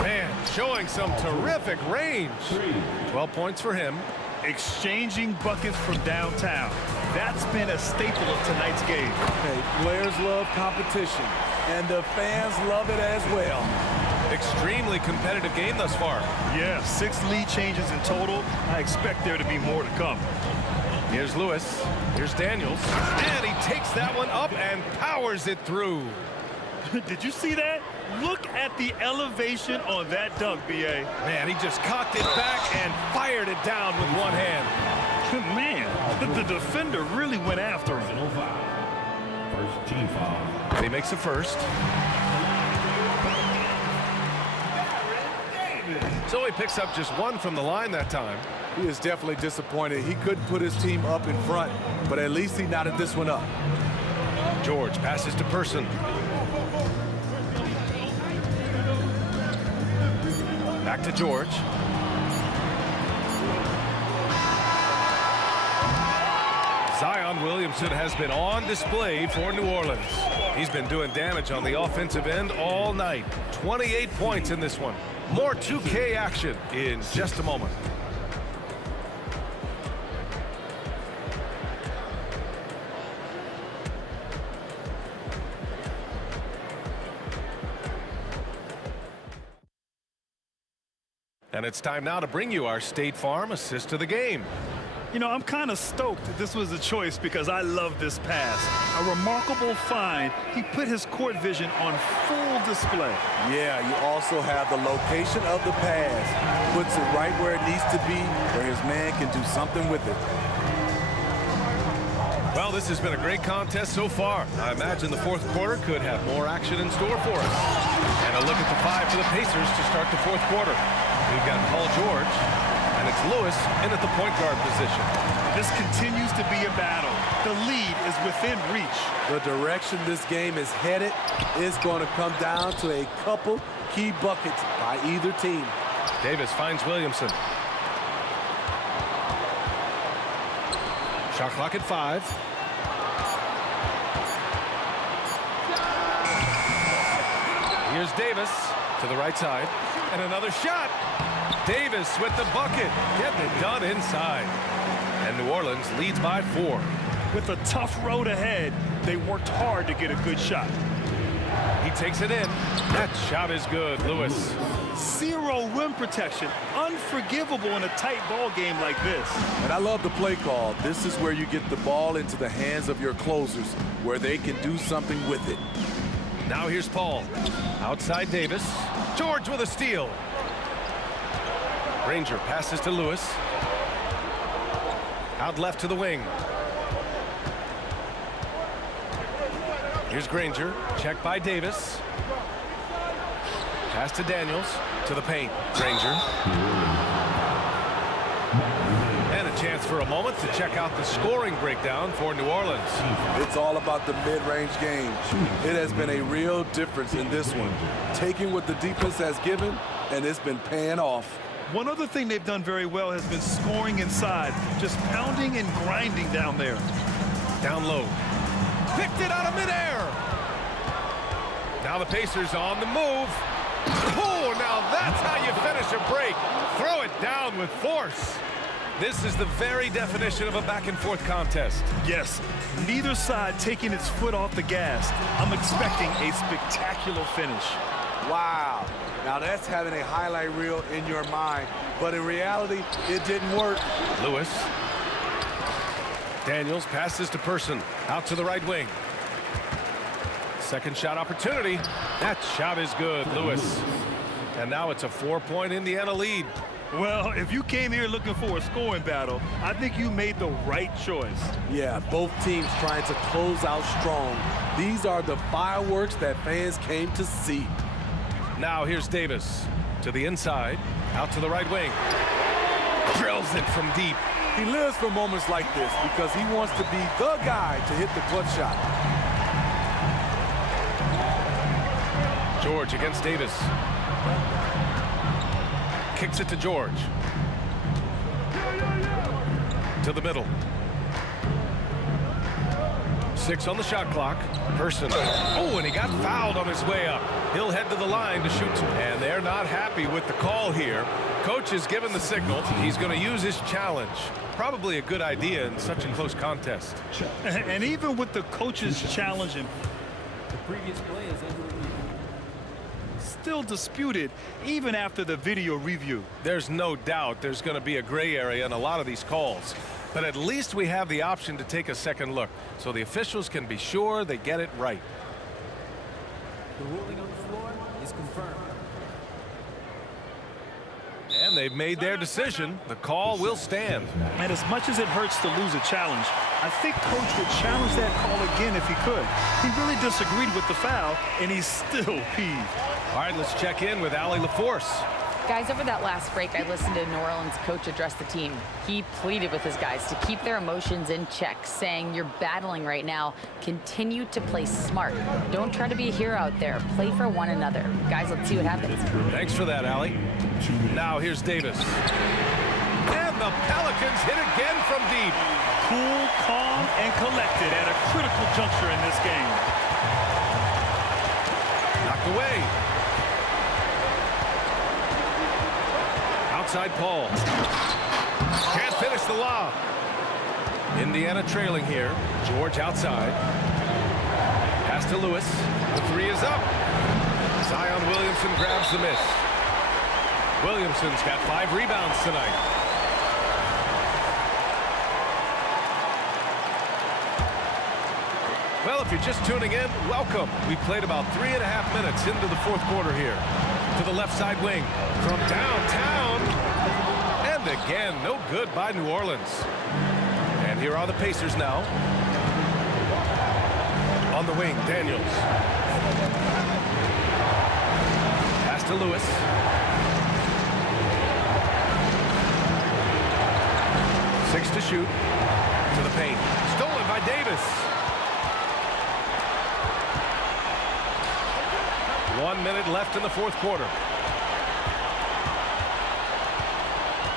Man, showing some terrific range. 12 points for him. Exchanging buckets from downtown. That's been a staple of tonight's game. Hey, players love competition, and the fans love it as well. Extremely competitive game thus far. Yeah, 6 lead changes in total. I expect there to be more to come. Here's Lewis. Here's Daniels. And he takes that one up and powers it through. Did you see that? Look at the elevation on that dunk, B.A. Man, he just cocked it back and fired it down with one hand. Man, the defender really went after him. First team foul. And he makes the first. So he picks up just 1 from the line that time. He is definitely disappointed. He couldn't put his team up in front, but at least he knotted this one up. George passes to Person. Back to George. Zion Williamson has been on display for New Orleans. He's been doing damage on the offensive end all night. 28 points in this one. More 2K action in just a moment. And it's time now to bring you our State Farm assist of the game. You know, I'm kind of stoked that this was a choice because I love this pass. A remarkable find. He put his court vision on full display. Yeah, you also have the location of the pass. Puts it right where it needs to be, where his man can do something with it. Well, this has been a great contest so far. I imagine the 4th quarter could have more action in store for us. And a look at the 5 for the Pacers to start the fourth quarter. We've got Paul George, and it's Lewis in at the point guard position. This continues to be a battle. The lead is within reach. The direction this game is headed is going to come down to a couple key buckets by either team. Davis finds Williamson. Shot clock at 5. Here's Davis to the right side. And another shot. Davis with the bucket. Getting it done inside. And New Orleans leads by 4. With a tough road ahead, they worked hard to get a good shot. He takes it in. That shot is good, Lewis. Zero rim protection. Unforgivable in a tight ball game like this. And I love the play call. This is where you get the ball into the hands of your closers, where they can do something with it. Now here's Paul. Outside Davis. George with a steal. Granger passes to Lewis. Out left to the wing. Here's Granger. Checked by Davis. Pass to Daniels. To the paint. Granger. And a chance for a moment to check out the scoring breakdown for New Orleans. It's all about the mid-range game. It has been a real difference in this one. Taking what the defense has given, and it's been paying off. One other thing they've done very well has been scoring inside, just pounding and grinding down there. Down low. Picked it out of midair. Now the Pacers on the move. Oh, now that's how you finish a break. Throw it down with force. This is the very definition of a back-and-forth contest. Yes, neither side taking its foot off the gas. I'm expecting a spectacular finish. Wow. Now that's having a highlight reel in your mind, but in reality, it didn't work. Lewis. Daniels passes to Person. Out to the right wing. Second shot opportunity. That shot is good, Lewis. And now it's a 4-point Indiana lead. Well, if you came here looking for a scoring battle, I think you made the right choice. Yeah, both teams trying to close out strong. These are the fireworks that fans came to see. Now here's Davis to the inside, out to the right wing. Drills it from deep. He lives for moments like this because he wants to be the guy to hit the clutch shot. George against Davis. Kicks it to George. To the middle. 6 on the shot clock. Person. Oh, and he got fouled on his way up. He'll head to the line to shoot. And they're not happy with the call here. Coach has given the signal. He's going to use his challenge. Probably a good idea in such a close contest. And even with the coach's challenge, The previous play is under review. still disputed even after the video review. There's no doubt there's going to be a gray area in a lot of these calls. But at least we have the option to take a second look, so the officials can be sure they get it right. The ruling on the floor is confirmed. And they've made their decision. The call will stand. And as much as it hurts to lose a challenge, I think Coach would challenge that call again if he could. He really disagreed with the foul, and he's still peeved. All right, let's check in with Allie LaForce. Guys, over that last break, I listened to New Orleans coach address the team. He pleaded with his guys to keep their emotions in check, saying, you're battling right now. Continue to play smart. Don't try to be a hero out there. Play for one another. Guys, let's see what happens. Thanks for that, Allie. Now here's Davis. And the Pelicans hit again from deep. Cool, calm, and collected at a critical juncture in this game. Knocked away. Outside Paul. Can't finish the lob. Indiana trailing here. George outside. Pass to Lewis. The 3 is up. Zion Williamson grabs the miss. Williamson's got 5 rebounds tonight. Well, if you're just tuning in, welcome. We've played about 3.5 minutes into the fourth quarter here. To the left side wing. From downtown. And again, no good by New Orleans. And here are the Pacers now. On the wing, Daniels. to Lewis. Six to shoot. To the paint. Stolen by Davis. 1 minute left in the fourth quarter.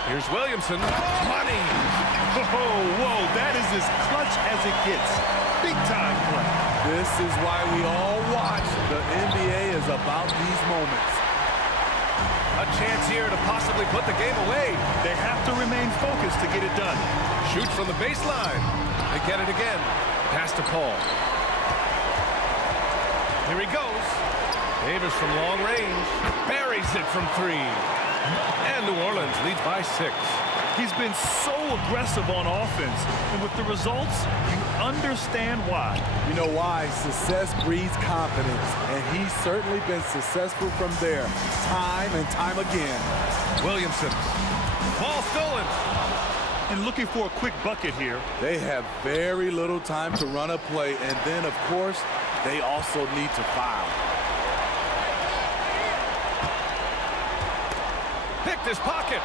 Here's Williamson. Money. Whoa, that is as clutch as it gets. Big time play. This is why we all watch. The NBA is about these moments. A chance here to possibly put the game away. They have to remain focused to get it done. Shoots from the baseline. They get it again. Pass to Paul. Here he goes. Davis from long range. Buries it from three. And New Orleans leads by 6. He's been so aggressive on offense, and with the results, you understand why. You know why? Success breeds confidence, and he's certainly been successful from there, time and time again. Williamson. Ball stolen. And looking for a quick bucket here. They have very little time to run a play, and then, of course, they also need to foul. Picked his pocket.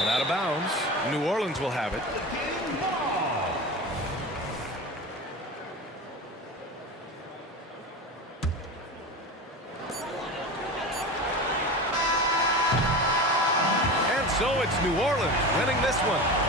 And out of bounds. New Orleans will have it. And so it's New Orleans winning this one.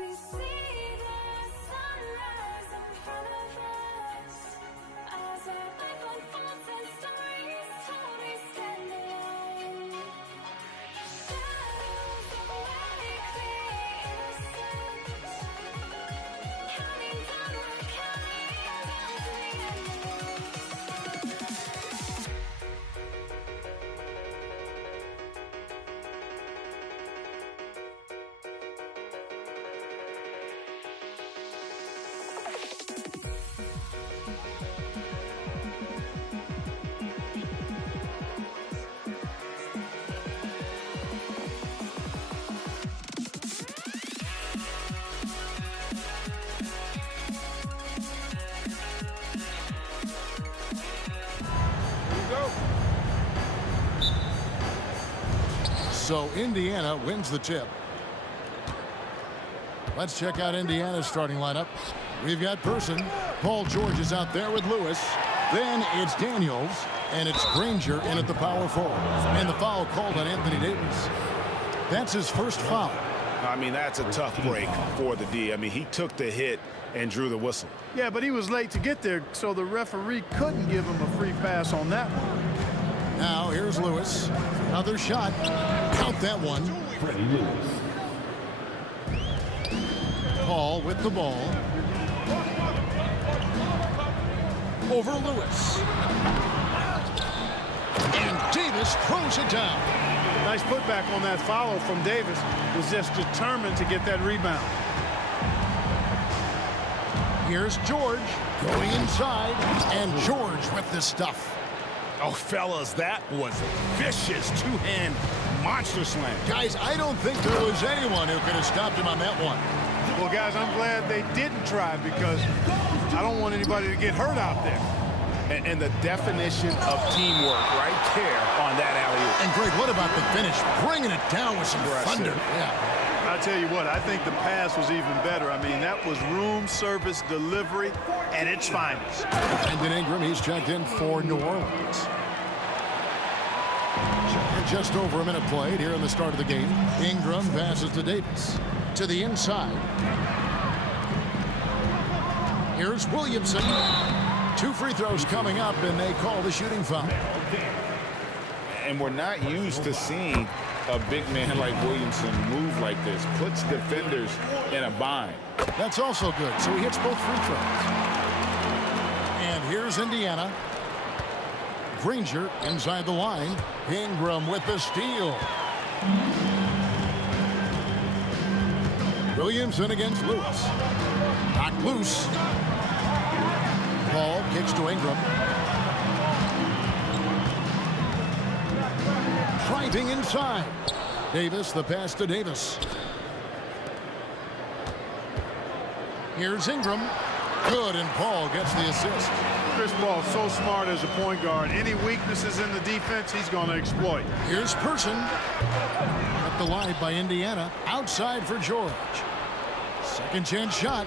We see the sunrise in front of us. As our life unfolds and stories told, we stand alone. Shadows away, innocence. Counting down, we're counting down to the end of us. So Indiana wins the tip. Let's check out Indiana's starting lineup. We've got Person. Paul George is out there with Lewis. Then it's Daniels, and it's Granger in at the power forward. And the foul called on Anthony Davis. That's his first foul. I mean, that's a tough break for the D. I mean, he took the hit and drew the whistle. Yeah, but he was late to get there, so the referee couldn't give him a free pass on that one. Now here's Lewis. Another shot. Count that one. Freddie Lewis. Paul with the ball. Over Lewis. And Davis throws it down. Nice putback on that follow from Davis. Was just determined to get that rebound. Here's George going inside, and George with the stuff. Oh, fellas, that was vicious two-hand monster slam. Guys, I don't think there was anyone who could have stopped him on that one. Well, guys, I'm glad they didn't try because I don't want anybody to get hurt out there. And the definition of teamwork right there on that alley-oop. And Greg, what about the finish? Bringing it down with some thunder. Yeah. I tell you what, I think the pass was even better. I mean, that was room service delivery at its finest. Brandon Ingram, he's checked in for New Orleans. And just over a minute played here in the start of the game. Ingram passes to Davis. To the inside. Here's Williamson. 2 free throws coming up, and they call the shooting foul. And we're not used to seeing a big man like Williamson move like this. Puts defenders in a bind. That's also good. So he hits both free throws. And here's Indiana. Granger inside the line. Ingram with the steal. Williamson against Lewis. Knocked loose. Paul kicks to Ingram. Driving inside. Davis, the pass to Davis. Here's Ingram. Good, and Paul gets the assist. Chris Paul, so smart as a point guard. Any weaknesses in the defense, he's going to exploit. Here's Person. At the line by Indiana. Outside for George. Second chance shot.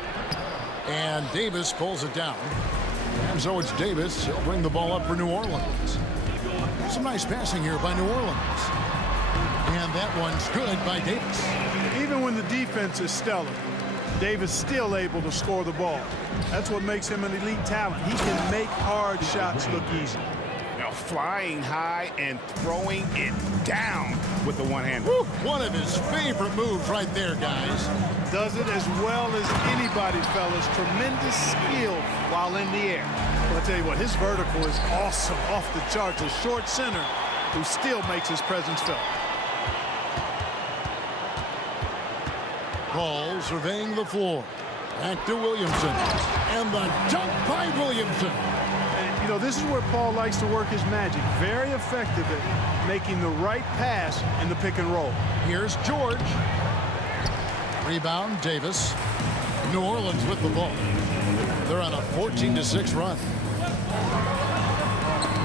And Davis pulls it down. And so it's Davis. He'll bring the ball up for New Orleans. Some nice passing here by New Orleans. And that one's good by Davis. Even when the defense is stellar, Davis still able to score the ball. That's what makes him an elite talent. He can make hard shots look easy. Now flying high and throwing it down with the one hand. One of his favorite moves right there, guys. Does it as well as anybody, fellas. Tremendous skill while in the air. Well, I tell you what, his vertical is awesome, off the charts. A short center who still makes his presence felt. Paul surveying the floor. Back to Williamson. And the dunk by Williamson. And, you know, this is where Paul likes to work his magic. Very effective at making the right pass in the pick and roll. Here's George. Rebound, Davis. New Orleans with the ball. They're on a 14-6 run.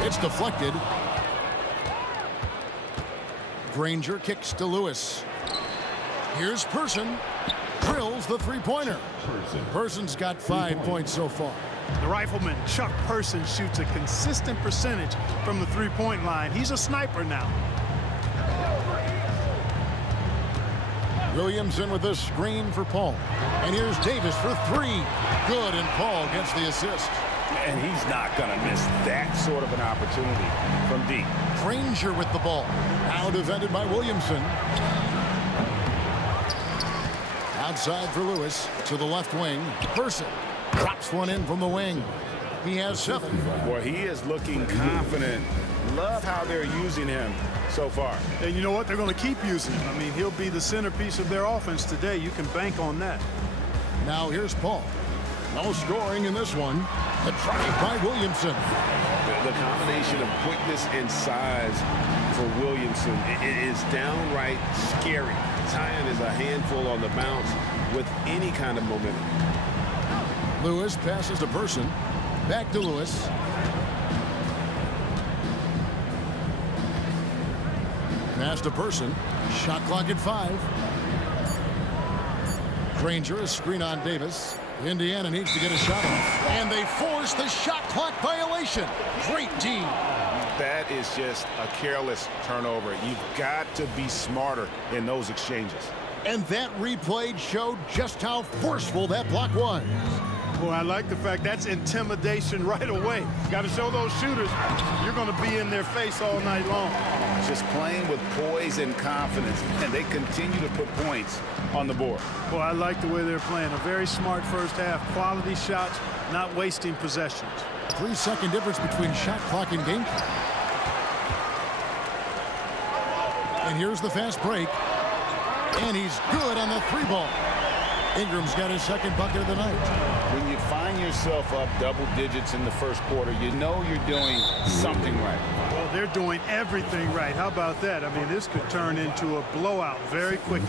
It's deflected. Granger kicks to Lewis. Here's Person. Drills the three-pointer. Person's got 5 points so far. The rifleman, Chuck Person, shoots a consistent percentage from the three-point line. He's a sniper now. Williamson with the screen for Paul. And here's Davis for three. Good, and Paul gets the assist. And he's not going to miss that sort of an opportunity from deep. Granger with the ball. Now defended by Williamson. Outside for Lewis. To the left wing. Person drops one in from the wing. He has 7. Well, he is looking confident. Love how they're using him so far. And you know what? They're going to keep using him. I mean, he'll be the centerpiece of their offense today. You can bank on that. Now here's Paul. No scoring in this one. The drive by Williamson. The combination of quickness and size for Williamson is downright scary. Zion is a handful on the bounce with any kind of momentum. Lewis passes to Person. Back to Lewis. Pass to Person. Shot clock at 5. Granger, a screen on Davis. Indiana needs to get a shot off. And they force the shot clock violation. Great D. That is just a careless turnover. You've got to be smarter in those exchanges. And that replay showed just how forceful that block was. Boy, I like the fact that's intimidation right away. Got to show those shooters you're going to be in their face all night long. Just playing with poise and confidence, and they continue to put points on the board. Boy, I like the way they're playing. A very smart first half. Quality shots, not wasting possessions. 3-second difference between shot clock and game clock. And here's the fast break. And he's good on the 3-ball. Ingram's got his second bucket of the night. When you find yourself up double digits in the first quarter, you know you're doing something right. Well, they're doing everything right. How about that? I mean, this could turn into a blowout very quickly.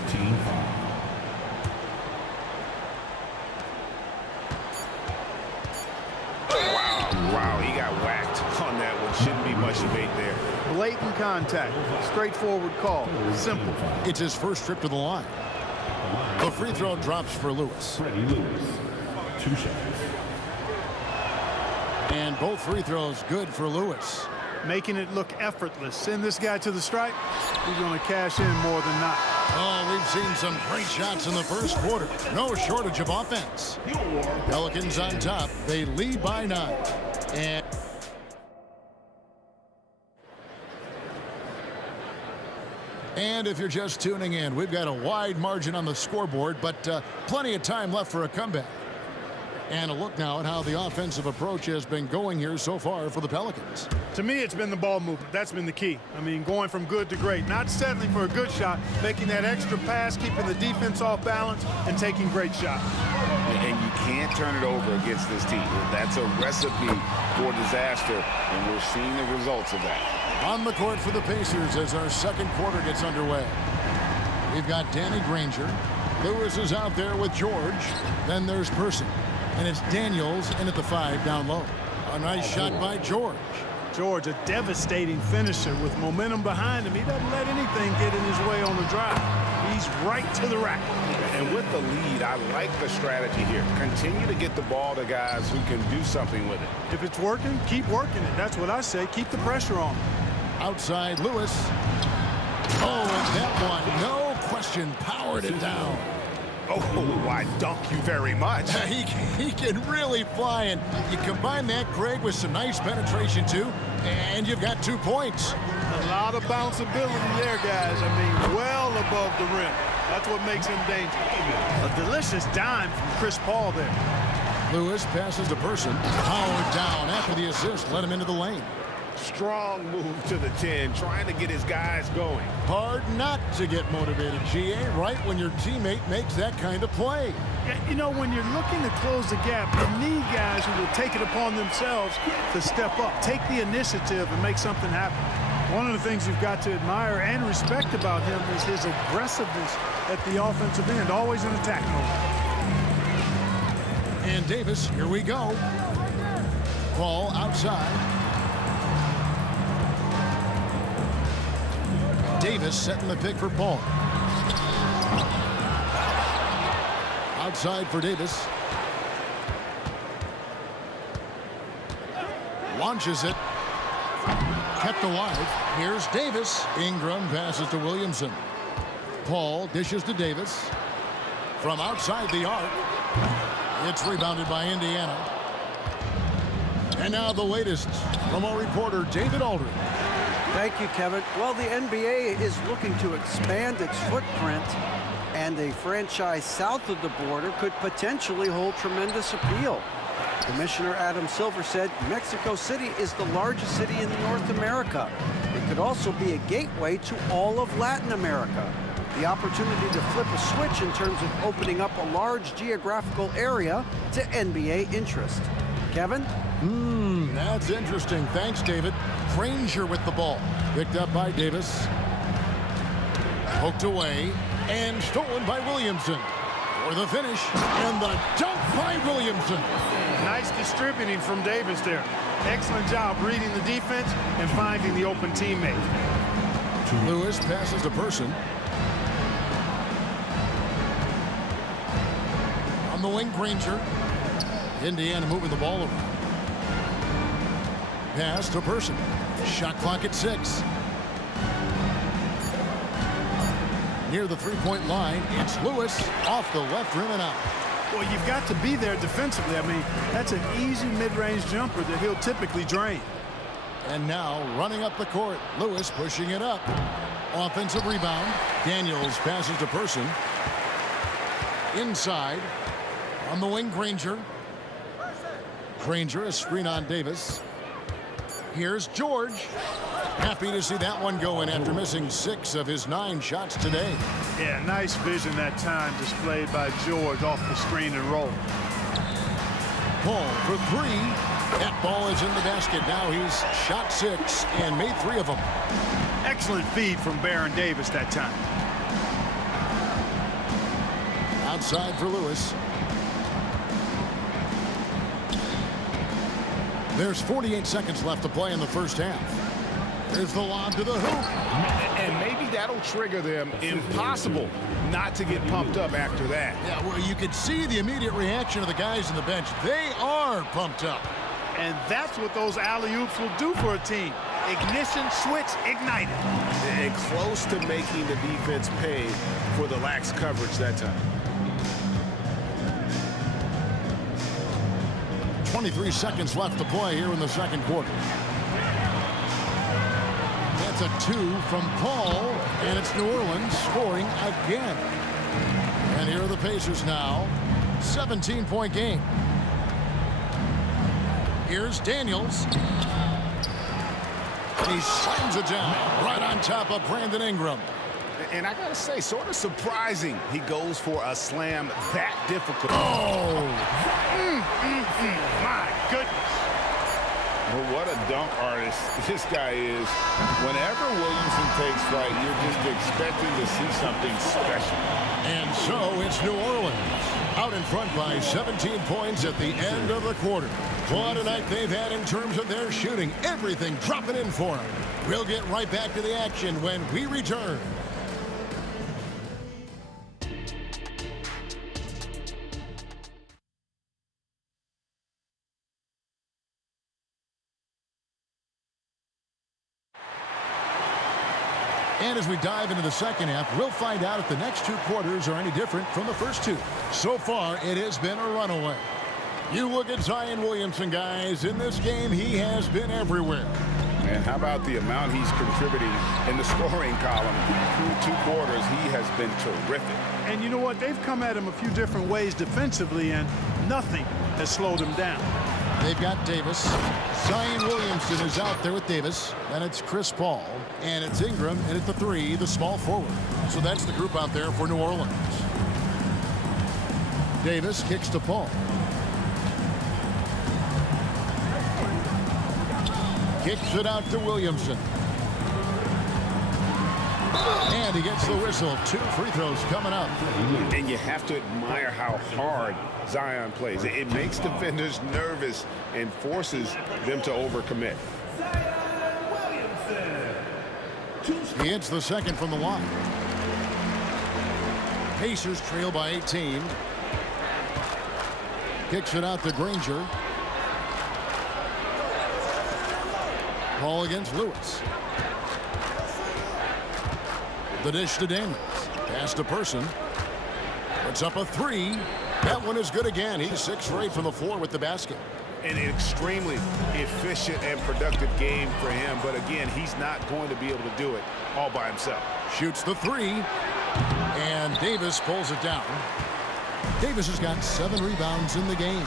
Wow, he got whacked on that one. Shouldn't be much debate there. Blatant contact. Straightforward call. Simple. It's his first trip to the line. The free throw drops for Lewis. Freddie Lewis, 2 shots. And both free throws good for Lewis. Making it look effortless. Send this guy to the stripe. He's going to cash in more than not. Oh, we've seen some great shots in the first quarter. No shortage of offense. Pelicans on top. They lead by 9. And if you're just tuning in, we've got a wide margin on the scoreboard, but plenty of time left for a comeback. And a look now at how the offensive approach has been going here so far for the Pelicans. To me, it's been the ball movement. That's been the key. I mean, going from good to great. Not settling for a good shot, making that extra pass, keeping the defense off balance, and taking great shots. And you can't turn it over against this team. That's a recipe for disaster, and we're seeing the results of that. On the court for the Pacers as our second quarter gets underway. We've got Danny Granger. Lewis is out there with George. Then there's Person. And it's Daniels in at the 5 down low. A nice shot by George. George, a devastating finisher with momentum behind him. He doesn't let anything get in his way on the drive. He's right to the rack. And with the lead, I like the strategy here. Continue to get the ball to guys who can do something with it. If it's working, keep working it. That's what I say. Keep the pressure on. Outside Lewis. Oh, and that one, no question, powered it down. Oh, I dunk you very much. He can really fly, and you combine that, Greg, with some nice penetration, too, and you've got 2 points. A lot of bounceability there, guys. I mean, well above the rim. That's what makes him dangerous. A delicious dime from Chris Paul there. Lewis passes to Person. Powered down after the assist. Let him into the lane. Strong move to the 10, trying to get his guys going. Hard not to get motivated, GA, right when your teammate makes that kind of play. You know, when you're looking to close the gap, you need guys who will take it upon themselves to step up, take the initiative, and make something happen. One of the things you've got to admire and respect about him is his aggressiveness at the offensive end, always in attack mode. And Davis, here we go. Ball outside. Davis setting the pick for Paul. Outside for Davis. Launches it. Kept alive. Here's Davis. Ingram passes to Williamson. Paul dishes to Davis. From outside the arc. It's rebounded by Indiana. And now the latest from our reporter, David Aldridge. Thank you, Kevin. Well, the NBA is looking to expand its footprint, and a franchise south of the border could potentially hold tremendous appeal. Commissioner Adam Silver said Mexico City is the largest city in North America. It could also be a gateway to all of Latin America. The opportunity to flip a switch in terms of opening up a large geographical area to NBA interest. Kevin? That's interesting. Thanks, David. Granger with the ball. Picked up by Davis. Poked away and stolen by Williamson. For the finish, and the dunk by Williamson. Nice distributing from Davis there. Excellent job reading the defense and finding the open teammate. Lewis passes to Person. On the wing, Granger. Indiana moving the ball around. Pass to Person. Shot clock at 6. Near the three-point line, it's Lewis off the left rim and out. Well, you've got to be there defensively. I mean, that's an easy mid-range jumper that he'll typically drain. And now running up the court, Lewis pushing it up. Offensive rebound. Daniels passes to Person. Inside. On the wing, Granger. Granger, a screen on Davis. Here's George. Happy to see that one go in after missing 6 of his 9 shots today. Yeah, nice vision that time displayed by George off the screen and roll. Paul for 3. That ball is in the basket. Now he's shot 6 and made 3 of them. Excellent feed from Baron Davis that time. Outside for Lewis. There's 48 seconds left to play in the first half. There's the lob to the hoop. And maybe that'll trigger them. Impossible not to get pumped up after that. Yeah, well, you could see the immediate reaction of the guys on the bench. They are pumped up. And that's what those alley-oops will do for a team. Ignition switch ignited. And close to making the defense pay for the lax coverage that time. 23 seconds left to play here in the second quarter. That's a 2 from Paul, and it's New Orleans scoring again. And here are the Pacers now. 17-point game. Here's Daniels. And he slams it down right on top of Brandon Ingram. And I gotta say, sort of surprising he goes for a slam that difficult. Oh! My goodness. Well, what a dunk artist this guy is. Whenever Williamson takes flight, you're just expecting to see something special. And so it's New Orleans out in front by 17 points at the end of the quarter. What a night they've had in terms of their shooting. Everything dropping in for them. We'll get right back to the action when we return. And as we dive into the second half, we'll find out if the next 2 quarters are any different from the first 2. So far, it has been a runaway. You look at Zion Williamson, guys. In this game, he has been everywhere. And how about the amount he's contributing in the scoring column? Through 2 quarters, he has been terrific. And you know what? They've come at him a few different ways defensively, and nothing has slowed him down. They've got Davis. Zion Williamson is out there with Davis. Then it's Chris Paul. And it's Ingram. And at the 3, the small forward. So that's the group out there for New Orleans. Davis kicks to Paul. Kicks it out to Williamson. And he gets the whistle. 2 free throws coming up. And you have to admire how hard Zion plays. It makes defenders nervous and forces them to overcommit. He hits the second from the line. Pacers trail by 18. Kicks it out to Granger. Ball against Lewis. The dish to Daniels. Pass to Person. Puts up a 3. That one is good again. He's 6 for 8 from the floor with the basket. An extremely efficient and productive game for him. But again, he's not going to be able to do it all by himself. Shoots the 3. And Davis pulls it down. Davis has got 7 rebounds in the game.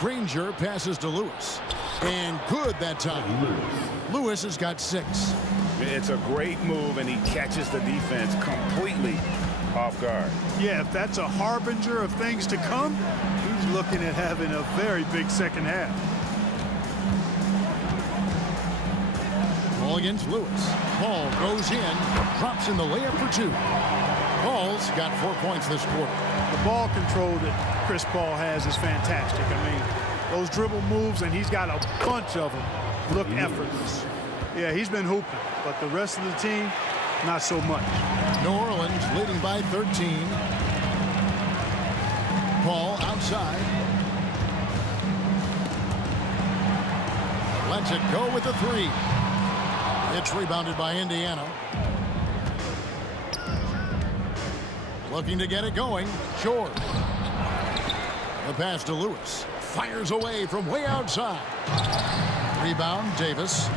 Granger passes to Lewis. And good that time. Lewis has got 6. It's a great move, and he catches the defense completely off guard. Yeah, if that's a harbinger of things to come, he's looking at having a very big second half. Ball against Lewis. Paul goes in, drops in the layup for 2. Paul's got 4 points this quarter. The ball control that Chris Paul has is fantastic. I mean, those dribble moves, and he's got a bunch of them, look effortless. Yeah, he's been hooping, but the rest of the team, not so much. New Orleans leading by 13. Paul outside. Lets it go with the 3. It's rebounded by Indiana. Looking to get it going. George. The pass to Lewis. Fires away from way outside. Rebound, Davis.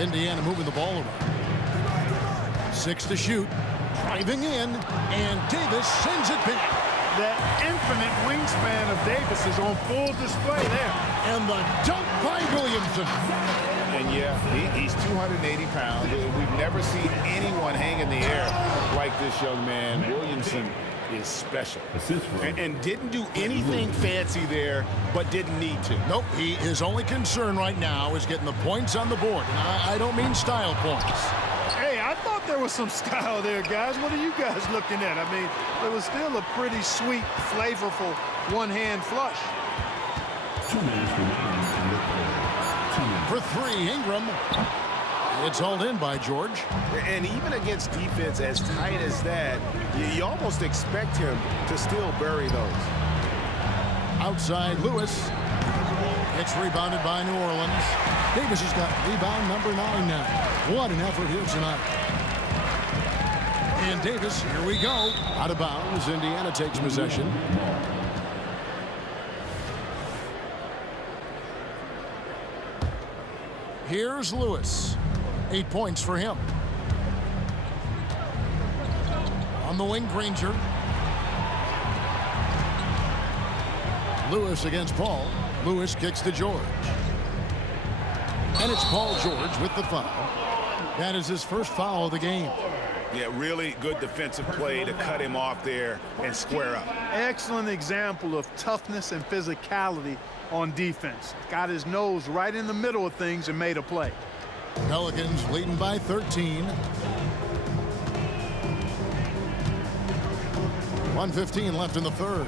Indiana moving the ball around. 6 to shoot. Driving in. And Davis sends it back. That infinite wingspan of Davis is on full display there. And the dunk by Williamson. And yeah, he's 280 pounds. We've never seen anyone hang in the air like this young man. Williamson is special. And didn't do anything fancy there, but didn't need to. Nope, his only concern right now is getting the points on the board. And I don't mean style points. Hey, I thought there was some style there, guys. What are you guys looking at? I mean, it was still a pretty sweet, flavorful one-hand flush. 2 minutes remaining. For 3, Ingram. It's hauled in by George. And even against defense as tight as that, you almost expect him to still bury those. Outside, Lewis. It's rebounded by New Orleans. Davis has got rebound number 9 now. What an effort here tonight. And Davis, here we go. Out of bounds, Indiana takes possession. Here's Lewis. 8 points for him. On the wing, Granger. Lewis against Paul. Lewis kicks to George. And it's Paul George with the foul. That is his first foul of the game. Yeah, really good defensive play to cut him off there and square up. Excellent example of toughness and physicality on defense. Got his nose right in the middle of things and made a play. Pelicans leading by 13. 1:15 left in the third.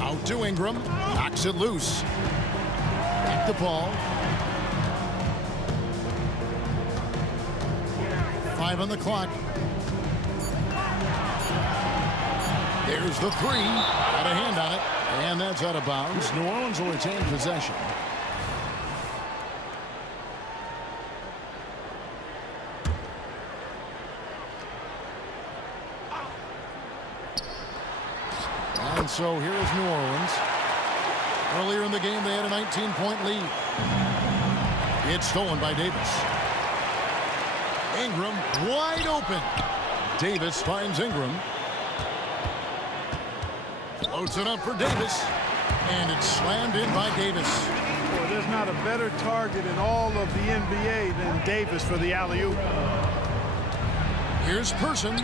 Out to Ingram. Knocks it loose. Back to Paul. 5 on the clock. There's the 3. Got a hand on it. And that's out of bounds. New Orleans will retain possession. And so here is New Orleans. Earlier in the game, they had a 19-point lead. It's stolen by Davis. Ingram wide open. Davis finds Ingram. Floats it up for Davis. And it's slammed in by Davis. Boy, there's not a better target in all of the NBA than Davis for the alley-oop. Here's Person.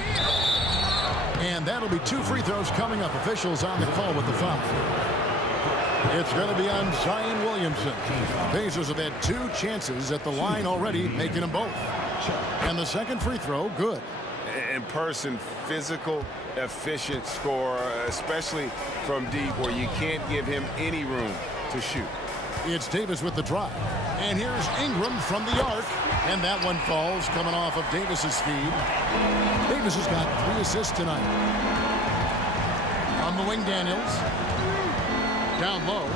And that'll be 2 free throws coming up. Officials on the call with the foul. It's going to be on Zion Williamson. Pacers have had 2 chances at the line already, making them both. And the second free throw, good. In Person, physical, efficient scorer, especially from deep where you can't give him any room to shoot. It's Davis with the drive. And here's Ingram from the arc. And that one falls coming off of Davis's feed. Davis has got 3 assists tonight. On the wing, Daniels. Down low.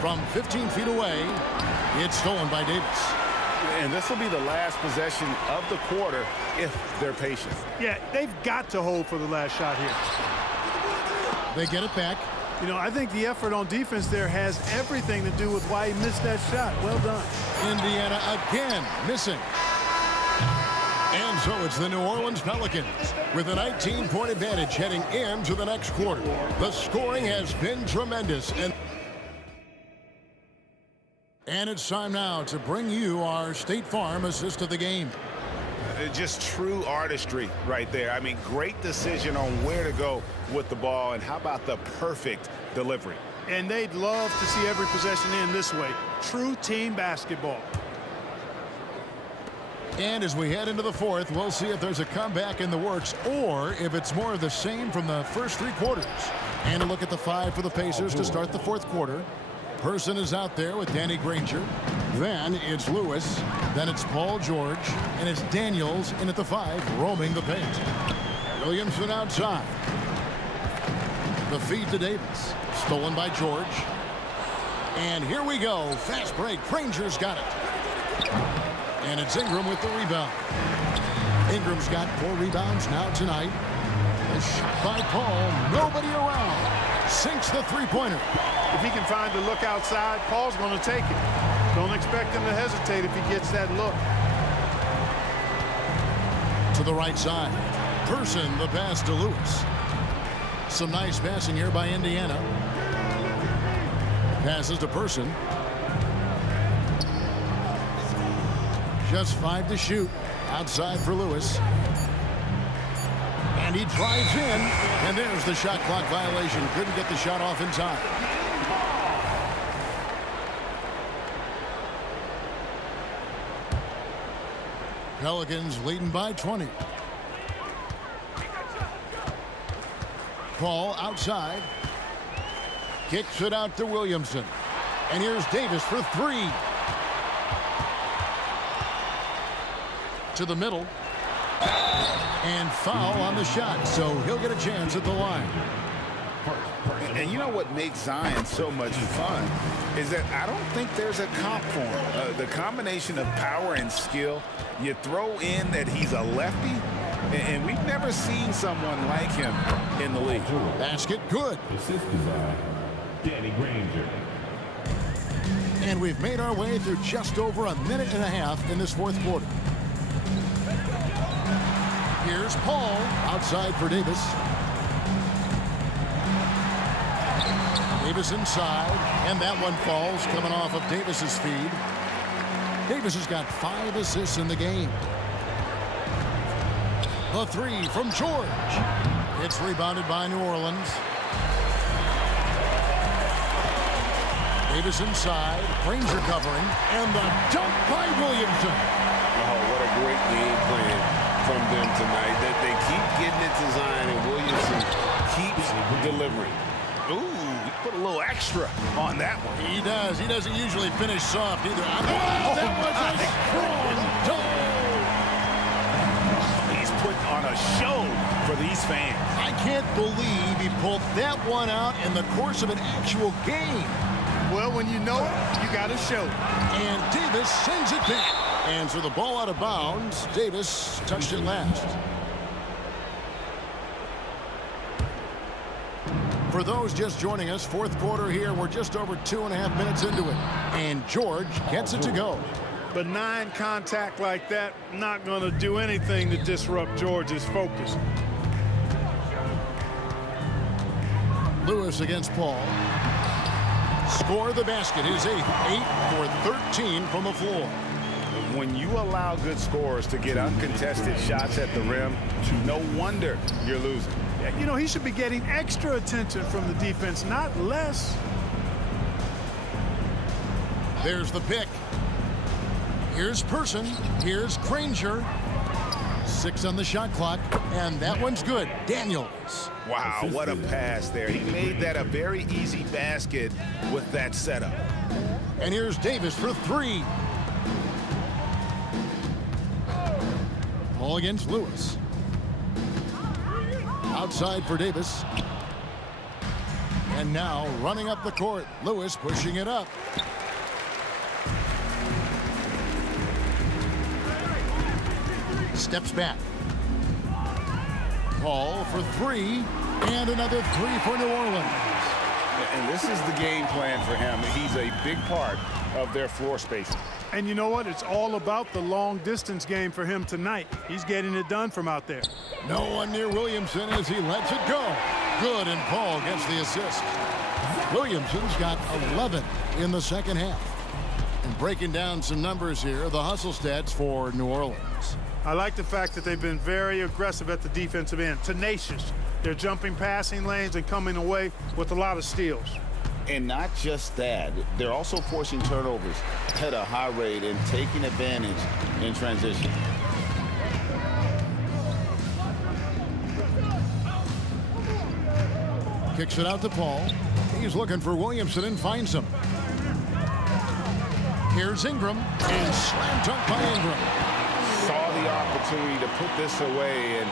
From 15 feet away. It's stolen by Davis. And this will be the last possession of the quarter if they're patient. Yeah, they've got to hold for the last shot here. They get it back. You know, I think the effort on defense there has everything to do with why he missed that shot. Well done. Indiana again missing. And so it's the New Orleans Pelicans with a 19-point advantage heading into the next quarter. The scoring has been tremendous. And it's time now to bring you our State Farm assist of the game. Just true artistry right there. I mean, great decision on where to go with the ball, and how about the perfect delivery? And they'd love to see every possession end this way. True team basketball. And as we head into the fourth, we'll see if there's a comeback in the works or if it's more of the same from the first three quarters. And a look at the five for the Pacers to start the fourth quarter. Person is out there with Danny Granger. Then it's Lewis. Then it's Paul George. And it's Daniels in at the 5, roaming the paint. Williamson outside. The feed to Davis. Stolen by George. And here we go. Fast break. Granger's got it. And it's Ingram with the rebound. Ingram's got 4 rebounds now tonight. A shot by Paul. Nobody around. Sinks the three-pointer. If he can find the look outside, Paul's going to take it. Don't expect him to hesitate if he gets that look. To the right side. Person the pass to Lewis. Some nice passing here by Indiana. Passes to Person. Just 5 to shoot. Outside for Lewis. And he drives in. And there's the shot clock violation. Couldn't get the shot off in time. Pelicans leading by 20. Paul outside. Kicks it out to Williamson. And here's Davis for 3. To the middle. And foul on the shot, so he'll get a chance at the line. And you know what makes Zion so much fun is that I don't think there's a comp for him. The combination of power and skill, you throw in that he's a lefty, and we've never seen someone like him in the league. Basket good. Assist design, Danny Granger. And we've made our way through just over a minute and a half in this fourth quarter. Here's Paul outside for Davis. Davis inside, and that one falls coming off of Davis's feed. Davis has got 5 assists in the game. The 3 from George. It's rebounded by New Orleans. Davis inside, Granger covering, and the dunk by Williamson. Oh, what a great game plan from them tonight. That they keep getting it to Zion, and Williamson keeps delivering. Ooh, he put a little extra on that one. He does. He doesn't usually finish soft either. That was a strong dunk. He's putting on a show for these fans. I can't believe he pulled that one out in the course of an actual game. Well, when you know it, you got to show it. And Davis sends it back. And so the ball out of bounds. Davis touched it last. For those just joining us, fourth quarter here. We're just over 2.5 minutes into it. And George gets it to go. Benign contact like that, not going to do anything to disrupt George's focus. Lewis against Paul. Score the basket. His 8th. 8 for 13 from the floor. When you allow good scorers to get uncontested shots at the rim, no wonder you're losing. You know, he should be getting extra attention from the defense, not less. There's the pick. Here's Person. Here's Granger. 6 on the shot clock, and that one's good. Daniels. Wow, what a pass there. He made that a very easy basket with that setup. And here's Davis for 3. Ball against Lewis. Outside for Davis. And now running up the court. Lewis pushing it up. steps back. Paul for three, and another three for New Orleans. And this is the game plan for him. He's a big part of their floor spacing. And you know what? It's all about the long distance game for him tonight. He's getting it done from out there. No one near Williamson as he lets it go. Good, and Paul gets the assist. Williamson's got 11 in the second half. And breaking down some numbers here, the hustle stats for New Orleans. I like the fact that they've been very aggressive at the defensive end, tenacious. They're jumping passing lanes and coming away with a lot of steals. And not just that, they're also forcing turnovers at a high rate and taking advantage in transition. Kicks it out to Paul. He's looking for Williamson and finds him. Here's Ingram, and slam dunk by Ingram. Saw the opportunity to put this away and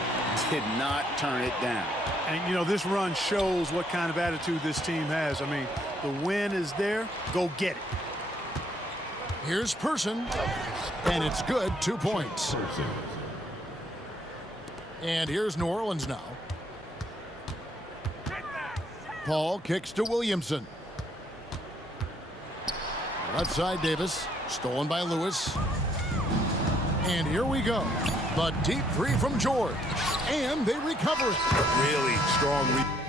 did not turn it down. And, you know, this run shows what kind of attitude this team has. I mean, the win is there. Go get it. Here's Person, and it's good, 2 points. And here's New Orleans now. Paul kicks to Williamson. Left side, Davis. Stolen by Lewis. And here we go. The deep three from George. And they recover it. Really strong rebound.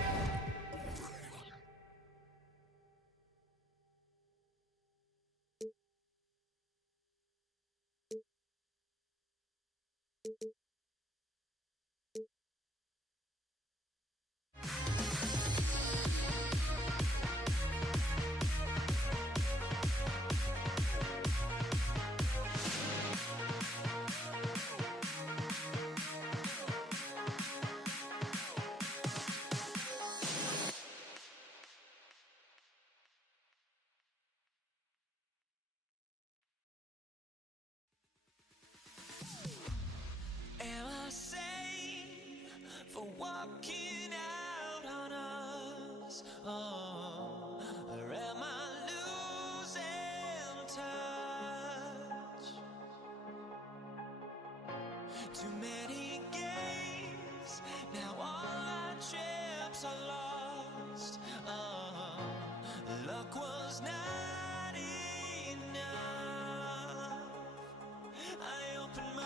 Am I safe for walking out on us? Oh, or am I losing touch? Too many games, now all our chips are lost. Oh, luck was not enough. I opened my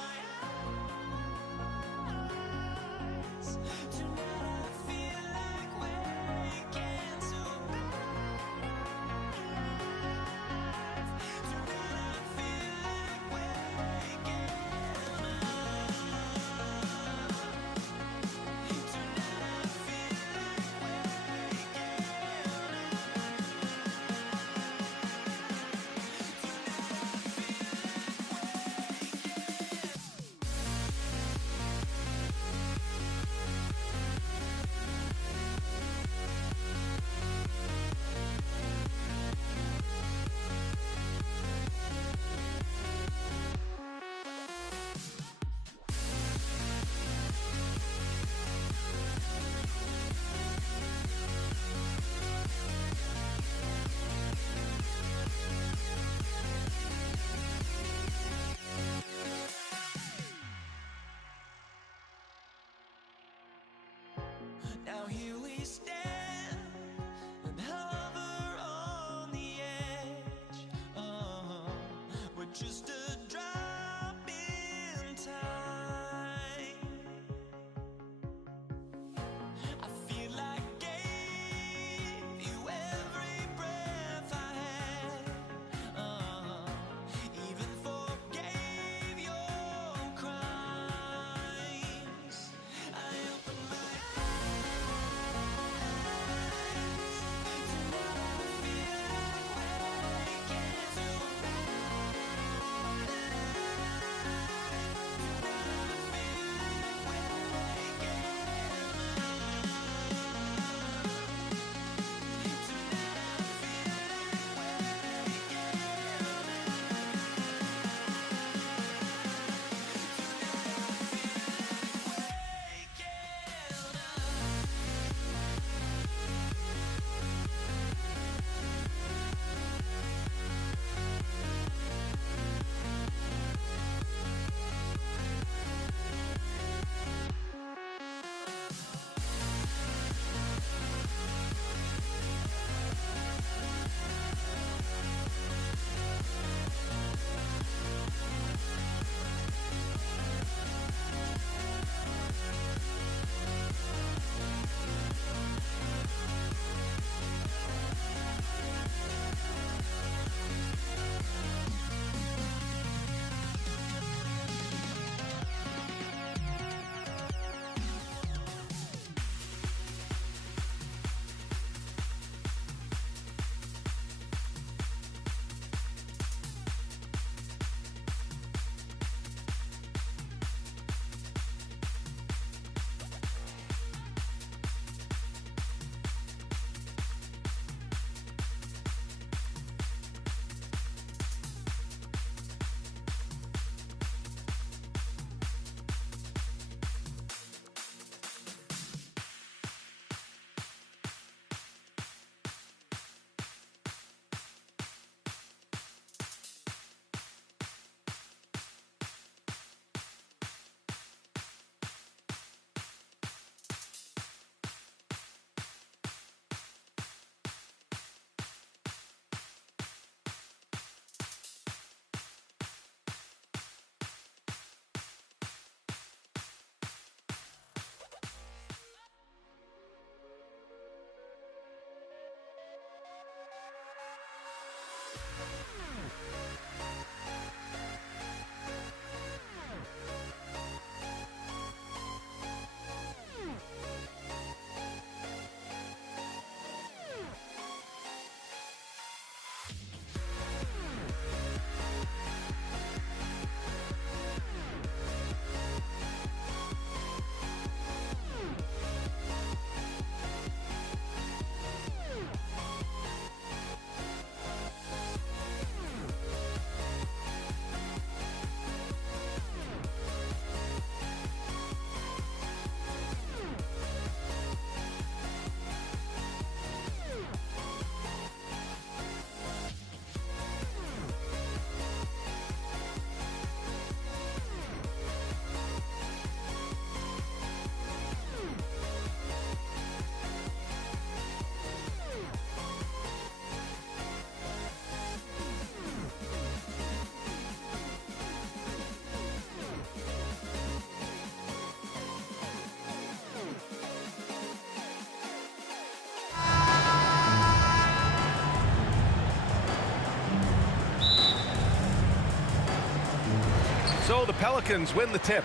So the Pelicans win the tip.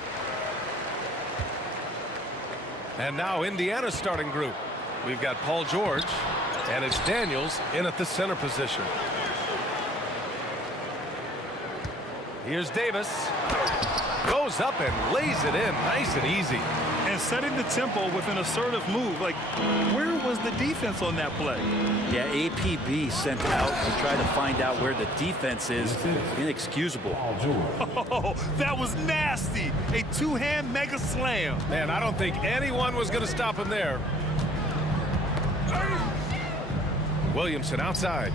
And now Indiana's starting group. We've got Paul George, and it's Daniels in at the center position. Here's Davis. Goes up and lays it in nice and easy. And setting the tempo with an assertive move. Like, where was the defense on that play? Yeah, APB sent out to try to find out where the defense is. Inexcusable. Oh, that was nasty. A two-hand mega slam. Man, I don't think anyone was going to stop him there. Williamson outside.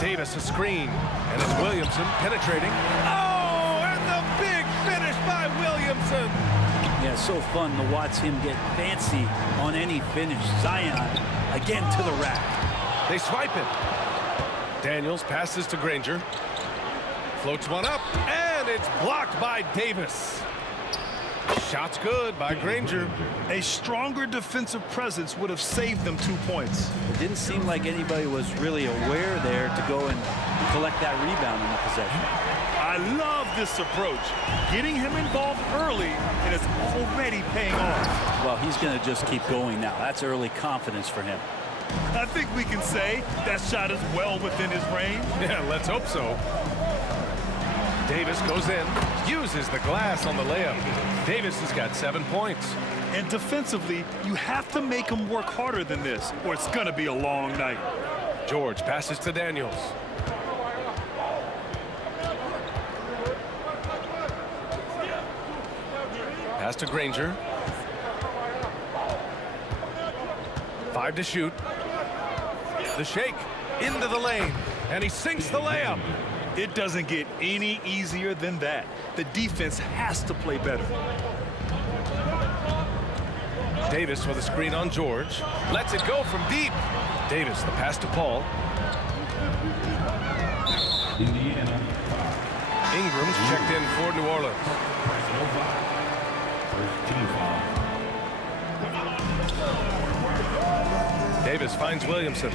Davis a screen, and it's Williamson penetrating. Oh, and the big finish by Williamson. Yeah, so fun to watch him get fancy on any finish. Zion again to the rack. They swipe it. Daniels passes to Granger. Floats one up, and it's blocked by Davis. Shot's good by Granger. A stronger defensive presence would have saved them 2 points. It didn't seem like anybody was really aware there to go and collect that rebound in the possession. I love this approach. Getting him involved early, and it's already paying off. Well, he's going to just keep going now. That's early confidence for him. I think we can say that shot is well within his range. Yeah, let's hope so. Davis goes in, uses the glass on the layup. Davis has got 7 points. And defensively, you have to make him work harder than this, or it's going to be a long night. George passes to Daniels. Pass to Granger. 5 to shoot. The shake into the lane, and he sinks the layup. It doesn't get any easier than that. The defense has to play better. Davis with a screen on George. Lets it go from deep. Davis, the pass to Paul. Indiana. Ingram's checked in for New Orleans. First team foul. Davis finds Williamson.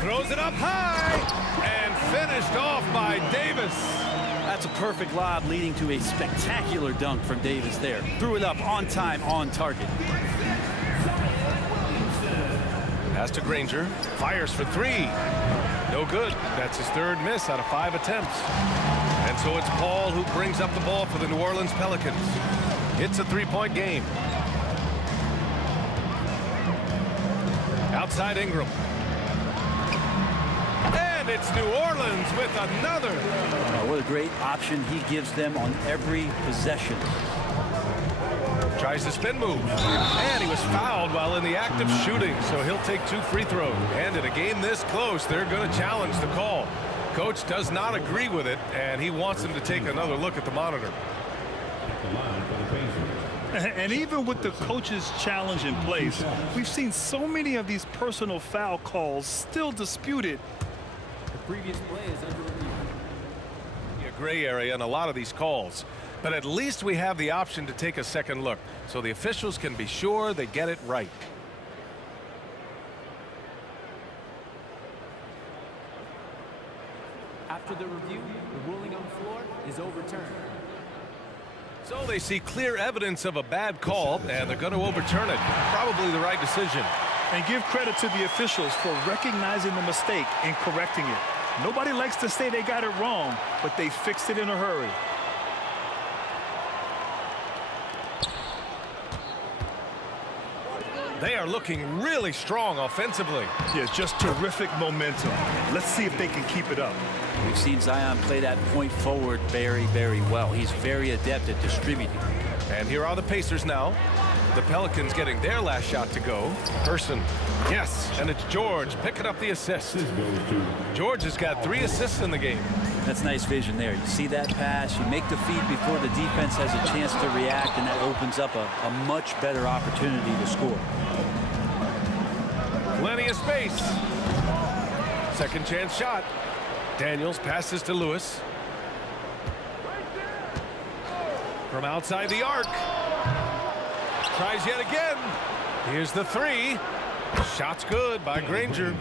Throws it up high and finished off by Davis. That's a perfect lob leading to a spectacular dunk from Davis there. Threw it up on time, on target. Pass to Granger. Fires for 3. No good. That's his 3rd miss out of 5 attempts. And so it's Paul who brings up the ball for the New Orleans Pelicans. It's a 3-point game. Outside Ingram. And it's New Orleans with another. Oh, what a great option he gives them on every possession. Tries the spin move. And he was fouled while in the act of shooting, so he'll take 2 free throws. And in a game this close, they're going to challenge the call. Coach does not agree with it, and he wants him to take another look at the monitor. And even with the coach's challenge in place, we've seen so many of these personal foul calls still disputed. The previous play is under review. A gray area in a lot of these calls, but at least we have the option to take a second look, so the officials can be sure they get it right. After the review, the ruling on the floor is overturned. So they see clear evidence of a bad call, and they're going to overturn it. Probably the right decision. And give credit to the officials for recognizing the mistake and correcting it. Nobody likes to say they got it wrong, but they fixed it in a hurry. They are looking really strong offensively. Yeah, just terrific momentum. Let's see if they can keep it up. We've seen Zion play that point forward very, very well. He's very adept at distributing. And here are the Pacers now. The Pelicans getting their last shot to go. Person, yes, and it's George picking up the assist. George has got 3 assists in the game. That's nice vision there. You see that pass, you make the feed before the defense has a chance to react, and that opens up a much better opportunity to score. Plenty of space. Second chance shot. Daniels passes to Lewis. From outside the arc. Tries yet again. Here's the 3. Shot's good by Granger.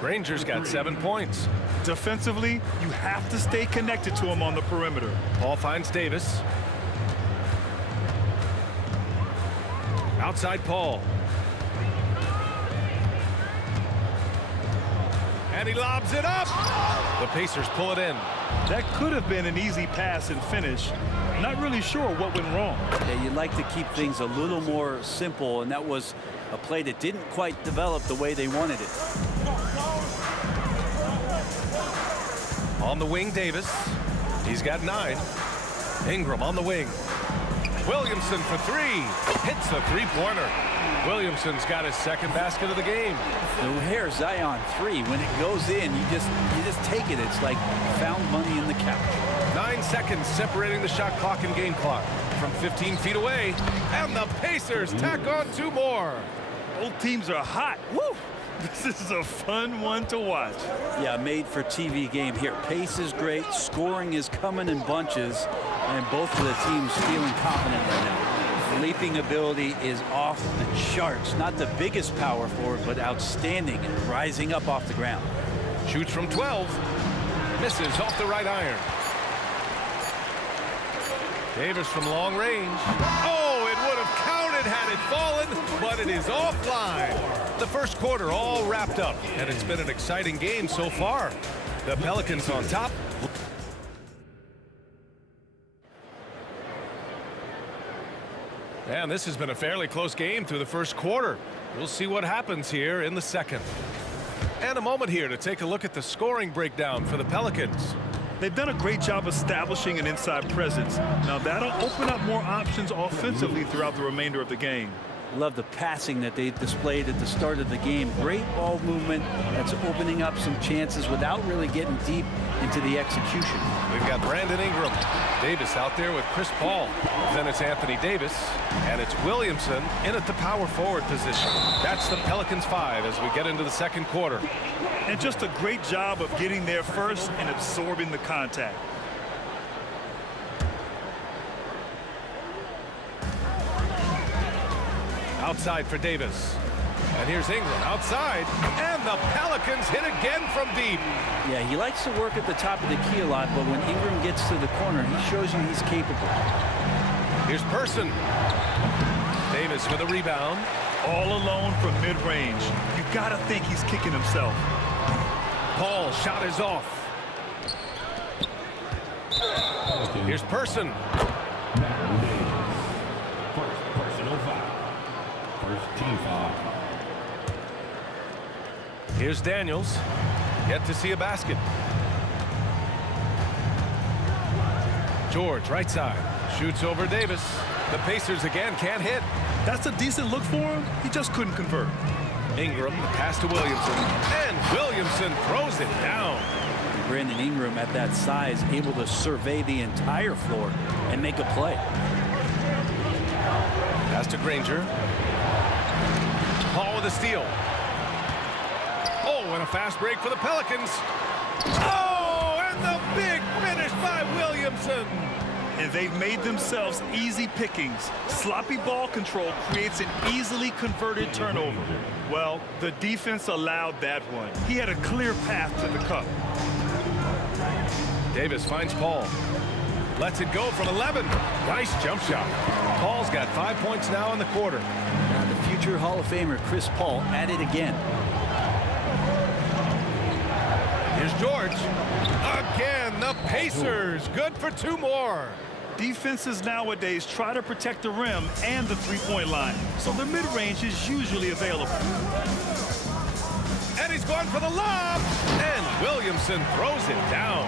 Granger's got 7 points. Defensively, you have to stay connected to him on the perimeter. Paul finds Davis. Outside Paul. And he lobs it up. The Pacers pull it in. That could have been an easy pass and finish. Not really sure what went wrong. Yeah, you'd like to keep things a little more simple, and that was a play that didn't quite develop the way they wanted it. On the wing, Davis. He's got 9. Ingram on the wing. Williamson for 3. Hits a three-pointer. Williamson's got his second basket of the game. The O'Hare Zion 3, when it goes in, you just take it. It's like found money in the couch. 9 seconds separating the shot clock and game clock from 15 feet away. And the Pacers tack on 2 more. Both teams are hot. Woo! This is a fun one to watch. Yeah, made for TV game here. Pace is great. Scoring is coming in bunches. And both of the teams feeling confident right now. Leaping ability is off the charts. Not the biggest power forward, but outstanding and rising up off the ground. Shoots from 12. Misses off the right iron. Davis from long range. Oh, it would have counted had it fallen, but it is offline. The first quarter all wrapped up, and it's been an exciting game so far. The Pelicans on top. And this has been a fairly close game through the first quarter. We'll see what happens here in the second. And a moment here to take a look at the scoring breakdown for the Pelicans. They've done a great job establishing an inside presence. Now that'll open up more options offensively throughout the remainder of the game. Love the passing that they displayed at the start of the game. Great ball movement that's opening up some chances without really getting deep into the execution. We've got Brandon Ingram. Davis out there with Chris Paul. Then it's Anthony Davis. And it's Williamson in at the power forward position. That's the Pelicans 5 as we get into the second quarter. And just a great job of getting there first and absorbing the contact. Outside for Davis. And here's Ingram outside. And the Pelicans hit again from deep. Yeah, he likes to work at the top of the key a lot, but when Ingram gets to the corner, he shows you he's capable. Here's Person. Davis with a rebound. All alone from mid-range. You gotta think he's kicking himself. Paul shot is off. Here's Person. Personal foul. First team foul. Here's Daniels. Yet to see a basket. George, right side. Shoots over Davis. The Pacers again can't hit. That's a decent look for him. He just couldn't convert. Ingram, the pass to Williamson. And Williamson throws it down. Brandon Ingram at that size, able to survey the entire floor and make a play. Pass to Granger. Paul with a steal. Oh, and a fast break for the Pelicans. Oh, and the big finish by Williamson. And they've made themselves easy pickings. Sloppy ball control creates an easily converted turnover. Well, the defense allowed that one. He had a clear path to the cup. Davis finds Paul. Lets it go from 11. Nice jump shot. Paul's got 5 points now in the quarter. Now the future Hall of Famer Chris Paul at it again. Here's George. Again, the Pacers. Good for 2 more. Defenses nowadays try to protect the rim and the three-point line, so the mid-range is usually available. And he's going for the lob. And Williamson throws it down.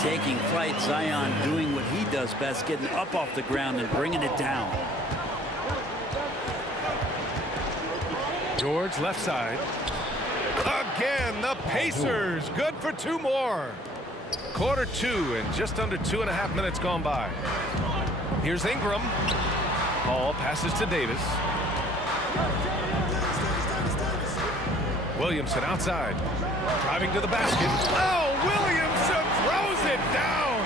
Taking flight, Zion doing what he does best, getting up off the ground and bringing it down. George left side. Again, the Pacers. Good for 2 more. Quarter 2 and just under 2.5 minutes gone by. Here's Ingram. Paul passes to Davis. Williamson outside. Driving to the basket. Oh, Williamson throws it down.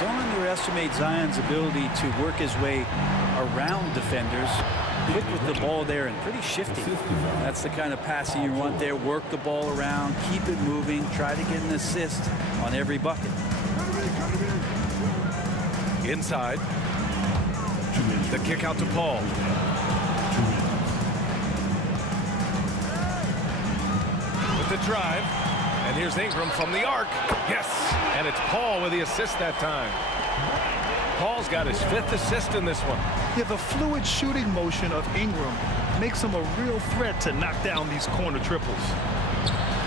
Don't underestimate Zion's ability to work his way around defenders. quick with the ball there and pretty shifty. That's the kind of passing you want there. Work the ball around, keep it moving, try to get an assist on every bucket. Inside. The kick out to Paul. With the drive. And here's Ingram from the arc. Yes. And it's Paul with the assist that time. Paul's got his 5th assist in this one. Yeah, the fluid shooting motion of Ingram makes him a real threat to knock down these corner triples.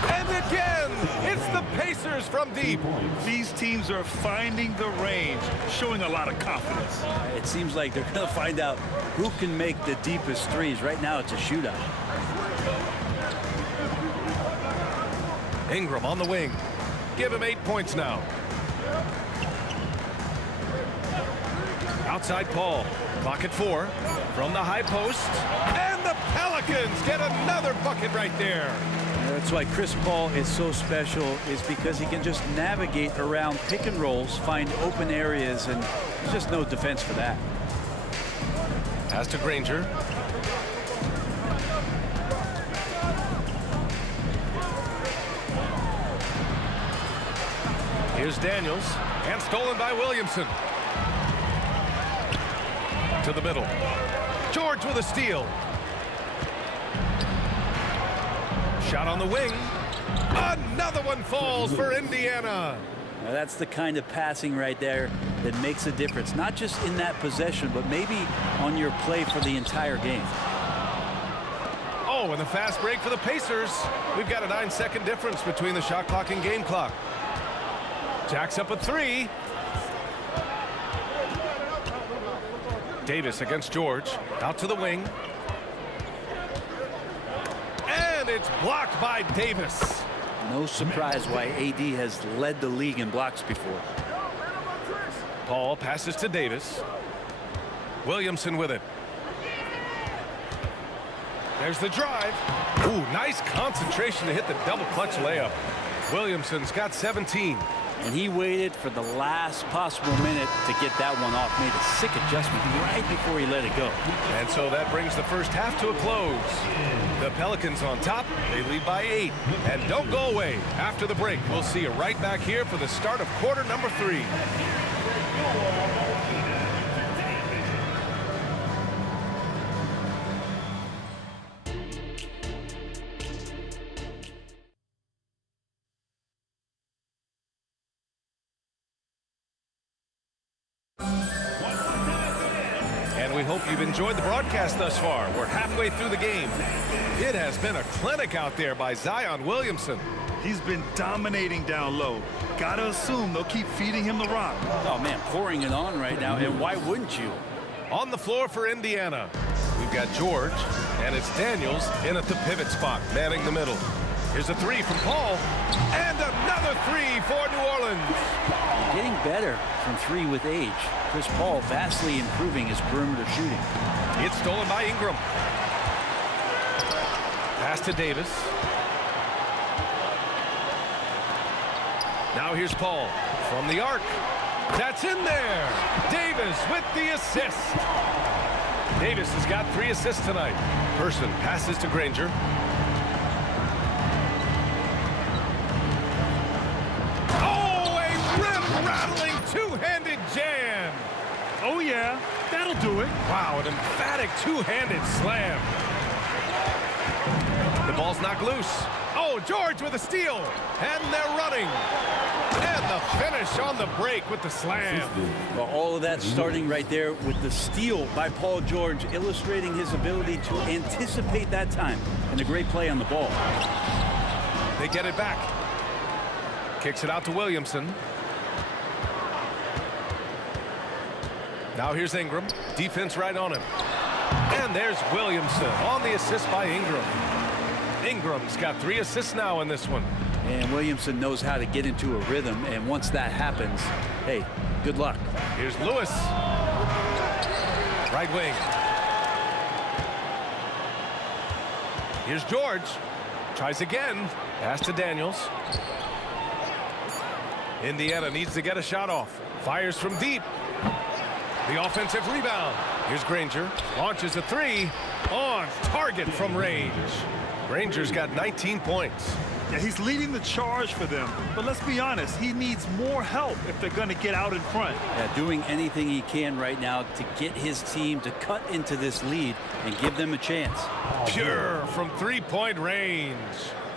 And again, it's the Pacers from deep. These teams are finding the range, showing a lot of confidence. It seems like they're going to find out who can make the deepest threes. Right now, it's a shootout. Ingram on the wing. Give him 8 points now. Outside Paul. Clock at 4. From the high post. And the Pelicans get another bucket right there. That's why Chris Paul is so special, is because he can just navigate around pick and rolls, find open areas, and there's just no defense for that. Pass to Granger. Here's Daniels, and stolen by Williamson. To the middle. George with a steal. Shot on the wing. Another one falls for Indiana. Now that's the kind of passing right there that makes a difference, not just in that possession, but maybe on your play for the entire game. Oh, and the fast break for the Pacers. We've got a 9-second difference between the shot clock and game clock. Jacks up a 3. Davis against George. Out to the wing. And it's blocked by Davis. No surprise why AD has led the league in blocks before. Paul passes to Davis. Williamson with it. There's the drive. Ooh, nice concentration to hit the double clutch layup. Williamson's got 17. And he waited for the last possible minute to get that one off. Made a sick adjustment right before he let it go. And so that brings the first half to a close. The Pelicans on top. They lead by 8. And don't go away. After the break, we'll see you right back here for the start of quarter number 3. We hope you've enjoyed the broadcast thus far. We're halfway through the game. It has been a clinic out there by Zion Williamson. He's been dominating down low. Gotta assume they'll keep feeding him the rock. Oh, man, pouring it on right now, and why wouldn't you? On the floor for Indiana, we've got George, and it's Daniels in at the pivot spot, manning the middle. Here's a 3 from Paul, and another 3 for New Orleans. Getting better from 3 with age. Chris Paul vastly improving his perimeter shooting. It's stolen by Ingram. Pass to Davis. Now here's Paul from the arc. That's in there. Davis with the assist. Davis has got 3 assists tonight. Person passes to Granger. Oh, a rim-rattling two-handed jam. Oh, yeah, that'll do it. Wow, an emphatic two-handed slam. The ball's knocked loose. Oh, George with a steal. And they're running. And the finish on the break with the slam. Well, all of that starting right there with the steal by Paul George, illustrating his ability to anticipate that time and a great play on the ball. They get it back. Kicks it out to Williamson. Now here's Ingram. Defense right on him. And there's Williamson on the assist by Ingram. Ingram's got 3 assists now in this one. And Williamson knows how to get into a rhythm, and once that happens, hey, good luck. Here's Lewis. Right wing. Here's George. Tries again. Pass to Daniels. Indiana needs to get a shot off. Fires from deep. The offensive rebound. Here's Granger. Launches a 3. On target from range. Rangers got 19 points. Yeah, he's leading the charge for them. But let's be honest, he needs more help if they're going to get out in front. Yeah, doing anything he can right now to get his team to cut into this lead and give them a chance. Pure from three-point range.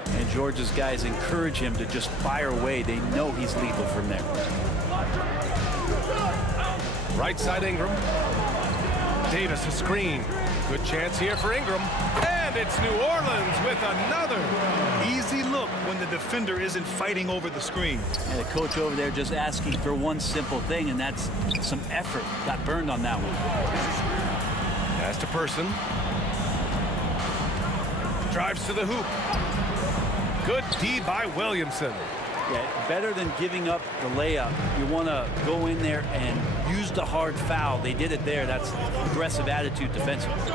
And Georgia's guys encourage him to just fire away. They know he's lethal from there. Right side Ingram. Davis a screen. Good chance here for Ingram. And it's New Orleans with another. Easy look when the defender isn't fighting over the screen. And the coach over there just asking for one simple thing, and that's some effort. Got burned on that one. Pass to Person. Drives to the hoop. Good D by Williamson. Yeah, better than giving up the layup. You want to go in there and use the hard foul. They did it there. That's aggressive attitude defensively.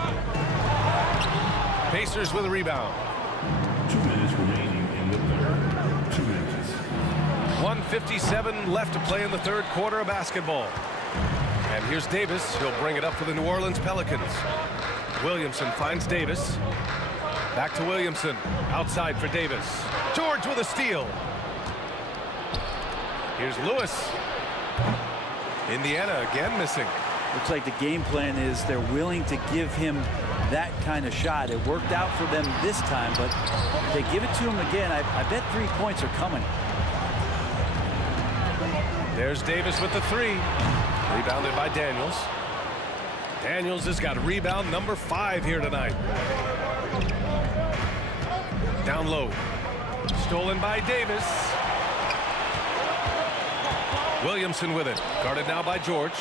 Pacers with a rebound. 2 minutes remaining in the third. 2 minutes. 1:57 left to play in the third quarter of basketball. And here's Davis. He'll bring it up for the New Orleans Pelicans. Williamson finds Davis. Back to Williamson. Outside for Davis. George with a steal. Here's Lewis. Indiana again missing. Looks like the game plan is they're willing to give him that kind of shot. It worked out for them this time, but if they give it to him again, I bet 3 points are coming. There's Davis with the three. Rebounded by Daniels. Daniels has got rebound number 5 here tonight. Down low. Stolen by Davis. Williamson with it. Guarded now by George.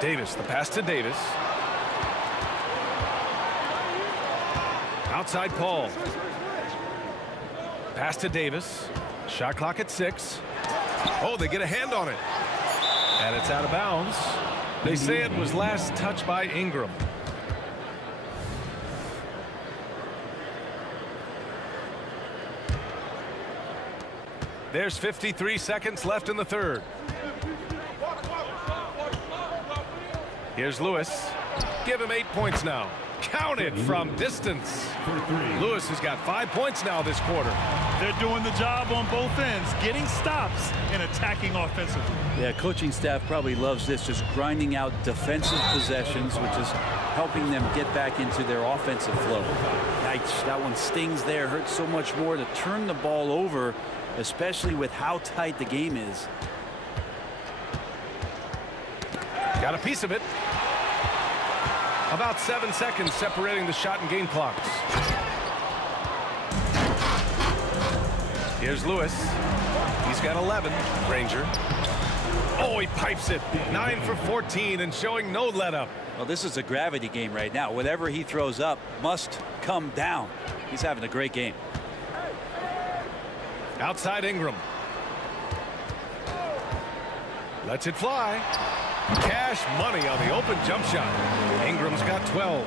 Davis, the pass to Davis. Outside Paul. Pass to Davis. Shot clock at 6. Oh, they get a hand on it. And it's out of bounds. They say it was last touched by Ingram. There's 53 seconds left in the third. Here's Lewis. Give him 8 points now. Counted from distance. Lewis has got 5 points now this quarter. They're doing the job on both ends, getting stops and attacking offensively. Yeah, coaching staff probably loves this, just grinding out defensive possessions, which is helping them get back into their offensive flow. Yikes, that one stings there. Hurts so much more to turn the ball over, especially with how tight the game is. Got a piece of it. About 7 seconds separating the shot and game clocks. Here's Lewis. He's got 11. Ranger. Oh, he pipes it. 9 for 14 and showing no let up. Well, this is a gravity game right now. Whatever he throws up must come down. He's having a great game. Outside Ingram. Lets it fly. Cash money on the open jump shot. Ingram's got 12.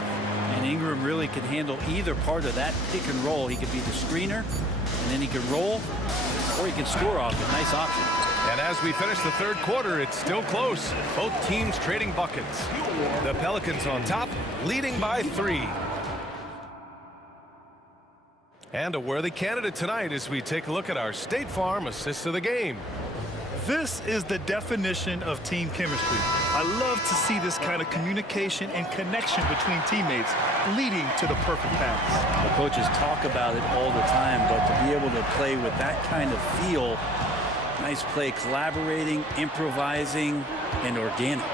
And Ingram really can handle either part of that pick and roll. He could be the screener, and then he can roll, or he can score off it. Nice option. And as we finish the third quarter, it's still close. Both teams trading buckets. The Pelicans on top, leading by 3. And a worthy candidate tonight as we take a look at our State Farm assist of the game. This is the definition of team chemistry. I love to see this kind of communication and connection between teammates leading to the perfect pass. The coaches talk about it all the time, but to be able to play with that kind of feel, nice play, collaborating, improvising, and organic.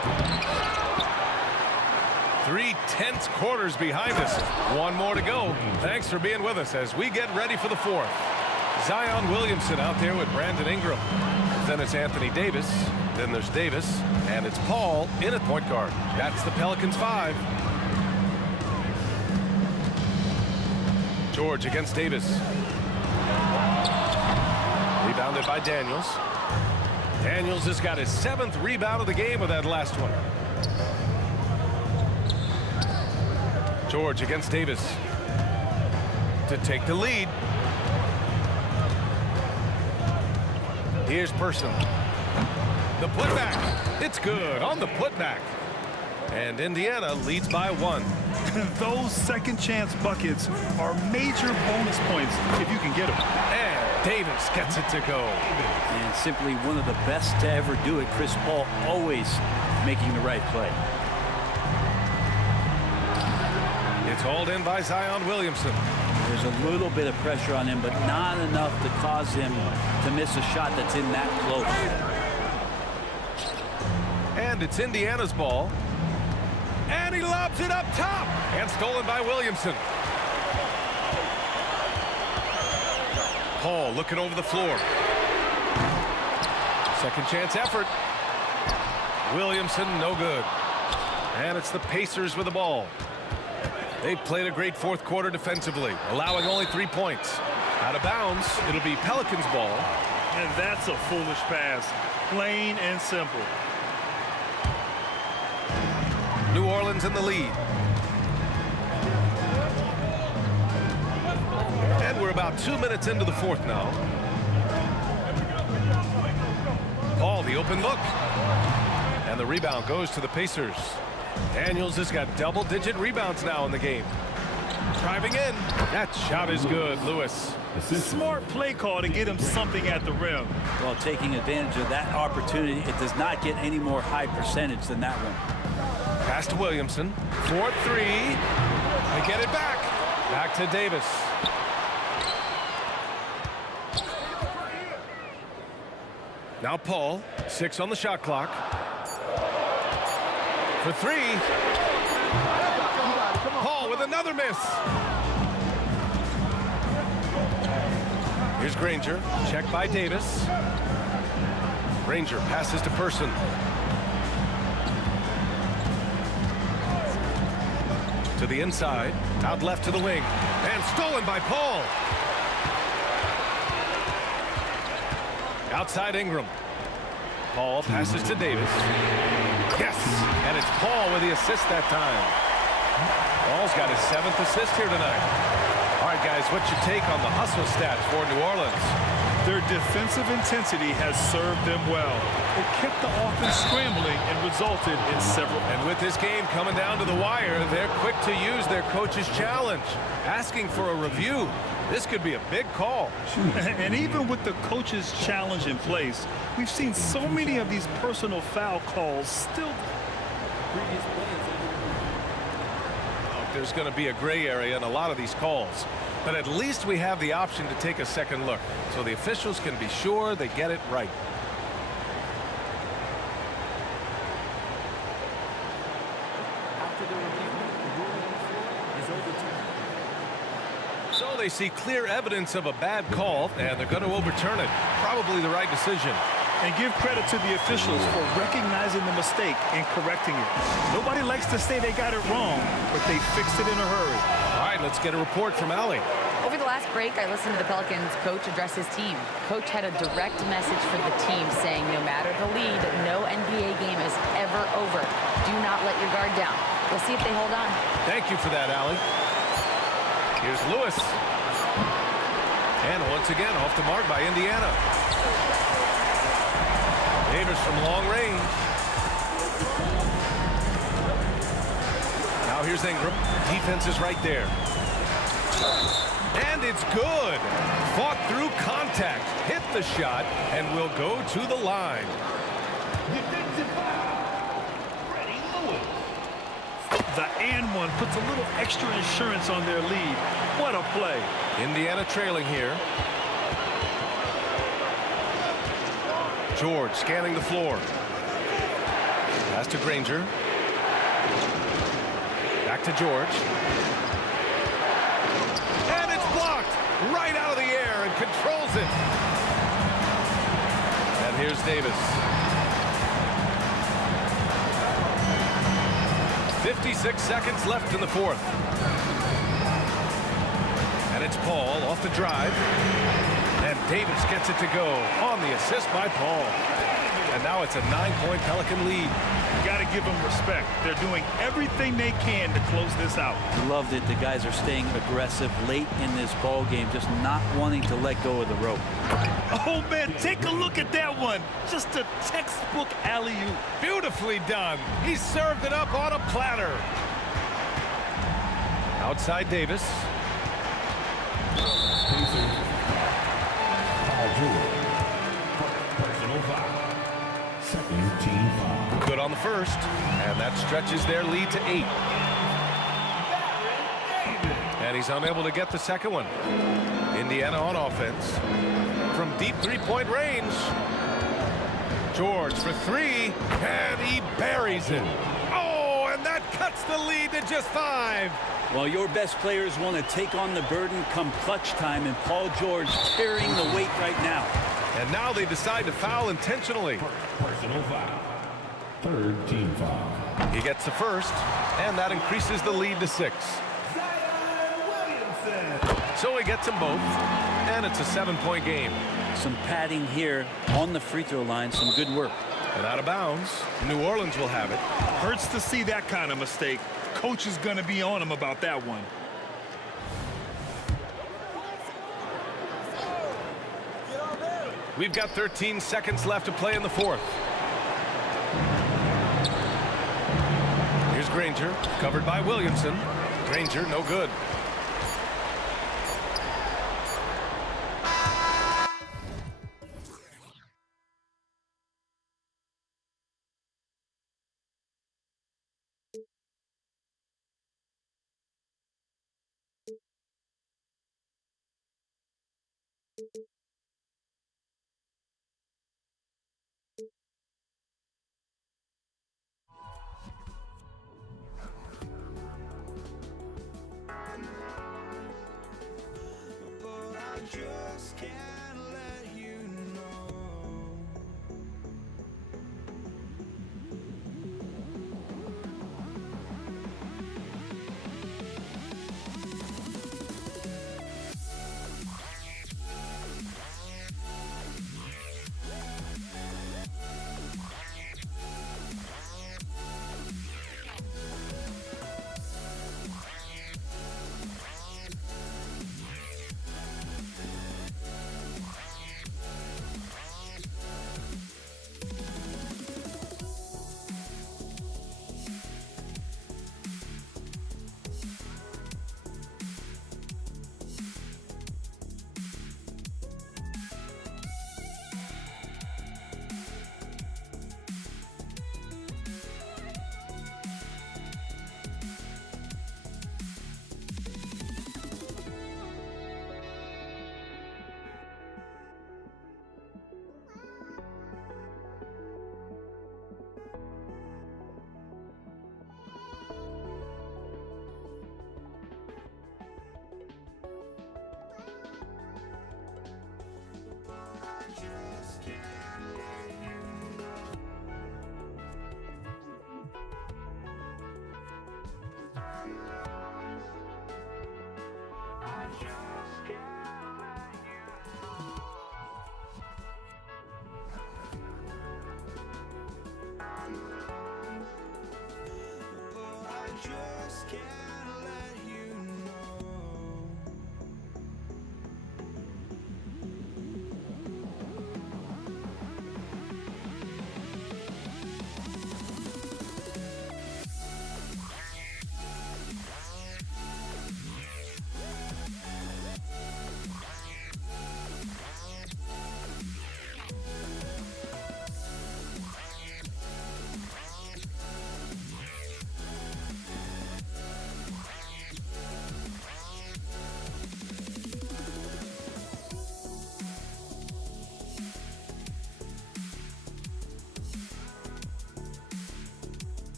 3 tense quarters behind us. 1 more to go. Thanks for being with us as we get ready for the 4th. Zion Williamson out there with Brandon Ingram. Then it's Anthony Davis. Then there's Davis. And it's Paul in at point guard. That's the Pelicans 5. George against Davis. Rebounded by Daniels. Daniels has got his 7th rebound of the game with that last one. George against Davis to take the lead. Here's Person. The putback. It's good on the putback. And Indiana leads by 1. Those second chance buckets are major bonus points if you can get them. And Davis gets it to go. And simply one of the best to ever do it. Chris Paul always making the right play. It's hauled in by Zion Williamson. There's a little bit of pressure on him, but not enough to cause him to miss a shot that's in that close. And it's Indiana's ball. And he lobs it up top. And stolen by Williamson. Paul looking over the floor. Second chance effort. Williamson, no good. And it's the Pacers with the ball. They've played a great fourth quarter defensively, allowing only 3 points. Out of bounds, it'll be Pelicans ball. And that's a foolish pass. Plain and simple. New Orleans in the lead. And we're about 2 minutes into the fourth now. Paul, the open look. And the rebound goes to the Pacers. Daniels has got double-digit rebounds now in the game. Driving in. That shot is good, Lewis. Smart play call to get him something at the rim. Well, taking advantage of that opportunity, it does not get any more high percentage than that one. Pass to Williamson. 4-3. They get it back. Back to Davis. Now Paul. 6 on the shot clock. For 3. Paul with another miss. Here's Granger. Checked by Davis. Granger passes to Person. To the inside. Out left to the wing. And stolen by Paul. Outside Ingram. Paul passes to Davis. Yes, and it's Paul with the assist that time. Paul's got his 7th assist here tonight. All right, guys, what's your take on the hustle stats for New Orleans? Their defensive intensity has served them well. It kept the offense scrambling and resulted in several. And with this game coming down to the wire, they're quick to use their coach's challenge, asking for a review. This could be a big call. And even with the coach's challenge in place, we've seen so many of these personal foul calls still. There's going to be a gray area in a lot of these calls. But at least we have the option to take a second look, so the officials can be sure they get it right. After the review, the ruling on the floor is overturned. So they see clear evidence of a bad call, and they're going to overturn it. Probably the right decision. And give credit to the officials for recognizing the mistake and correcting it. Nobody likes to say they got it wrong, but they fixed it in a hurry. All right, let's get a report from Allie. Over the last break, I listened to the Pelicans coach address his team. Coach had a direct message for the team saying no matter the lead, no NBA game is ever over. Do not let your guard down. We'll see if they hold on. Thank you for that, Allie. Here's Lewis. And once again, off the mark by Indiana. Davis from long range. Now here's Ingram. Defense is right there. And it's good. Fought through contact. Hit the shot and will go to the line. The and one puts a little extra insurance on their lead. What a play. Indiana trailing here. George scanning the floor. Pass to Granger. Back to George. And it's blocked right out of the air and controls it. And here's Davis. 56 seconds left in the fourth. And it's Paul off the drive. And Davis gets it to go on the assist by Paul. And now it's a 9-point Pelican lead. Got to give them respect. They're doing everything they can to close this out. Love that the guys are staying aggressive late in this ball game, just not wanting to let go of the rope. Oh, man, take a look at that one. Just a textbook alley-oop. Beautifully done. He served it up on a platter. Outside Davis. Personal foul. Second team foul. Good on the first, and that stretches their lead to 8. And he's unable to get the second one. Indiana on offense. From deep three-point range. George for 3, and he buries it. Oh, and that cuts the lead to just 5. Well, your best players want to take on the burden come clutch time, and Paul George carrying the weight right now. And now they decide to foul intentionally. Personal foul. Third team foul. He gets the first, and that increases the lead to 6. So he gets them both, and it's a 7-point game. Some padding here on the free throw line, some good work. And out of bounds, New Orleans will have it. Hurts to see that kind of mistake. Coach is going to be on him about that one. We've got 13 seconds left to play in the fourth. Here's Granger, covered by Williamson. Granger, no good. Just can't let you know.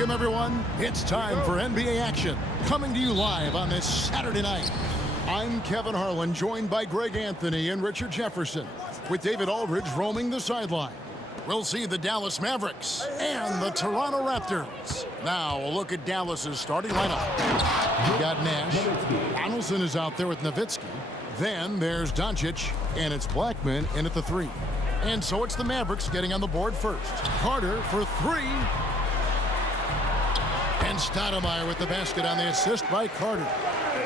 Welcome, everyone. It's time for NBA action, coming to you live on this Saturday night. I'm Kevin Harlan, joined by Greg Anthony and Richard Jefferson, with David Aldridge roaming the sideline. We'll see the Dallas Mavericks and the Toronto Raptors. Now, a look at Dallas's starting lineup. You got Nash. Donaldson is out there with Nowitzki. Then there's Doncic, and it's Blackman in at the 3. And so it's the Mavericks getting on the board first. Carter for 3. And Stoudemire with the basket on the assist by Carter.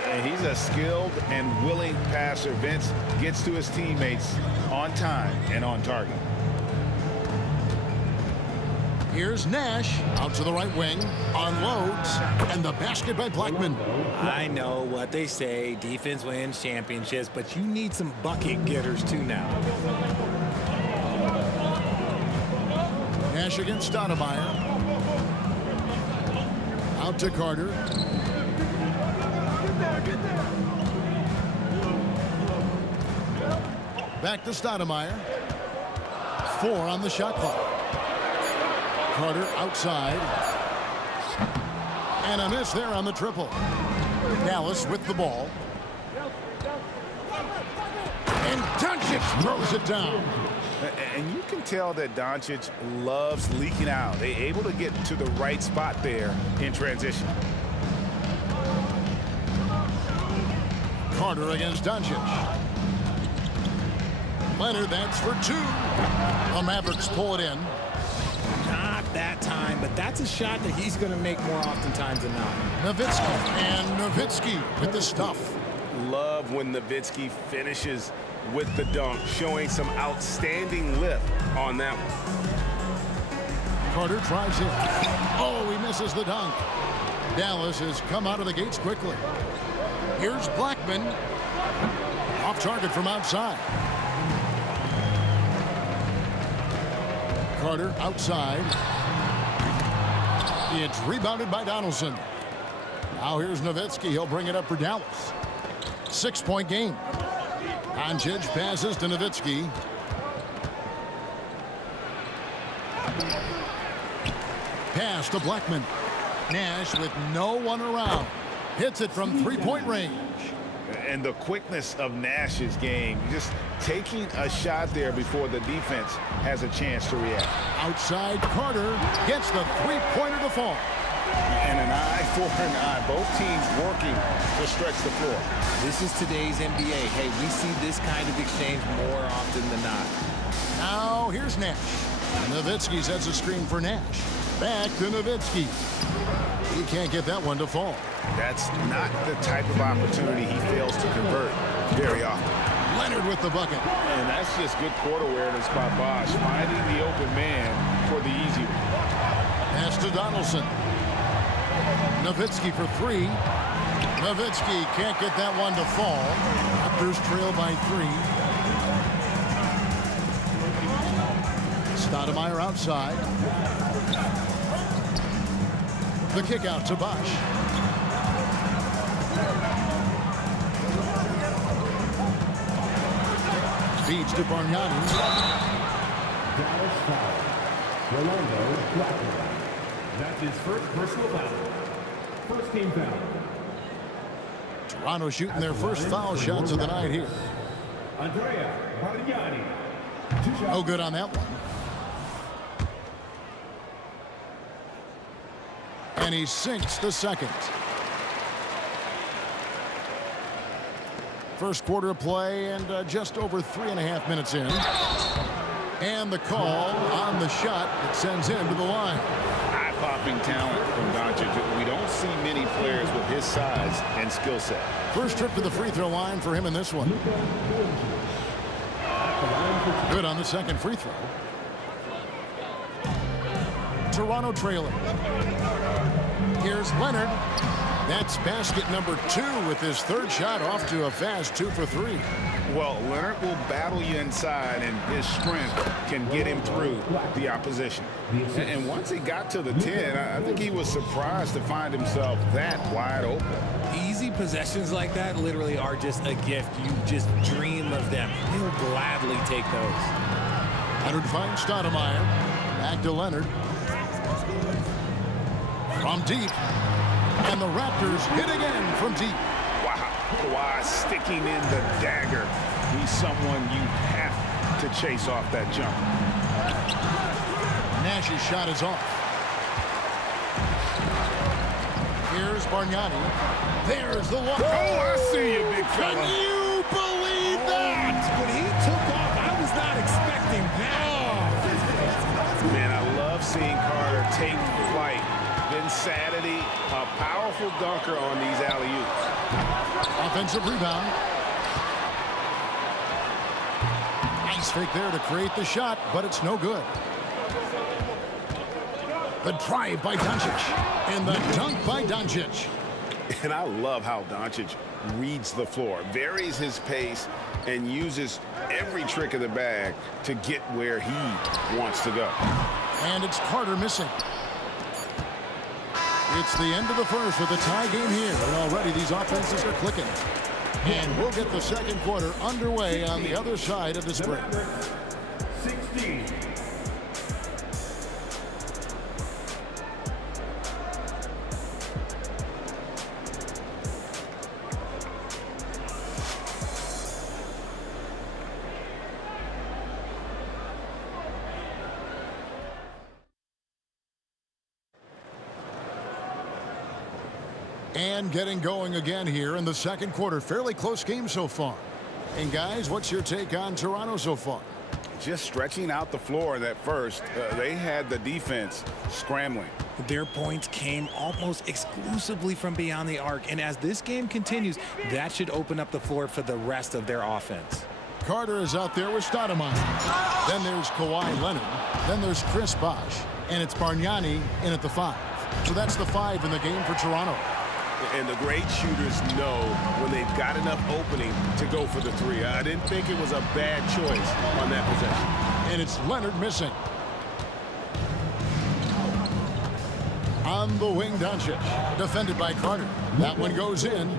And he's a skilled and willing passer. Vince gets to his teammates on time and on target. Here's Nash out to the right wing, unloads, and the basket by Blackman. I know what they say, defense wins championships, but you need some bucket getters too now. Nash against Stoudemire. Out to Carter. Back to Stoudemire. 4 on the shot clock. Carter outside. And a miss there on the triple. Dallas with the ball. And Doncic throws it down. And you can tell that Doncic loves leaking out. They're able to get to the right spot there in transition. Carter against Doncic. Leonard, that's for 2. The Mavericks pull it in. Not that time, but that's a shot that he's going to make more oftentimes than not. Nowitzki with the stuff. Love when Nowitzki finishes with the dunk, showing some outstanding lift on that one. Carter tries it. Oh, he misses the dunk. Dallas has come out of the gates quickly. Here's Blackman. Off target from outside. Carter outside. It's rebounded by Donaldson. Now here's Nowitzki. He'll bring it up for Dallas. 6-point game. Doncic passes to Nowitzki. Pass to Blackman. Nash with no one around. Hits it from 3-point range. And the quickness of Nash's game, just taking a shot there before the defense has a chance to react. Outside, Carter gets the 3-pointer to fall. And an eye for an eye. Both teams working to stretch the floor. This is today's NBA. Hey, we see this kind of exchange more often than not. Now, here's Nash. Nowitzki sets a screen for Nash. Back to Nowitzki. He can't get that one to fall. That's not the type of opportunity he fails to convert very often. Leonard with the bucket. And that's just good court awareness by Bosh, finding the open man for the easy one. Pass to Donaldson. Nowitzki for 3. Nowitzki can't get that one to fall. Raptors trail by 3. Stoudemire outside. The kick out to Bosh. Feeds to Bargnani. Dallas foul. Rolando Blackman. That's his first personal foul. First team foul. Toronto shooting their first foul shots of the night here. Andrea Bargnani. No good on that one. And he sinks the second. First quarter of play and just over 3.5 minutes in. And the call on the shot that sends him to the line. Eye-popping talent from Doncic. We don't see many players with his size and skill set. First trip to the free throw line for him in this one. Good on the second free throw. Toronto trailing. Here's Leonard. That's basket number 2 with his third shot off to a fast 2 for 3. Well, Leonard will battle you inside, and his strength can get him through the opposition. And once he got to the 10, I think he was surprised to find himself that wide open. Easy possessions like that literally are just a gift. You just dream of them. He'll gladly take those. Leonard finds Stoudemire. Back to Leonard. from deep. And the Raptors hit again from deep. Wow, Kawhi sticking in the dagger. He's someone you have to chase off that jump. Nash's shot is off. Here's Bargnani. There's the walk. Oh, I see you, big fella. Can you believe that? When he took off, I was not expecting that. Man, I love seeing Carter take flight. Then Saturday, a powerful dunker on these alley-oops. Offensive rebound. Nice fake there to create the shot, but it's no good. The drive by Doncic. And the dunk by Doncic. And I love how Doncic reads the floor, varies his pace, and uses every trick of the bag to get where he wants to go. And it's Carter missing. It's the end of the first with a tie game here. And already these offenses are clicking. And we'll get the second quarter underway on the other side of this break. 16. And getting going again here in the second quarter. Fairly close game so far. And guys, what's your take on Toronto so far? Just stretching out the floor that first. They had the defense scrambling. Their points came almost exclusively from beyond the arc. And as this game continues, that should open up the floor for the rest of their offense. Carter is out there with Stoudemire. Then there's Kawhi Leonard. Then there's Chris Bosh. And it's Bargnani in at the 5. So that's the 5 in the game for Toronto. And the great shooters know when they've got enough opening to go for the 3. I didn't think it was a bad choice on that possession. And it's Leonard missing. On the wing, Doncic. Defended by Carter. That one goes in.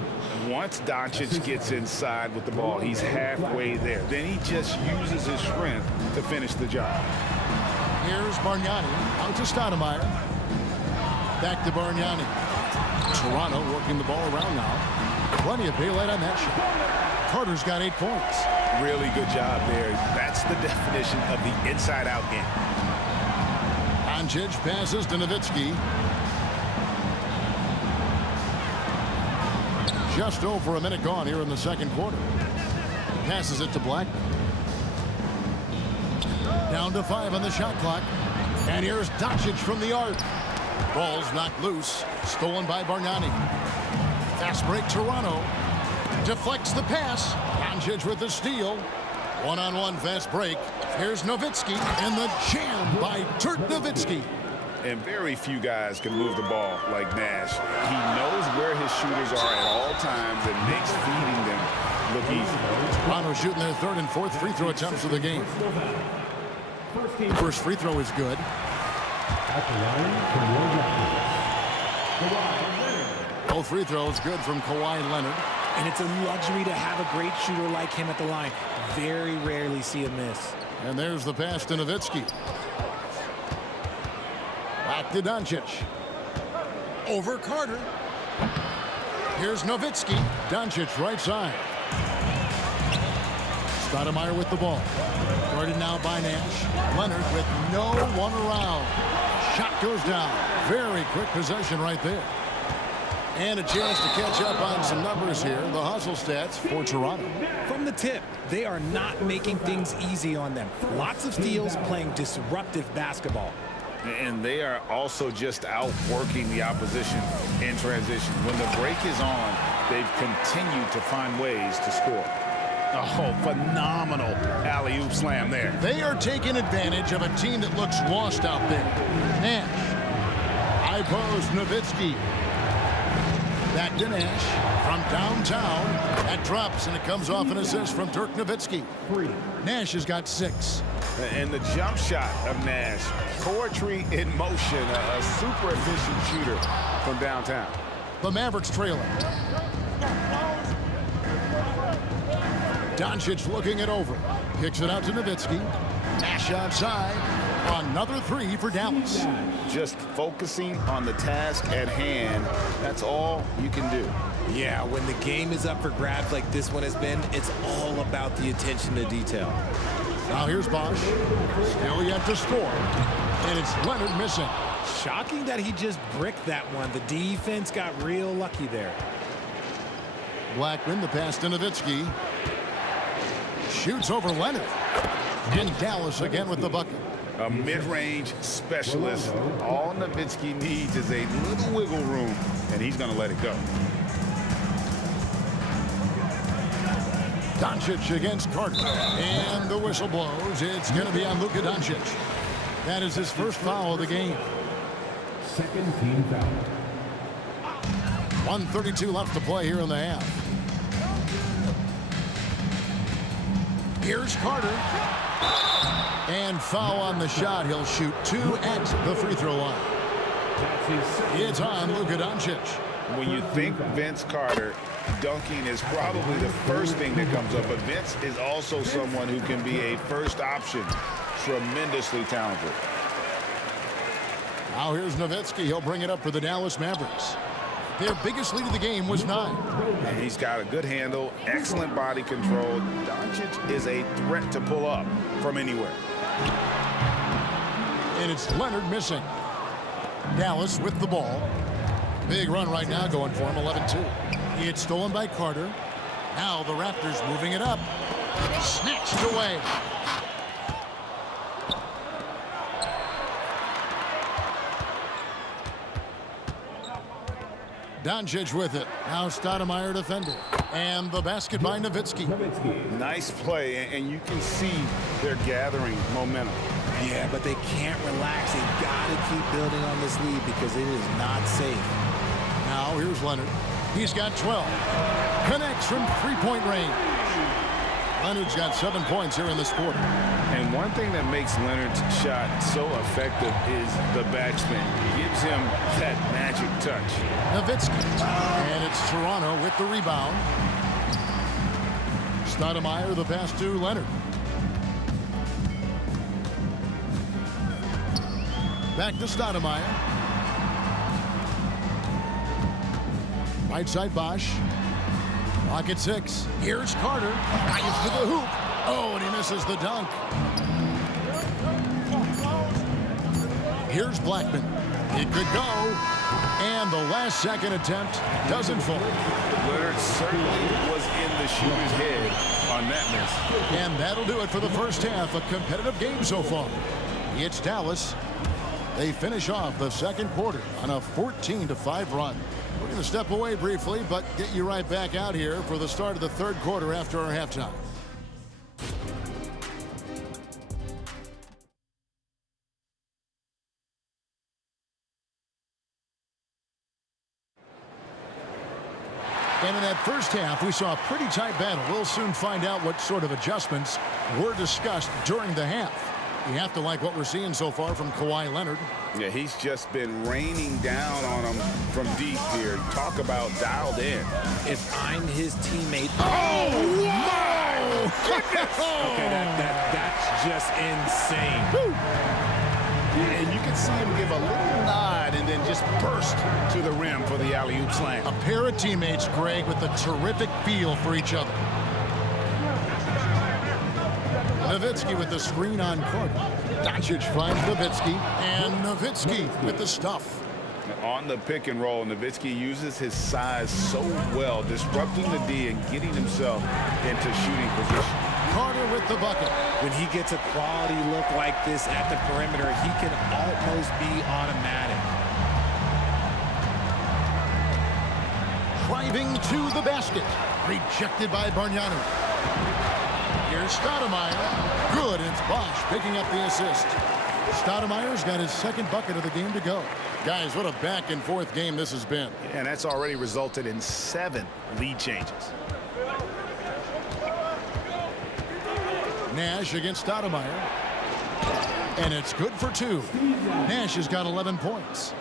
Once Doncic gets inside with the ball, he's halfway there. Then he just uses his strength to finish the job. Here's Bargnani. Out to Stoudemire. Back to Bargnani. Toronto working the ball around now. Plenty of daylight on that shot. Carter's got 8 points. Really good job there. That's the definition of the inside-out game. Doncic passes to Nowitzki. Just over a minute gone here in the second quarter. Passes it to Blackman. Down to 5 on the shot clock. And here's Doncic from the arc. Ball's knocked loose. Stolen by Bargnani. Fast break Toronto. Deflects the pass. Doncic with the steal. One-on-one fast break. Here's Nowitzki. And the jam by Dirk Nowitzki. And very few guys can move the ball like Nash. He knows where his shooters are at all times and makes feeding them look easy. Toronto shooting their 3rd and 4th free throw attempts of the game. First free throw is good. Both free throws good from Kawhi Leonard. And it's a luxury to have a great shooter like him at the line. Very rarely see a miss. And there's the pass to Nowitzki. Back to Doncic. Over Carter. Here's Nowitzki. Doncic right side. Stoudemire with the ball. Guarded now by Nash. Leonard with no one around. Shot goes down. Very quick possession right there. And a chance to catch up on some numbers here. The hustle stats for Toronto. From the tip, they are not making things easy on them. Lots of steals, playing disruptive basketball. And they are also just outworking the opposition in transition. When the break is on, they've continued to find ways to score. Oh, phenomenal alley-oop slam there. They are taking advantage of a team that looks lost out there. Nash. High post, Nowitzki. Back to Nash from downtown. That drops, and it comes off an assist from Dirk Nowitzki. Nash has got 6. And the jump shot of Nash. Poetry in motion. A super efficient shooter from downtown. The Mavericks trailing. Doncic looking it over. Kicks it out to Nowitzki. Nash outside. Another three for Dallas. Just focusing on the task at hand, that's all you can do. Yeah, when the game is up for grabs like this one has been, it's all about the attention to detail. Now here's Bosch. Still yet to score. And it's Leonard missing. Shocking that he just bricked that one. The defense got real lucky there. Blackman, the pass to Nowitzki. Shoots over Leonard. And Dallas again with the bucket. A mid-range specialist. All Nowitzki needs is a little wiggle room, and he's going to let it go. Doncic against Carter. And the whistle blows. It's going to be on Luka Doncic. That is his first foul of the game. Second team foul. 1:32 left to play here in the half. Here's Carter. And foul on the shot. He'll shoot 2 at the free throw line. It's on Luka Doncic. When you think Vince Carter, dunking is probably the first thing that comes up. But Vince is also someone who can be a first option. Tremendously talented. Now here's Nowitzki. He'll bring it up for the Dallas Mavericks. Their biggest lead of the game was 9. And he's got a good handle, excellent body control. Doncic is a threat to pull up from anywhere. And it's Leonard missing. Dallas with the ball. Big run right now going for him, 11-2. It's stolen by Carter. Now the Raptors moving it up. Snatched away. Doncic with it. Now Stoudemire defending. And the basket by Nowitzki. Nice play, and you can see they're gathering momentum. Yeah, but they can't relax. They've got to keep building on this lead because it is not safe. Now here's Leonard. He's got 12. Connects from three-point range. Leonard's got 7 points here in this quarter. And one thing that makes Leonard's shot so effective is the backspin. Gives him that magic touch. Nowitzki. And it's Toronto with the rebound. Stoudemire the pass to Leonard. Back to Stoudemire. Right side Bosch. Lock at 6. Here's Carter. Drives to the hoop. Oh, and he misses the dunk. Here's Blackman. It could go. And the last second attempt doesn't fall. Leonard certainly was in the shooter's head on that miss. And that'll do it for the first half. A competitive game so far. It's Dallas. They finish off the second quarter on a 14-5 run. We're going to step away briefly, but get you right back out here for the start of the third quarter after our halftime. And in that first half, we saw a pretty tight battle. We'll soon find out what sort of adjustments were discussed during the half. You have to like what we're seeing so far from Kawhi Leonard. Yeah, he's just been raining down on him from deep here. Talk about dialed in. If I'm his teammate... Oh, my goodness! Okay, that's just insane. Woo. And you can see him give a little nod and then just burst to the rim for the alley-oop slam. A pair of teammates, Greg, with a terrific feel for each other. Nowitzki with the screen on Carter. Doncic finds Nowitzki, and Nowitzki with the stuff. On the pick and roll, Nowitzki uses his size so well, disrupting the D and getting himself into shooting position. Carter with the bucket. When he gets a quality look like this at the perimeter, he can almost be automatic. Driving to the basket. Rejected by Bargnani. Here's Stoudemire. Good, and it's Bosch picking up the assist. Stoudemire's got his second bucket of the game to go. Guys, what a back-and-forth game this has been. And that's already resulted in 7 lead changes. Nash against Stoudemire. And it's good for 2. Nash has got 11 points.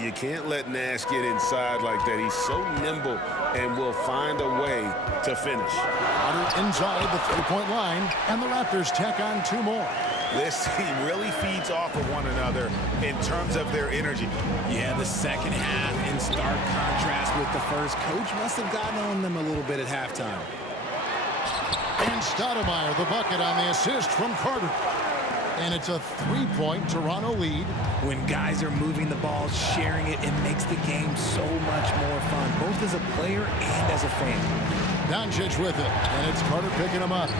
You can't let Nash get inside like that. He's so nimble and will find a way to finish. Carter inside the three-point line, and the Raptors tack on 2 more. This team really feeds off of one another in terms of their energy. Yeah, the second half in stark contrast with the first. Coach must have gotten on them a little bit at halftime. And Stoudemire, the bucket on the assist from Carter. And it's a 3-point Toronto lead. When guys are moving the ball, sharing it, it makes the game so much more fun, both as a player and as a fan. Doncic with it, and it's Carter picking him up.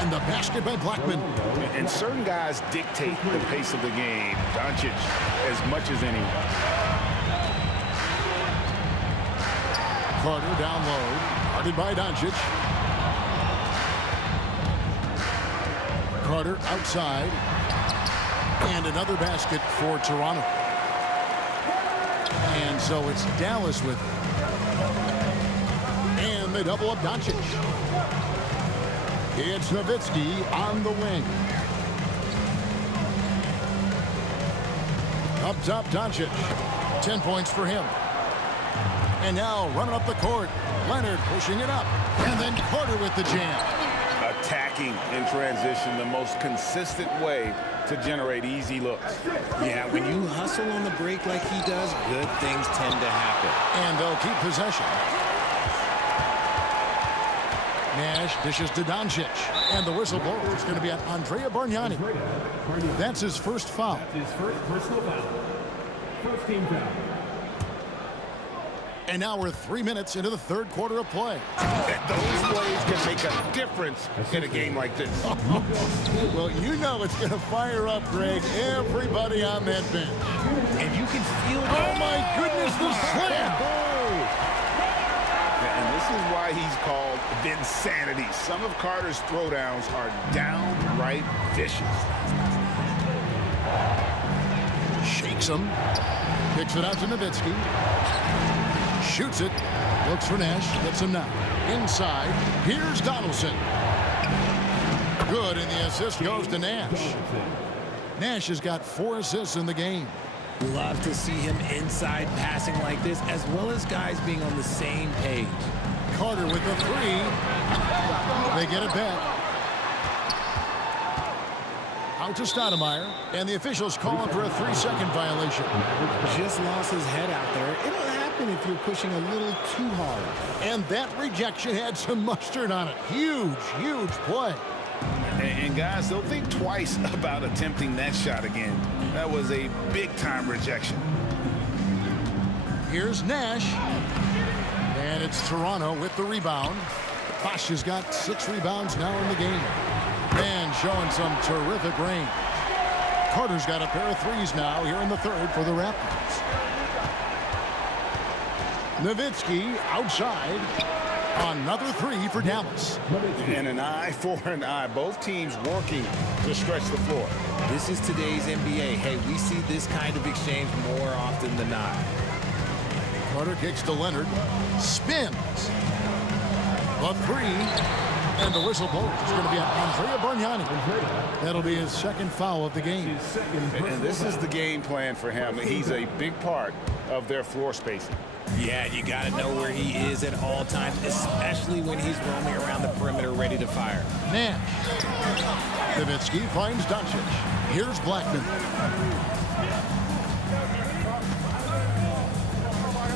And the basket by Blackman. And certain guys dictate the pace of the game. Doncic as much as anyone. Carter down low, guarded by Doncic. Carter outside. And another basket for Toronto. And so it's Dallas with it. And they double up Doncic. It's Nowitzki on the wing. Up top, Doncic. 10 points for him. And now running up the court. Leonard pushing it up. And then Carter with the jam. Attacking in transition, the most consistent way to generate easy looks. Yeah, when you hustle on the break like he does, good things tend to happen. And they'll keep possession. Nash dishes to Doncic. And the whistle blows. It's going to be on Andrea Bargnani. That's his first foul. His first personal foul. First team foul. And now we're 3 minutes into the third quarter of play. Those plays can make a difference in a game like this. Well, you know it's going to fire up, Greg. Everybody on that bench. And you can feel it. Oh, my goodness, the slam. And this is why he's called Vinsanity. Some of Carter's throwdowns are downright vicious. Shakes him. Kicks it out to Nowitzki. Shoots it. Looks for Nash. Gets him now. Inside. Here's Donaldson. Good, and the assist goes to Nash. Nash has got 4 assists in the game. Love to see him inside passing like this, as well as guys being on the same page. Carter with the 3. They get it back. Out to Stoudemire, and the officials call him for a 3-second violation. Just lost his head out there. It'll happen if you're pushing a little too hard. And that rejection had some mustard on it. Huge, huge play. And guys, they'll think twice about attempting that shot again. That was a big-time rejection. Here's Nash. And it's Toronto with the rebound. Bosch has got 6 rebounds now in the game. And showing some terrific range. Carter's got a pair of 3s now here in the third for the Raptors. Nowitzki outside. Another 3 for Dallas. And an eye for an eye. Both teams working to stretch the floor. This is today's NBA. Hey, we see this kind of exchange more often than not. Carter kicks to Leonard. Spins. A 3. And the whistle blows. It's going to be on Andrea Bargnani. That'll be his second foul of the game. And this is the game plan for him. He's a big part of their floor spacing. Yeah, you got to know where he is at all times, especially when he's roaming around the perimeter ready to fire. Nash. Nowitzki finds Doncic. Here's Blackman.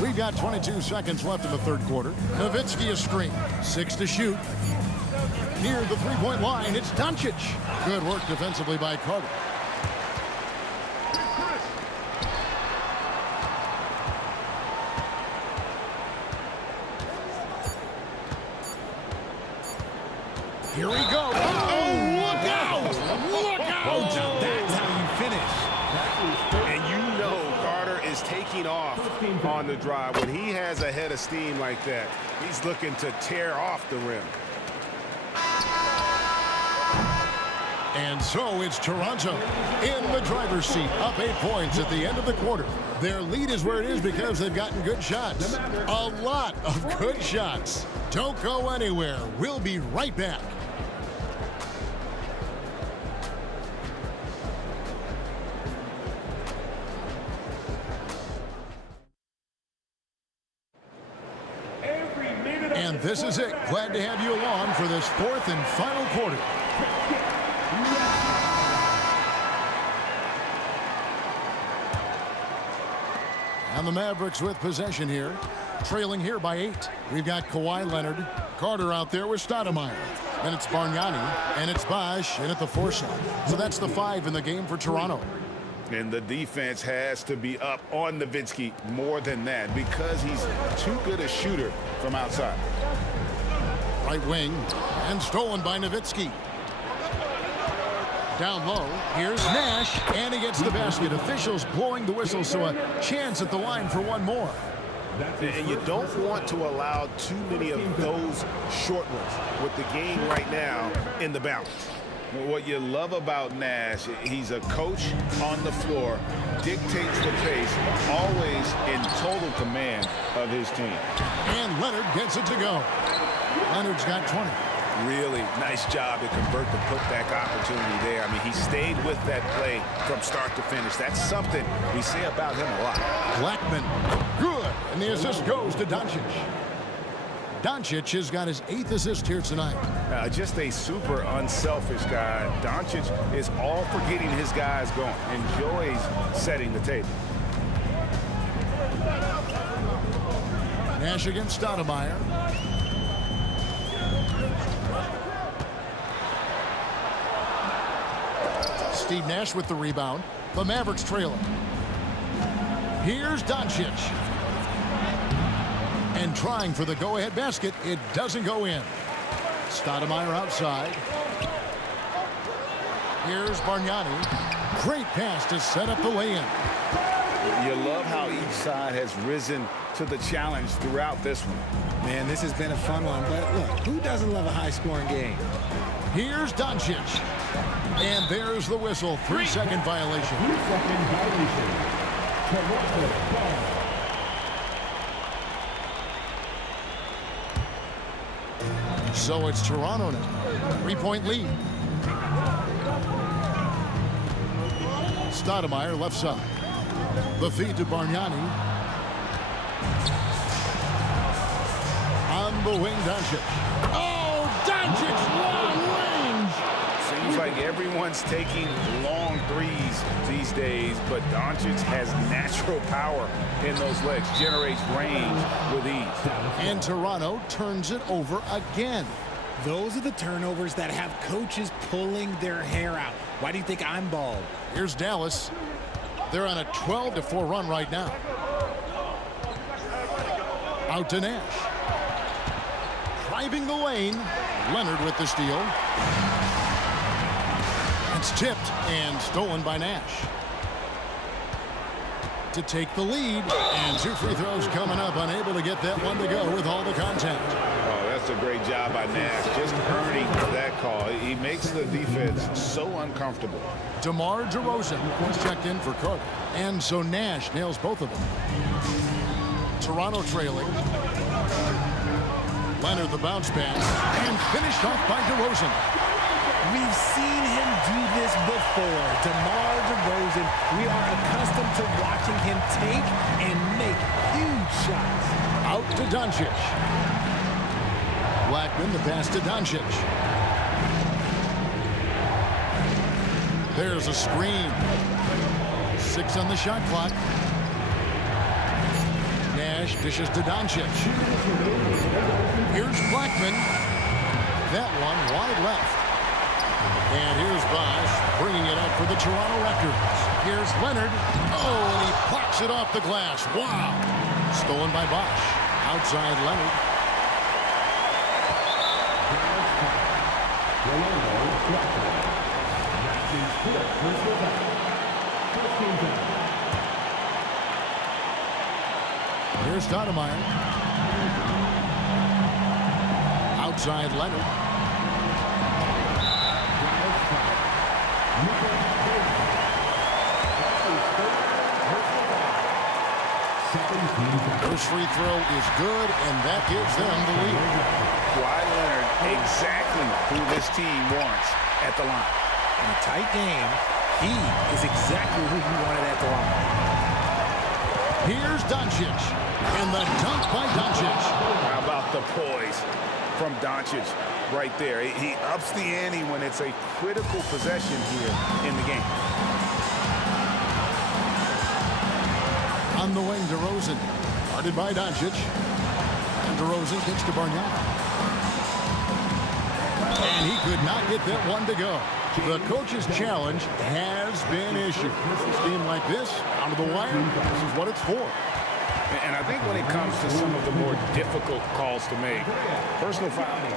We've got 22 seconds left in the third quarter. Nowitzki is screen. 6 to shoot. Near the 3-point line, it's Doncic. Good work defensively by Carter. Here we go. Oh, look out! Look out! That's how you finish. And you know Carter is taking off on the drive. When he has a head of steam like that, he's looking to tear off the rim. And so it's Toronto in the driver's seat, up 8 points at the end of the quarter. Their lead is where it is because they've gotten good shots. A lot of good shots. Don't go anywhere. We'll be right back. And this is it. Glad to have you along for this fourth and final quarter. And the Mavericks with possession here, trailing here by 8. We've got Kawhi Leonard, Carter out there with Stoudemire. Then it's Bargnani, and it's Bosh in at the 4 side. So that's the 5 in the game for Toronto. And the defense has to be up on Nowitzki more than that because he's too good a shooter from outside. Right wing, and stolen by Nowitzki. Down low, here's Nash, and he gets the basket. Officials blowing the whistle, so a chance at the line for one more. And you don't want to allow too many of those short ones with the game right now in the balance. What you love about Nash, he's a coach on the floor, dictates the pace, always in total command of his team. And Leonard gets it to go. Leonard's got 20. Really nice job to convert the putback opportunity there. I mean, he stayed with that play from start to finish. That's something we say about him a lot. Blackman, good. And the assist goes to Doncic. Doncic has got his 8th assist here tonight. Just a super unselfish guy. Doncic is all for getting his guys going. Enjoys setting the table. Nash against Stoudemire. Steve Nash with the rebound. The Mavericks trailing. Here's Doncic. And trying for the go-ahead basket. It doesn't go in. Stoudemire outside. Here's Bargnani. Great pass to set up the lay-in. You love how each side has risen to the challenge throughout this one. Man, this has been a fun one, but look, who doesn't love a high-scoring game? Here's Doncic. And there's the whistle. 3-second violation. 3-second violation. Toronto foul. So it's Toronto now. 3-point lead. Stoudemire left side. The feed to Bargnani. On the wing, Doncic. Oh, Doncic, long range. Seems like everyone's taking long threes these days, but Doncic has natural power in those legs, generates range with ease. And Toronto turns it over again. Those are the turnovers that have coaches pulling their hair out. Why do you think I'm bald? Here's Dallas. They're on a 12-4 run right now. Out to Nash. Driving the lane. Leonard with the steal. It's tipped and stolen by Nash. To take the lead. And 2 free throws coming up. Unable to get that one to go with all the contact. Oh, that's a great job by Nash. Just earning that call. He makes the defense so uncomfortable. DeMar DeRozan was checked in for Carter. And so Nash nails both of them. Toronto trailing. Leonard the bounce pass. And finished off by DeRozan. We've seen him do this before. DeMar DeRozan, we are accustomed to watching him take and make huge shots. Out to Doncic. Blackman the pass to Doncic. There's a screen. 6 on the shot clock. Nash dishes to Doncic. Here's Blackman. That one wide left. And here's Bosh bringing it up for the Toronto Raptors. Here's Leonard. Oh, and he pops it off the glass. Wow. Stolen by Bosh. Outside Leonard. Here's Stoudemire. Outside Leonard. First free throw is good, and that gives them the lead. Kawhi Leonard, exactly who this team wants at the line. In a tight game, he is exactly who he wanted at the line. Here's Doncic, and the dunk by Doncic. How about the poise from Doncic right there? He ups the ante when it's a critical possession here in the game. On On the wing, DeRozan. Guarded by Doncic. And DeRozan kicks to Bargnani. And he could not get that one to go. The coach's challenge has been issued. A game like this, down to the wire, this is what it's for. And I think when it comes to some of the more difficult calls to make, personal fouling,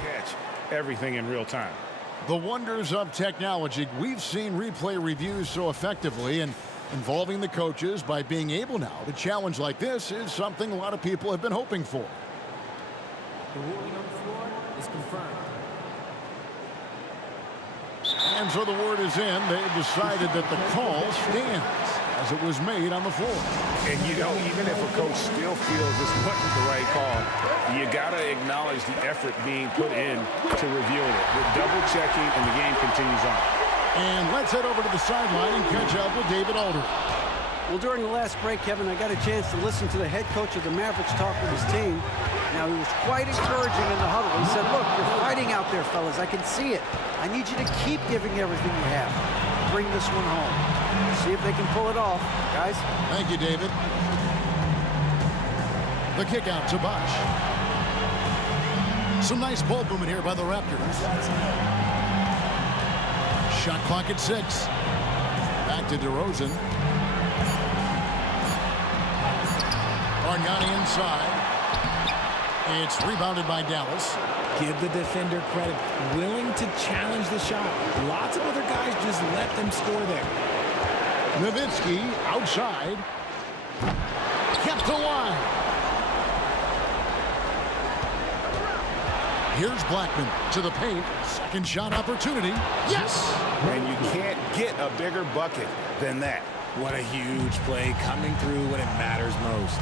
catch everything in real time. The wonders of technology. We've seen replay reviews so effectively, and involving the coaches by being able now to challenge like this is something a lot of people have been hoping for. The ruling on the floor is confirmed. And so the word is in. They've decided that the call stands as it was made on the floor. And you know, even if a coach still feels this wasn't the right call, you got to acknowledge the effort being put in to reviewing it. We're double checking, and the game continues on. And let's head over to the sideline and catch up with David Aldridge. Well, during the last break, Kevin, I got a chance to listen to the head coach of the Mavericks talk with his team. Now, he was quite encouraging in the huddle. He said, look, you're fighting out there, fellas. I can see it. I need you to keep giving everything you have. Bring this one home. See if they can pull it off, guys. Thank you, David. The kick out to Bosh. Some nice ball movement here by the Raptors. Shot clock at 6. Back to DeRozan. Bargnani inside. It's rebounded by Dallas. Give the defender credit. Willing to challenge the shot. Lots of other guys just let them score there. Nowitzki outside. Kept alive. Here's Blackman to the paint. Second shot opportunity. Yes! And you can't get a bigger bucket than that. What a huge play coming through when it matters most.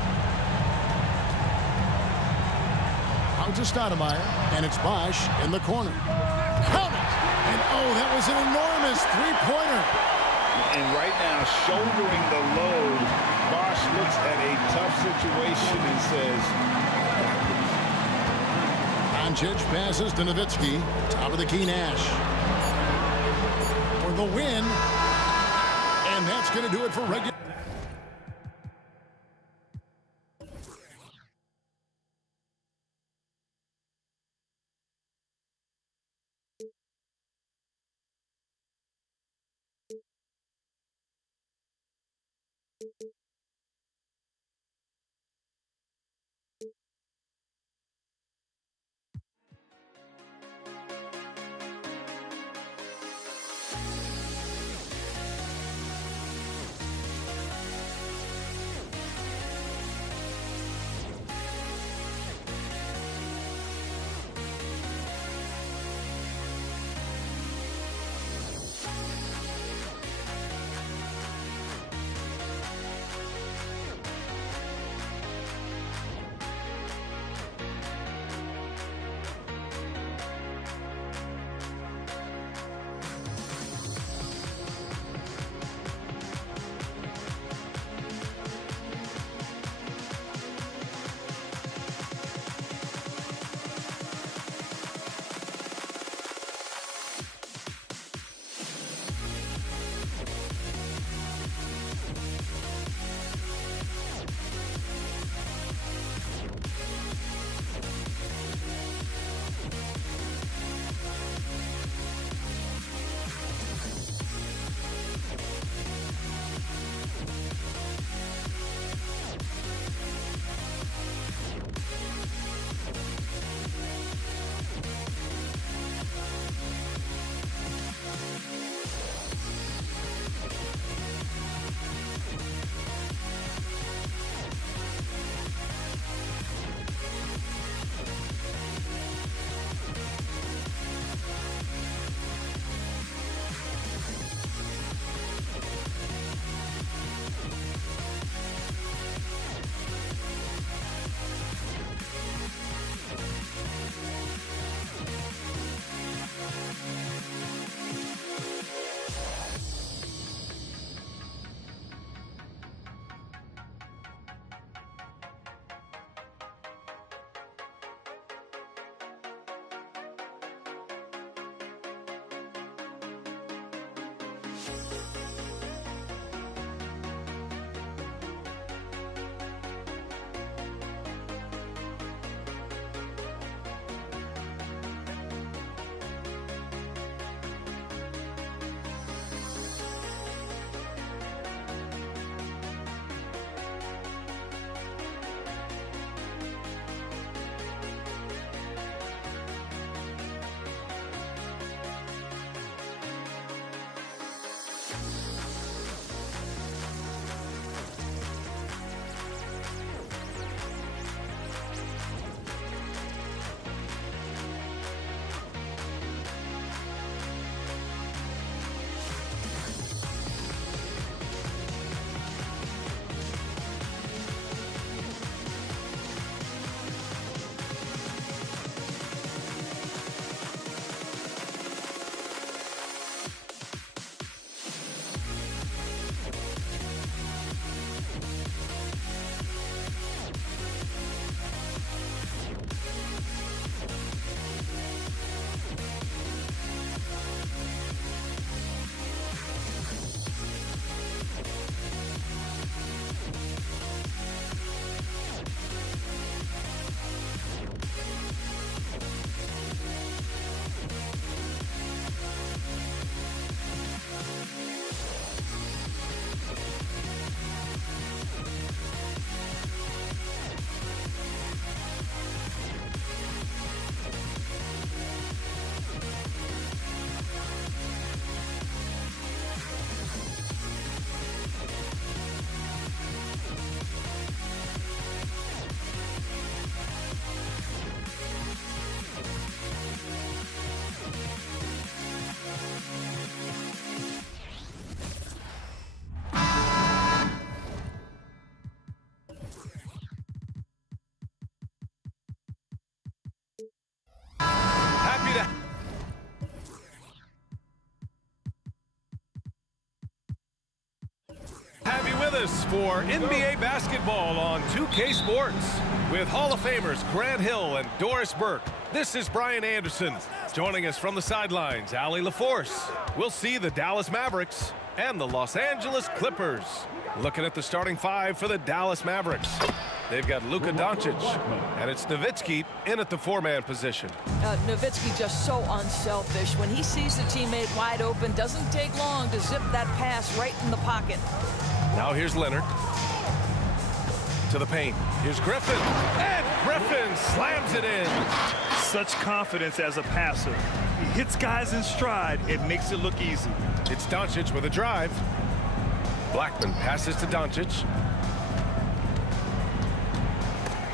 Out to Stoudemire, and it's Bosh in the corner. Count it! And oh, that was an enormous three-pointer. And right now, shouldering the load, Bosh looks at a tough situation and says, Doncic passes to Nowitzki. Top of the key, Nash. For the win. And that's going to do it for regular. with us for NBA basketball on 2K Sports. With Hall of Famers Grant Hill and Doris Burke, this is Brian Anderson. Joining us from the sidelines, Allie LaForce. We'll see the Dallas Mavericks and the Los Angeles Clippers. Looking at the starting five for the Dallas Mavericks. They've got Luka Doncic, and it's Nowitzki in at the four-man position. Nowitzki just so unselfish. When he sees the teammate wide open, doesn't take long to zip that pass right in the pocket. Now here's Leonard. To the paint. Here's Griffin. And Griffin slams it in. Such confidence as a passer. He hits guys in stride. It makes it look easy. It's Doncic with a drive. Blackman passes to Doncic.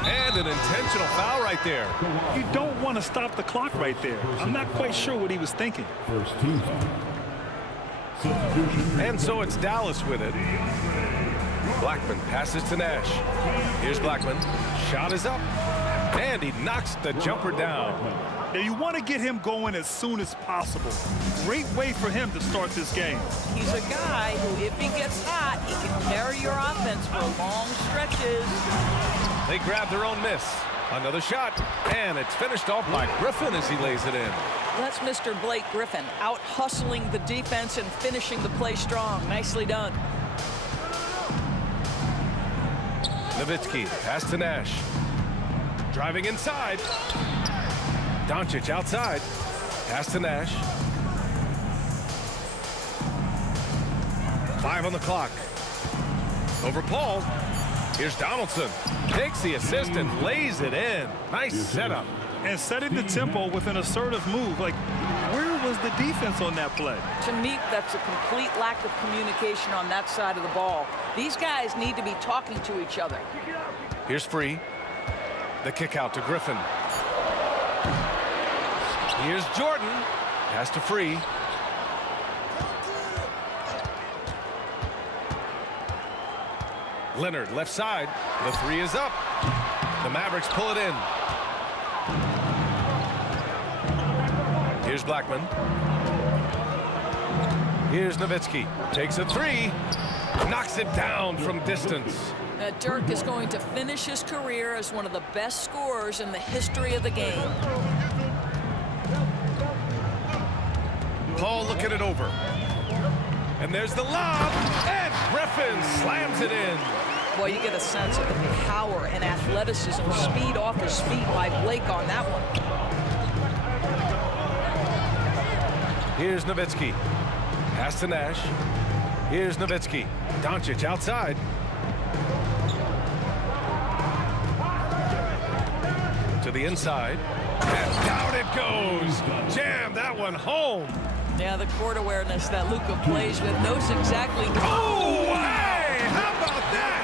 And an intentional foul right there. You don't want to stop the clock right there. I'm not quite sure what he was thinking. First team foul. And so it's Dallas with it. Blackman passes to Nash. Here's Blackman. Shot is up. And he knocks the jumper down. Now you want to get him going as soon as possible. Great way for him to start this game. He's a guy who, if he gets hot, he can carry your offense for long stretches. They grab their own miss. Another shot. And it's finished off by Griffin as he lays it in. That's Mr. Blake Griffin, out hustling the defense and finishing the play strong. Nicely done. Nowitzki, pass to Nash. Driving inside. Doncic outside. Pass to Nash. 5 on the clock. Over Paul. Here's Donaldson. Takes the assist and lays it in. Nice setup. And setting the tempo with an assertive move. Like, where was the defense on that play? To me, that's a complete lack of communication on that side of the ball. These guys need to be talking to each other. Here's Free. The kick out to Griffin. Here's Jordan. Pass to Free. Leonard left side. The three is up. The Mavericks pull it in. Here's Blackman. Here's Nowitzki. Takes a three. Knocks it down from distance. Dirk is going to finish his career as one of the best scorers in the history of the game. Paul looking it over. And there's the lob. And Griffin slams it in. Well, you get a sense of the power and athleticism, speed off his feet by Blake on that one. Here's Nowitzki. Pass to Nash. Here's Nowitzki. Doncic outside. To the inside. And down it goes. Jam that one home. Yeah, the court awareness that Luka plays with knows exactly. Oh, hey! How about that?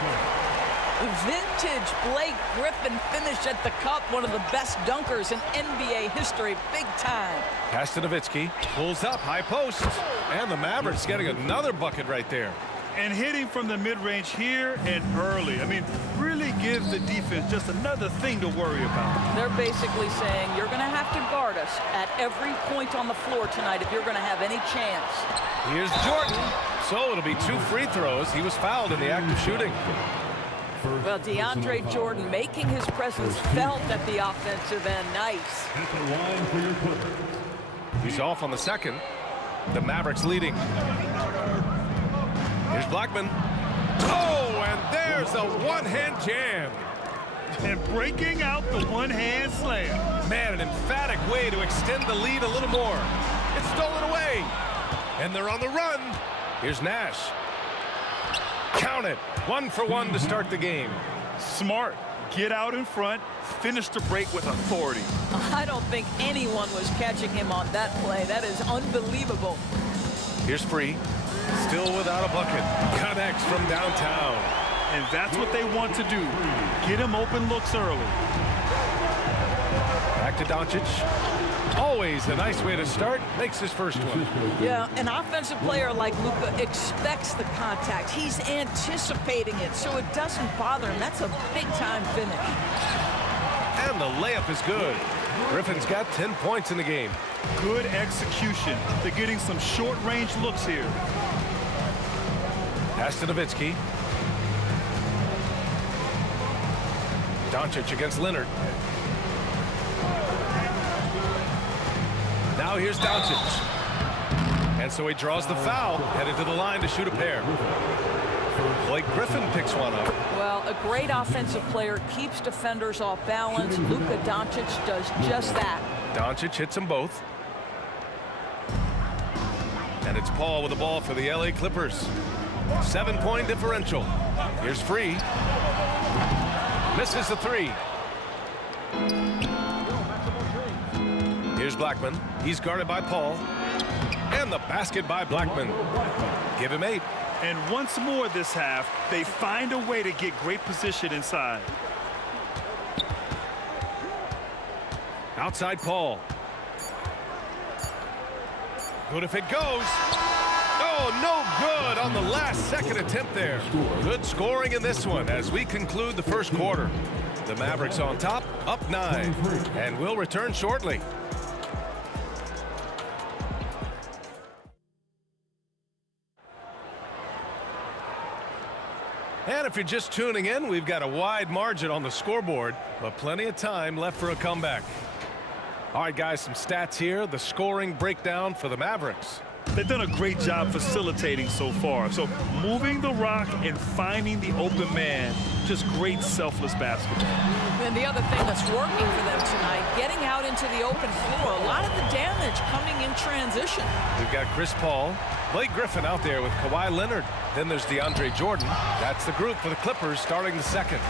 Vintage Blake Griffin finish at the cup. One of the best dunkers in NBA history. Big time. Pass to Nowitzki. Pulls up, high post. And the Mavericks getting another bucket right there. And hitting from the mid-range here and early. I mean, really give the defense just another thing to worry about. They're basically saying you're going to have to guard us at every point on the floor tonight if you're going to have any chance. Here's Jordan. So it'll be 2 free throws. He was fouled in the act of shooting. Well, DeAndre Jordan making his presence felt at the offensive end. Nice. He's off on the second. The Mavericks leading. Here's Blackman. Oh, and there's a one-hand jam. And breaking out the one-hand slam. Man, an emphatic way to extend the lead a little more. It's stolen away. And they're on the run. Here's Nash. Count it. 1 for 1 to start the game. Smart. Get out in front. Finish the break with authority. I don't think anyone was catching him on that play. That is unbelievable. Here's Free. Still without a bucket. Connects from downtown. And that's what they want to do. Get him open looks early. Back to Doncic. Always a nice way to start. Makes his first one. Yeah, an offensive player like Luka expects the contact. He's anticipating it, so it doesn't bother him. That's a big-time finish. And the layup is good. Griffin's got 10 points in the game. Good execution. They're getting some short-range looks here. Pass to Nowitzki. Doncic against Leonard. Now here's Doncic. And so he draws the foul, headed to the line to shoot a pair. Blake Griffin picks one up. Well, a great offensive player keeps defenders off balance. Luka Doncic does just that. Doncic hits them both. And it's Paul with the ball for the LA Clippers. 7-point differential. Here's Free. Misses the three. Here's Blackman. He's guarded by Paul. And the basket by Blackman. Give him 8. And once more this half, they find a way to get great position inside. Outside Paul. Good if it goes. Oh, no good on the last second attempt there. Good scoring in this one as we conclude the first quarter. The Mavericks on top, up 9. And we'll return shortly. And if you're just tuning in, we've got a wide margin on the scoreboard, but plenty of time left for a comeback. All right, guys, some stats here. The scoring breakdown for the Mavericks. They've done a great job facilitating so far. So moving the rock and finding the open man, just great selfless basketball. And the other thing that's working for them tonight, getting out into the open floor. A lot of the damage coming in transition. We've got Chris Paul, Blake Griffin out there with Kawhi Leonard. Then there's DeAndre Jordan. That's the group for the Clippers starting the second.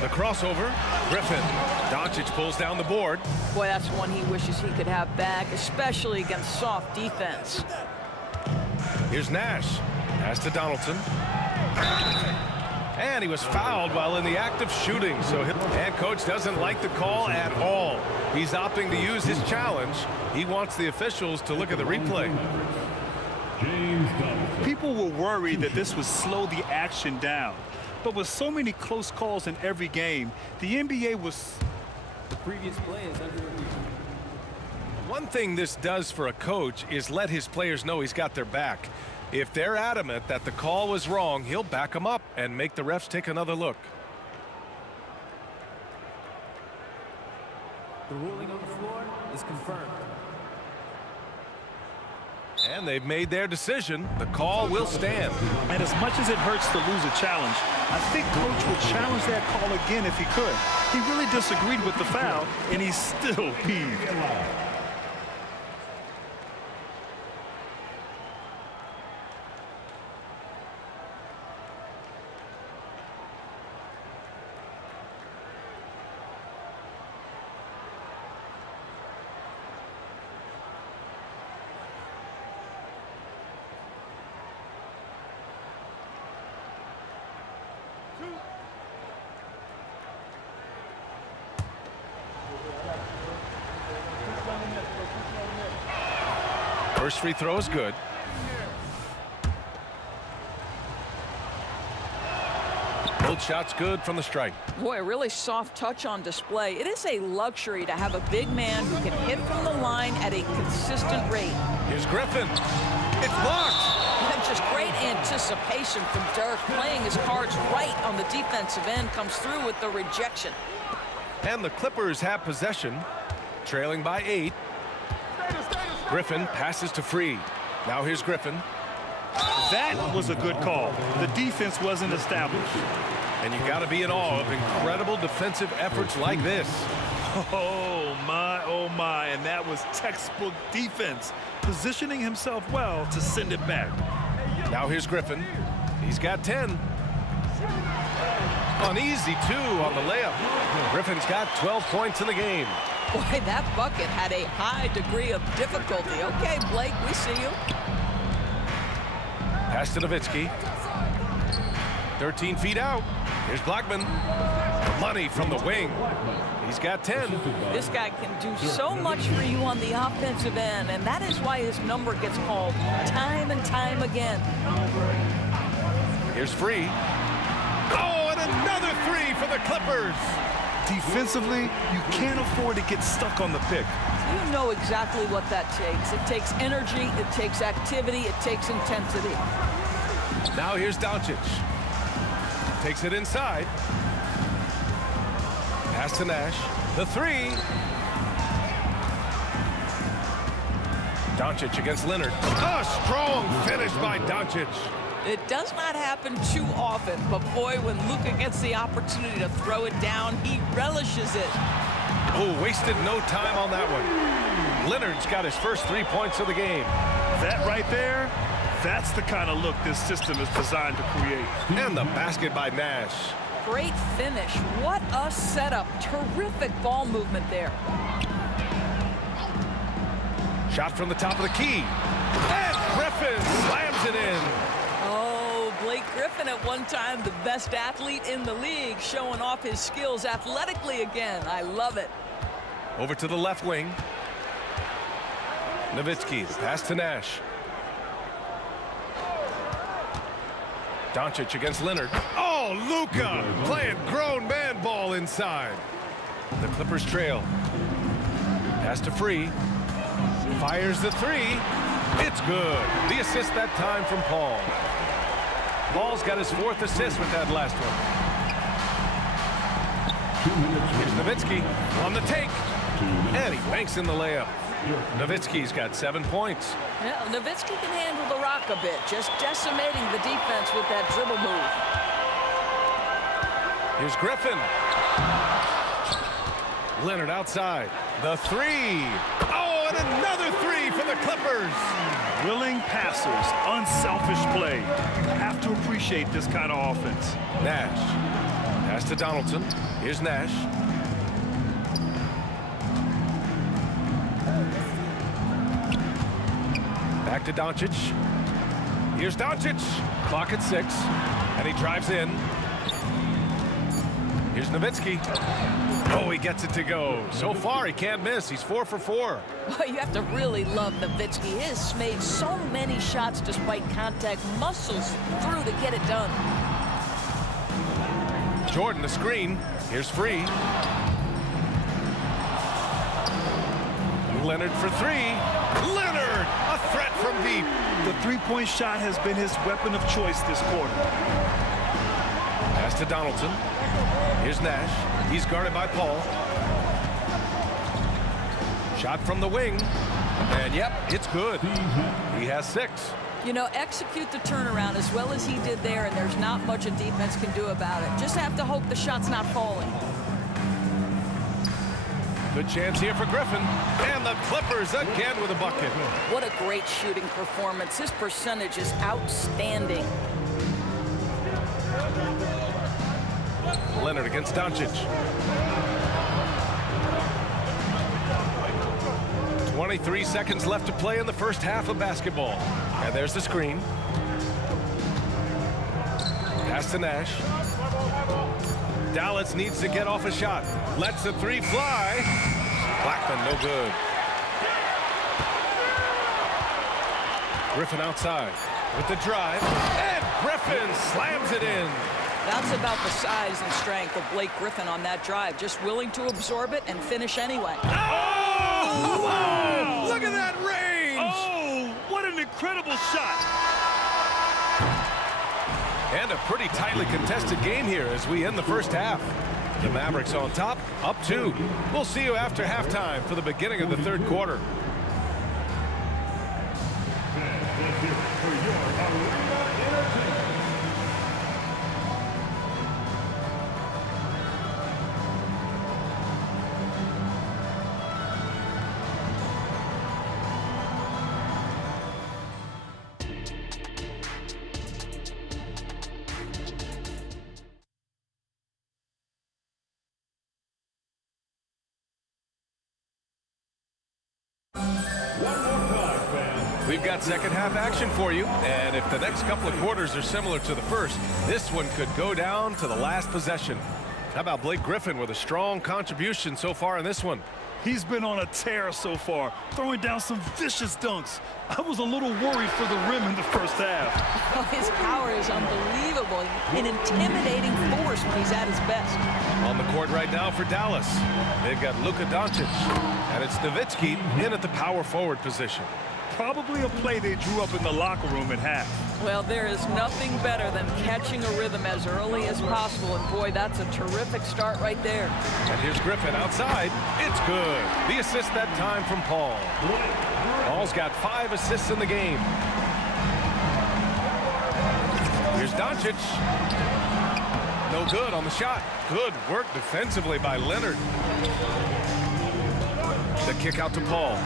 The crossover, Griffin. Doncic pulls down the board. Boy, that's one he wishes he could have back, especially against soft defense. Here's Nash. Pass to Donaldson. And he was fouled while in the act of shooting. And coach doesn't like the call at all. He's opting to use his challenge. He wants the officials to look at the replay. People were worried that this would slow the action down. But with so many close calls in every game, the NBA was... The previous play is under review. One thing this does for a coach is let his players know he's got their back. If they're adamant that the call was wrong, he'll back them up and make the refs take another look. The ruling on the floor is confirmed. And they've made their decision. The call will stand. And as much as it hurts to lose a challenge, I think coach would challenge that call again if he could. He really disagreed with the foul, and he's still peeved. First free throw is good. Both shots good from the stripe. Boy, a really soft touch on display. It is a luxury to have a big man who can hit from the line at a consistent rate. Here's Griffin. It's blocked. And just great anticipation from Dirk, playing his cards right on the defensive end, comes through with the rejection. And the Clippers have possession, trailing by 8. Griffin passes to Free. Now here's Griffin. That was a good call. The defense wasn't established. And you got to be in awe of incredible defensive efforts like this. Oh my, and that was textbook defense, positioning himself well to send it back. Now here's Griffin. He's got 10. An easy 2 on the layup. Griffin's got 12 points in the game. Boy, that bucket had a high degree of difficulty. Okay, Blake, we see you. Pass to Nowitzki. 13 feet out. Here's Blackman. Money from the wing. He's got 10. This guy can do so much for you on the offensive end, and that is why his number gets called time and time again. Here's Free. Oh, and another 3 for the Clippers. Defensively, you can't afford to get stuck on the pick. You know exactly what that takes. It takes energy, it takes activity, it takes intensity. Now here's Doncic. Takes it inside. Pass to Nash. The three. Doncic against Leonard. A strong finish by Doncic. It does not happen too often, but boy, when Luka gets the opportunity to throw it down, he relishes it. Oh, wasted no time on that one. Leonard's got his first 3 points of the game. That right there, that's the kind of look this system is designed to create. And the basket by Nash. Great finish. What a setup. Terrific ball movement there. Shot from the top of the key. And Griffin slams it in. Oh, Blake Griffin at one time the best athlete in the league, showing off his skills athletically again. I love it. Over to the left wing. Nowitzki, the pass to Nash. Doncic against Leonard. Oh, Luka playing grown man ball inside. The Clippers trail. Pass to Free. Fires the three. It's good. The assist that time from Paul. Paul's got his 4th assist with that last one. Here's Nowitzki on the take. And he banks in the layup. Nowitzki's got 7 points. Yeah, Nowitzki can handle the rock a bit, just decimating the defense with that dribble move. Here's Griffin. Leonard outside. The three. Oh, and another three for the Clippers. Willing passers, unselfish play. You have to appreciate this kind of offense. Nash. Pass to Donaldson. Here's Nash. Back to Doncic. Here's Doncic. Clock at 6. And he drives in. Here's Nowitzki. Oh, he gets it to go. So far, he can't miss. He's 4 for 4. Well, you have to really love Nowitzki. He has made so many shots despite contact. Muscles through to get it done. Jordan, the screen. Here's Free. Leonard for 3. Leonard, a threat from deep. The three-point shot has been his weapon of choice this quarter. Pass to Donaldson. Here's Nash. He's guarded by Paul. Shot from the wing. And yep, it's good. He has 6. You know, execute the turnaround as well as he did there, and there's not much a defense can do about it. Just have to hope the shot's not falling. Good chance here for Griffin. And the Clippers again with a bucket. What a great shooting performance. His percentage is outstanding. Leonard against Doncic. 23 seconds left to play in the first half of basketball. And there's the screen. Pass to Nash. Dallas needs to get off a shot. Lets the three fly. Blackman, no good. Griffin outside with the drive. And Griffin slams it in. That's about the size and strength of Blake Griffin on that drive. Just willing to absorb it and finish anyway. Oh! Wow! Look at that range! Oh, what an incredible shot! And a pretty tightly contested game here as we end the first half. The Mavericks on top, up 2. We'll see you after halftime for the beginning of the third quarter. We've got second half action for you, and if the next couple of quarters are similar to the first, this one could go down to the last possession. How about Blake Griffin with a strong contribution so far in this one? He's been on a tear so far, throwing down some vicious dunks. I was a little worried for the rim in the first half. Oh, his power is unbelievable. An intimidating force when he's at his best. On the court right now for Dallas, they've got Luka Doncic, and it's Nowitzki in at the power forward position. probably a play they drew up in the locker room at half. Well, there is nothing better than catching a rhythm as early as possible, and boy, that's a terrific start right there. And here's Griffin outside. It's good. The assist that time from Paul. Paul's got 5 assists in the game. Here's Doncic. No good on the shot. Good work defensively by Leonard. The kick out to Paul.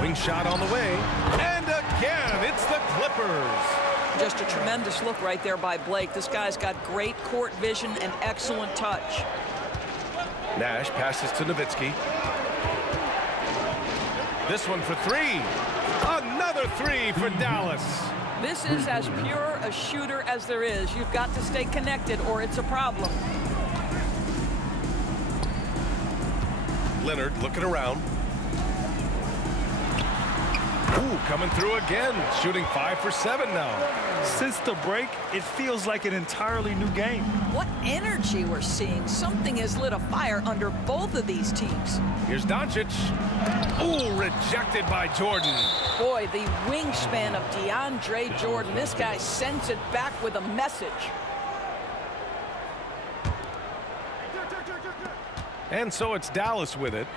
Wing shot on the way. And again, it's the Clippers. Just a tremendous look right there by Blake. This guy's got great court vision and excellent touch. Nash passes to Nowitzki. This one for 3. Another 3 for Dallas. This is as pure a shooter as there is. You've got to stay connected or it's a problem. Leonard looking around. Ooh, coming through again. Shooting 5 for 7 now. Since the break, it feels like an entirely new game. What energy we're seeing. Something has lit a fire under both of these teams. Here's Doncic. Ooh, rejected by Jordan. Boy, the wingspan of DeAndre Jordan. This guy sends it back with a message. And so it's Dallas with it.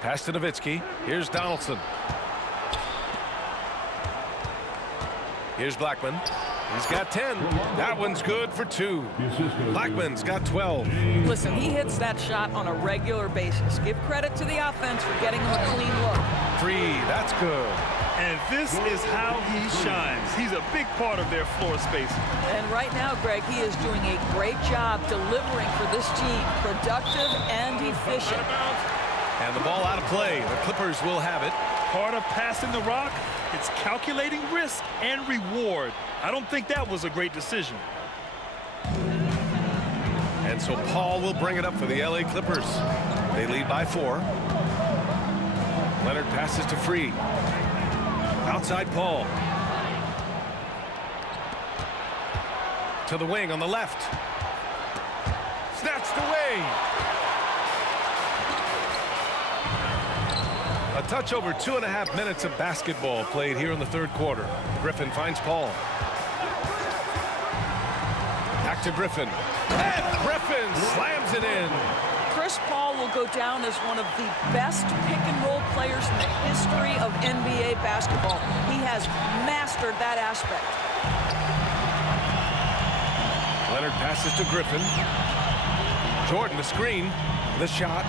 Pass to Nowitzki. Here's Donaldson. Here's Blackman. He's got 10. That one's good for 2. Blackman's got 12. Listen, he hits that shot on a regular basis. Give credit to the offense for getting him a clean look. 3. That's good. And this is how he shines. He's a big part of their floor space. And right now, Greg, he is doing a great job delivering for this team. Productive and efficient. And the ball out of play. The Clippers will have it. Part of passing the rock, it's calculating risk and reward. I don't think that was a great decision. And so Paul will bring it up for the LA Clippers. They lead by 4. Leonard passes to Free. Outside Paul. To the wing on the left. Snatched away. A touch over 2.5 minutes of basketball played here in the 3rd quarter. Griffin finds Paul. Back to Griffin. And Griffin slams it in. Chris Paul will go down as one of the best pick-and-roll players in the history of NBA basketball. He has mastered that aspect. Leonard passes to Griffin. Jordan the screen. The shot.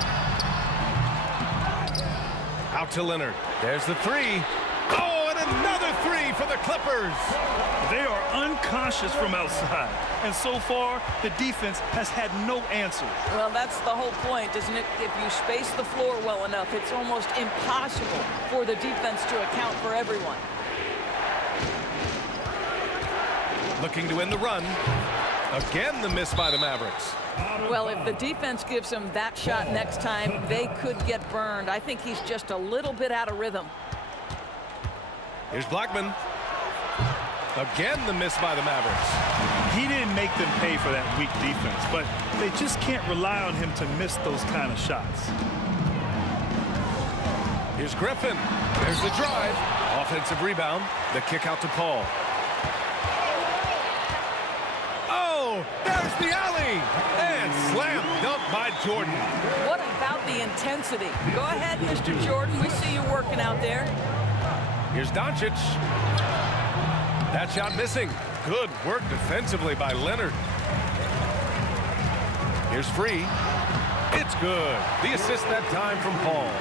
Out to Leonard. There's the 3. Oh, and another 3 for the Clippers. They are unconscious from outside. And so far, the defense has had no answer. Well, that's the whole point, isn't it? If you space the floor well enough, it's almost impossible for the defense to account for everyone. Looking to win the run. Again, the miss by the Mavericks. Well, if the defense gives him that shot next time, they could get burned. I think he's just a little bit out of rhythm. Here's Blackman. Again, the miss by the Mavericks. He didn't make them pay for that weak defense, but they just can't rely on him to miss those kind of shots. Here's Griffin. There's the drive. Offensive rebound. The kick out to Paul. Oh, there's the alley. And slam dunk by Jordan. What about the intensity? Go ahead, Mr. Jordan. We see you working out there. Here's Doncic. That shot missing. Good work defensively by Leonard. Here's Free. It's good. The assist that time from Paul.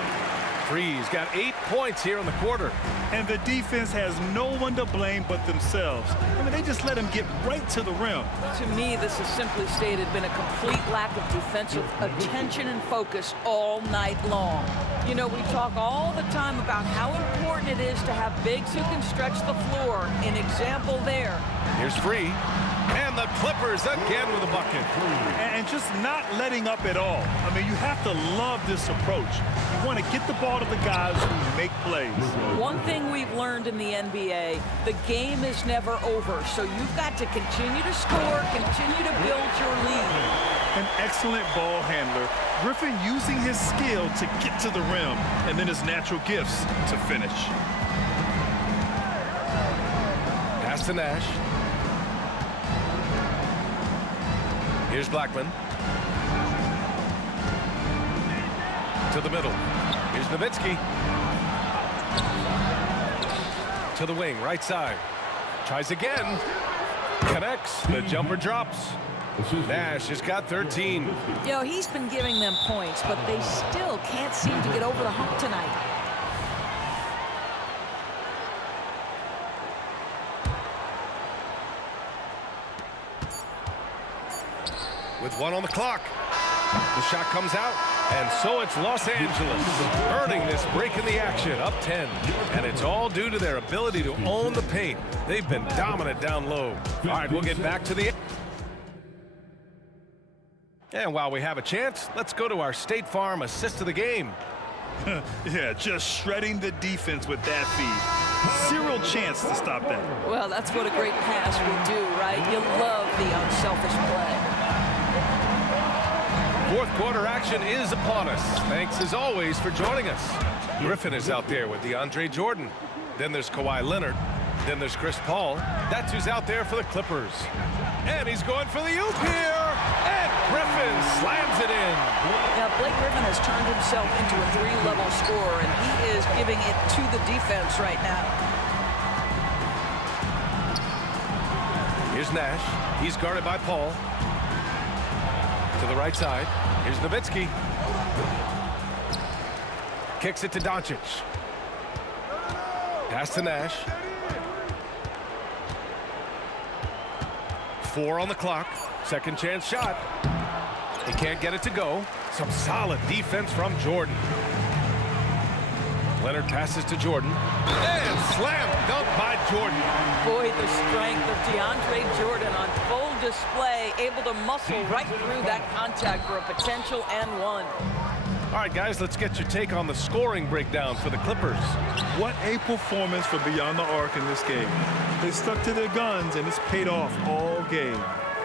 Free's got 8 points here in the quarter. And the defense has no one to blame but themselves. I mean, they just let him get right to the rim. To me, this has simply stated been a complete lack of defensive attention and focus all night long. You know, we talk all the time about how important it is to have bigs who can stretch the floor. An example there. Here's Free. And the Clippers again with a bucket. And just not letting up at all. I mean, you have to love this approach. You want to get the ball to the guys who make plays. One thing we've learned in the NBA, the game is never over. So you've got to continue to score, continue to build your lead. An excellent ball handler Griffin using his skill to get to the rim and then his natural gifts to finish. Pass to Nash. Here's Blackman. To the middle. Here's Nowitzki. To the wing, right side. Tries again. Connects. The jumper drops. Nash has got 13. You know, he's been giving them points, but they still can't seem to get over the hump tonight. With 1 on the clock. The shot comes out, and so it's Los Angeles earning this break in the action, up 10. And it's all due to their ability to own the paint. They've been dominant down low. All right, we'll get back to the... And while we have a chance, let's go to our State Farm assist of the game. Yeah, just shredding the defense with that feed. Zero chance to stop that. Well, that's what a great pass will do, right? You love the unselfish play. Fourth quarter action is upon us. Thanks as always for joining us. Griffin is out there with DeAndre Jordan. Then there's Kawhi Leonard. Then there's Chris Paul. That's who's out there for the Clippers. And he's going for the oop here. And Griffin slams it in. Now, Blake Griffin has turned himself into a 3-level scorer, and he is giving it to the defense right now. Here's Nash. He's guarded by Paul. To the right side. Here's Nowitzki. Kicks it to Doncic. Pass to Nash. 4 on the clock. Second chance shot. He can't get it to go. Some solid defense from Jordan. Leonard passes to Jordan. And slam dunk by Jordan. Boy, the strength of DeAndre Jordan on full display, able to muscle right through that contact for a potential and one. All right, guys, let's get your take on the scoring breakdown for the Clippers. What a performance for Beyond the Arc in this game. They stuck to their guns, and it's paid off all game.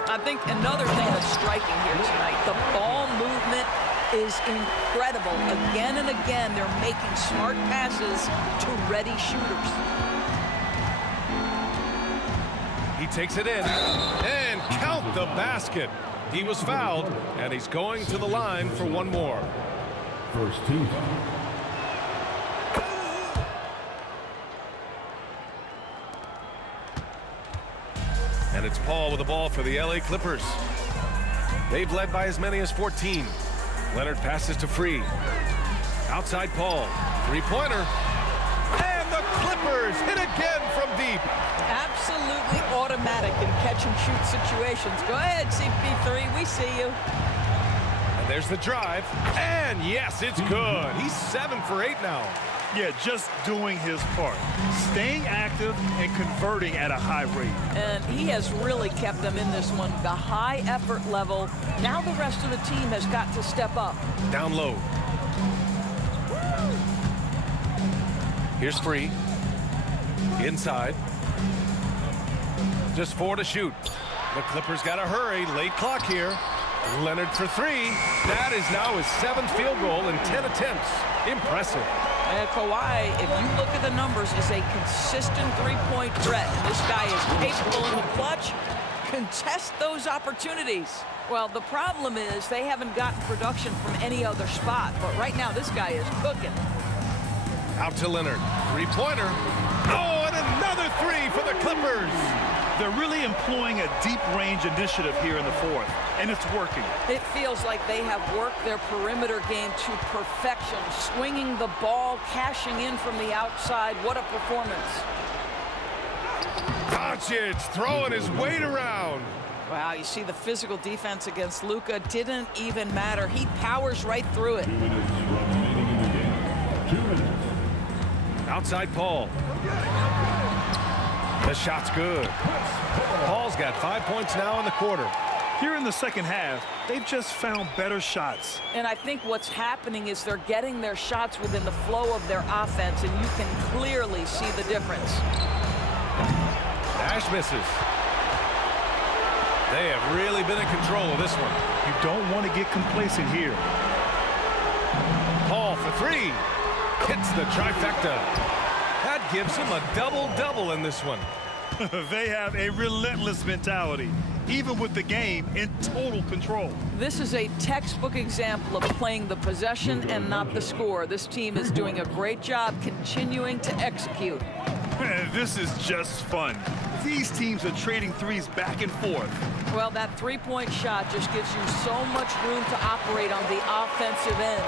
I think another thing that's striking here tonight, the ball movement is incredible. Again and again, they're making smart passes to ready shooters. He takes it in and count the basket. He was fouled, and he's going to the line for one more. First team. And it's Paul with the ball for the LA Clippers. They've led by as many as 14. Leonard passes to Free. Outside Paul. Three-pointer. And the Clippers hit again from deep. Absolutely automatic in catch-and-shoot situations. Go ahead, CP3. We see you. And there's the drive. And yes, it's good. He's 7 for 8 now. Yeah, just doing his part. Staying active and converting at a high rate. And he has really kept them in this one. The high effort level. Now the rest of the team has got to step up. Down low. Here's Free. Inside. Just 4 to shoot. The Clippers got to hurry. Late clock here. Leonard for 3. That is now his 7th field goal in 10 attempts. Impressive. And Kawhi, if you look at the numbers, is a consistent three-point threat. And this guy is capable in the clutch. Contest those opportunities. Well, the problem is they haven't gotten production from any other spot. But right now, this guy is cooking. Out to Leonard. Three-pointer. Oh, and another 3 for the Clippers. They're really employing a deep-range initiative here in the fourth, and it's working. It feels like they have worked their perimeter game to perfection, swinging the ball, cashing in from the outside. What a performance. Doncic throwing his weight around. Wow, you see the physical defense against Luka didn't even matter. He powers right through it. 2 minutes remaining in the game. 2 minutes. Outside Paul. The shot's good. Paul's got 5 points now in the quarter. Here in the second half, they've just found better shots. And I think what's happening is they're getting their shots within the flow of their offense, and you can clearly see the difference. Nash misses. They have really been in control of this one. You don't want to get complacent here. Paul for three. Hits the trifecta. That gives him a double-double in this one. They have a relentless mentality, even with the game in total control. This is a textbook example of playing the possession and not the score. This team is doing a great job continuing to execute. This is just fun. These teams are trading threes back and forth. Well, that three-point shot just gives you so much room to operate on the offensive end.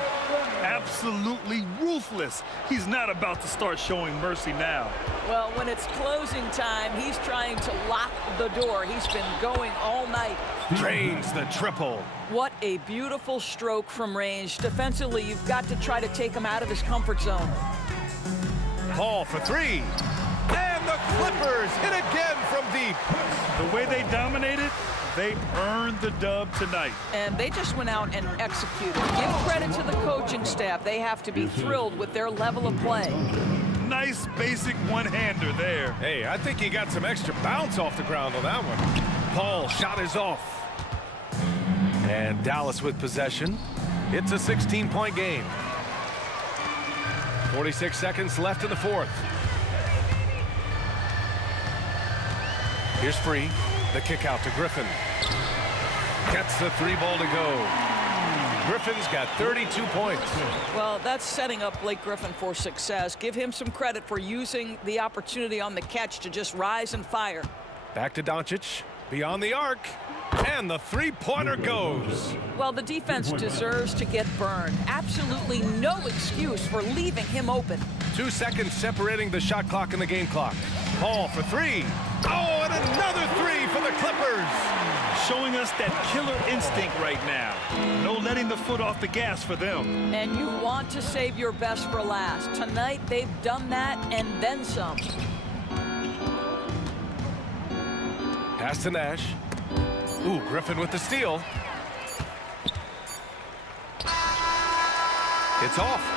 Absolutely ruthless. He's not about to start showing mercy now. Well, when it's closing time, he's trying to lock the door. He's been going all night. Drains the triple. What a beautiful stroke from range. Defensively, you've got to try to take him out of his comfort zone. Paul for three. And the Clippers hit again from deep. The way they dominated, they earned the dub tonight. And they just went out and executed. Give credit to the coaching staff. They have to be thrilled with their level of play. Nice basic one-hander there. Hey, I think he got some extra bounce off the ground on that one. Paul shot is off. And Dallas with possession. It's a 16-point game. 46 seconds left in the fourth. Here's Free. The kick out to Griffin. Gets the three ball to go. Griffin's got 32 points. Well, that's setting up Blake Griffin for success. Give him some credit for using the opportunity on the catch to just rise and fire. Back to Doncic. Beyond the arc. And the three-pointer goes. Well, the defense deserves to get burned. Absolutely no excuse for leaving him open. 2 seconds separating the shot clock and the game clock. Paul for three. Oh, and another three for the Clippers. Showing us that killer instinct right now. No letting the foot off the gas for them. And you want to save your best for last. Tonight, they've done that and then some. Pass to Nash. Ooh, Griffin with the steal. It's off.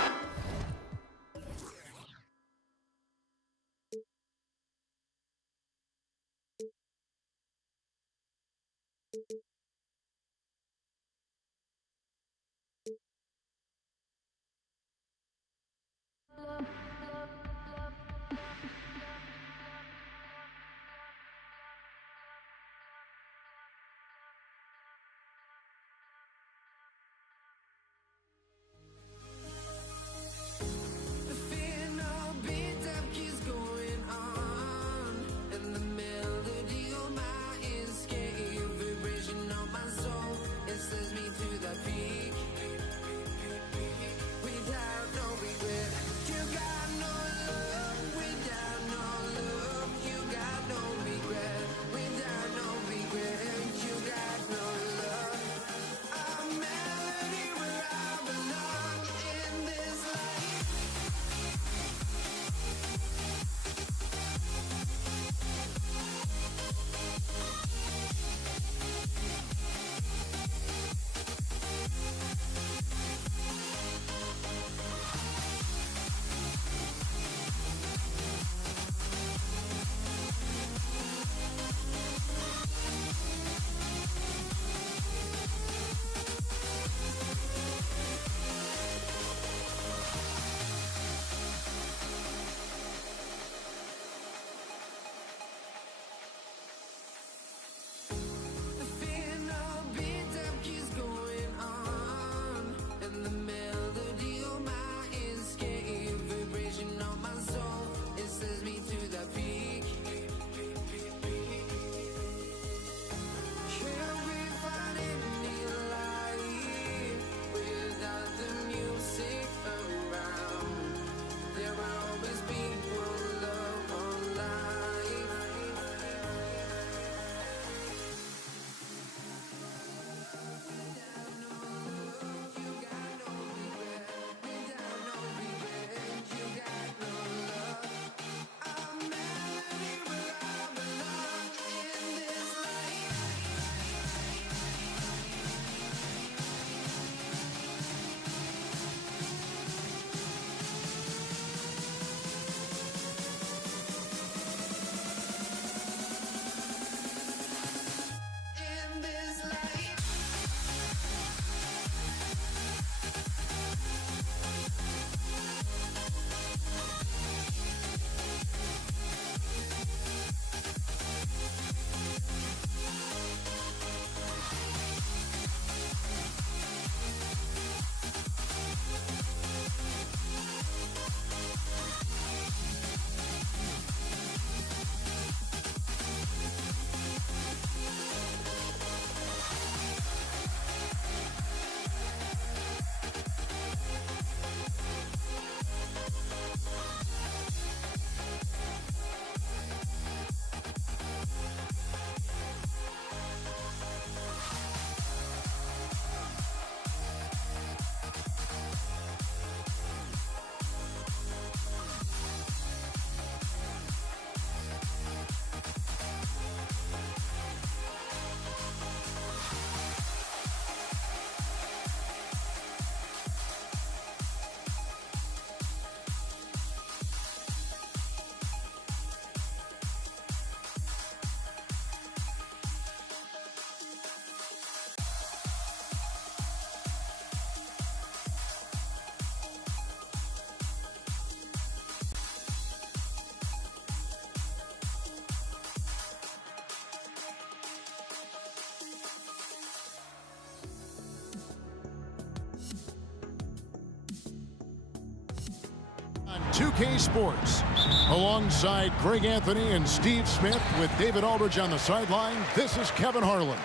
On 2K Sports, alongside Greg Anthony and Steve Smith with David Aldridge on the sideline, this is Kevin Harlan.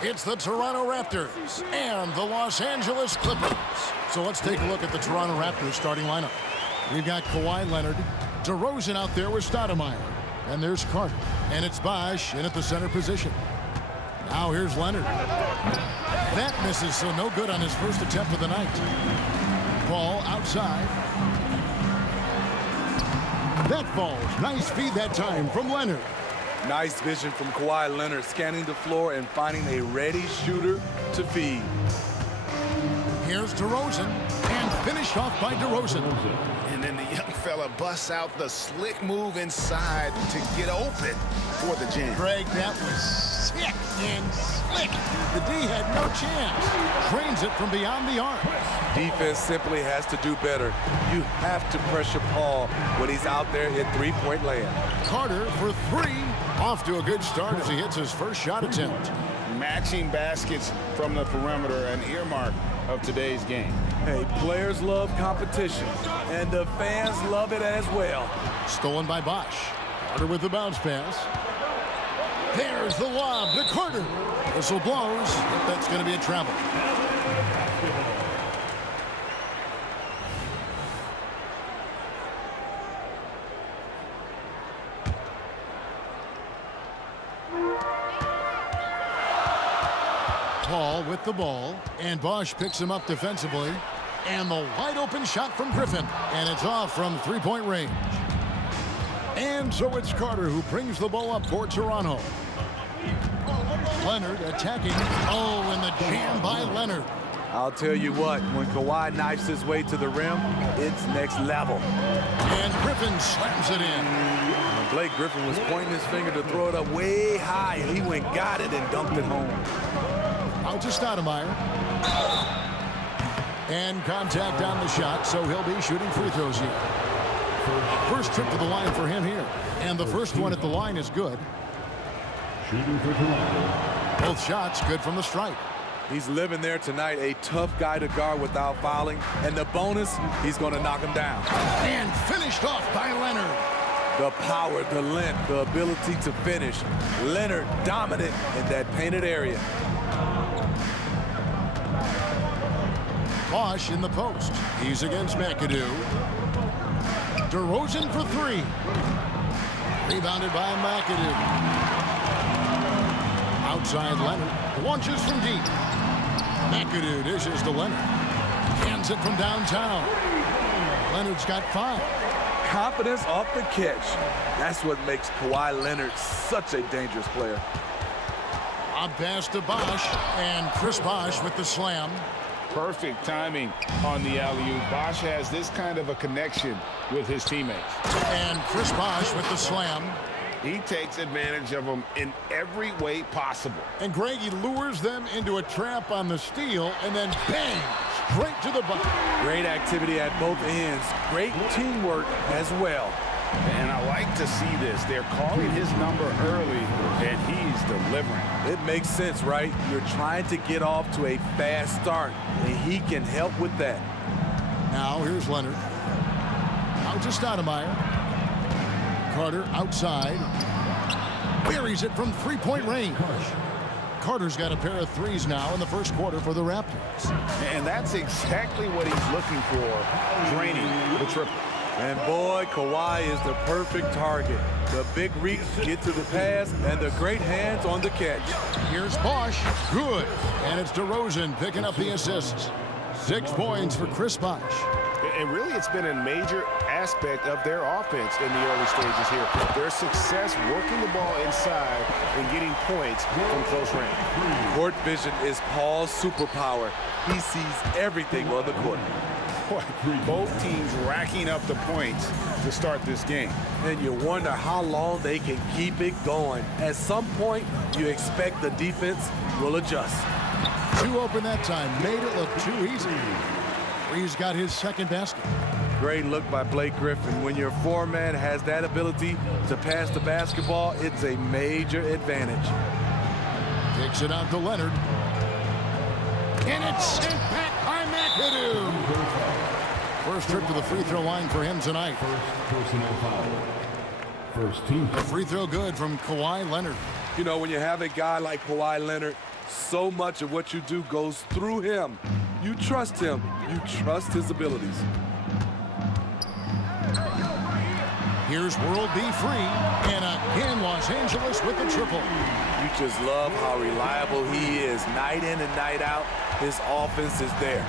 It's the Toronto Raptors and the Los Angeles Clippers. So let's take a look at the Toronto Raptors starting lineup. We've got Kawhi Leonard, DeRozan out there with Stoudemire, and there's Carter, and it's Bosh in at the center position. Now here's Leonard. That misses, so no good on his first attempt of the night. Ball outside. That falls. Nice feed that time from Leonard. Nice vision from Kawhi Leonard, scanning the floor and finding a ready shooter to feed. Here's DeRozan, and finished off by DeRozan. And then the young fella busts out the slick move inside to get open for the jam. Greg, that was sick and slick. The D had no chance. Trains it from beyond the arc. Defense simply has to do better. You have to pressure Paul when he's out there in three-point layup. Carter for three. Off to a good start as he hits his first shot attempt. Matching baskets from the perimeter, an earmark of today's game. Hey, players love competition, and the fans love it as well. Stolen by Bosh. Carter with the bounce pass. There's the lob to Carter. Whistle blows, but that's going to be a travel. Paul with the ball, and Bosh picks him up defensively. And the wide open shot from Griffin, and it's off from three-point range. And so it's Carter who brings the ball up for Toronto. Leonard attacking. Oh, and the jam by Leonard. I'll tell you what, when Kawhi knifes his way to the rim, it's next level. And Griffin slams it in. When Blake Griffin was pointing his finger to throw it up way high, he went, got it, and dunked it home. Out to Stoudemire. And contact on the shot, so he'll be shooting free throws here. First trip to the line for him here. And the first one at the line is good. Shooting for Toronto. Both shots good from the stripe. He's living there tonight, a tough guy to guard without fouling. And the bonus, he's going to knock him down. And finished off by Leonard. The power, the length, the ability to finish. Leonard dominant in that painted area. Bosh in the post. He's against McAdoo. DeRozan for three. Rebounded by McAdoo. Outside Leonard. Launches from deep. McAdoo dishes to Leonard. Hands it from downtown. Leonard's got five. Confidence off the catch. That's what makes Kawhi Leonard such a dangerous player. A pass to Bosh, and Chris Bosh with the slam. Perfect timing on the alley-oop. Bosh has this kind of a connection with his teammates. And Chris Bosh with the slam. He takes advantage of them in every way possible. And Greg, he lures them into a trap on the steal, and then bang, straight to the bucket. Great activity at both ends. Great teamwork as well. And I like to see this. They're calling his number early, and he's delivering. It makes sense, right? You're trying to get off to a fast start, and he can help with that. Now here's Leonard. Out to Stoudemire. Carter outside. Buries it from three-point range. Carter's got a pair of threes now in the first quarter for the Raptors. And that's exactly what he's looking for, draining the triple. And boy, Kawhi is the perfect target. The big reach, get to the pass, and the great hands on the catch. Here's Bosh. Good. And it's DeRozan picking up the assists. 6 points for Chris Bosh. And really, it's been a major aspect of their offense in the early stages here. Their success working the ball inside and getting points from close range. Court vision is Paul's superpower. He sees everything on the court. Both teams racking up the points to start this game. And you wonder how long they can keep it going. At some point, you expect the defense will adjust. Too open that time. Made it look too easy. He's got his second basket. Great look by Blake Griffin. When your foreman has that ability to pass the basketball, it's a major advantage. Kicks it out to Leonard. And it's sent back by McAdoo. first trip to the free throw line for him tonight. First personal foul. First team. The free throw good from Kawhi Leonard. You know, when you have a guy like Kawhi Leonard, so much of what you do goes through him. You trust him. You trust his abilities. Here's World B. Free, and again Los Angeles with the triple. You just love how reliable he is. Night in and night out, his offense is there.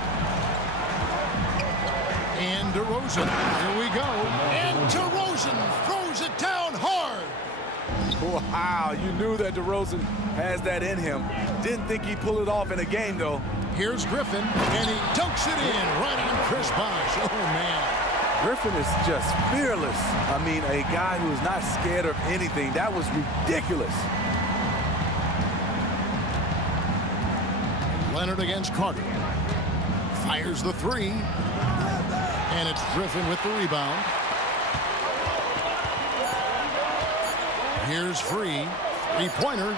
And DeRozan, here we go. And DeRozan throws it down hard. Wow, you knew that DeRozan has that in him. Didn't think he'd pull it off in a game, though. Here's Griffin, and he dunks it in right on Chris Bosh. Oh, man. Griffin is just fearless. I mean, a guy who is not scared of anything. That was ridiculous. Leonard against Carter. Fires the three. And it's Griffin with the rebound. Here's Free. Three-pointer.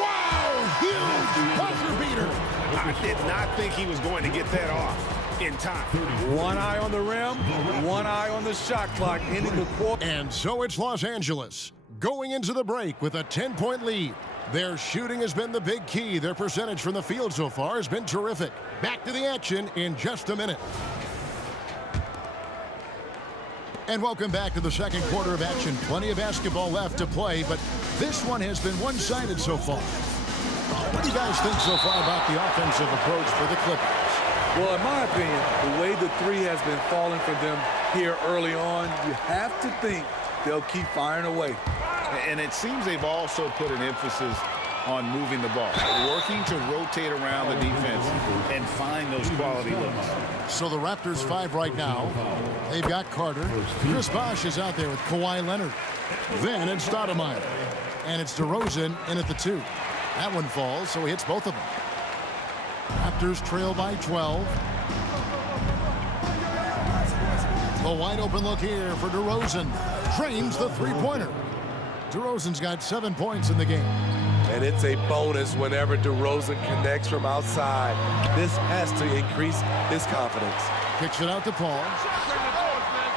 Wow! Huge buzzer beater. I did not think he was going to get that off in time. One eye on the rim, one eye on the shot clock, ending the quarter. And so it's Los Angeles going into the break with a 10-point lead. Their shooting has been the big key. Their percentage from the field so far has been terrific. Back to the action in just a minute. And welcome back to the second quarter of action. Plenty of basketball left to play, but this one has been one-sided so far. What do you guys think so far about the offensive approach for the Clippers? Well, in my opinion, the way the three has been falling for them here early on, you have to think they'll keep firing away. And it seems they've also put an emphasis on moving the ball, working to rotate around the defense and find those quality looks. So the Raptors 5 right now. They've got Carter. Chris Bosh is out there with Kawhi Leonard. Then it's Stoudemire. And it's DeRozan in at the 2. That one falls, so he hits both of them. Raptors trail by 12. The wide open look here for DeRozan. Drains the three-pointer. DeRozan's got 7 points in the game. And it's a bonus whenever DeRozan connects from outside. This has to increase his confidence. Kicks it out to Paul.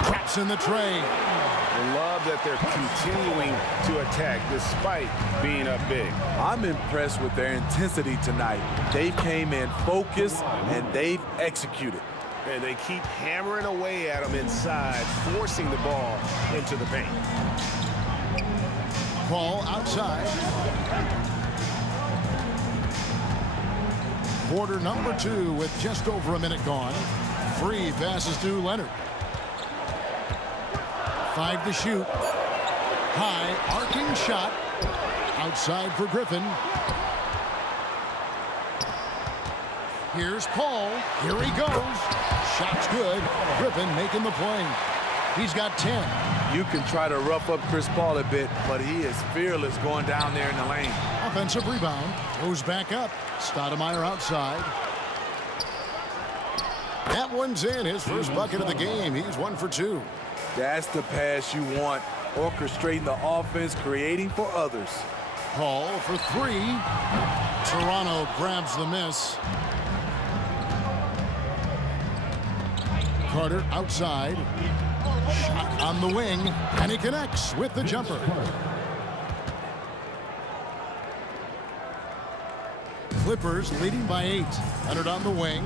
Traps in the tray. I love that they're continuing to attack despite being up big. I'm impressed with their intensity tonight. They came in focused and they've executed. And they keep hammering away at them inside, forcing the ball into the paint. Paul outside. Quarter number 2 with just over a minute gone. Free passes to Leonard. 5 to shoot. High arcing shot. Outside for Griffin. Here's Paul. Here he goes. Shot's good. Griffin making the play. He's got 10. You can try to rough up Chris Paul a bit, but he is fearless going down there in the lane. Offensive rebound. Goes back up. Stoudemire outside. That one's in. His first bucket of the game. He's 1 for 2. That's the pass you want. Orchestrating the offense, creating for others. Paul for 3. Toronto grabs the miss. Carter outside. Shot on the wing, and he connects with the jumper. Clippers leading by 8. Leonard on the wing.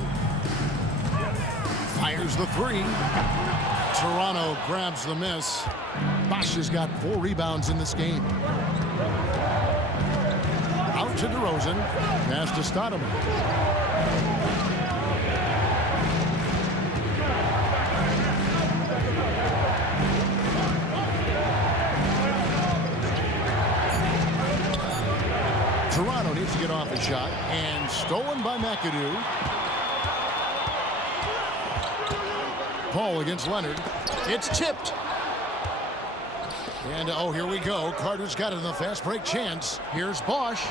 Fires the 3. Toronto grabs the miss. Bosh has got 4 rebounds in this game. Out to DeRozan. Pass to Stoudemire. Toronto needs to get off a shot, and stolen by McAdoo. Paul against Leonard. It's tipped. And oh, here we go. Carter's got it in the fast break chance. Here's Bosh.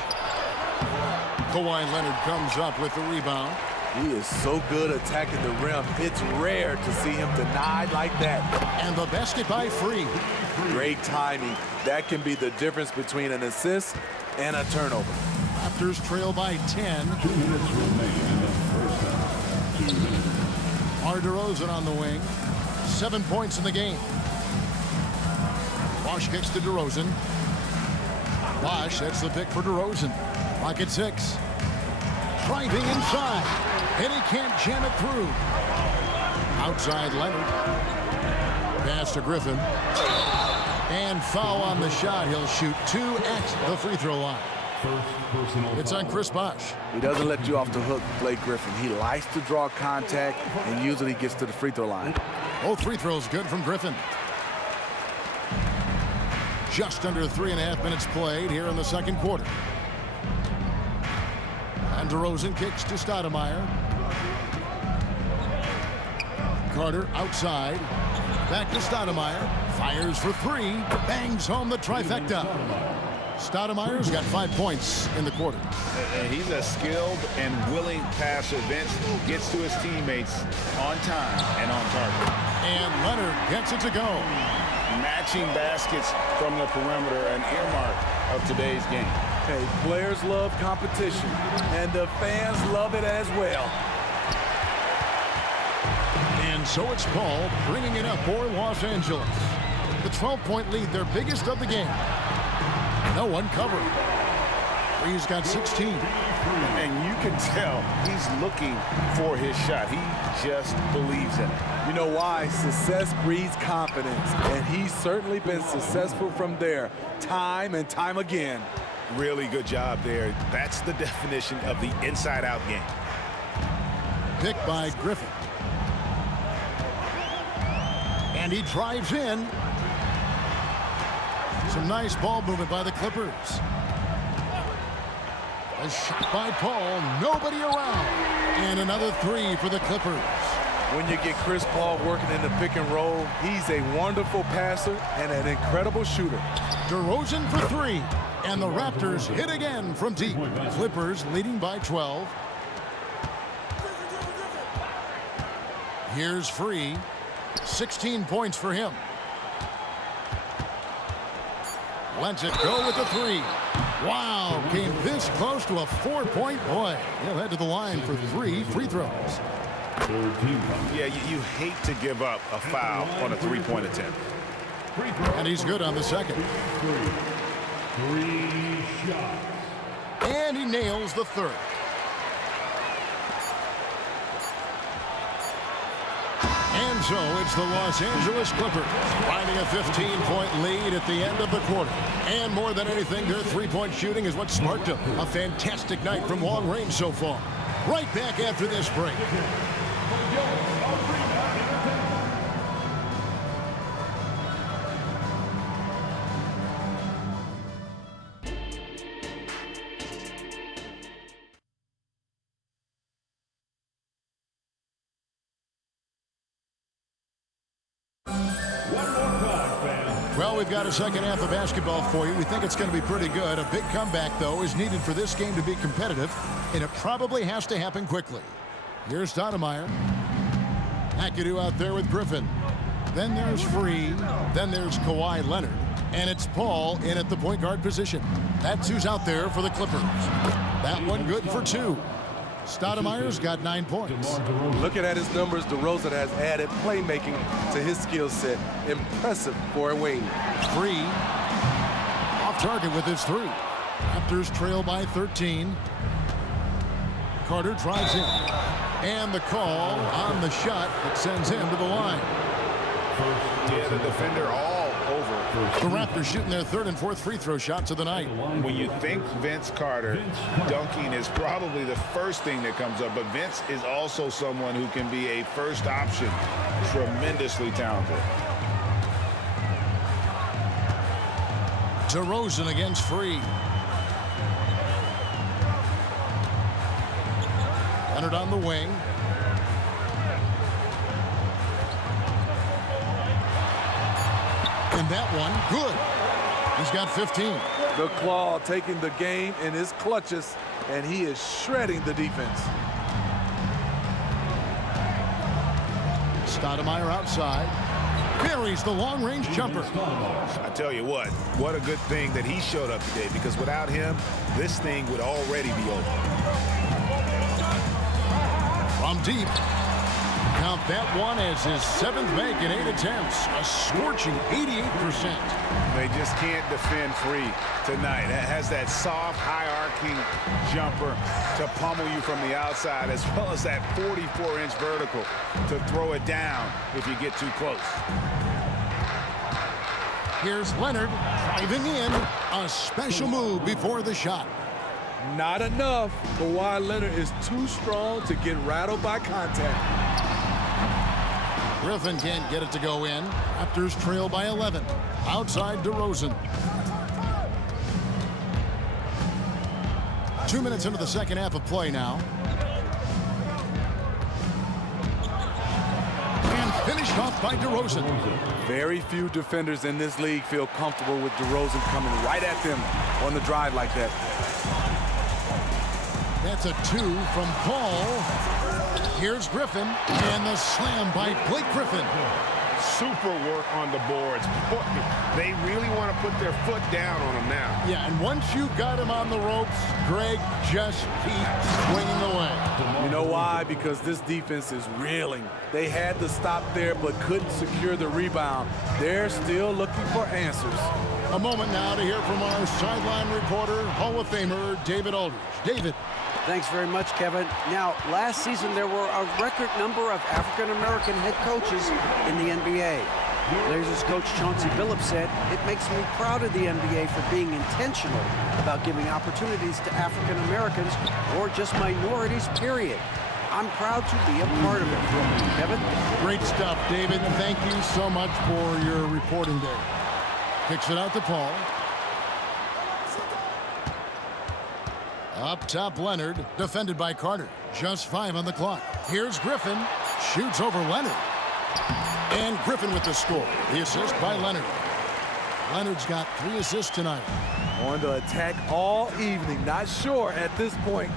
Kawhi Leonard comes up with the rebound. He is so good attacking the rim. It's rare to see him denied like that. And the basket by Free. Great timing. That can be the difference between an assist and a turnover. Raptors trail by 10. 2 minutes remain in the first half. 2 minutes. DeMar DeRozan on the wing. 7 points in the game. Bosch kicks to DeRozan. Bosch, that's the pick for DeRozan. Clock at 6. Driving inside. And he can't jam it through. Outside Leonard. Pass to Griffin. And foul on the shot. He'll shoot 2 at the free throw line. It's on Chris Bosch. He doesn't let you off the hook, Blake Griffin. He likes to draw contact and usually gets to the free throw line. Both free throws good from Griffin. Just under 3.5 minutes played here in the second quarter. And DeRozan kicks to Stoudemire. Carter outside. Back to Stoudemire. Fires for 3. Bangs home the trifecta. Stoudemire's got 5 points in the quarter. He's a skilled and willing passer. Vince gets to his teammates on time and on target. And Leonard gets it to go. Matching baskets from the perimeter, an earmark of today's game. Hey, players love competition, and the fans love it as well. And so it's Paul bringing it up for Los Angeles. The 12-point lead, their biggest of the game. No one covering. He's got 16. And you can tell he's looking for his shot. He just believes in it. You know why? Success breeds confidence, and he's certainly been successful from there, time and time again. Really good job there. That's the definition of the inside-out game. Picked by Griffin. And he drives in. Some nice ball movement by the Clippers. A shot by Paul. Nobody around. And another 3 for the Clippers. When you get Chris Paul working in the pick and roll, he's a wonderful passer and an incredible shooter. DeRozan for 3. And the Raptors hit again from deep. Clippers leading by 12. Here's Free. 16 points for him. Lets it go with the 3. Wow, came this close to a 4-point play. He'll head to the line for 3 free throws. Yeah, you hate to give up a foul on a 3-point attempt. And he's good on the second. 3 shots. And he nails the third. And so it's the Los Angeles Clippers finding a 15-point lead at the end of the quarter. And more than anything, their 3-point shooting is what sparked them. A fantastic night from long range so far. Right back after this break. Well, we've got a second half of basketball for you. We think it's going to be pretty good. A big comeback, though, is needed for this game to be competitive, and it probably has to happen quickly. Here's Stoudemire. McAdoo out there with Griffin. Then there's Free. Then there's Kawhi Leonard. And it's Paul in at the point guard position. That's who's out there for the Clippers. That one good for 2. Stoudemire's got 9 points. Looking at his numbers, DeRozan has added playmaking to his skill set. Impressive for a wing. Free. Off target with his 3. Raptors trail by 13. Carter drives in. And the call on the shot that sends him to the line. Yeah, the defender all over. The Raptors shooting their 3rd and 4th free throw shots of the night. When you think Vince Carter, dunking is probably the first thing that comes up, but Vince is also someone who can be a first option. Tremendously talented. DeRozan against Free. Leonard on the wing. And that one, good. He's got 15. The Claw taking the game in his clutches, and he is shredding the defense. Stoudemire outside. Buries the long-range jumper. I tell you what a good thing that he showed up today, because without him, this thing would already be over. From deep. count that one as his 7th make in 8 attempts, a scorching 88%. They just can't defend free tonight. It has that soft, high-arcing jumper to pummel you from the outside, as well as that 44-inch vertical to throw it down if you get too close. Here's Leonard driving in. A special move before the shot. Not enough. Kawhi Leonard is too strong to get rattled by contact. Griffin can't get it to go in. Raptors trail by 11. Outside DeRozan. 2 minutes into the second half of play now. And finished off by DeRozan. Very few defenders in this league feel comfortable with DeRozan coming right at them on the drive like that. That's a 2 from Paul. Here's Griffin, and the slam by Blake Griffin. Super work on the boards. They really want to put their foot down on him now. Yeah, and once you've got him on the ropes, Greg, just keep swinging away. You know why? Because this defense is reeling. They had to stop there, but couldn't secure the rebound. They're still looking for answers. A moment now to hear from our sideline reporter, Hall of Famer David Aldridge. David. Thanks very much, Kevin. Now, last season there were a record number of African-American head coaches in the NBA. Blazers coach Chauncey Billups said, "It makes me proud of the NBA for being intentional about giving opportunities to African-Americans or just minorities, period. I'm proud to be a part of it." Kevin? Great stuff, David. Thank you so much for your reporting there. Kicks it out to Paul. Up top, Leonard, defended by Carter. Just 5 on the clock. Here's Griffin, shoots over Leonard. And Griffin with the score. The assist by Leonard. Leonard's got 3 assists tonight. On the attack all evening. Not sure at this point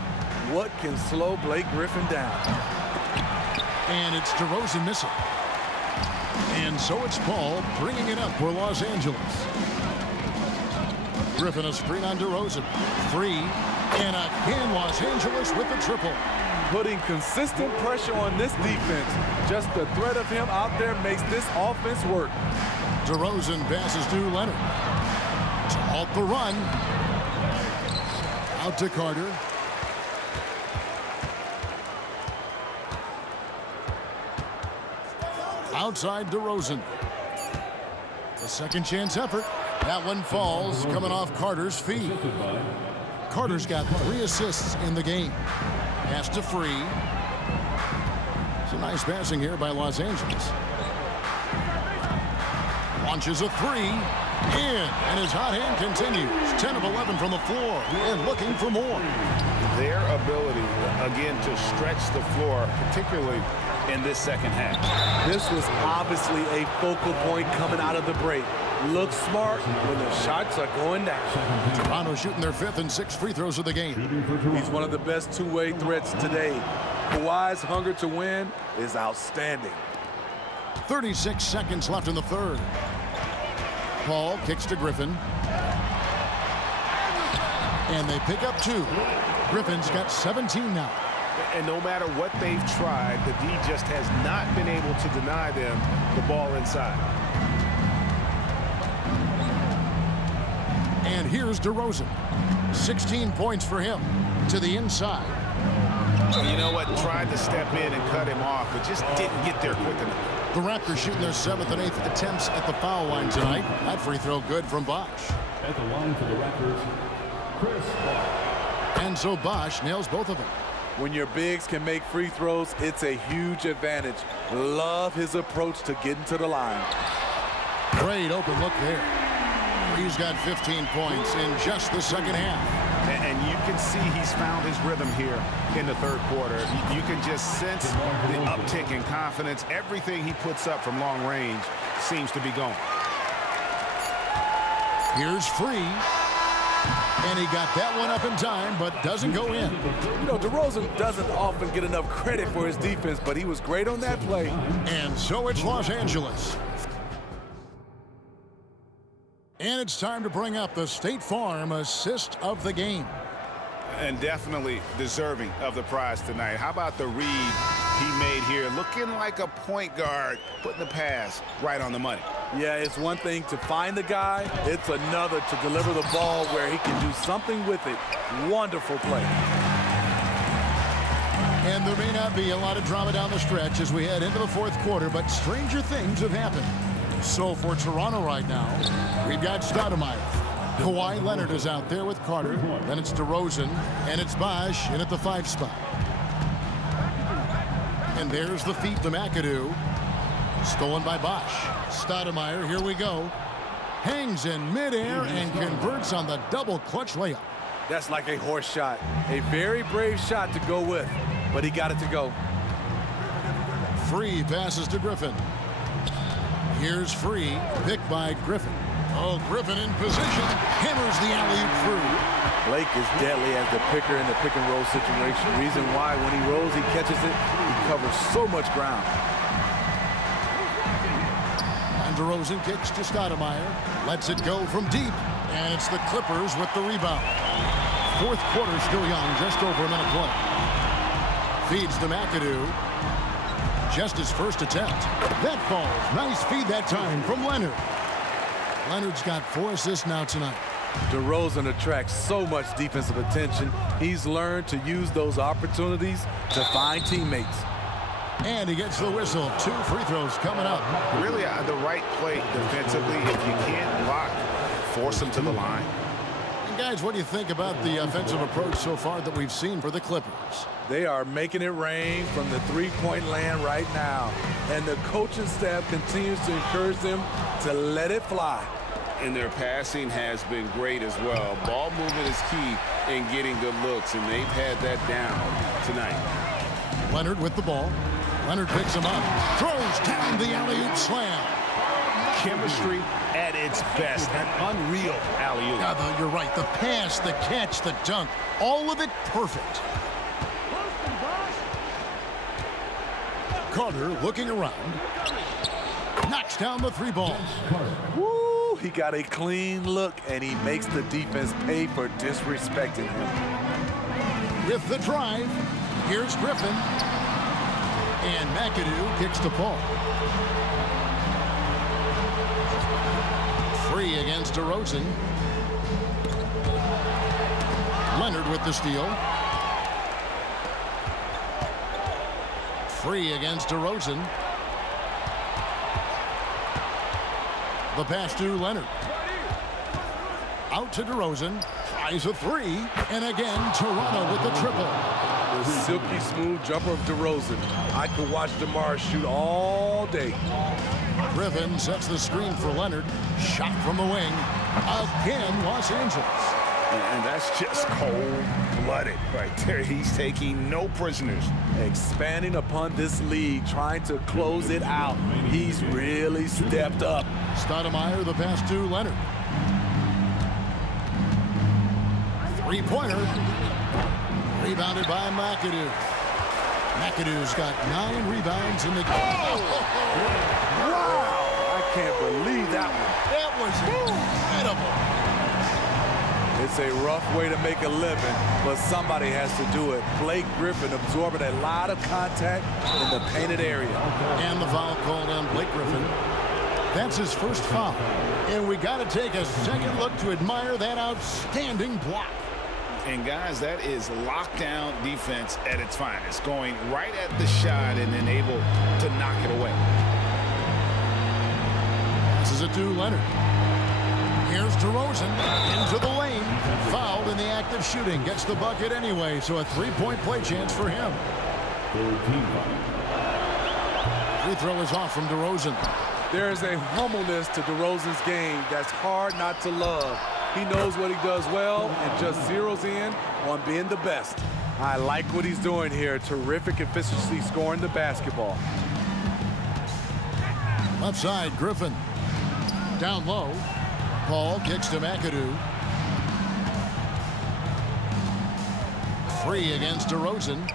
what can slow Blake Griffin down. And it's DeRozan missing. And so it's Paul bringing it up for Los Angeles. Griffin a screen on DeRozan. 3. And again, Los Angeles with the triple. Putting consistent pressure on this defense. Just the threat of him out there makes this offense work. DeRozan passes to Leonard. To halt the run. Out to Carter. Outside DeRozan. A second chance effort. That one falls, coming off Carter's feet. Carter's got 3 assists in the game. Pass to Free. Some nice passing here by Los Angeles. Launches a 3. In. And his hot hand continues. 10 of 11 from the floor. And looking for more. Their ability, again, to stretch the floor, particularly in this second half. This was obviously a focal point coming out of the break. Look smart when the shots are going down. Toronto shooting their 5th and 6th free throws of the game. He's one of the best two-way threats today. Kawhi's hunger to win is outstanding. 36 seconds left in the third. Paul kicks to Griffin. And they pick up 2. Griffin's got 17 now. And no matter what they've tried, the D just has not been able to deny them the ball inside. And here's DeRozan. 16 points for him to the inside. You know what? Tried to step in and cut him off, but just didn't get there quick enough. The Raptors shooting their 7th and 8th attempts at the foul line tonight. That free throw good from Bosh. At the line for the Raptors, Chris Bosh. And so Bosh nails both of them. When your bigs can make free throws, it's a huge advantage. Love his approach to getting to the line. Great open look there. He's got 15 points in just the second half. And you can see he's found his rhythm here in the third quarter. You can just sense the uptick in confidence. Everything he puts up from long range seems to be going. Here's Free. And he got that one up in time, but doesn't go in. You know, DeRozan doesn't often get enough credit for his defense, but he was great on that play. And so it's Los Angeles. And it's time to bring up the State Farm assist of the game. And definitely deserving of the prize tonight. How about the read he made here, looking like a point guard, putting the pass right on the money. Yeah, it's one thing to find the guy. It's another to deliver the ball where he can do something with it. Wonderful play. And there may not be a lot of drama down the stretch as we head into the fourth quarter, but stranger things have happened. So for Toronto right now, we've got Stoudemire. Kawhi Leonard is out there with Carter. Then it's DeRozan, and it's Bosh in at the 5 spot. And there's the feed to McAdoo. Stolen by Bosh. Stoudemire, here we go. Hangs in midair and converts on the double clutch layup. That's like a horse shot. A very brave shot to go with, but he got it to go. Free passes to Griffin. Here's Free, picked by Griffin. Oh, Griffin in position, hammers the alley-oop through. Blake is deadly as the picker in the pick-and-roll situation. Reason why when he rolls, he catches it, he covers so much ground. And DeRozan kicks to Stoudemire, lets it go from deep, and it's the Clippers with the rebound. Fourth quarter still young, just over a minute play. Feeds to McAdoo. Just his first attempt. That falls. Nice feed that time from Leonard. Leonard's got 4 assists now tonight. DeRozan attracts so much defensive attention. He's learned to use those opportunities to find teammates. And he gets the whistle. 2 free throws coming up. Really the right play defensively. If you can't block, force him to the line. And guys, what do you think about the offensive approach so far that we've seen for the Clippers? They are making it rain from the three-point land right now. And the coaching staff continues to encourage them to let it fly. And their passing has been great as well. Ball movement is key in getting good looks, and they've had that down tonight. Leonard with the ball. Leonard picks him up. Throws down the alley-oop slam. Chemistry at its best. An unreal alley-oop. Yeah, you're right. The pass, the catch, the dunk. All of it perfect. Carter looking around. Knocks down the 3 ball. Woo! He got a clean look, and he makes the defense pay for disrespecting him. With the drive, here's Griffin. And McAdoo kicks to Paul. Free against DeRozan. Leonard with the steal. Free against DeRozan. The pass to Leonard. Out to DeRozan. Tries a 3. And again, Toronto with the triple. The silky smooth jumper of DeRozan. I could watch DeMar shoot all day. Griffin sets the screen for Leonard. Shot from the wing. Again, Los Angeles. And that's just cold-blooded right there. He's taking no prisoners. Expanding upon this league, trying to close it out. He's really stepped up. Stoudemire, the pass to Leonard. 3-pointer. Rebounded by McAdoo. McAdoo's got 9 rebounds in the game. Wow! I can't believe that one. That was incredible. It's a rough way to make a living, but somebody has to do it. Blake Griffin absorbing a lot of contact in the painted area. And the foul called on Blake Griffin. That's his first foul. And we got to take a second look to admire that outstanding block. And guys, that is lockdown defense at its finest. Going right at the shot and then able to knock it away. Passes it to Leonard. Here's DeRozan into the lane. Fouled in the act of shooting. Gets the bucket anyway, so a 3-point play chance for him. Free throw is off from DeRozan. There is a humbleness to DeRozan's game that's hard not to love. He knows what he does well and just zeroes in on being the best. I like what he's doing here. Terrific efficiency scoring the basketball. Left side, Griffin. Down low. Paul kicks to McAdoo. Free against DeRozan.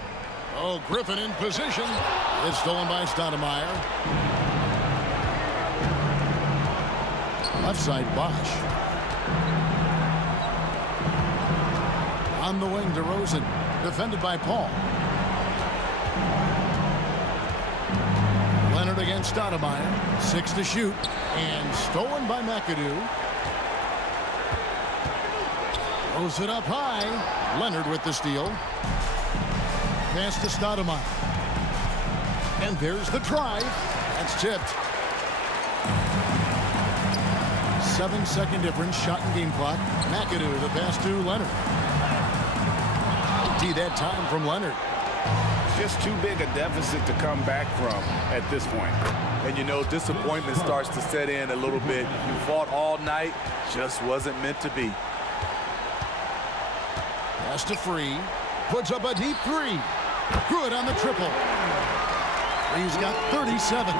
Oh, Griffin in position. It's stolen by Stoudemire. Left side, Bosh. On the wing, DeRozan. Defended by Paul. on Stoudemire. 6 to shoot. And stolen by McAdoo. Throws it up high. Leonard with the steal. Pass to Stoudemire. And there's the drive. That's tipped. 7-second difference. Shot and game clock. McAdoo the pass to Leonard. Empty that time from Leonard. Just too big a deficit to come back from at this point. And you know, disappointment starts to set in a little bit. You fought all night, just wasn't meant to be. Pass to Free. Puts up a deep three. Good on the triple. Free's got 37.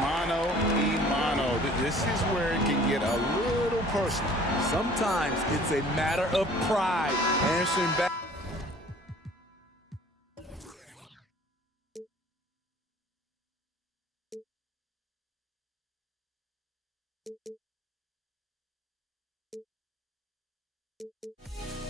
Mano y mano. This is where it can get a little personal. Sometimes it's a matter of pride. Answering back. Thank you.